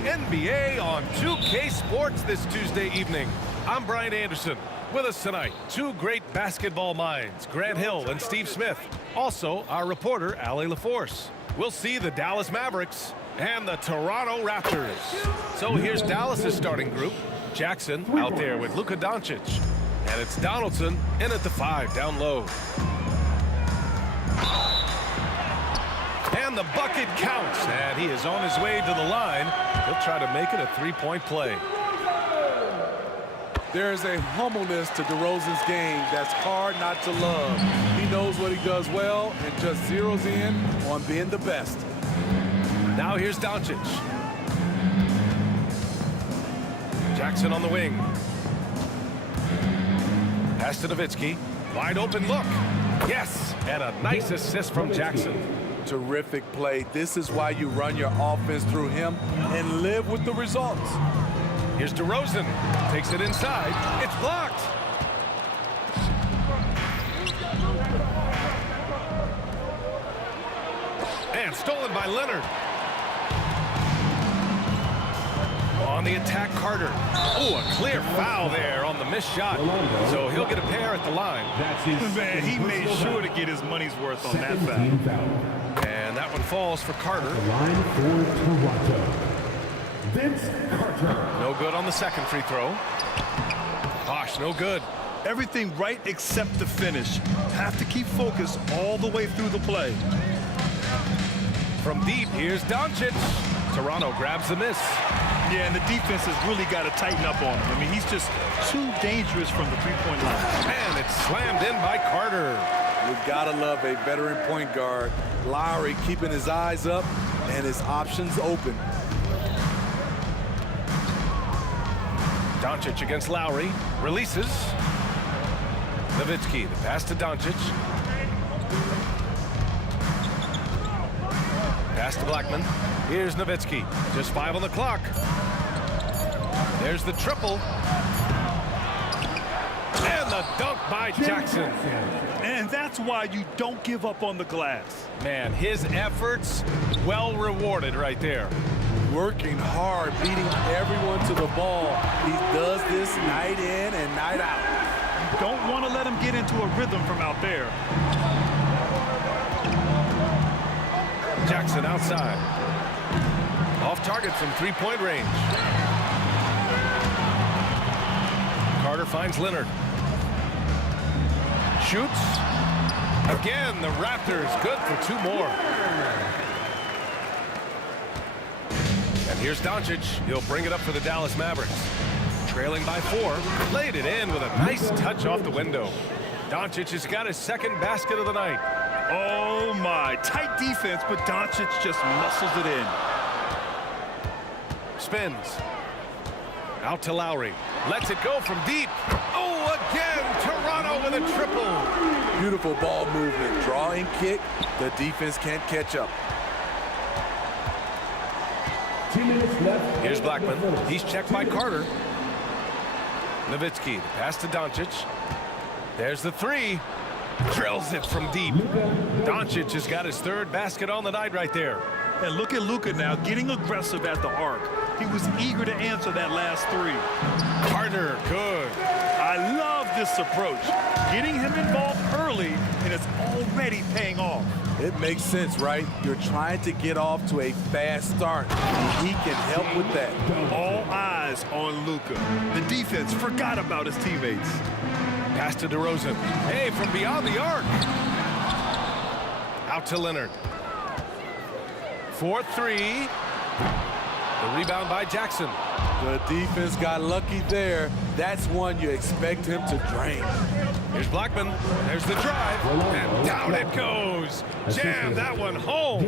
NBA on 2K Sports this Tuesday evening. I'm Brian Anderson. With us tonight, two great basketball minds, Grant Hill and Steve Smith. Also, our reporter, Allie LaForce. We'll see the Dallas Mavericks and the Toronto Raptors. So here's Dallas's starting group. Jackson out there with Luka Doncic. And it's Donaldson in at the 5 down low. And the bucket counts, and he is on his way to the line. He'll try to make it a three-point play. There's a humbleness to DeRozan's game that's hard not to love. He knows what he does well and just zeroes in on being the best. Now here's Doncic. Jackson on the wing. Pass to Nowitzki. Wide open look. Yes, and a nice assist from Jackson. Terrific play. This is why you run your offense through him and live with the results. Here's DeRozan. Takes it inside. It's blocked. And stolen by Leonard. On the attack, Carter. Oh, a clear foul there on the missed shot. So he'll get a pair at the line. Man, he made sure to get his money's worth on that foul. And that one falls for Carter. Line for Toronto, Vince Carter. No good on the second free throw. Gosh, no good. Everything right except the finish. Have to keep focused all the way through the play. From deep, here's Doncic. Toronto grabs the miss. Yeah, and the defense has really got to tighten up on him. I mean, he's just too dangerous from the three-point line. And it's slammed in by Carter. You've got to love a veteran point guard. Lowry keeping his eyes up and his options open. Doncic against Lowry. Releases. Nowitzki, the pass to Doncic. Pass to Blackman. Here's Nowitzki. Just 5 on the clock. There's the triple. And the dunk by Jackson. And that's why you don't give up on the glass. Man, his efforts well rewarded right there. Working hard, beating everyone to the ball. He does this night in and night out. You don't want to let him get into a rhythm from out there. Jackson outside. Off target from three-point range. Carter finds Leonard. Shoots. Again, the Raptors good for 2 more. And here's Doncic. He'll bring it up for the Dallas Mavericks. Trailing by 4. Laid it in with a nice touch off the window. Doncic has got his second basket of the night. Oh, my. Tight defense, but Doncic just muscles it in. Spins. Out to Lowry. Lets it go from deep. Oh, again, Toronto with a triple. Beautiful ball movement. Drawing kick. The defense can't catch up. 2 minutes left. Here's Blackman. He's checked by Carter. Nowitzki, the pass to Doncic. There's the 3. Drills it from deep. Doncic has got his 3rd basket on the night right there. And look at Luka now getting aggressive at the arc. He was eager to answer that last 3. Carter, good. I love this approach. Getting him involved early, and it's already paying off. It makes sense, right? You're trying to get off to a fast start, and he can help with that. All eyes on Luka. The defense forgot about his teammates. Pass to DeRozan. Hey, from beyond the arc. Out to Leonard. 4-3. The rebound by Jackson. The defense got lucky there. That's one you expect him to drain. Here's Blackman. There's the drive. And down it goes. Jam that one home.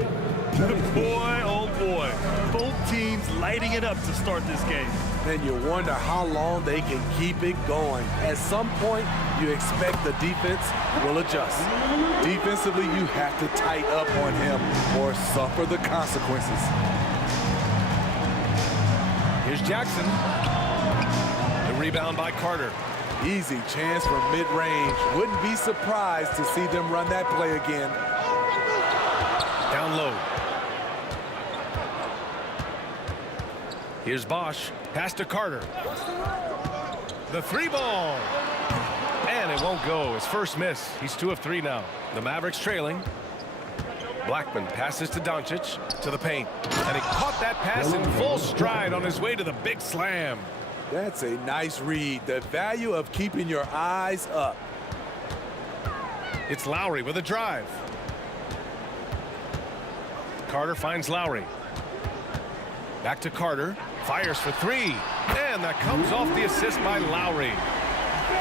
Boy, oh boy. Both teams lighting it up to start this game. And you wonder how long they can keep it going. At some point, you expect the defense will adjust. Defensively, you have to tighten up on him or suffer the consequences. Here's Jackson. The rebound by Carter. Easy chance from mid-range. Wouldn't be surprised to see them run that play again. Down low. Here's Bosch. Pass to Carter. The three ball. And it won't go. His first miss. He's 2 of 3 now. The Mavericks trailing. Blackman passes to Doncic to the paint. And he caught that pass in full stride on his way to the big slam. That's a nice read. The value of keeping your eyes up. It's Lowry with a drive. Carter finds Lowry. Back to Carter. Fires for 3. And that comes off the assist by Lowry.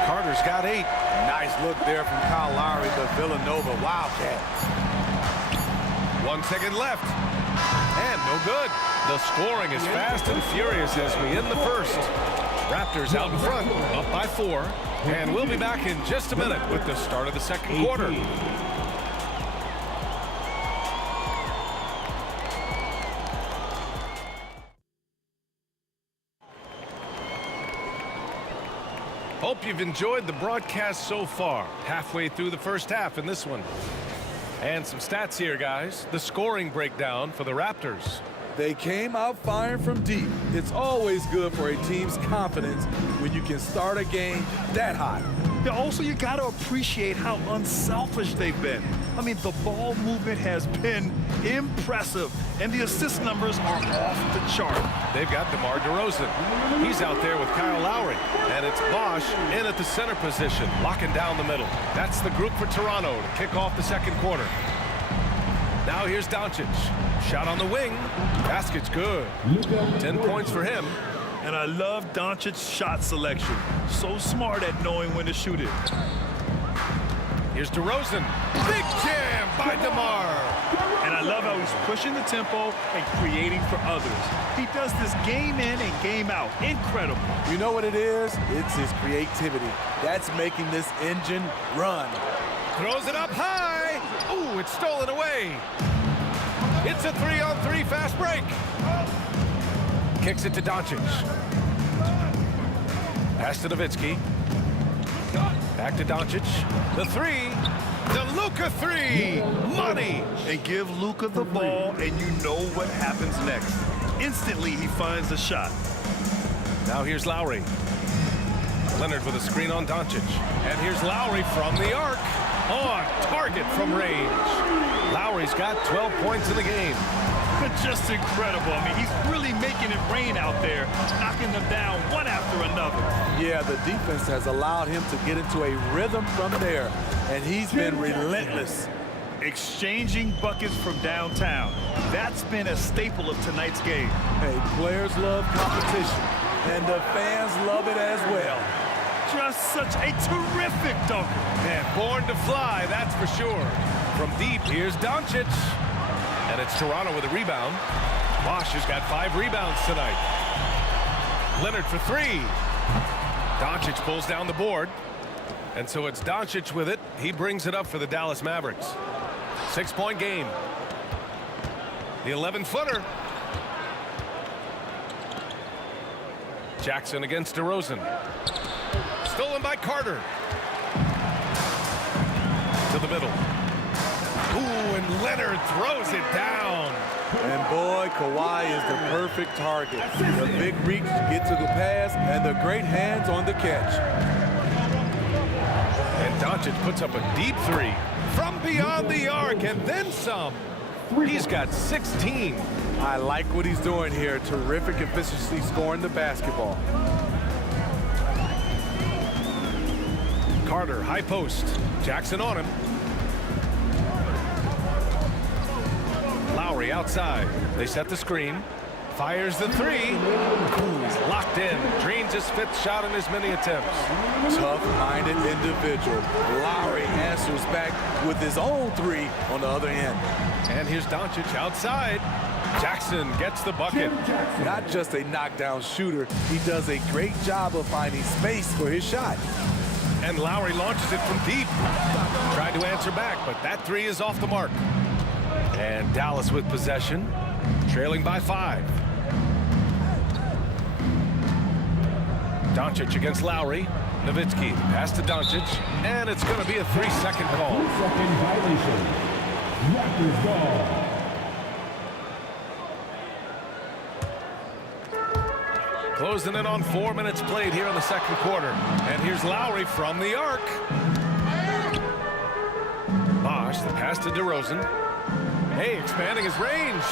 Carter's got 8. Nice look there from Kyle Lowry, the Villanova Wildcat. 1 second left. And no good. The scoring is fast and furious as we end the first. Raptors out in front, up by 4. And we'll be back in just a minute with the start of the second quarter. Hope you've enjoyed the broadcast so far. Halfway through the first half in this one. And some stats here, guys. The scoring breakdown for the Raptors. They came out firing from deep. It's always good for a team's confidence when you can start a game that hot. Yeah, also, you got to appreciate how unselfish they've been. I mean, the ball movement has been impressive, and the assist numbers are off the chart. They've got DeMar DeRozan. He's out there with Kyle Lowry. And it's Bosch in at the center position, locking down the middle. That's the group for Toronto to kick off the second quarter. Now here's Doncic. Shot on the wing. Basket's good. 10 points for him. And I love Doncic's shot selection. So smart at knowing when to shoot it. Here's DeRozan. Big jam by DeMar. And I love how he's pushing the tempo and creating for others. He does this game in and game out. Incredible. You know what it is? It's his creativity. That's making this engine run. Throws it up high. Ooh, it's stolen away. It's a 3-on-3 fast break. Kicks it to Doncic. Pass to Nowitzki. Back to Doncic. The 3. The Luka 3. Money. And give Luka the ball, and you know what happens next. Instantly, he finds the shot. Now here's Lowry. Leonard with a screen on Doncic. And here's Lowry from the arc. On target from range. Lowry's got 12 points in the game. Just incredible. I mean, he's really making it rain out there, knocking them down one after another. Yeah, the defense has allowed him to get into a rhythm from there, and he's been relentless. Exchanging buckets from downtown. That's been a staple of tonight's game. Hey, players love competition, and the fans love it as well. Just such a terrific dunker. And born to fly, that's for sure. From deep, here's Doncic. And it's Toronto with a rebound. Bosch has got 5 rebounds tonight. Leonard for 3. Doncic pulls down the board. And so it's Doncic with it. He brings it up for the Dallas Mavericks. 6-point game. The 11-footer. Jackson against DeRozan. Stolen by Carter. To the middle. Ooh, and Leonard throws it down. And boy, Kawhi is the perfect target. The big reach to get to the pass and the great hands on the catch. And Doncic puts up a deep 3 from beyond the arc and then some. He's got 16. I like what he's doing here. Terrific efficiency scoring the basketball. Carter, high post. Jackson on him. Lowry outside. They set the screen. Fires the 3. He's locked in. Drains his 5th shot in as many attempts. Tough-minded individual. Lowry answers back with his own 3 on the other end. And here's Doncic outside. Jackson gets the bucket. Not just a knockdown shooter, he does a great job of finding space for his shot. And Lowry launches it from deep. Tried to answer back, but that 3 is off the mark. And Dallas with possession, trailing by 5. Doncic against Lowry. Nowitzki, pass to Doncic, and it's going to be a 3-second call. 3-second violation. Raptors ball. Closing in on 4 minutes played here in the second quarter. And here's Lowry from the arc. Bosch, the pass to DeRozan. Hey, expanding his range.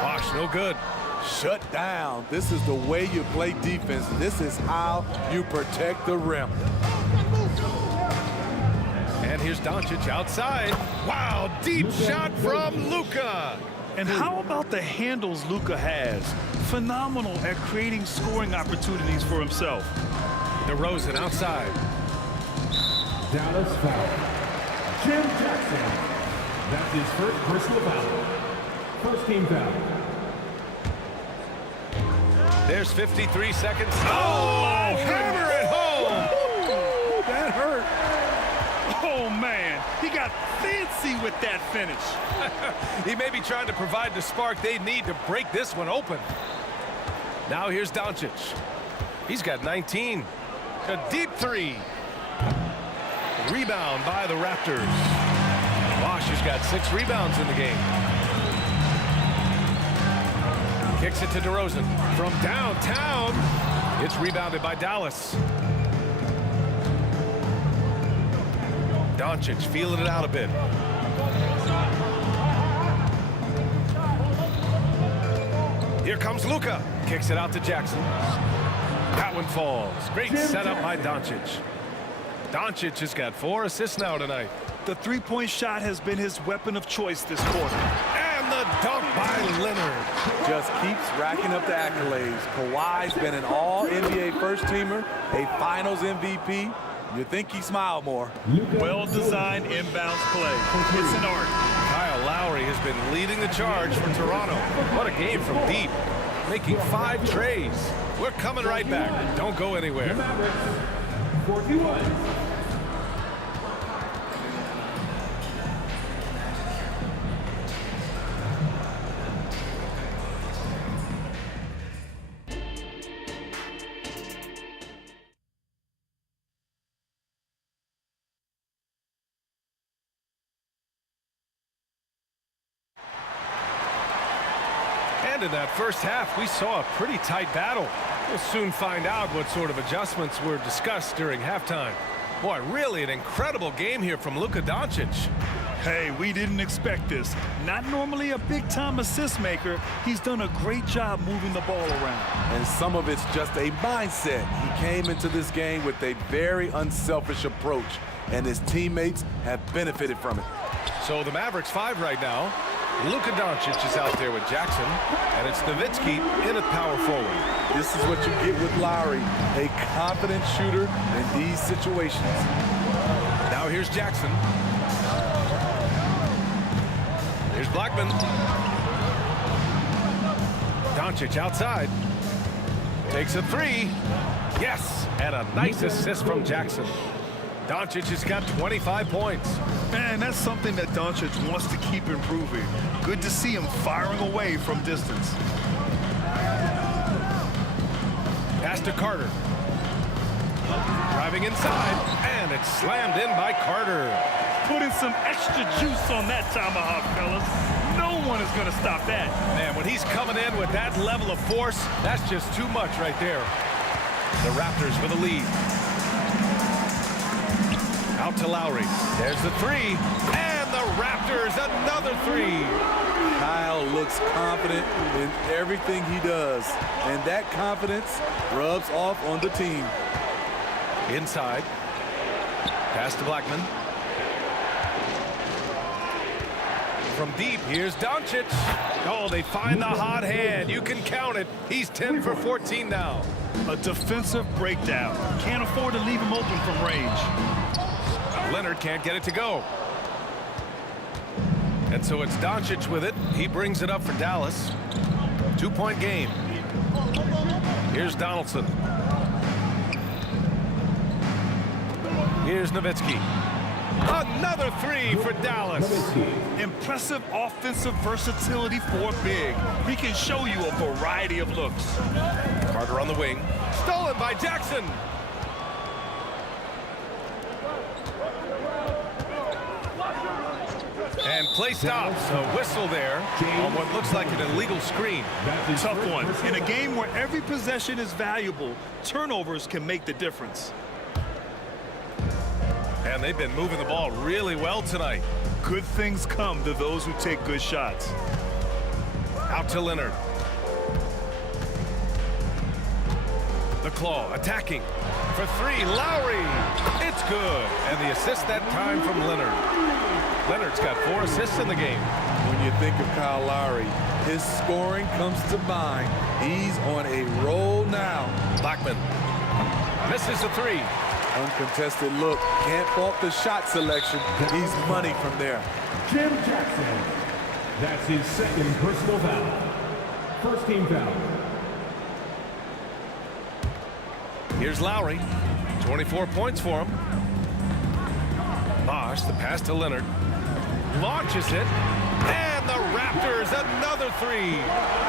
Bosch, no good. Shut down. This is the way you play defense. This is how you protect the rim. And here's Doncic outside. Wow, deep shot from Luka. And how about the handles Luka has? Phenomenal at creating scoring opportunities for himself. DeRozan outside. Dallas foul. Jim Jackson. That's his first personal foul. First team foul. There's 53 seconds. Oh, hammer it home. That hurt. Oh, man. He got fancy with that finish. He may be trying to provide the spark they need to break this one open. Now here's Doncic. He's got 19. A deep three. Rebound by the Raptors. Bosch has got 6 rebounds in the game. Kicks it to DeRozan from downtown. It's rebounded by Dallas. Doncic feeling it out a bit. Here comes Luka. Kicks it out to Jackson. That one falls. Great setup by Doncic. Doncic has got 4 assists now tonight. The three-point shot has been his weapon of choice this quarter. And the dunk by Leonard. Just keeps racking up the accolades. Kawhi's been an all-NBA first-teamer, a finals MVP. You'd think he smiled more. Well-designed inbounds play. It's an art. Kyle Lowry has been leading the charge for Toronto. What a game from deep. Making 5 trays. We're coming right back. Don't go anywhere. 41. And in that first half, we saw a pretty tight battle. We'll soon find out what sort of adjustments were discussed during halftime. Boy, really an incredible game here from Luka Doncic. Hey, we didn't expect this. Not normally a big-time assist maker. He's done a great job moving the ball around. And some of it's just a mindset. He came into this game with a very unselfish approach, and his teammates have benefited from it. So the Mavericks 5 right now. Luka Doncic is out there with Jackson, and it's Nowitzki in at power forward. This is what you get with Lowry, a confident shooter in these situations. Now here's Jackson. Here's Blackman. Doncic outside. Takes a 3. Yes, and a nice assist from Jackson. Doncic has got 25 points. Man, that's something that Doncic wants to keep improving. Good to see him firing away from distance. Pass to Carter. Driving inside, and it's slammed in by Carter. Putting some extra juice on that tomahawk, fellas. No one is going to stop that. Man, when he's coming in with that level of force, that's just too much right there. The Raptors with a lead. Out to Lowry. There's the 3. And the Raptors, another 3. Kyle looks confident in everything he does. And that confidence rubs off on the team. Inside. Pass to Blackman. From deep, here's Doncic. Oh, they find the hot hand. You can count it. He's 10 for 14 now. A defensive breakdown. Can't afford to leave him open from range. Leonard can't get it to go. And so it's Doncic with it. He brings it up for Dallas. 2-point game. Here's Donaldson. Here's Nowitzki. Another 3 for Dallas. Impressive offensive versatility for big. He can show you a variety of looks. Carter on the wing. Stolen by Jackson. And play stops. A whistle there on what looks like an illegal screen. Tough one. In a game where every possession is valuable, turnovers can make the difference. And they've been moving the ball really well tonight. Good things come to those who take good shots. Out to Leonard. The claw attacking for three. Lowry. It's good. And the assist that time from Leonard. Leonard's got 4 assists in the game. When you think of Kyle Lowry, his scoring comes to mind. He's on a roll now. Blackman misses a 3. Uncontested look. Can't fault the shot selection. He's money from there. Jim Jackson. That's his second personal foul. First team foul. Here's Lowry. 24 points for him. Bosch, the pass to Leonard. Launches it. And the Raptors, another 3.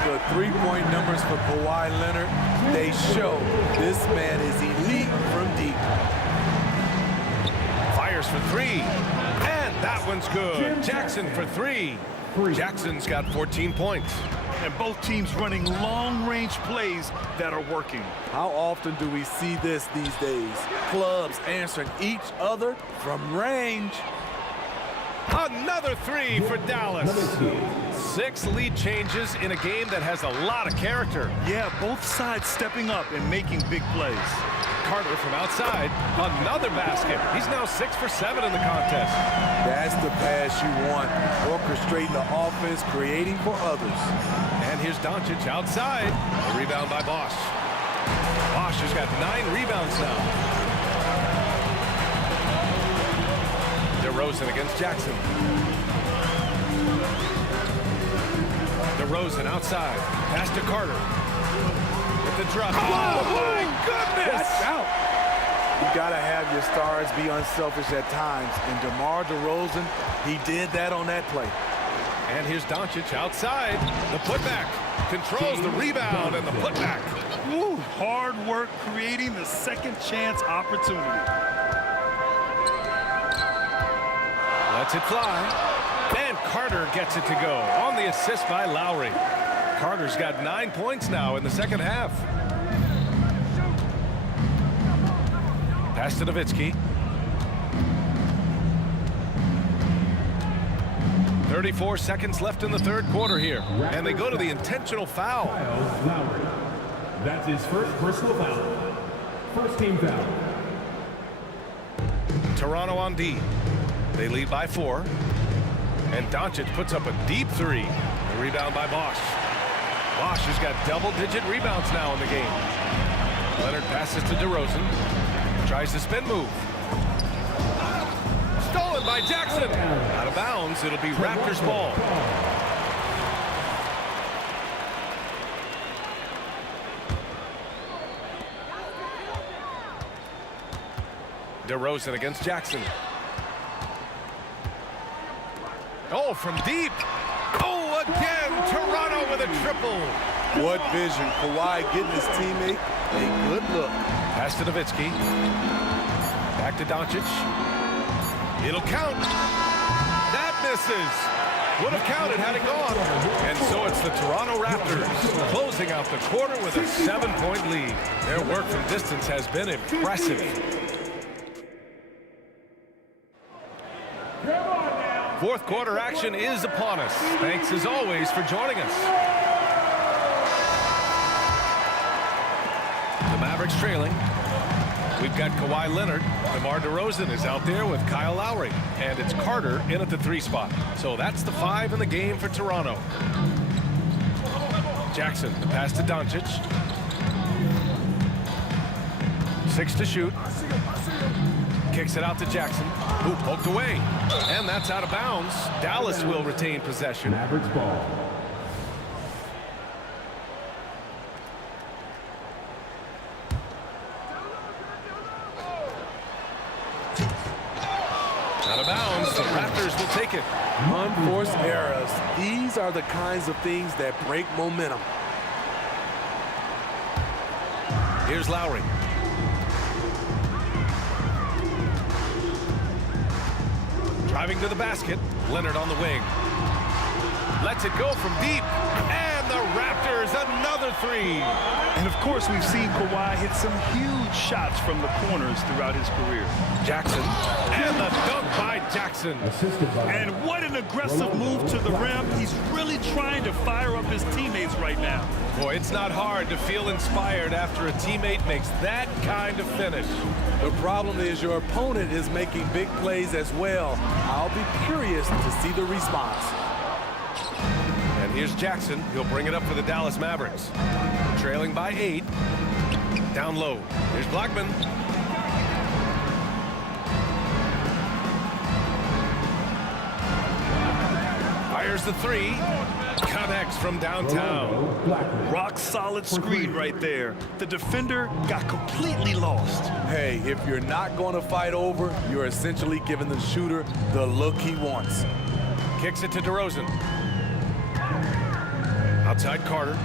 The three-point numbers for Kawhi Leonard, they show this man is elite from deep. Fires for 3. And that one's good. Jackson for 3. Jackson's got 14 points. And both teams running long-range plays that are working. How often do we see this these days? Clubs answering each other from range. Another 3 for Dallas. 6 lead changes in a game that has a lot of character. Yeah, both sides stepping up and making big plays. Carter from outside. Another basket. He's now 6 for 7 in the contest. That's the pass you want. Orchestrating the offense, creating for others. And here's Doncic outside. A rebound by Bosch. Bosch has got 9 rebounds now. DeRozan against Jackson. DeRozan outside. Pass to Carter. With the drop. Oh, my goodness! Watch out. You gotta have your stars be unselfish at times. And DeMar DeRozan, he did that on that play. And here's Doncic outside. The putback. Controls the rebound and the putback. Woo, hard work creating the second chance opportunity. Lets it fly. And Carter gets it to go on the assist by Lowry. Carter's got 9 points now in the second half. Pass to Nowitzki. 34 seconds left in the third quarter here. And they go to the intentional foul. Lowry. That's his first personal foul. First team foul. Toronto on D. They lead by 4. And Doncic puts up a deep 3. The rebound by Bosch. Bosch has got double-digit rebounds now in the game. Leonard passes to DeRozan. Tries the spin move. Stolen by Jackson. Out of bounds. It'll be Raptors ball. DeRozan against Jackson. Oh, from deep. Oh, again. Toronto with a triple. What vision. Kawhi getting his teammate a good look. Pass to Nowitzki. Back to Doncic. It'll count. That misses. Would have counted had it gone. And so it's the Toronto Raptors closing out the quarter with a 7-point lead. Their work from distance has been impressive. Fourth quarter action is upon us. Thanks as always for joining us. The Mavericks trailing. We've got Kawhi Leonard. DeMar DeRozan is out there with Kyle Lowry. And it's Carter in at the 3 spot. So that's the 5 in the game for Toronto. Jackson, the pass to Doncic. 6 to shoot. Kicks it out to Jackson. Ooh, poked away. And that's out of bounds. Dallas will retain possession. Mavericks ball. Out of bounds. The Raptors will take it. Unforced errors. These are the kinds of things that break momentum. Here's Lowry. Driving to the basket. Leonard on the wing. Lets it go from deep. And the Raptors, another three. And of course, we've seen Kawhi hit some huge shots from the corners throughout his career. Jackson. And the dunk by Jackson. And what an aggressive move to the rim. He's really trying to fire up his teammates right now. Boy, it's not hard to feel inspired after a teammate makes that kind of finish. The problem is your opponent is making big plays as well. I'll be curious to see the response. And here's Jackson. He'll bring it up for the Dallas Mavericks. Trailing by 8. Down low. Here's Blackman. Fires the three. Connects from downtown. Rock solid screen right there. The defender got completely lost. Hey, if you're not going to fight over, you're essentially giving the shooter the look he wants. Kicks it to DeRozan. Outside Carter.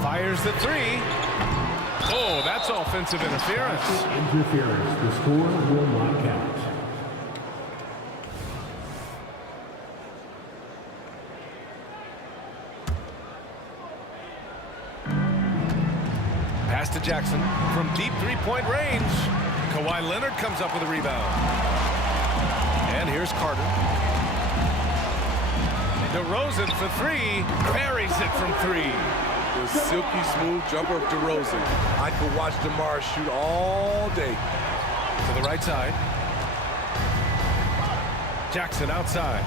Fires the three. Oh, that's offensive interference. Interference. The score will not count. Pass to Jackson from deep three-point range. Kawhi Leonard comes up with a rebound. And here's Carter. DeRozan for three. Buries it from three. The silky smooth jumper of DeRozan. I could watch DeMar shoot all day. To the right side. Jackson outside.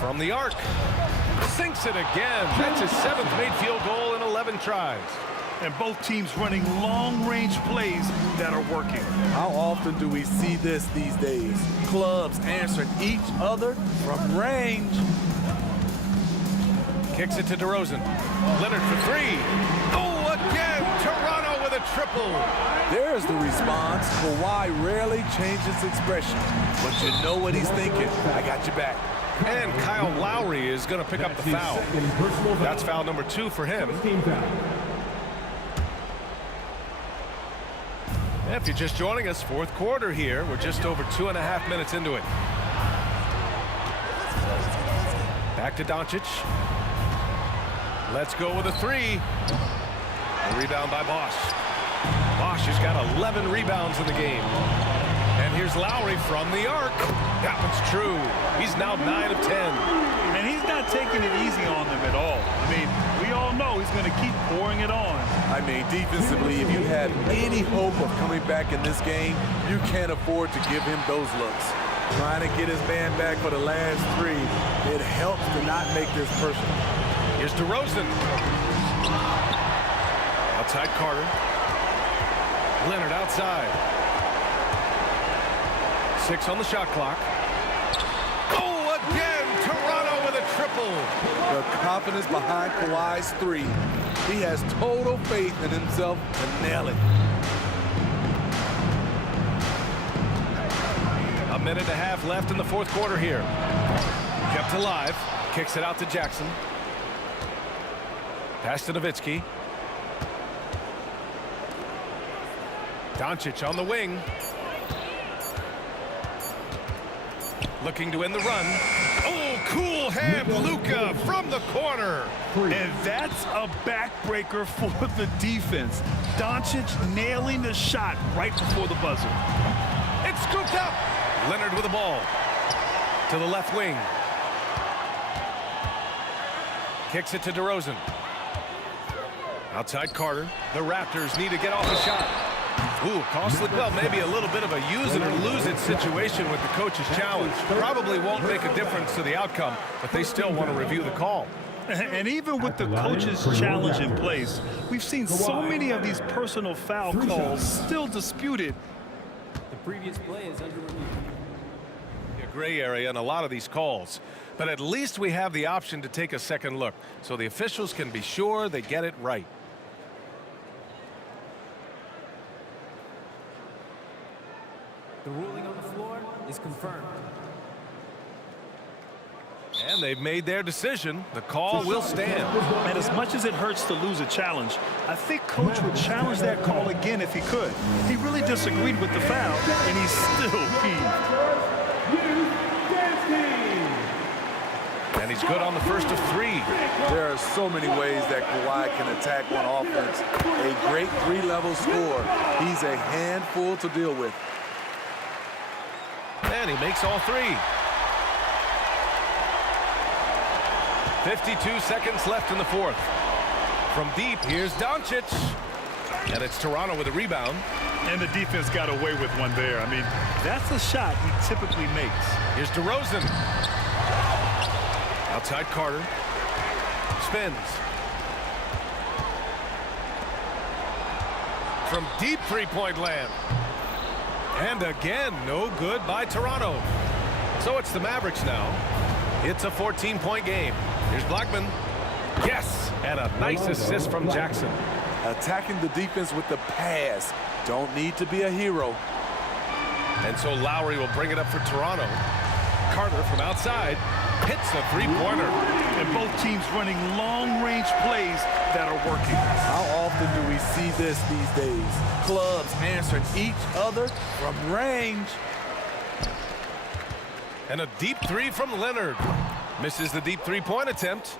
From the arc. Sinks it again. That's his 7th made field goal in 11 tries. And both teams running long-range plays that are working. How often do we see this these days? Clubs answering each other from range. Kicks it to DeRozan. Leonard for three. Oh, again! Toronto with a triple. There's the response. Kawhi rarely changes expression, but you know what he's thinking. I got you back. And Kyle Lowry is going to pick up the foul. That's foul number 2 for him. If you're just joining us, 4th quarter here. We're just over 2.5 minutes into it. Back to Doncic. Let's go with a three. A rebound by Bosch. Bosch has got 11 rebounds in the game. And here's Lowry from the arc. That one's true. He's now 9 of 10. And he's not taking it easy on them at all. I mean, we all know he's going to keep pouring it on. I mean, defensively, if you have any hope of coming back in this game, you can't afford to give him those looks. Trying to get his man back for the last 3, it helps to not make this personal. Here's DeRozan. Outside Carter. Leonard outside. 6 on the shot clock. Oh, again! Toronto with a triple. The confidence behind Kawhi's 3. He has total faith in himself to nail it. A minute and a half left in the 4th quarter here. Kept alive. Kicks it out to Jackson. Pass to Nowitzki. Doncic on the wing. Looking to end the run. Oh, cool hand, Luka from the corner. And that's a backbreaker for the defense. Doncic nailing the shot right before the buzzer. It's scooped up. Leonard with the ball. To the left wing. Kicks it to DeRozan. Outside Carter. The Raptors need to get off a shot. Ooh, costly. Well, maybe a little bit of a use it or lose it situation with the coach's challenge. Probably won't make a difference to the outcome, but they still want to review the call. And even with the coach's challenge in place, we've seen so many of these personal foul calls still disputed. The previous play is under review. A gray area in a lot of these calls, but at least we have the option to take a second look, so the officials can be sure they get it right. The ruling on the floor is confirmed. And they've made their decision. The call will stand. And as much as it hurts to lose a challenge, I think Coach would challenge that call again if he could. He really disagreed with the foul, and he's still peeved. And he's good on the first of 3. There are so many ways that Kawhi can attack on offense. A great 3-level score. He's a handful to deal with. And he makes all 3. 52 seconds left in the 4th. From deep, here's Doncic. And it's Toronto with a rebound. And the defense got away with one there. I mean, that's a shot he typically makes. Here's DeRozan. Outside Carter. Spins. From deep three-point land. And again, no good by Toronto. So it's the Mavericks now. It's a 14-point game. Here's Blackman. Yes, and a nice assist from Jackson. Attacking the defense with the pass. Don't need to be a hero. And so Lowry will bring it up for Toronto. Carter from outside hits a three-pointer. And both teams running long-range plays that are working. How often do we see this these days? Clubs answering each other from range. And a deep 3 from Leonard. Misses the deep three-point attempt.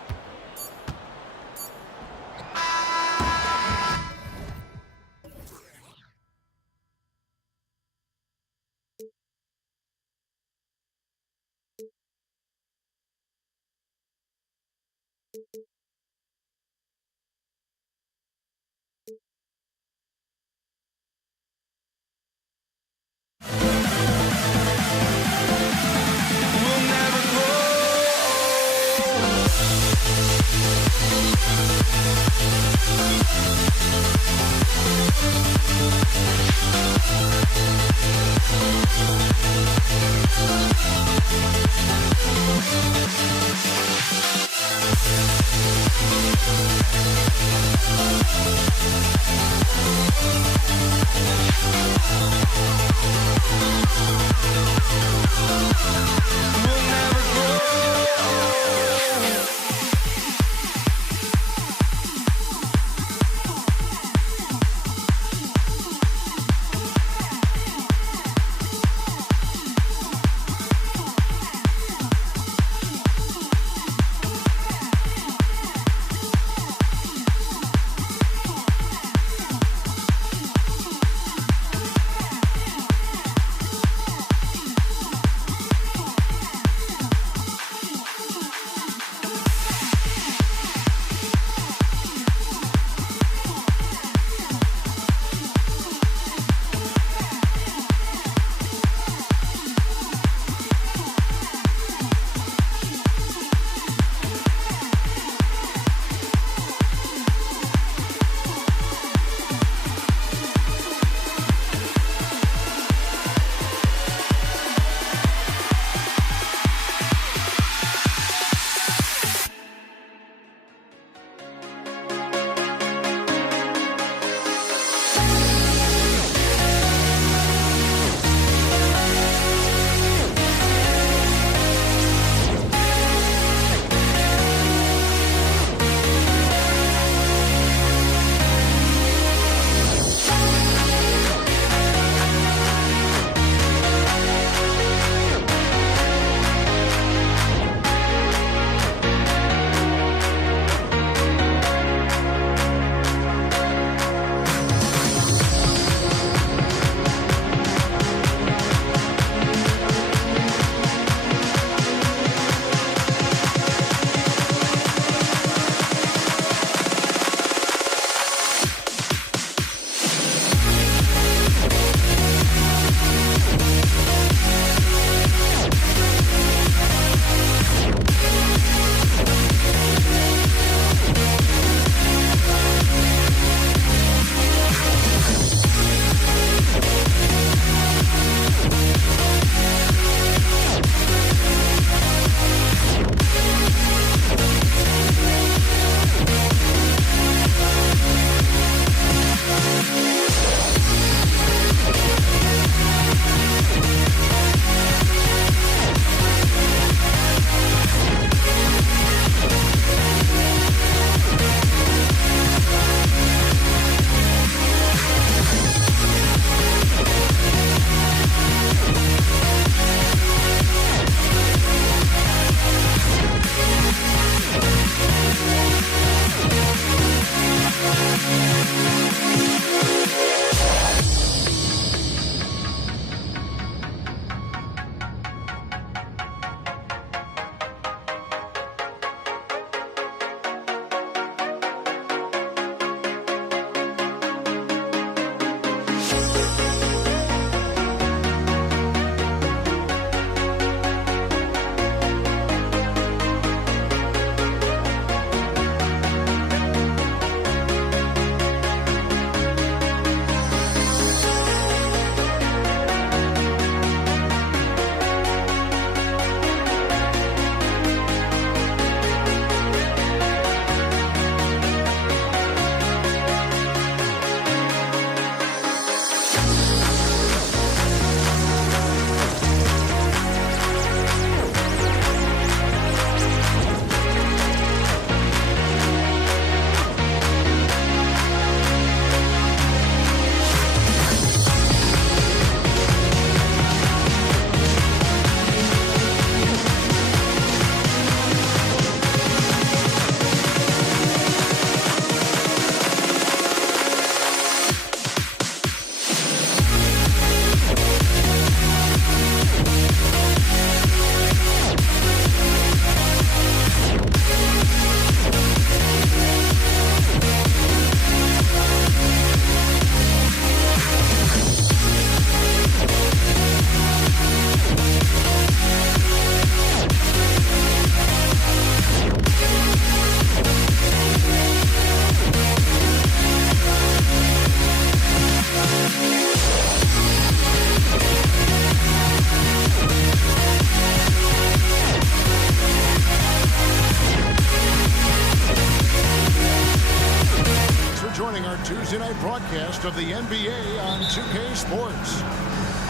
Tuesday night broadcast of the NBA on 2K Sports.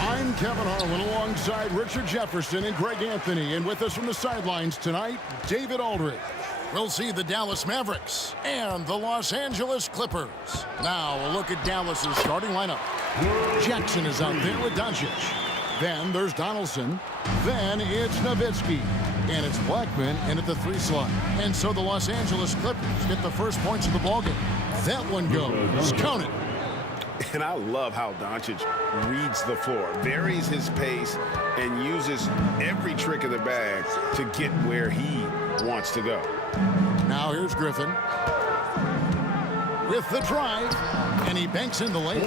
I'm Kevin Harlan alongside Richard Jefferson and Greg Anthony. And with us from the sidelines tonight, David Aldridge. We'll see the Dallas Mavericks and the Los Angeles Clippers. Now a look at Dallas's starting lineup. Jackson is out there with Doncic. Then there's Donaldson. Then it's Nowitzki. And it's Blackman in at the 3 slot. And so the Los Angeles Clippers get the first points of the ballgame. That one goes. Count it. And I love how Doncic reads the floor, varies his pace, and uses every trick of the bag to get where he wants to go. Now here's Griffin with the drive, and he banks in the lane.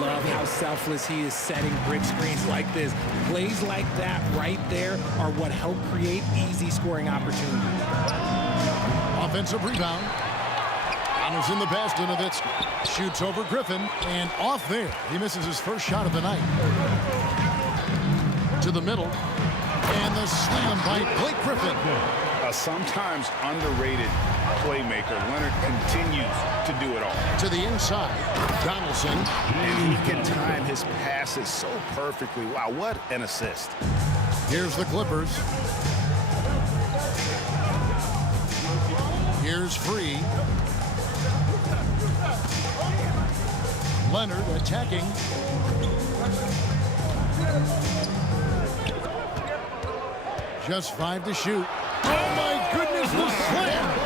Love how selfless he is setting brick screens like this. Plays like that right there are what help create easy scoring opportunities. Offensive rebound. Donaldson the pass to Nowitzki. Shoots over Griffin, and off there. He misses his first shot of the night. To the middle, and the slam by Blake Griffin. A sometimes underrated playmaker. Leonard continues to do it all. To the inside, Donaldson. And he can time his passes so perfectly. Wow, what an assist. Here's the Clippers. Here's Free. Leonard attacking. Just 5 to shoot. Oh my goodness, the slam!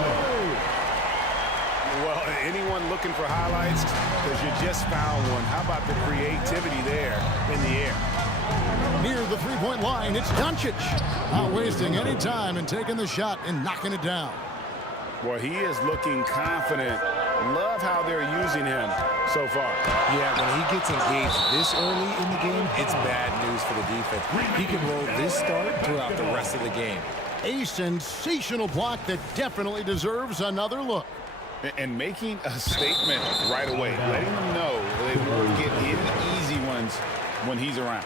Well, anyone looking for highlights? Because you just found one. How about the creativity there in the air? Near the three-point line, it's Doncic. Not wasting any time and taking the shot and knocking it down. Well, he is looking confident. Love how they're using him so far. Yeah, when he gets engaged this early in the game, it's bad news for the defense. He can roll this start throughout the rest of the game. A sensational block that definitely deserves another look. And making a statement right away, letting them know they won't get any easy ones when he's around.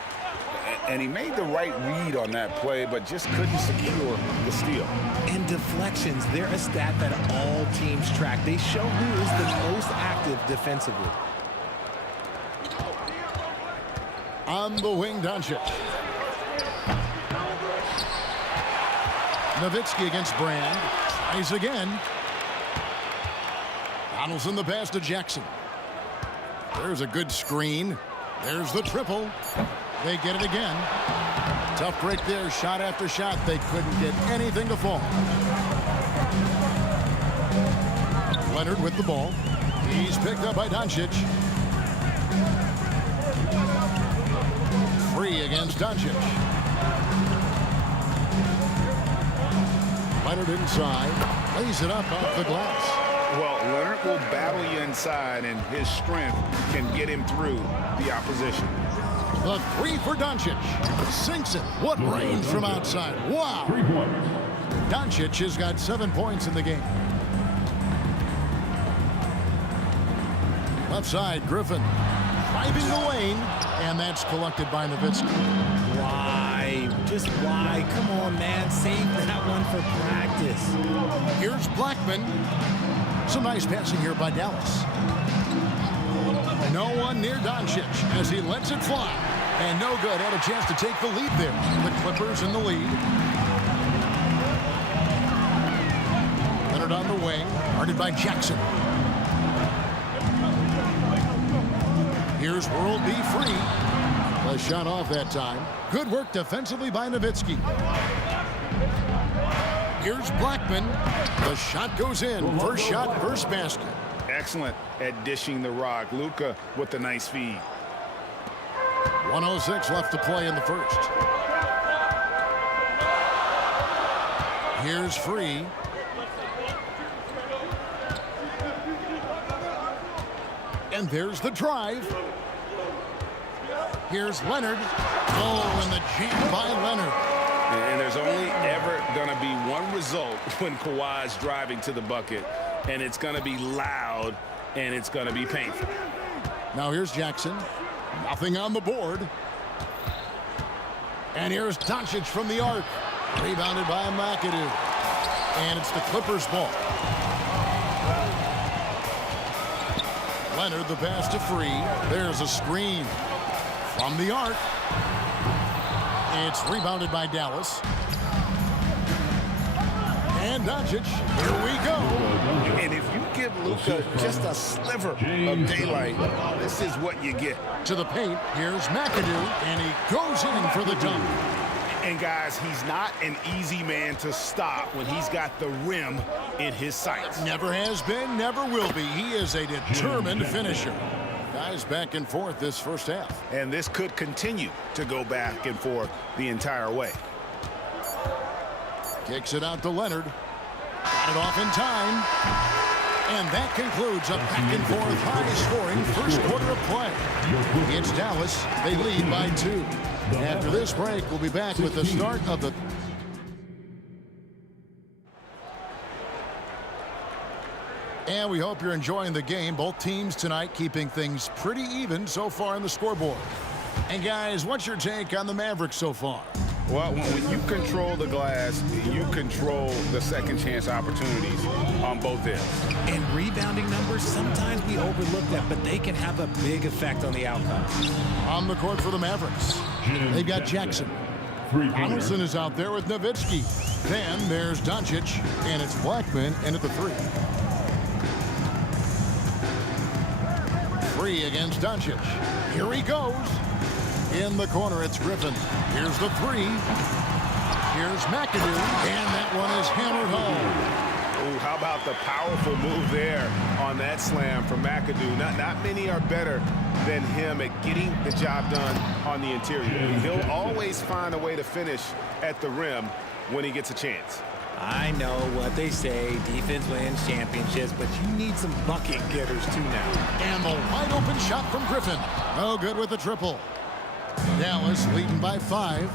And he made the right read on that play, but just couldn't secure the steal. And deflections, they're a stat that all teams track. They show who is the most active defensively. On the wing, Doncic. Nowitzki against Brand. Tries again. Donaldson the pass to Jackson. There's a good screen. There's the triple. They get it again. Tough break there, shot after shot. They couldn't get anything to fall. Leonard with the ball. He's picked up by Doncic. Free against Doncic. Leonard inside. Lays it up off the glass. Well, Leonard will battle you inside, and his strength can get him through the opposition. The 3 for Doncic. Sinks it. What range from outside. Wow. Doncic has got 7 points in the game. Left side, Griffin. Driving the lane. And that's collected by Nowitzki. Why? Just why? Come on, man. Save that one for practice. Here's Blackman. Some nice passing here by Dallas. No one near Doncic as he lets it fly. And no good. Had a chance to take the lead there. The Clippers in the lead. Leonard on the wing. Guarded by Jackson. Here's World B free. A shot off that time. Good work defensively by Nowitzki. Here's Blackman. The shot goes in. First shot, first basket. Excellent at dishing the rock. Luka with a nice feed. 1:06 left to play in the first. Here's Free. And there's the drive. Here's Leonard. Oh, and the jam by Leonard. And there's only ever going to be one result when Kawhi's driving to the bucket, and it's going to be loud, and it's going to be painful. Now here's Jackson. Nothing on the board. And here's Doncic from the arc. Rebounded by McAdoo. And it's the Clippers' ball. Leonard, the pass to Free. There's a screen from the arc. It's rebounded by Dallas. And Doncic, here we go. And if you give Luka just a sliver of daylight, this is what you get. To the paint, here's McAdoo, and he goes in for the dunk. And guys, he's not an easy man to stop when he's got the rim in his sights. Never has been, never will be. He is a determined finisher. Guys back and forth this first half. And this could continue to go back and forth the entire way. Kicks it out to Leonard. Got it off in time. And that concludes a back-and-forth, high-scoring first quarter of play. It's Dallas. They lead by 2. After this break, we'll be back with the start of the... And we hope you're enjoying the game. Both teams tonight keeping things pretty even so far on the scoreboard. And guys, what's your take on the Mavericks so far? Well, when you control the glass, you control the second chance opportunities on both ends. And rebounding numbers, sometimes we overlook that, but they can have a big effect on the outcome. On the court for the Mavericks, they've got Jackson. Donaldson is out there with Nowitzki. Then there's Doncic, and it's Blackman in at the 3. Free against Doncic. Here he goes. In the corner, it's Griffin. Here's the 3. Here's McAdoo, and that one is hammered home. Ooh, how about the powerful move there on that slam from McAdoo? Not many are better than him at getting the job done on the interior. He'll always find a way to finish at the rim when he gets a chance. I know what they say, defense wins championships, but you need some bucket getters too now. And the wide open shot from Griffin. No good with the triple. Dallas leading by 5.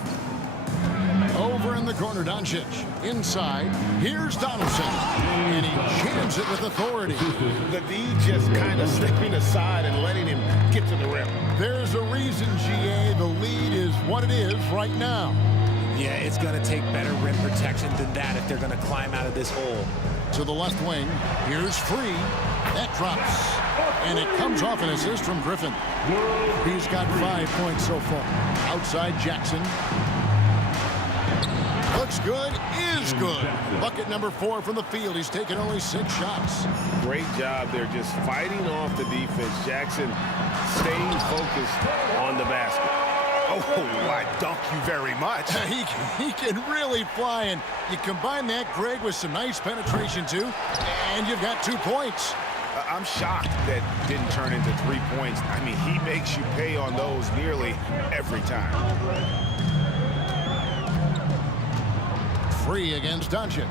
Over in the corner, Doncic. Inside, here's Donaldson. And he jams it with authority. The D just kind of stepping aside and letting him get to the rim. There's a reason, GA, the lead is what it is right now. Yeah, it's going to take better rim protection than that if they're going to climb out of this hole. To the left wing, here's Free. That drops. And it comes off an assist from Griffin. He's got 5 points so far. Outside Jackson. Looks good, is good. Bucket number 4 from the field. He's taken only 6 shots. Great job there, just fighting off the defense. Jackson staying focused on the basket. Oh, I dunk you very much. He can really fly, and you combine that, Greg, with some nice penetration, too, and you've got 2 points. I'm shocked that didn't turn into 3 points. I mean, he makes you pay on those nearly every time. Free against Doncic.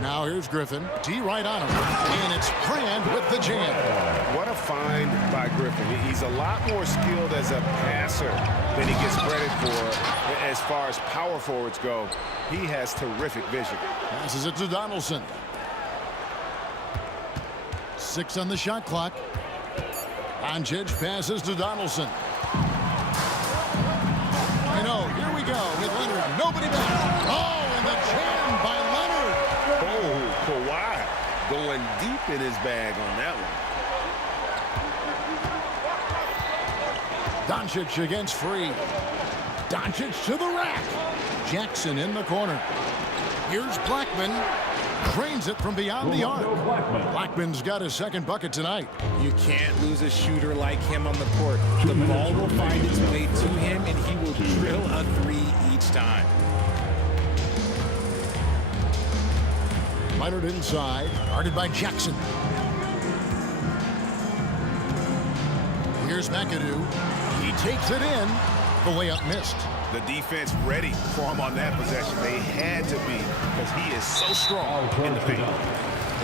Now here's Griffin. D right on him. And it's Brand with the jam. What a find by Griffin. He's a lot more skilled as a passer than he gets credit for as far as power forwards go. He has terrific vision. Passes it to Donaldson. 6 on the shot clock. Doncic passes to Donaldson. Here we go with Leonard. Nobody back. Oh, and the jam by Leonard. Oh, Kawhi going deep in his bag on that one. Doncic against Free. Doncic to the rack. Jackson in the corner. Here's Blackman. Drains it from beyond the arc. Blackman's got his 2nd bucket tonight. You can't lose a shooter like him on the court. The ball will find its way to him, and he will drill a 3 each time. Leonard inside, guarded by Jackson. Here's McAdoo. He takes it in. The layup missed. The defense ready for him on that possession. They had to be because he is so strong in the paint.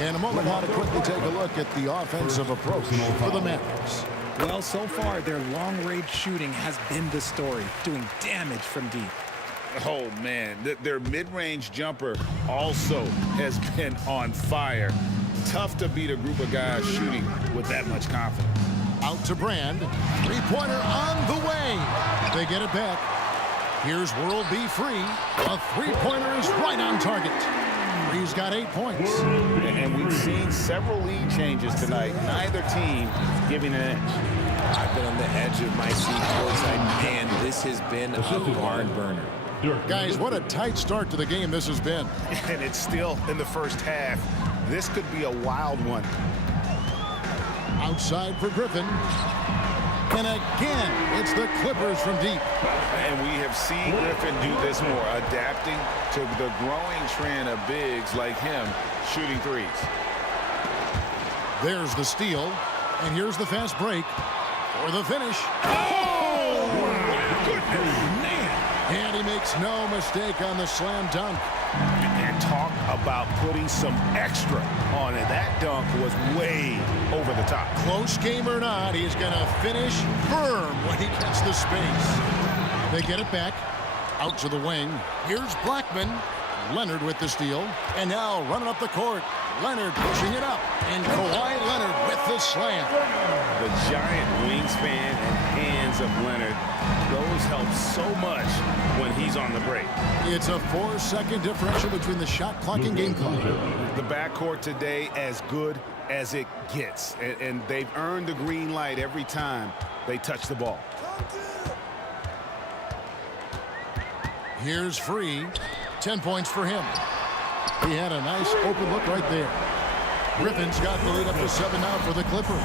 In a moment, I want to quickly take a look at the offensive approach for the Mavericks. Well, so far, their long-range shooting has been the story, doing damage from deep. Oh, man. Their mid-range jumper also has been on fire. Tough to beat a group of guys shooting with that much confidence. Out to Brand. 3-pointer on the way. They get it back. Here's World B Free. A 3-pointer is right on target. He's got 8 points. And we've seen several lead changes tonight. Neither team giving an edge. I've been on the edge of my seat courtside. Man, this has been a barn burner. Guys, what a tight start to the game this has been. And it's still in the first half. This could be a wild one. Outside for Griffin. And again, it's the Clippers from deep. And we have seen Griffin do this more, adapting to the growing trend of bigs like him shooting threes. There's the steal. And here's the fast break for the finish. Oh! My goodness, man. And he makes no mistake on the slam dunk. And talk about putting some extra on it. That dunk was way over the top. Close game or not, he's going to finish firm when he gets the space. They get it back. Out to the wing. Here's Blackman. Leonard with the steal. And now running up the court. Leonard pushing it up. And Kawhi Leonard with the slam. The giant wingspan and hands of Leonard, those help so much when he's on the break. It's a 4-second differential between the shot clock and game clock. The backcourt today as good as it gets. And they've earned the green light every time they touch the ball. Here's Free. 10 points for him. He had a nice open look right there. Griffin's got the lead up to 7 now for the Clippers.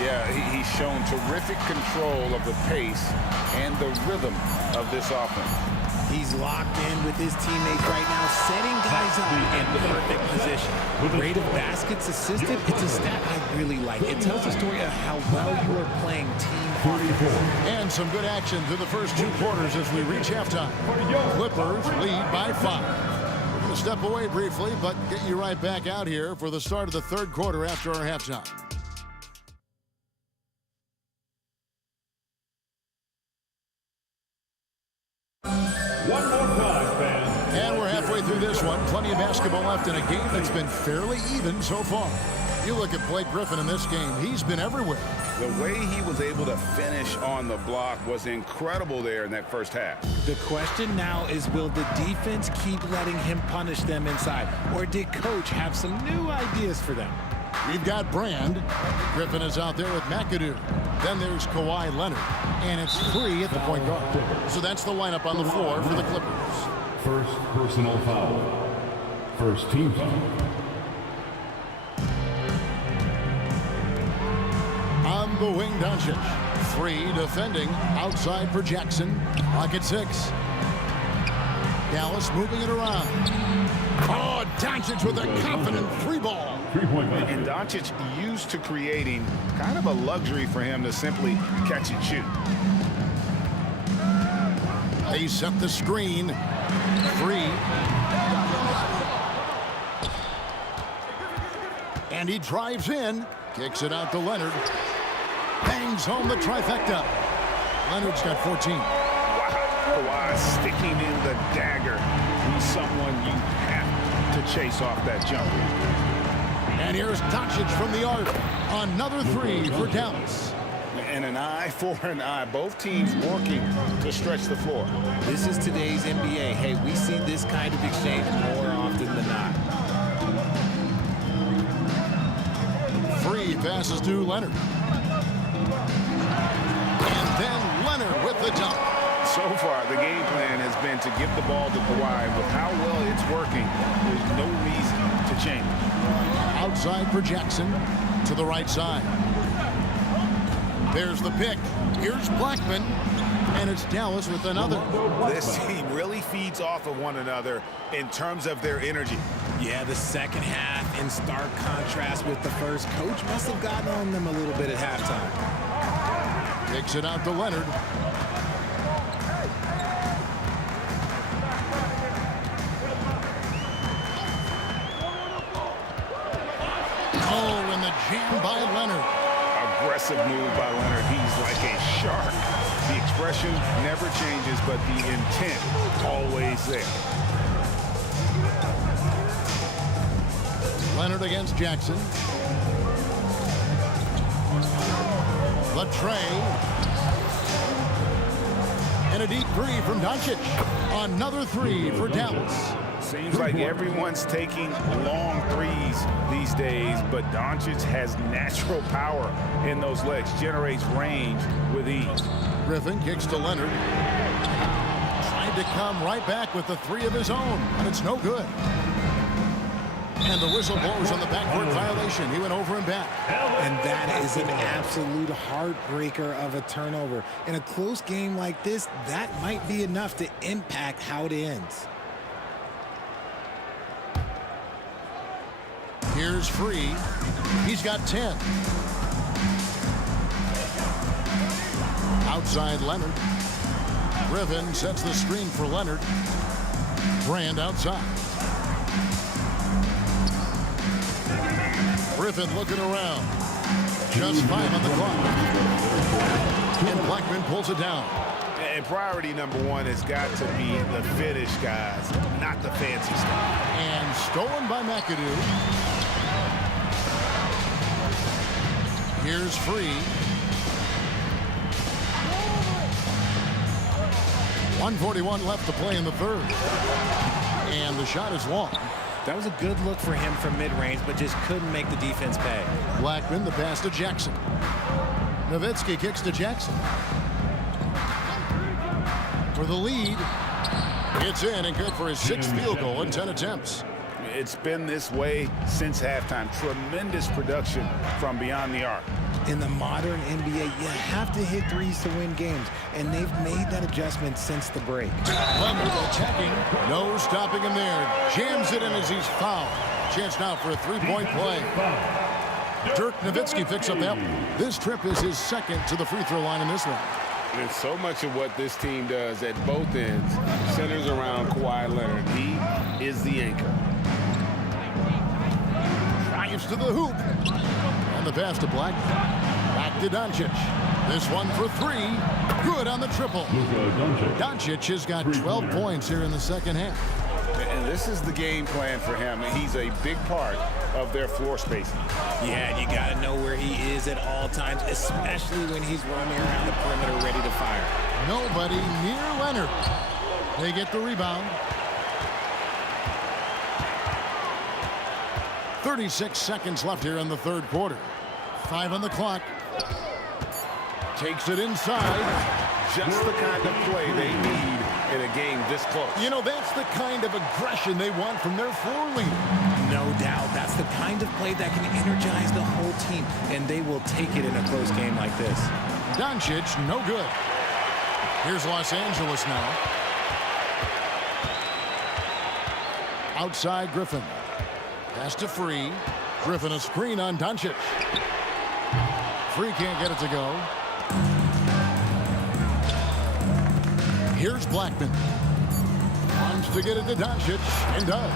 Yeah, he's shown terrific control of the pace and the rhythm of this offense. He's locked in with his teammates right now, setting guys up in perfect position. Rate of baskets assisted, it's a stat I really like. It tells a story of how well you are playing team offense. And some good action through the first 2 quarters as we reach halftime. Clippers lead by 5. We're going to step away briefly, but get you right back out here for the start of the 3rd quarter after our halftime. One more time, fans. And we're halfway through this one. Plenty of basketball left in a game that's been fairly even so far. You look at Blake Griffin in this game, he's been everywhere. The way he was able to finish on the block was incredible there in that first half. The question now is, will the defense keep letting him punish them inside? Or did Coach have some new ideas for them? We've got Brand. Griffin is out there with McAdoo. Then there's Kawhi Leonard. And it's Free at the point guard. So that's the lineup on the floor for the Clippers. First personal foul. First team foul. On the wing, Doncic. Free defending. Outside for Jackson. Clock at 6. Dallas moving it around. Oh, Doncic with a confident 3-ball. And Doncic used to creating kind of a luxury for him to simply catch and shoot. They set the screen. Free. And he drives in. Kicks it out to Leonard. Bangs home the trifecta. Leonard's got 14. Wow. Kawhi sticking in the dagger. He's someone you have to chase off that jump. And here's Doncic from the arc. Another 3 for Dallas. And an eye for an eye. Both teams working to stretch the floor. This is today's NBA. Hey, we see this kind of exchange more often than not. Free passes to Leonard. And then Leonard with the dunk. So far, the game plan has been to give the ball to Kawhi. With how well it's working, there's no reason to change it. Outside for Jackson. To the right side. There's the pick. Here's Blackman. And it's Dallas with another. This team really feeds off of one another in terms of their energy. Yeah, the second half in stark contrast with the first. Coach must have gotten on them a little bit at halftime. Kicks it out to Leonard. Oh, and the jam by Leonard. Aggressive move by Leonard. He's like a shark. The expression never changes, but the intent always there. Leonard against Jackson. The tray. And a deep 3 from Doncic. Another 3 for Dallas. Seems like everyone's taking long threes these days, but Doncic has natural power in those legs, generates range with ease. Griffin kicks to Leonard. Tried to come right back with the three of his own, and it's no good. And the whistle blows on the backcourt violation. He went over and back. And that is an absolute heartbreaker of a turnover. In a close game like this, that might be enough to impact how it ends. Here's Free. He's got 10. Outside Leonard. Griffin sets the screen for Leonard. Brand outside. Griffin looking around. Just 5 on the clock. And Blackman pulls it down. And priority number one has got to be the finish, guys, not the fancy stuff. And stolen by McAdoo. Here's Free. 1:41 left to play in the third. And the shot is long. That was a good look for him from mid-range, but just couldn't make the defense pay. Blackman, the pass to Jackson. Nowitzki kicks to Jackson. For the lead. It's in and good for his 6th field goal in 10 attempts. It's been this way since halftime. Tremendous production from beyond the arc. In the modern NBA, you have to hit threes to win games, and they've made that adjustment since the break. Leonard attacking. No stopping him there. Jams it in as he's fouled. Chance now for a 3-point play. Dirk Nowitzki picks up that one. This trip is his 2nd to the free throw line in this one. And so much of what this team does at both ends centers around Kawhi Leonard. He is the anchor. Drives to the hoop. And the pass to Black. Back to Doncic. This one for 3. Good on the triple. Doncic has got 12 points here in the second half. And this is the game plan for him. He's a big part of their floor spacing. Yeah, you got to know where he is at all times, especially when he's roaming around the perimeter ready to fire. Nobody near Leonard. They get the rebound. 36 seconds left here in the third quarter. 5 on the clock. Takes it inside. Just the kind of play they need in a game this close. You know, that's the kind of aggression they want from their floor leader. No doubt. That's the kind of play that can energize the whole team, and they will take it in a close game like this. Doncic, no good. Here's Los Angeles now. Outside Griffin. Pass to Free. Griffin a screen on Doncic. Free can't get it to go. Here's Blackman. Wants to get it to Doncic and does.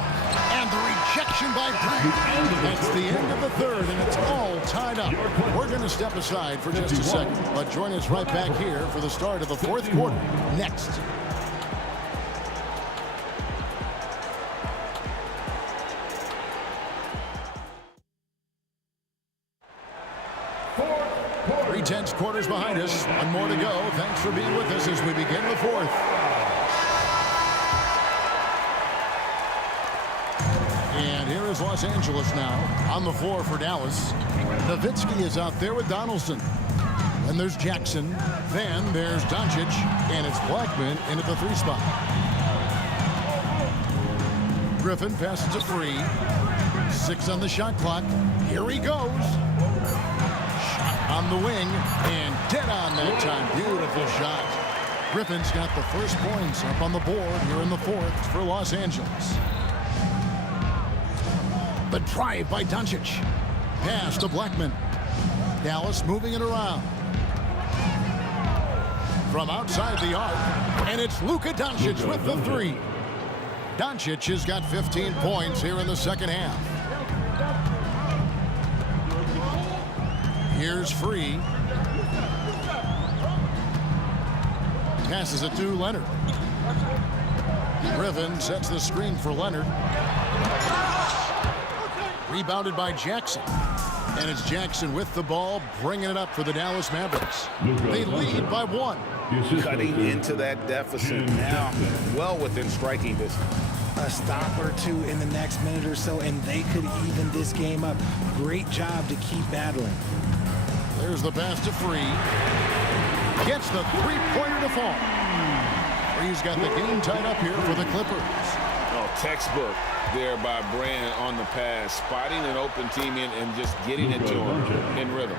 And the rejection by Grant. That's the end of the third, and it's all tied up. We're going to step aside for just a second, but join us right back here for the start of the fourth quarter next. Three tenths quarters behind us. One more to go. Thanks for being with us as we begin the fourth. And here is Los Angeles now on the floor for Dallas. Nowitzki is out there with Donaldson. Then there's Jackson. Then there's Doncic. And it's Blackman in at the 3 spot. Griffin passes to Free. 6 on the shot clock. Here he goes. On the wing, and dead on that time. Beautiful shot. Griffin's got the first points up on the board here in the fourth for Los Angeles. The drive by Doncic. Pass to Blackman. Dallas moving it around. From outside the arc, and it's Luka Doncic with the 3. Doncic has got 15 points here in the second half. Here's Free. Passes it to Leonard. Griffin sets the screen for Leonard. Rebounded by Jackson. And it's Jackson with the ball, bringing it up for the Dallas Mavericks. They lead by 1. Cutting into that deficit now, well within striking distance. a stop or two in the next minute or so, and they could even this game up. Great job to keep battling. There's the pass to Free. Gets the three-pointer to fall. Free's got the game tied up here for the Clippers. Oh, textbook there by Brand on the pass, spotting an open team in and just getting it to him in rhythm.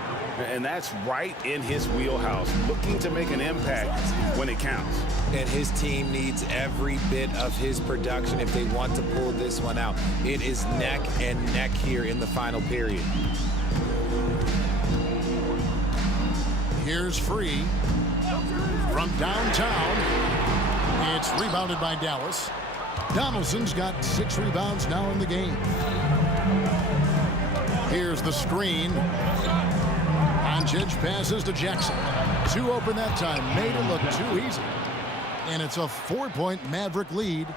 And that's right in his wheelhouse, looking to make an impact when it counts. And his team needs every bit of his production if they want to pull this one out. It is neck and neck here in the final period. Here's Free from downtown. It's rebounded by Dallas. Donaldson's got 6 rebounds now in the game. Here's the screen. Doncic passes to Jackson. 2 open that time. Made it look too easy. And it's a 4-point Maverick lead.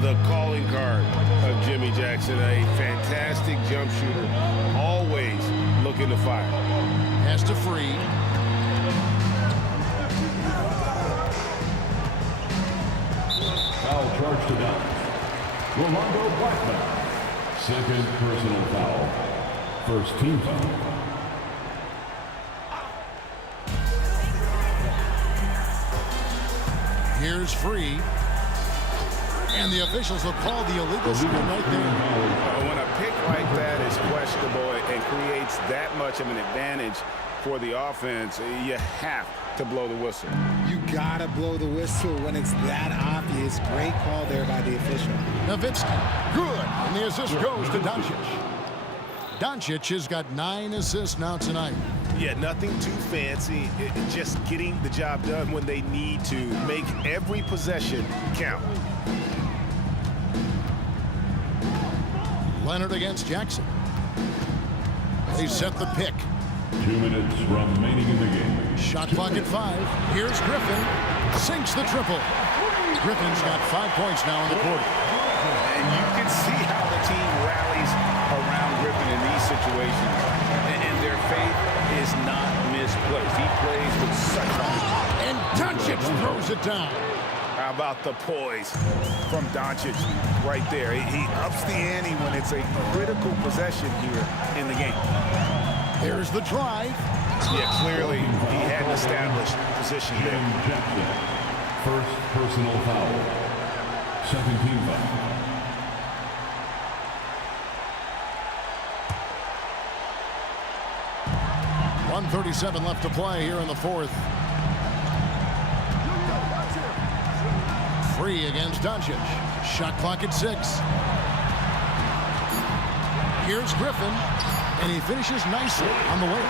The calling card of Jimmy Jackson, a fantastic jump shooter, always looking to fire. Pass to Free. Foul charge to Dallas. Rolando Blackman. Second personal foul. First team foul. Here's Free. And the officials will call the illegal screen right there. When a pick like that is questionable and creates that much of an advantage for the offense, you have to blow the whistle. You gotta blow the whistle when it's that obvious. Great call there by the official. Nowitzki, good. And the assist goes to Doncic. Doncic has got 9 assists now tonight. Yeah, nothing too fancy. Just getting the job done when they need to. Make every possession count. Leonard against Jackson. They set the pick. 2 minutes remaining in the game. Shot clock at 5. Here's Griffin. Sinks the triple. Griffin's got 5 points now in the quarter. And you can see how the team rallies around Griffin in these situations. And their faith is not misplaced. He plays with such heart. And Doncic throws it down. How about the poise from Doncic right there? He ups the ante when it's a critical possession here in the game. There's the drive. Yeah, clearly he had an established position there. Jackson. First personal foul. Second team foul. .137 left to play here in the fourth. Free against Doncic. Shot clock at 6. Here's Griffin, and he finishes nicely on the way.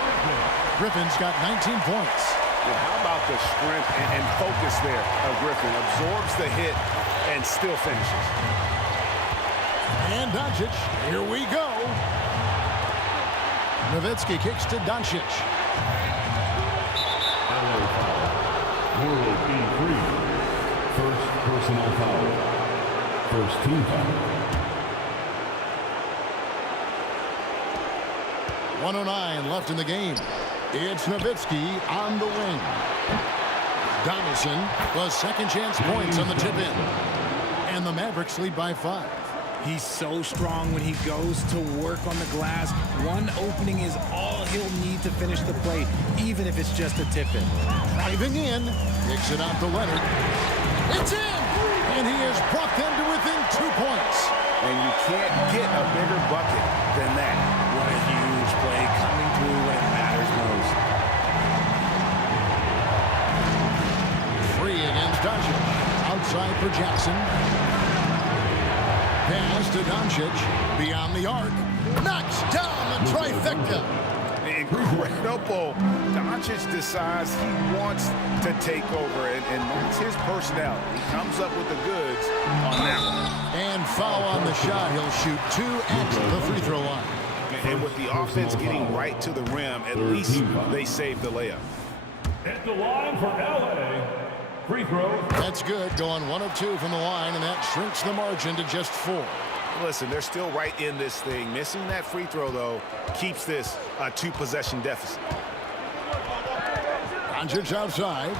Griffin's got 19 points. Well, how about the strength and focus there of Griffin? Absorbs the hit and still finishes. And Doncic, here we go. Nowitzki kicks to Doncic. World B3. First personal foul. First team foul. 1:09 left in the game. It's Nowitzki on the wing. Donaldson was second chance points on the tip in. And the Mavericks lead by 5. He's so strong when he goes to work on the glass. One opening is all he'll need to finish the play, even if it's just a tip-in. Driving in, kicks it out to Leonard. It's in! And he has brought them to within 2 points. And you can't get a bigger bucket than that. What a huge play coming through when it matters most. Free against Doncic. Outside for Jackson. Pass to Doncic. Beyond the arc. Knocks down the trifecta. Incredible. Doncic decides he wants to take over, and that's his personality. He comes up with the goods on that one. And foul on the shot. He'll shoot 2 at the free throw line. And with the offense getting right to the rim, at least they saved the layup. At the line for LA. Free throw. That's good. Going 1 of 2 from the line, and that shrinks the margin to just 4. Listen, they're still right in this thing. Missing that free throw, though, keeps this a 2-possession deficit. Doncic outside.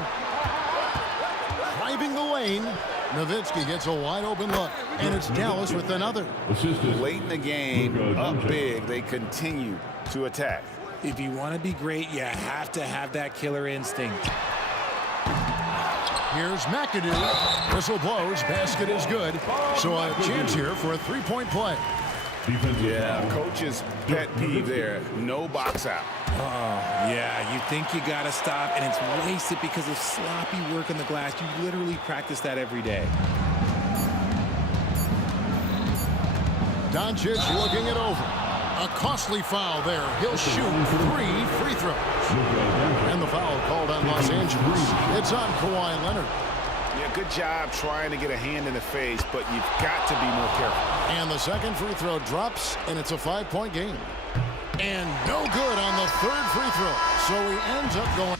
Driving the lane. Nowitzki gets a wide open look, and it's Dallas with another. Late in the game, up big, they continue to attack. If you want to be great, you have to have that killer instinct. Here's McAdoo. Whistle blows. Basket is good. So a chance here for a three-point play. Yeah, coach's pet peeve there. No box out. Oh, yeah, you think you got to stop, and it's wasted because of sloppy work on the glass. You literally practice that every day. Doncic looking it over. A costly foul there. He'll shoot 3 free throws. And the foul called on Los Angeles. It's on Kawhi Leonard. Yeah, good job trying to get a hand in the face, but you've got to be more careful. And the second free throw drops, and it's a 5-point game. And no good on the third free throw. So he ends up going.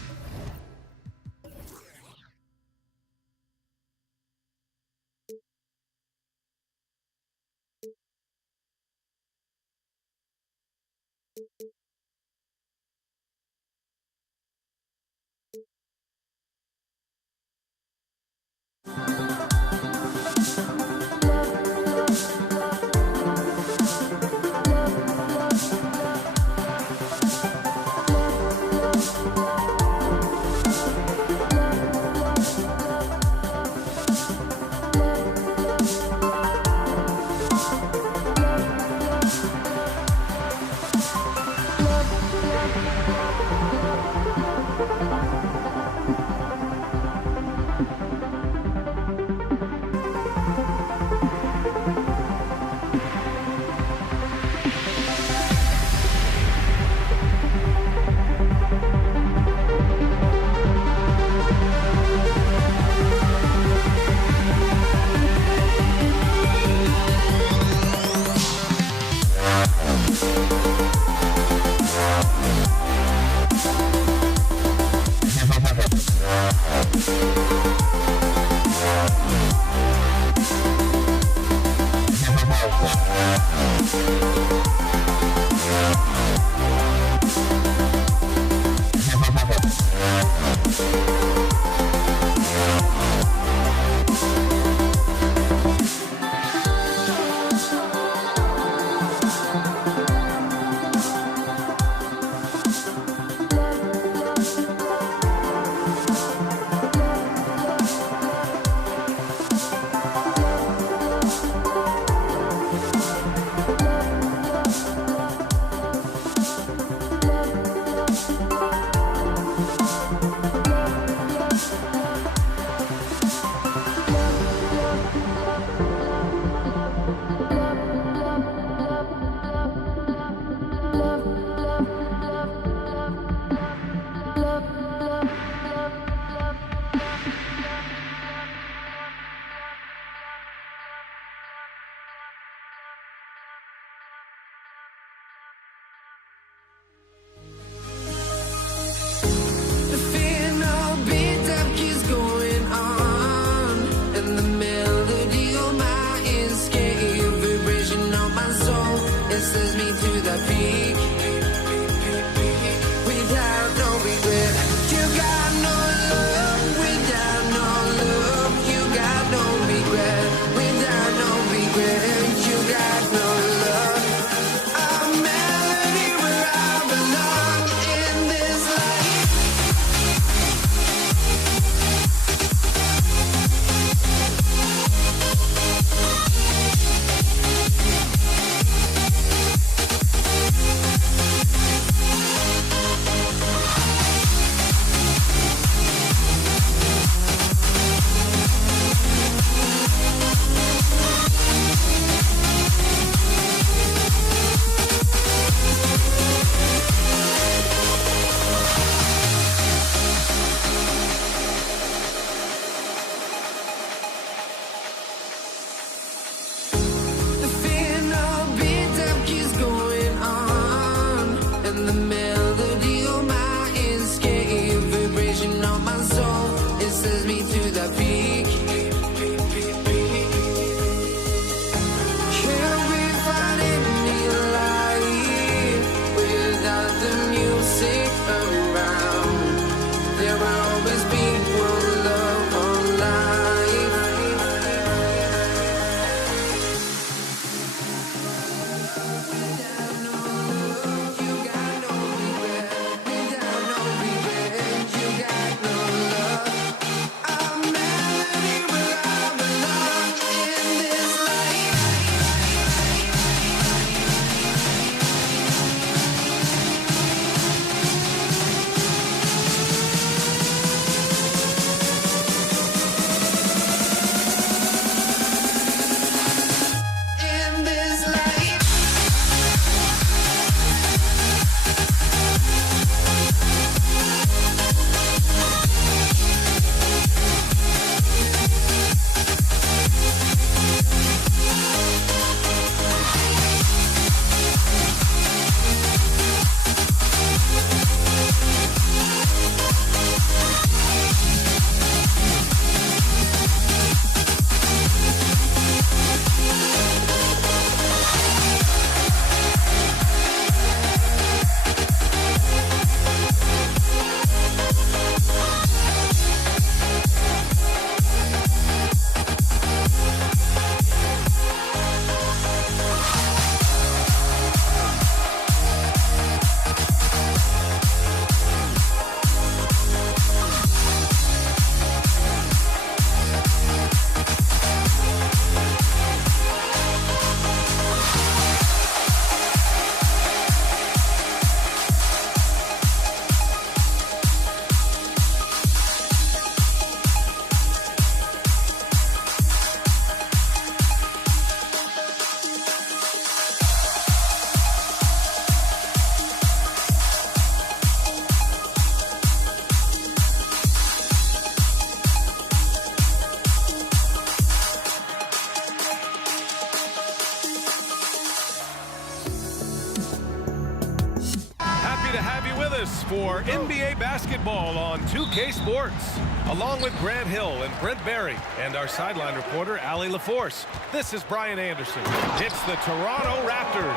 happy to have you with us for NBA basketball on 2K Sports. Along with Grant Hill and Brent Barry and our sideline reporter, Allie LaForce. This is Brian Anderson. It's the Toronto Raptors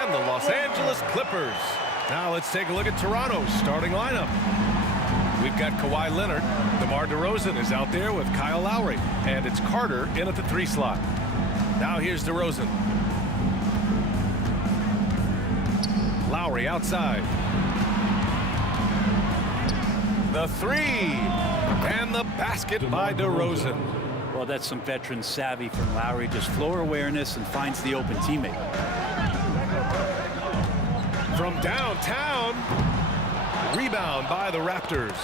and the Los Angeles Clippers. Now let's take a look at Toronto's starting lineup. We've got Kawhi Leonard. DeMar DeRozan is out there with Kyle Lowry. And it's Carter in at the 3 slot. Now here's DeRozan. Lowry outside. The 3. And the basket by DeRozan. Well, that's some veteran savvy from Lowry. Just floor awareness and finds the open teammate. From downtown. Rebound by the Raptors.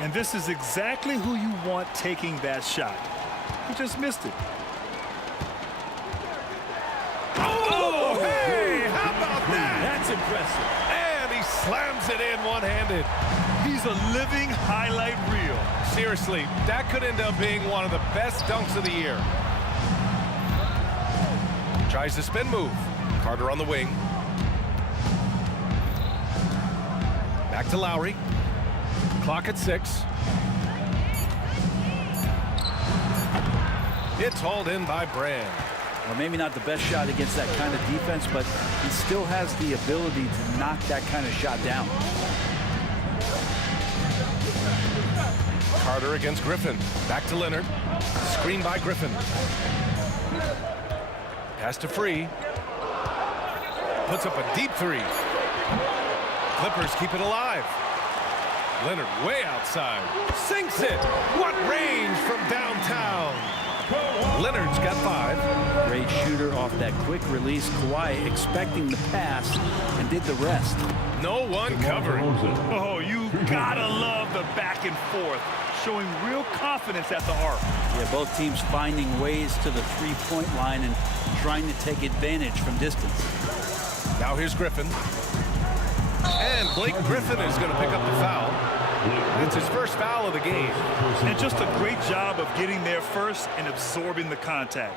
And this is exactly who you want taking that shot. He just missed it. Oh, hey, how about that? That's impressive. And he slams it in one-handed. He's a living highlight reel. Seriously, that could end up being one of the best dunks of the year. Tries the spin move. Carter on the wing. Back to Lowry. Clock at 6. It's hauled in by Brand. Well, maybe not the best shot against that kind of defense, but he still has the ability to knock that kind of shot down. Carter against Griffin. Back to Leonard. Screen by Griffin. Pass to Free. Puts up a deep 3. Clippers keep it alive. Leonard way outside. Sinks it. What range from downtown. Leonard's got 5. Great shooter off that quick release. Kawhi expecting the pass and did the rest. No one covering. Oh, you gotta love the back and forth. Showing real confidence at the arc. Yeah, both teams finding ways to the 3-point line and trying to take advantage from distance. Now here's Griffin. And Blake Griffin is going to pick up the foul. It's his first foul of the game. And just a great job of getting there first and absorbing the contact.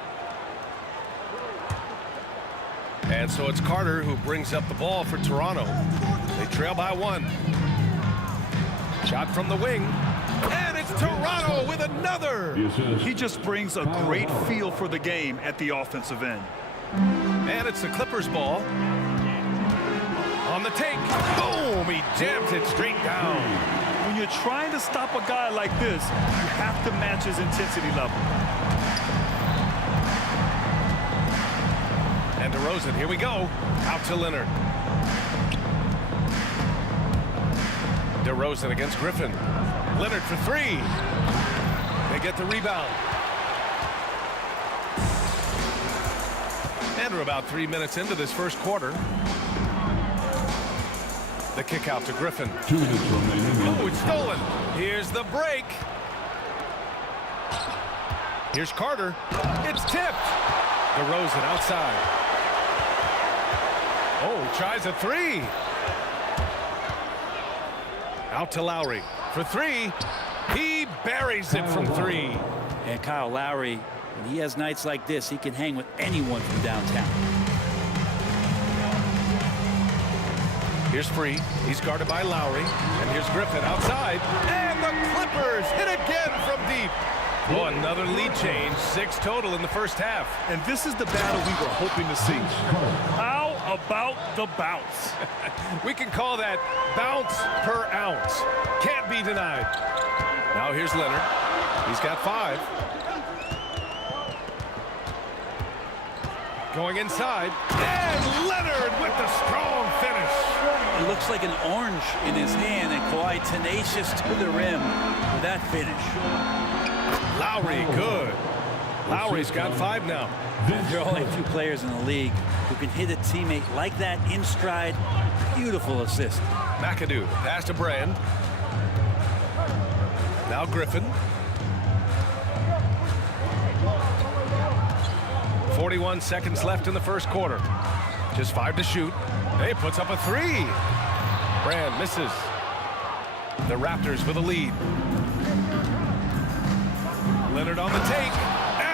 And so it's Carter who brings up the ball for Toronto. They trail by 1. Shot from the wing. And it's Toronto with another. He just brings a great feel for the game at the offensive end. And it's the Clippers ball. On the take. Boom! He jams it straight down. When you're trying to stop a guy like this, you have to match his intensity level. And DeRozan, here we go. Out to Leonard. DeRozan against Griffin. Leonard for 3. They get the rebound. And we're about 3 minutes into this first quarter. The kick out to Griffin. 2 minutes remaining. Oh, it's stolen. Here's the break. Here's Carter. It's tipped. DeRozan outside. Oh, tries a 3. Out to Lowry for 3. He buries it from 3. And Kyle Lowry, when he has nights like this, he can hang with anyone from downtown. Here's Free. He's guarded by Lowry. And here's Griffin outside. And the Clippers hit again from deep. Oh, another lead change. 6 total in the first half. And this is the battle we were hoping to see. How about the bounce? We can call that bounce per ounce. Can't be denied. Now here's Leonard. He's got 5. Going inside. And Leonard with the strong finish. It looks like an orange in his hand, and Kawhi tenacious to the rim with that finish. Lowry, good. Lowry's got 5 now. There are only a few players in the league who can hit a teammate like that in stride. Beautiful assist. McAdoo, pass to Brand. Now Griffin. 41 seconds left in the first quarter. Just 5 to shoot. He puts up a 3. Brand misses. The Raptors with a lead. Leonard on the take.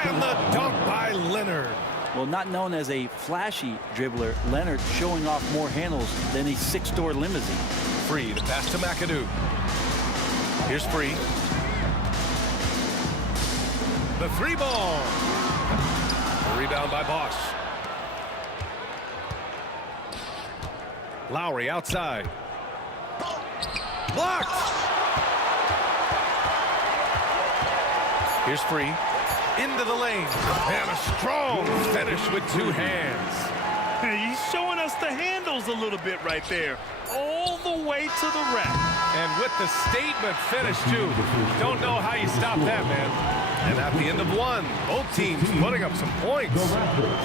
And the dunk by Leonard. Well, not known as a flashy dribbler, Leonard showing off more handles than a six-door limousine. Free to pass to McAdoo. Here's Free. The three ball. A rebound by Bosch. Lowry outside. Blocked. Here's Free. Into the lane. And a strong finish with two hands. He's showing us the handles a little bit right there. All the way to the rack. And with the statement finish, too. Don't know how you stop that, man. And at the end of one, both teams putting up some points.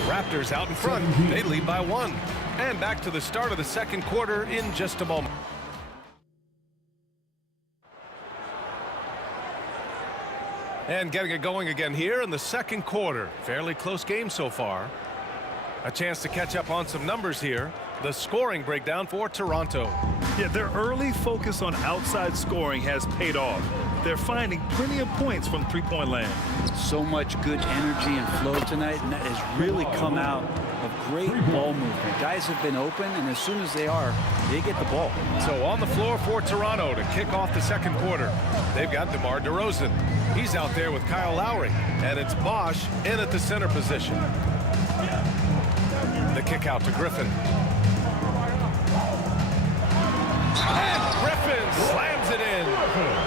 Raptors out in front. They lead by one. And back to the start of the second quarter in just a moment. And getting it going again here in the second quarter. Fairly close game so far. A chance to catch up on some numbers here. The scoring breakdown for Toronto. Yeah, their early focus on outside scoring has paid off. They're finding plenty of points from three-point land. So much good energy and flow tonight, and that has really come out of great ball movement. Guys have been open, and as soon as they are, they get the ball. So on the floor for Toronto to kick off the second quarter, they've got DeMar DeRozan. He's out there with Kyle Lowry, and it's Bosch in at the center position. The kick out to Griffin. And Griffin slams it in.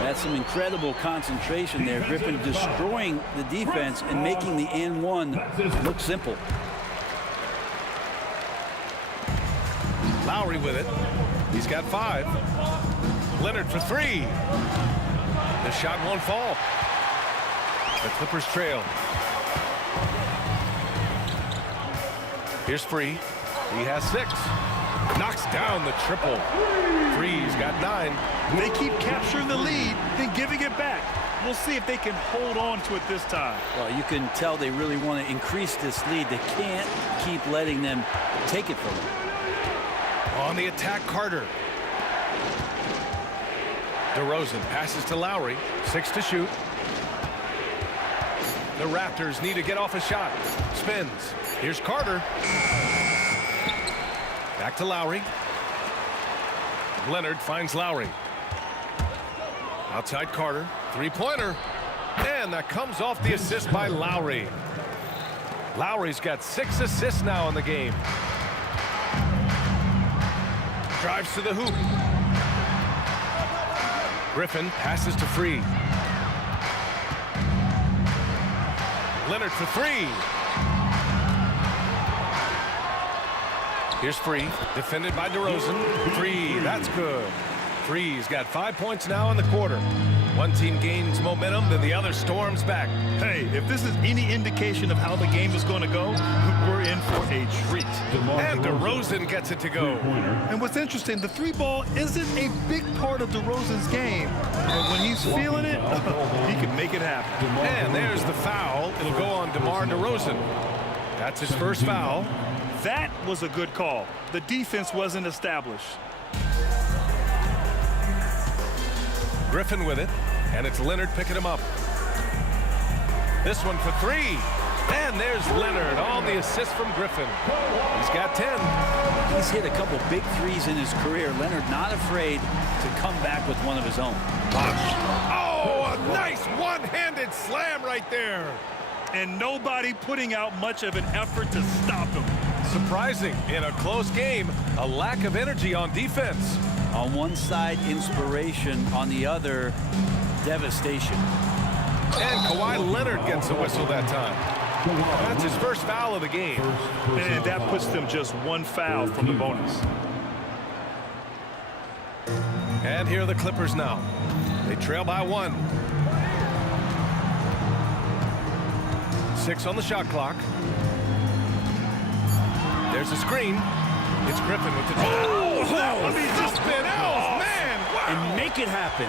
That's some incredible concentration there. Griffin destroying the defense and making the and one look simple. Lowry with it. He's got 5. Leonard for 3. The shot won't fall. The Clippers trail. Here's Free. He has 6. Knocks down the triple. Free's got 9. They keep capturing the lead, then giving it back. We'll see if they can hold on to it this time. Well, you can tell they really want to increase this lead. They can't keep letting them take it from them. On the attack, Carter. DeRozan passes to Lowry. 6 to shoot. The Raptors need to get off a shot. Spins. Here's Carter. Back to Lowry. Leonard finds Lowry. Outside Carter. Three-pointer. And that comes off the assist by Lowry. Lowry's got 6 assists now in the game. Drives to the hoop. Griffin passes to Free. Leonard for 3. Here's Free, defended by DeRozan. Free, that's good. Free's got 5 points now in the quarter. One team gains momentum, then the other storms back. Hey, if this is any indication of how the game is going to go, we're in for a treat. And DeRozan gets it to go. And what's interesting, the 3-ball isn't a big part of DeRozan's game, but when he's feeling it, he can make it happen. And there's the foul. It'll go on DeMar DeRozan. That's his first foul. That was a good call. The defense wasn't established. Griffin with it, and it's Leonard picking him up. This one for 3. And there's Leonard on the assist from Griffin. He's got 10. He's hit a couple big threes in his career. Leonard not afraid to come back with one of his own. Oh, a nice one-handed slam right there. And nobody putting out much of an effort to stop him. Surprising in a close game, a lack of energy on defense. On one side, inspiration. On the other, devastation. And Kawhi Leonard gets a whistle that time. That's his first foul of the game. And that puts them just 1 foul from the bonus. And here are the Clippers now. They trail by 1. 6 on the shot clock. There's a screen. It's Griffin with the I mean, just spin out, man! Wow. And make it happen.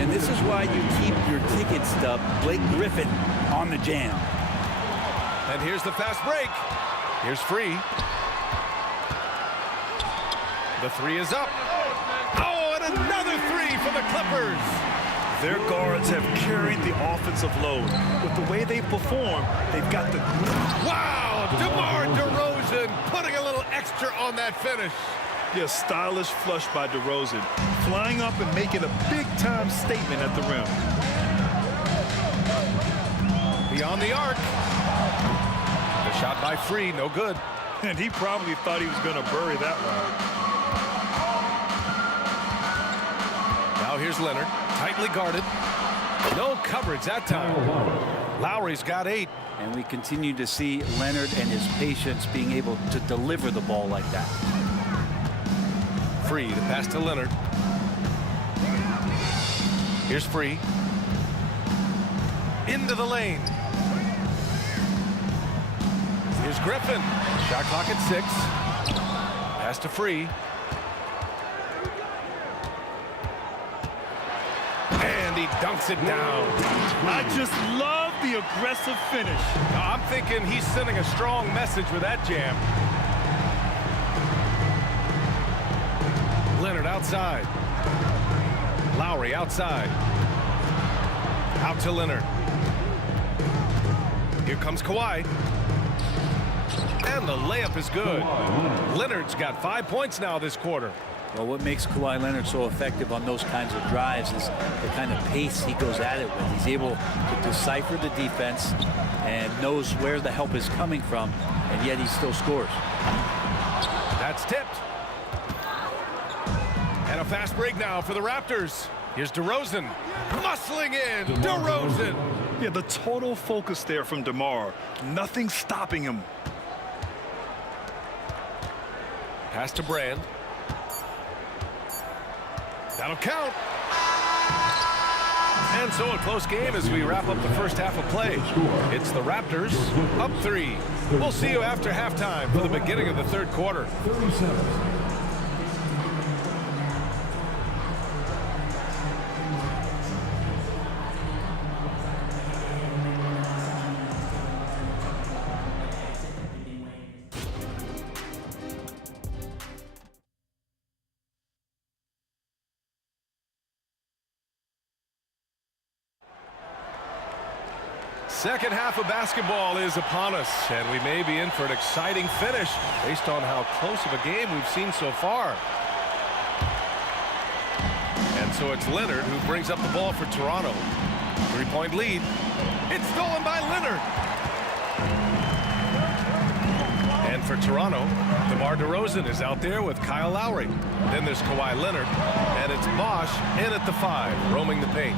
And this is why you keep your ticket stub, Blake Griffin, on the jam. And here's the fast break. Here's Free. The 3 is up. Oh, and another 3 for the Clippers. Their guards have carried the offensive load. With the way they perform, they've got the... Wow! DeMar DeRozan putting a little extra on that finish. Yeah, stylish flush by DeRozan. Flying up and making a big-time statement at the rim. Beyond the arc. The shot by Free, no good. And he probably thought he was going to bury that one. Now here's Leonard, tightly guarded. No coverage that time. Lowry's got 8. And we continue to see Leonard and his patience being able to deliver the ball like that. Free, the pass to Leonard. Here's Free. Into the lane. Here's Griffin. Shot clock at 6. Pass to Free. And he dunks it down. I just love the aggressive finish. I'm thinking he's sending a strong message with that jam. Leonard outside. Lowry outside. Out to Leonard. Here comes Kawhi. And the layup is good. Leonard's got 5 points now this quarter. Well, what makes Kawhi Leonard so effective on those kinds of drives is the kind of pace he goes at it with. He's able to decipher the defense and knows where the help is coming from, and yet he still scores. That's tipped. And a fast break now for the Raptors. Here's DeRozan. Muscling in. DeRozan. Yeah, the total focus there from DeMar. Nothing stopping him. Pass to Brand. That'll count. And so a close game as we wrap up the first half of play. It's the Raptors up 3. We'll see you after halftime for the beginning of the third quarter. Second half of basketball is upon us, and we may be in for an exciting finish based on how close of a game we've seen so far. And so it's Leonard who brings up the ball for Toronto. 3-point lead. It's stolen by Leonard. And for Toronto, DeMar DeRozan is out there with Kyle Lowry. Then there's Kawhi Leonard, and it's Bosh in at the 5, roaming the paint.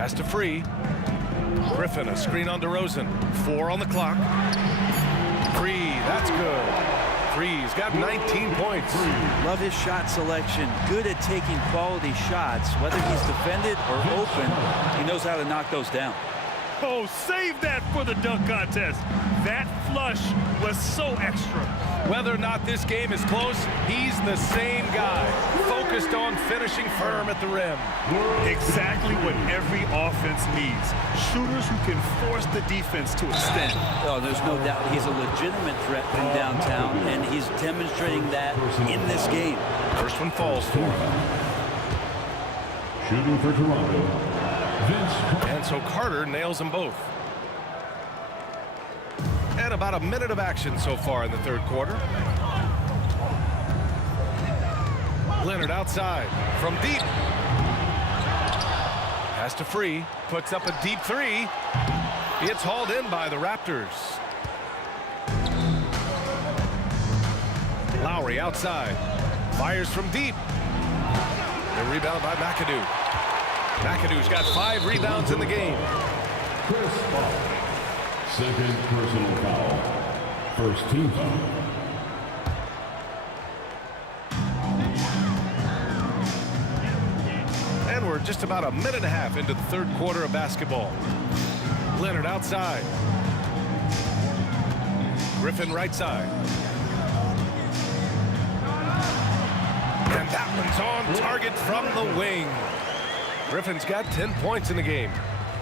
Pass to Free. Griffin, a screen on DeRozan. 4 on the clock. Free, that's good. Free's got 19 points. Love his shot selection. Good at taking quality shots. Whether he's defended or open, he knows how to knock those down. Oh, save that for the dunk contest. That flush was so extra. Whether or not this game is close, he's the same guy, focused on finishing firm at the rim. Exactly what every offense needs. Shooters who can force the defense to extend. Oh, there's no doubt he's a legitimate threat from downtown, and he's demonstrating that in this game. First one falls for him. Shooting for Toronto, Vince. And so Carter nails them both. And about a minute of action so far in the third quarter. Leonard outside from deep. Pass to Free. Puts up a deep 3. It's hauled in by the Raptors. Lowry outside. Fires from deep. The rebound by McAdoo. McAdoo's got 5 rebounds in the game. Chris Paul. Second personal foul. First team foul. And we're just about a minute and a half into the third quarter of basketball. Leonard outside. Griffin right side. And that one's on target from the wing. Griffin's got 10 points in the game.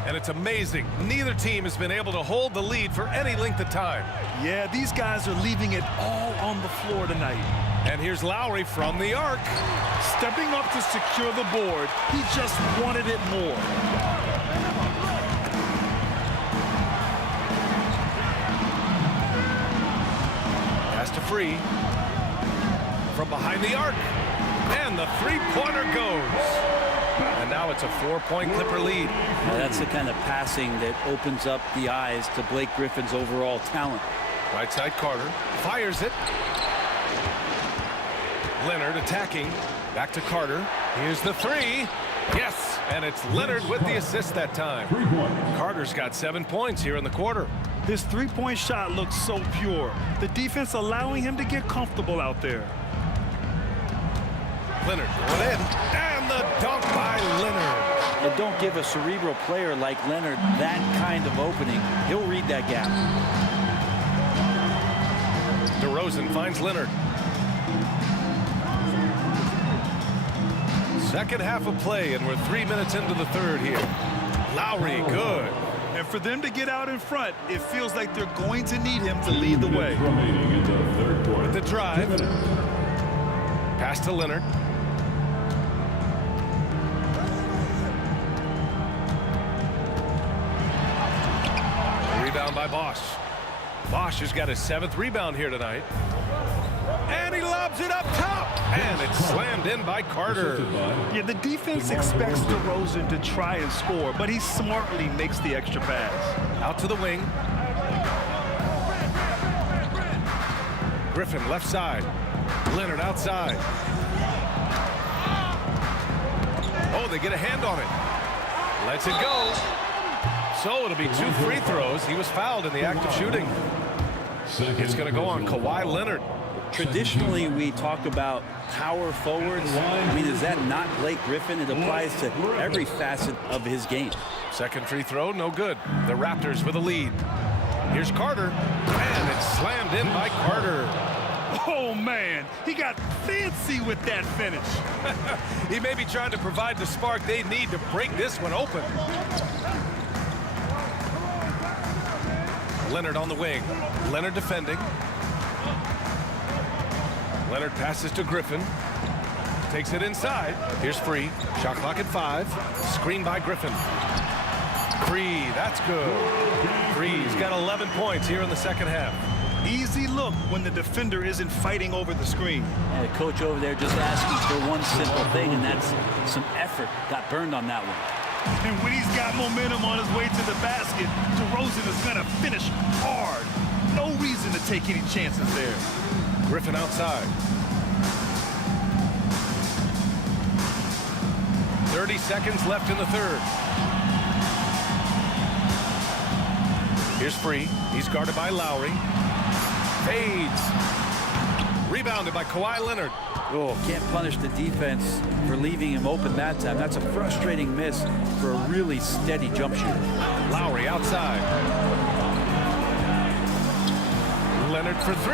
And it's amazing. Neither team has been able to hold the lead for any length of time. Yeah, these guys are leaving it all on the floor tonight. And here's Lowry from the arc. Stepping up to secure the board. He just wanted it more. Pass to Free. From behind the arc. And the three-pointer goes. And now it's a 4-point Clipper lead. Now that's the kind of passing that opens up the eyes to Blake Griffin's overall talent. Right side Carter fires it. Leonard attacking. Back to Carter. Here's the three. Yes, and it's Leonard with the assist that time. Carter's got 7 points here in the quarter. His three-point shot looks so pure. The defense allowing him to get comfortable out there. Leonard going in, and the dunk by Leonard. And don't give a cerebral player like Leonard that kind of opening. He'll read that gap. DeRozan finds Leonard. Second half of play, and we're 3 minutes into the third here. Lowry, good. And for them to get out in front, it feels like they're going to need him to lead the way. With the drive. Pass to Leonard. Rebound by Bosch. Bosch has got his 7th rebound here tonight. And he lobs it up top. And it's slammed in by Carter. Yeah, the defense expects DeRozan to try and score, but he smartly makes the extra pass. Out to the wing. Griffin left side. Leonard outside. Oh, they get a hand on it. Lets it go. So it'll be 2 free throws. He was fouled in the act of shooting. It's going to go on Kawhi Leonard. Traditionally, we talk about power forwards. I mean, is that not Blake Griffin? It applies to every facet of his game. Second free throw, no good. The Raptors with a lead. Here's Carter, and it's slammed in by Carter. Oh, man, he got fancy with that finish. He may be trying to provide the spark they need to break this one open. Leonard on the wing. Leonard defending. Leonard passes to Griffin. Takes it inside. Here's Free. Shot clock at 5. Screen by Griffin. Free, that's good. Free's got 11 points here in the second half. Easy look when the defender isn't fighting over the screen. And the coach over there just asking for one simple thing, and that's some effort. Got burned on that one. And when he's got momentum on his way to the basket, DeRozan is going to finish hard. No reason to take any chances there. Griffin outside. 30 seconds left in the third. Here's Free. He's guarded by Lowry. Fades. Rebounded by Kawhi Leonard. Oh, can't punish the defense for leaving him open that time. That's a frustrating miss for a really steady jump shooter. Lowry outside. Leonard for 3.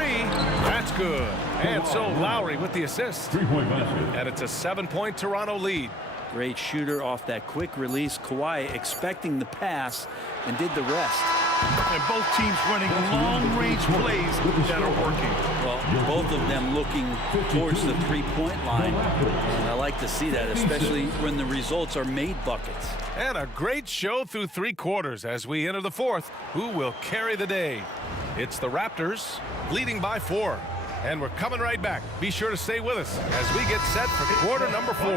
That's good. And so Lowry with the assist. 3-point basket. And it's a 7-point Toronto lead. Great shooter off that quick release. Kawhi expecting the pass and did the rest. And both teams running long-range plays that are working. Well, both of them looking towards the three-point line. And I like to see that, especially when the results are made buckets. And a great show through 3 quarters as we enter the fourth. Who will carry the day? It's the Raptors leading by 4. And we're coming right back. Be sure to stay with us as we get set for quarter number 4.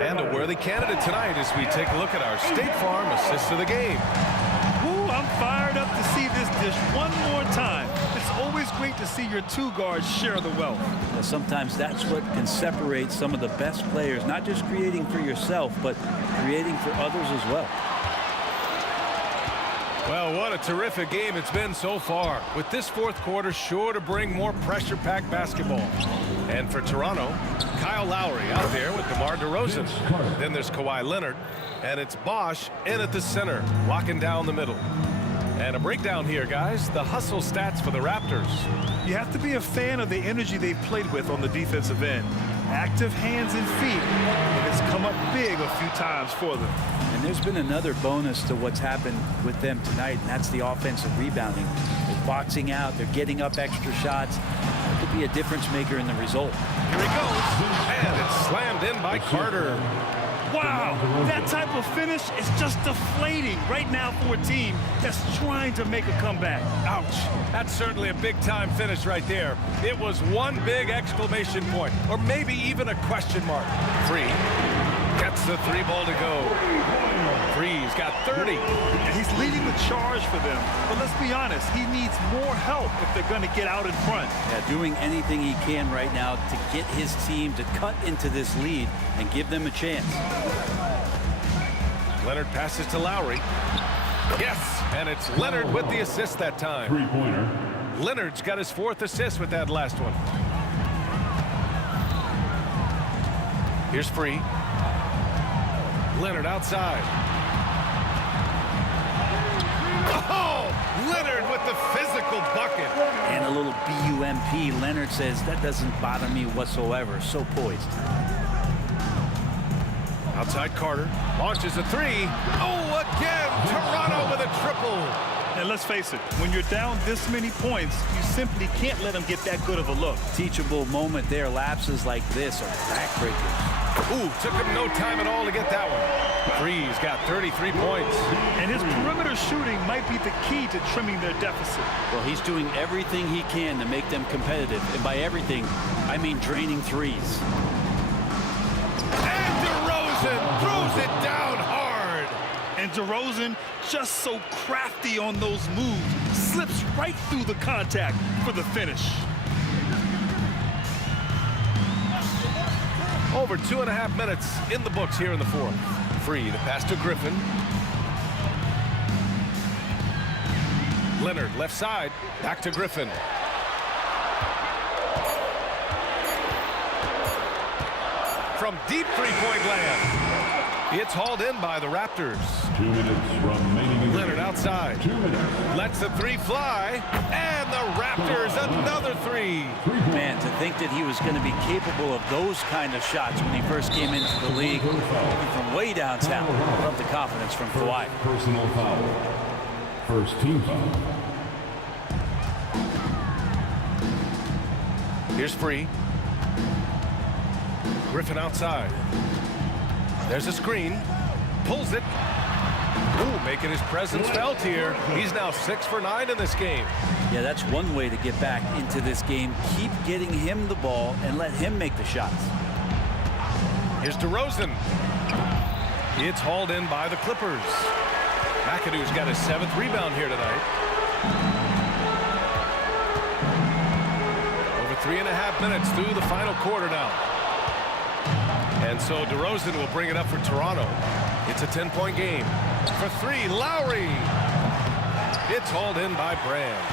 And a worthy candidate tonight as we take a look at our State Farm assist of the game. Ooh, I'm fired up to see this dish one more time. It's always great to see your 2 guards share the wealth. Well, sometimes that's what can separate some of the best players, not just creating for yourself, but creating for others as well. Well, what a terrific game it's been so far, with this fourth quarter sure to bring more pressure-packed basketball. And for Toronto, Kyle Lowry out there with DeMar DeRozan. Then there's Kawhi Leonard, and it's Bosch in at the center, locking down the middle. And a breakdown here, guys. The hustle stats for the Raptors. You have to be a fan of the energy they've played with on the defensive end. Active hands and feet, and it's come up big a few times for them. And there's been another bonus to what's happened with them tonight, and that's the offensive rebounding. They're boxing out, they're getting up extra shots. It could be a difference maker in the result. Here he goes, and it's slammed in by Carter. Wow, that type of finish is just deflating right now for a team that's trying to make a comeback. Ouch. That's certainly a big-time finish right there. It was one big exclamation point, or maybe even a question mark. Free gets the three ball to go. Free's got 30. And he's leading the charge for them. But let's be honest, he needs more help if they're going to get out in front. Yeah, doing anything he can right now to get his team to cut into this lead and give them a chance. Leonard passes to Lowry. Yes, and it's Leonard with the assist that time. Three-pointer. Leonard's got his 4th assist with that last one. Here's Free. Leonard outside. Oh, Leonard with the physical bucket. And a little BUMP. Leonard says, that doesn't bother me whatsoever. So poised. Outside Carter. Launches a three. Oh, again. Toronto with a triple. And let's face it, when you're down this many points, you simply can't let them get that good of a look. Teachable moment there. Lapses like this are backbreakers. Ooh, took him no time at all to get that one. Free's got 33 points. And his perimeter shooting might be the key to trimming their deficit. Well, he's doing everything he can to make them competitive. And by everything, I mean draining threes. And DeRozan throws it down hard. And DeRozan, just so crafty on those moves, slips right through the contact for the finish. Over 2.5 minutes in the books here in the 4th. Free, the pass to Griffin. Leonard, left side, back to Griffin. From deep three-point land. It's hauled in by the Raptors. 2 minutes remaining. Leonard outside. 2 minutes. Lets the three fly. And the Raptors another three. Man, to think that he was going to be capable of those kind of shots when he first came into the league, from way downtown. Love the confidence from Kawhi. Personal foul. First team foul. Here's Free. Griffin outside. There's a screen. Pulls it. Ooh, making his presence felt here. He's now 6 for 9 in this game. Yeah, that's one way to get back into this game. Keep getting him the ball and let him make the shots. Here's DeRozan. It's hauled in by the Clippers. McAdoo's got his 7th rebound here tonight. Over 3.5 minutes through the final quarter now. And so DeRozan will bring it up for Toronto. It's a 10-point game. For three, Lowry. It's hauled in by Brand.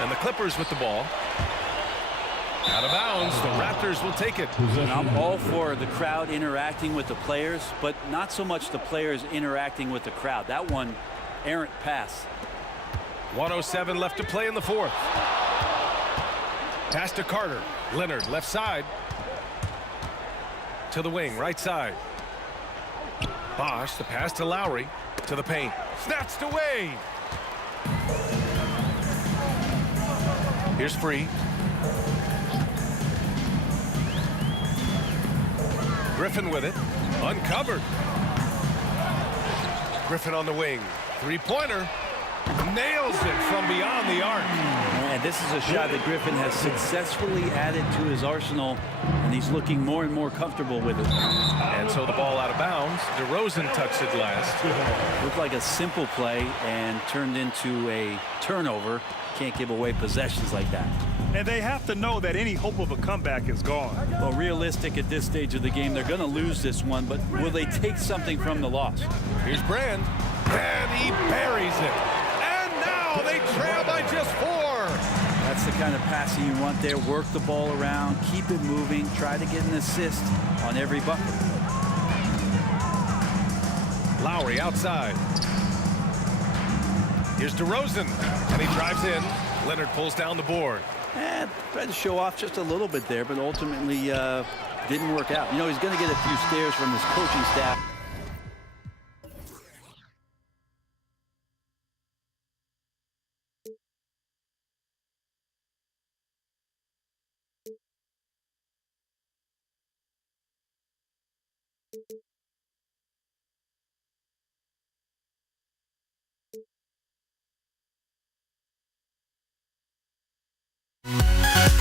And the Clippers with the ball. Out of bounds, the Raptors will take it. And I'm all for the crowd interacting with the players, but not so much the players interacting with the crowd. That one, errant pass. 1:07 left to play in the 4th. Pass to Carter. Leonard, left side. To the wing, right side. Bosch, the pass to Lowry. To the paint. Snatched away. Here's Free. Griffin with it. Uncovered. Griffin on the wing. Three-pointer. Nails it from beyond the arc. And this is a shot that Griffin has successfully added to his arsenal, and he's looking more and more comfortable with it. And so the ball out of bounds. DeRozan touched it last. Looked like a simple play and turned into a turnover. Can't give away possessions like that. And they have to know that any hope of a comeback is gone. Well, realistic at this stage of the game, they're going to lose this one, but will they take something from the loss? Here's Brand. And he buries it. And now they trail by just 4. That's the kind of passing you want there. Work the ball around, keep it moving, try to get an assist on every bucket. Lowry outside. Here's DeRozan, and he drives in. Leonard pulls down the board. Tried to show off just a little bit there, but ultimately didn't work out. You know, he's going to get a few stares from his coaching staff.